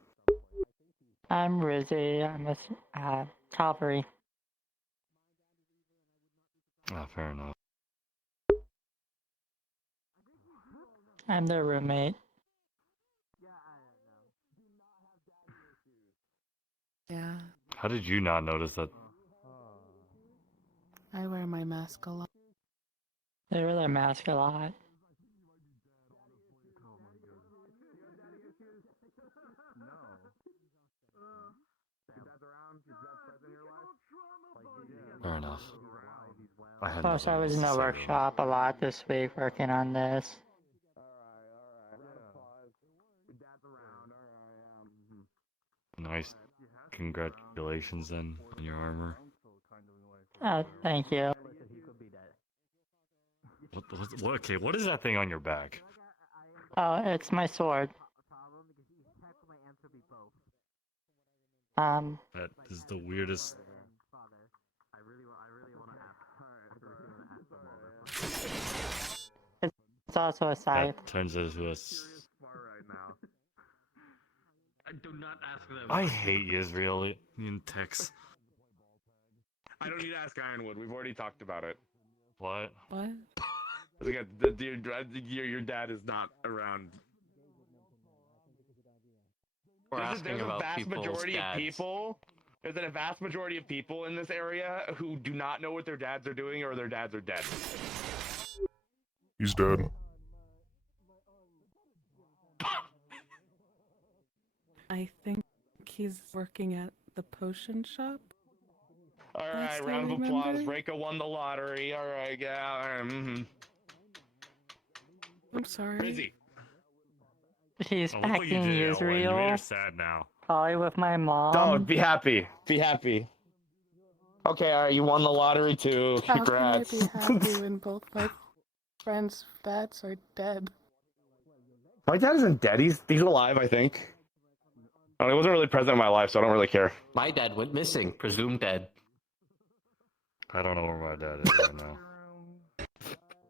I'm Rizzy. I'm a cavalry. Ah, fair enough. I'm their roommate. Yeah, How did you not notice that? I wear my mask a lot. They wear their mask a lot. Fair enough. Plus, I was in the workshop a lot this week working on this. Nice. Congratulations then on your armor. Oh, thank you. Okay, what is that thing on your back? Oh, it's my sword. That is the weirdest. It's also a scythe. That turns into a. Do not ask them. I hate Israeli in text. I don't need to ask Ironwood. We've already talked about it. What? What? Again, your dad is not around. We're asking about people's dads. There's a vast majority of people in this area who do not know what their dads are doing or their dads are dead. He's dead. I think he's working at the potion shop. Alright, round of applause. Reiko won the lottery. Alright, yeah. I'm sorry. Rizzy. He's Oh, look what you packing did, Ellen. You made Israel. her sad now. Probably with my mom. Oh, be happy. Be happy. Okay, alright, you won the lottery too. Congrats. How can I be happy when both my friends' dads are dead? My dad isn't dead. He's alive, I think. He wasn't really present in my life, so I don't really care. My dad went missing, presumed dead. I don't know where my dad is right now.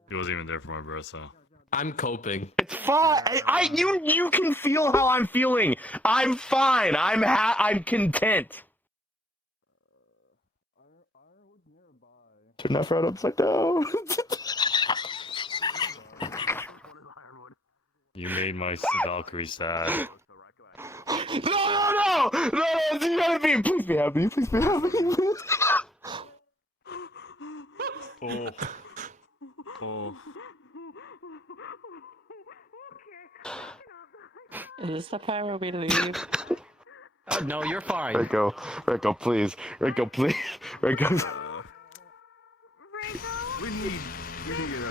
He wasn't even there for my birth, so. I'm coping. It's fine. You can feel how I'm feeling. I'm fine. I'm content. Turn that front upside down. You made my Valkyrie sad. No! You gotta be. Please be happy. Please be happy. Oh. Oh. Is this the part where we leave? Oh, no, you're fine. Rico, please. Rico. We need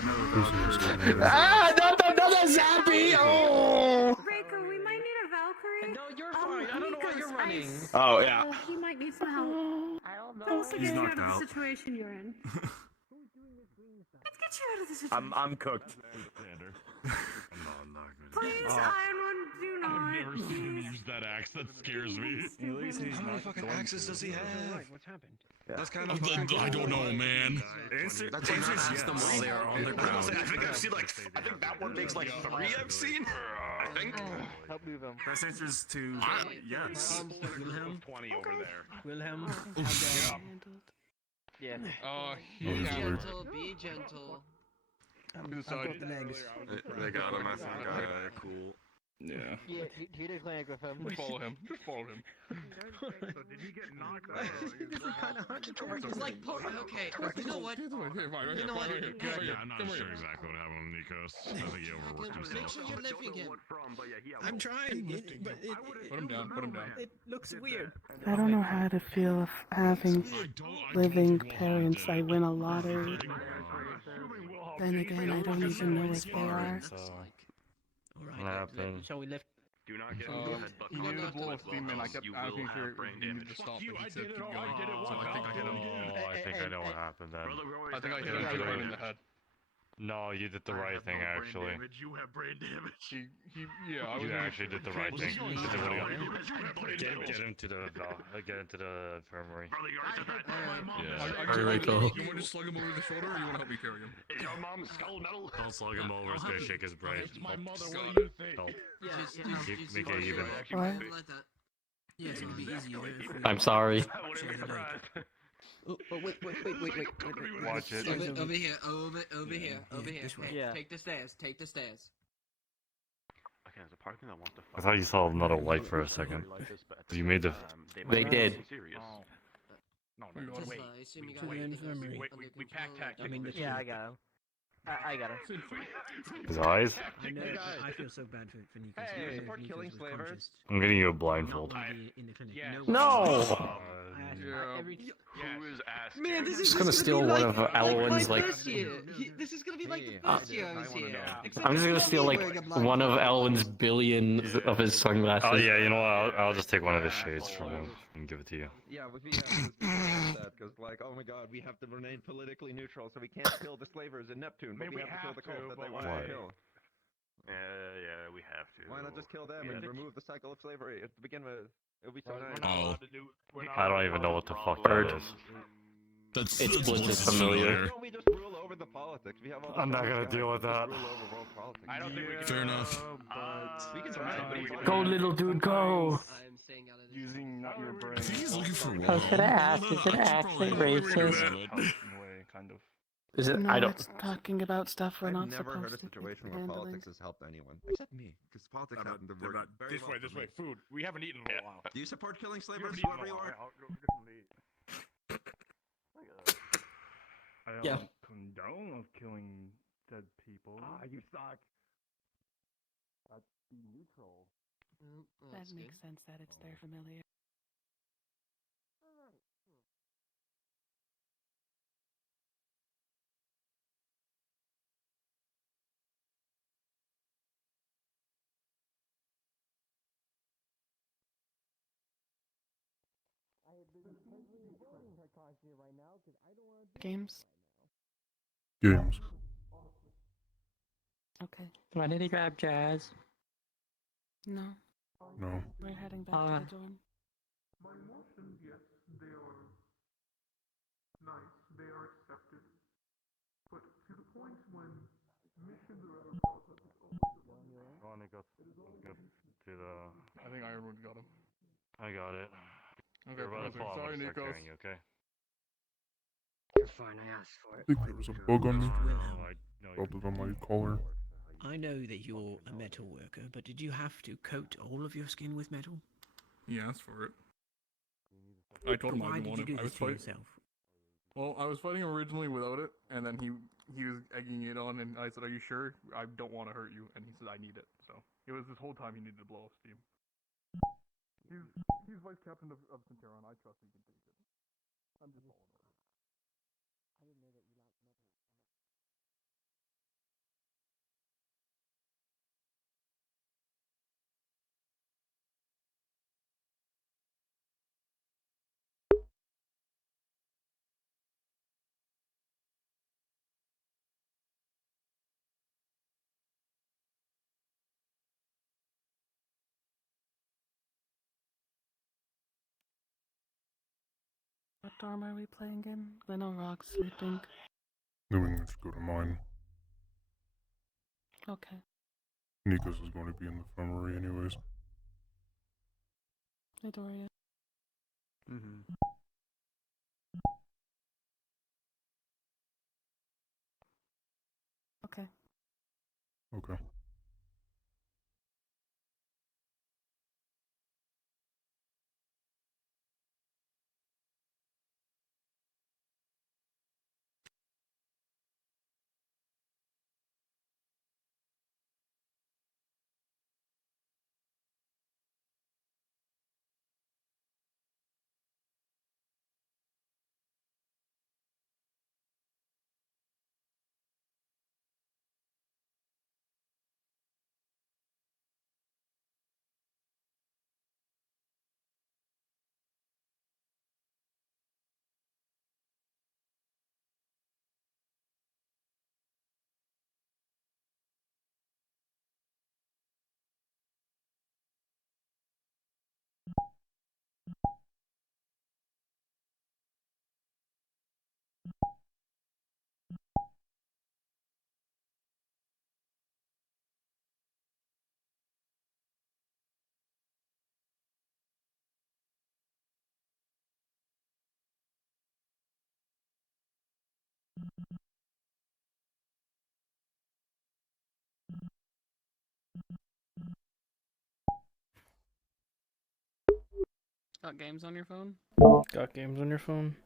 another Valkyrie. Not the Zappy! Oh! Reiko, we might need a Valkyrie. No, you're fine. I don't know why you're running. Oh, yeah. He might need some help. I don't know. Also, He's get you knocked out of out. the situation you're in. Let's get you out of the situation. I'm cooked. Please, Iron One, do not. I've never seen him use that axe. That scares me. How many fucking axes does he have? What's happened? That's kind of. I don't know, man. That's why I asked them while they are on the ground. I think I've seen I think that one makes 3 I've seen. I think. Help move him. Best answer is to yes. Wilhelm? 20 over there. Wilhelm? Yeah. Oh, Be gentle, be gentle. I'm broke the legs. They got him, I think. Alright, cool. Yeah. He did clank with him. Just follow him. Just follow him. So did he get knocked out? This is kind of hard to talk. It's like, okay, you know what? Here, right You know what? Yeah, I'm not sure exactly what happened with Nikos. I think he overworked Make himself. sure you're lifting him. I'm trying, but Put him down. Put him down. it looks weird. I don't know how to feel of having living parents. I win a lottery. Then again, I don't even know if they are. What happened? So we lift. Do not get He needed a blow of steam, and I kept asking for you need to stop, but he said keep going. So I think I hit him. Oh, I think I know what happened then. I think I hit him right in the head. No, you did the right thing actually. You have brain damage. Yeah, I was. You actually did the right thing. Okay. Get him to the infirmary. I Alright, you go. want me to slug him over the shoulder, or you want to help me carry him? Your mom's skull metal. Don't slug him over. It's gonna shake his brain. It's my mother. What do you think? Don't. Just Make it even. What? Yeah, it's gonna be easier if we. I'm sorry. share the light. Oh, wait. Watch it. Over here. Hey, Yeah. take the stairs. Take the stairs. Okay, there's a parking that wants to. I thought you saw another light for a second. You made the. They did. No, Wait. I assume you got the infirmary. We packed. I mean, Yeah, I got him. I got him. His eyes. I know. I feel so bad for Nikos. Hey, support killing slavers? I'm getting you a blindfold. In the clinic. Yes. No! Who is asking? Man, this is Just gonna steal one of Elwin's like. This is gonna be like the first year I was here. I'm just gonna steal like one of Elwin's billions of his sunglasses. Oh yeah, you know what? I'll just take one of his shades from him and give it to you. Yeah, but we have to that because, like, oh my god, we have to remain politically neutral, so we can't kill the slavers in Neptune, but we have to kill the cult that they want to kill. Yeah, we have to. Why not just kill them and remove the cycle of slavery to begin with? It'll be so nice. Oh. I don't even know what the fuck that is. It's Blitz's familiar. Why don't we just rule over the politics? We have all the I'm not gonna guys deal with just that. Rule over world politics. I don't think we can. Fair enough. We can try. Go, little dude, go. I'm staying out of this. Using not your brain. I think he's looking for I was gonna ask, is it actually racist? In a way, kind of. Is it? No, I don't. it's talking about stuff we're I've not never heard a supposed to be situation where handling. politics has helped anyone, except me, because politics happen to work very well for me. Food. We haven't eaten in a while. Do you support killing slavers, eaten whoever you are? I don't Yeah. condone of killing dead people. You suck. Be neutral. That makes sense that it's their familiar. Games? Games. Okay. Do I need to grab Jazz? No. No. We're heading back Alright. to the dorm. My emotions, yes, they are nice, they are accepted. But to the point when missions or other processes on, Nikos. Go to the. I think Ironwood got him. I got it. Okay, You're by the Professor. paw, I'm Sorry, gonna start Nikos. carrying you, okay? You're fine, I asked for I it. think there was a bug on me. No, Felt it on my collar. I know that you're a metal worker, but did you have to coat all of your skin with metal? He asked for it. I told him I Why didn't did want you it. do I this was to fighting. yourself? Well, I was fighting originally without it, and then he was egging it on, and I said, "Are you sure? I don't want to hurt you." And he said, "I need it." So it was this whole time he needed to blow off steam. He's vice captain of Centauron. I trust he can take it. I'm just following orders. What dorm are we playing in? I know Rock's sleeping. New England should go to mine. Okay. Nikos is going to be in the infirmary anyways. Hey, Doria. Okay. Okay. Got games on your phone? Got games on your phone?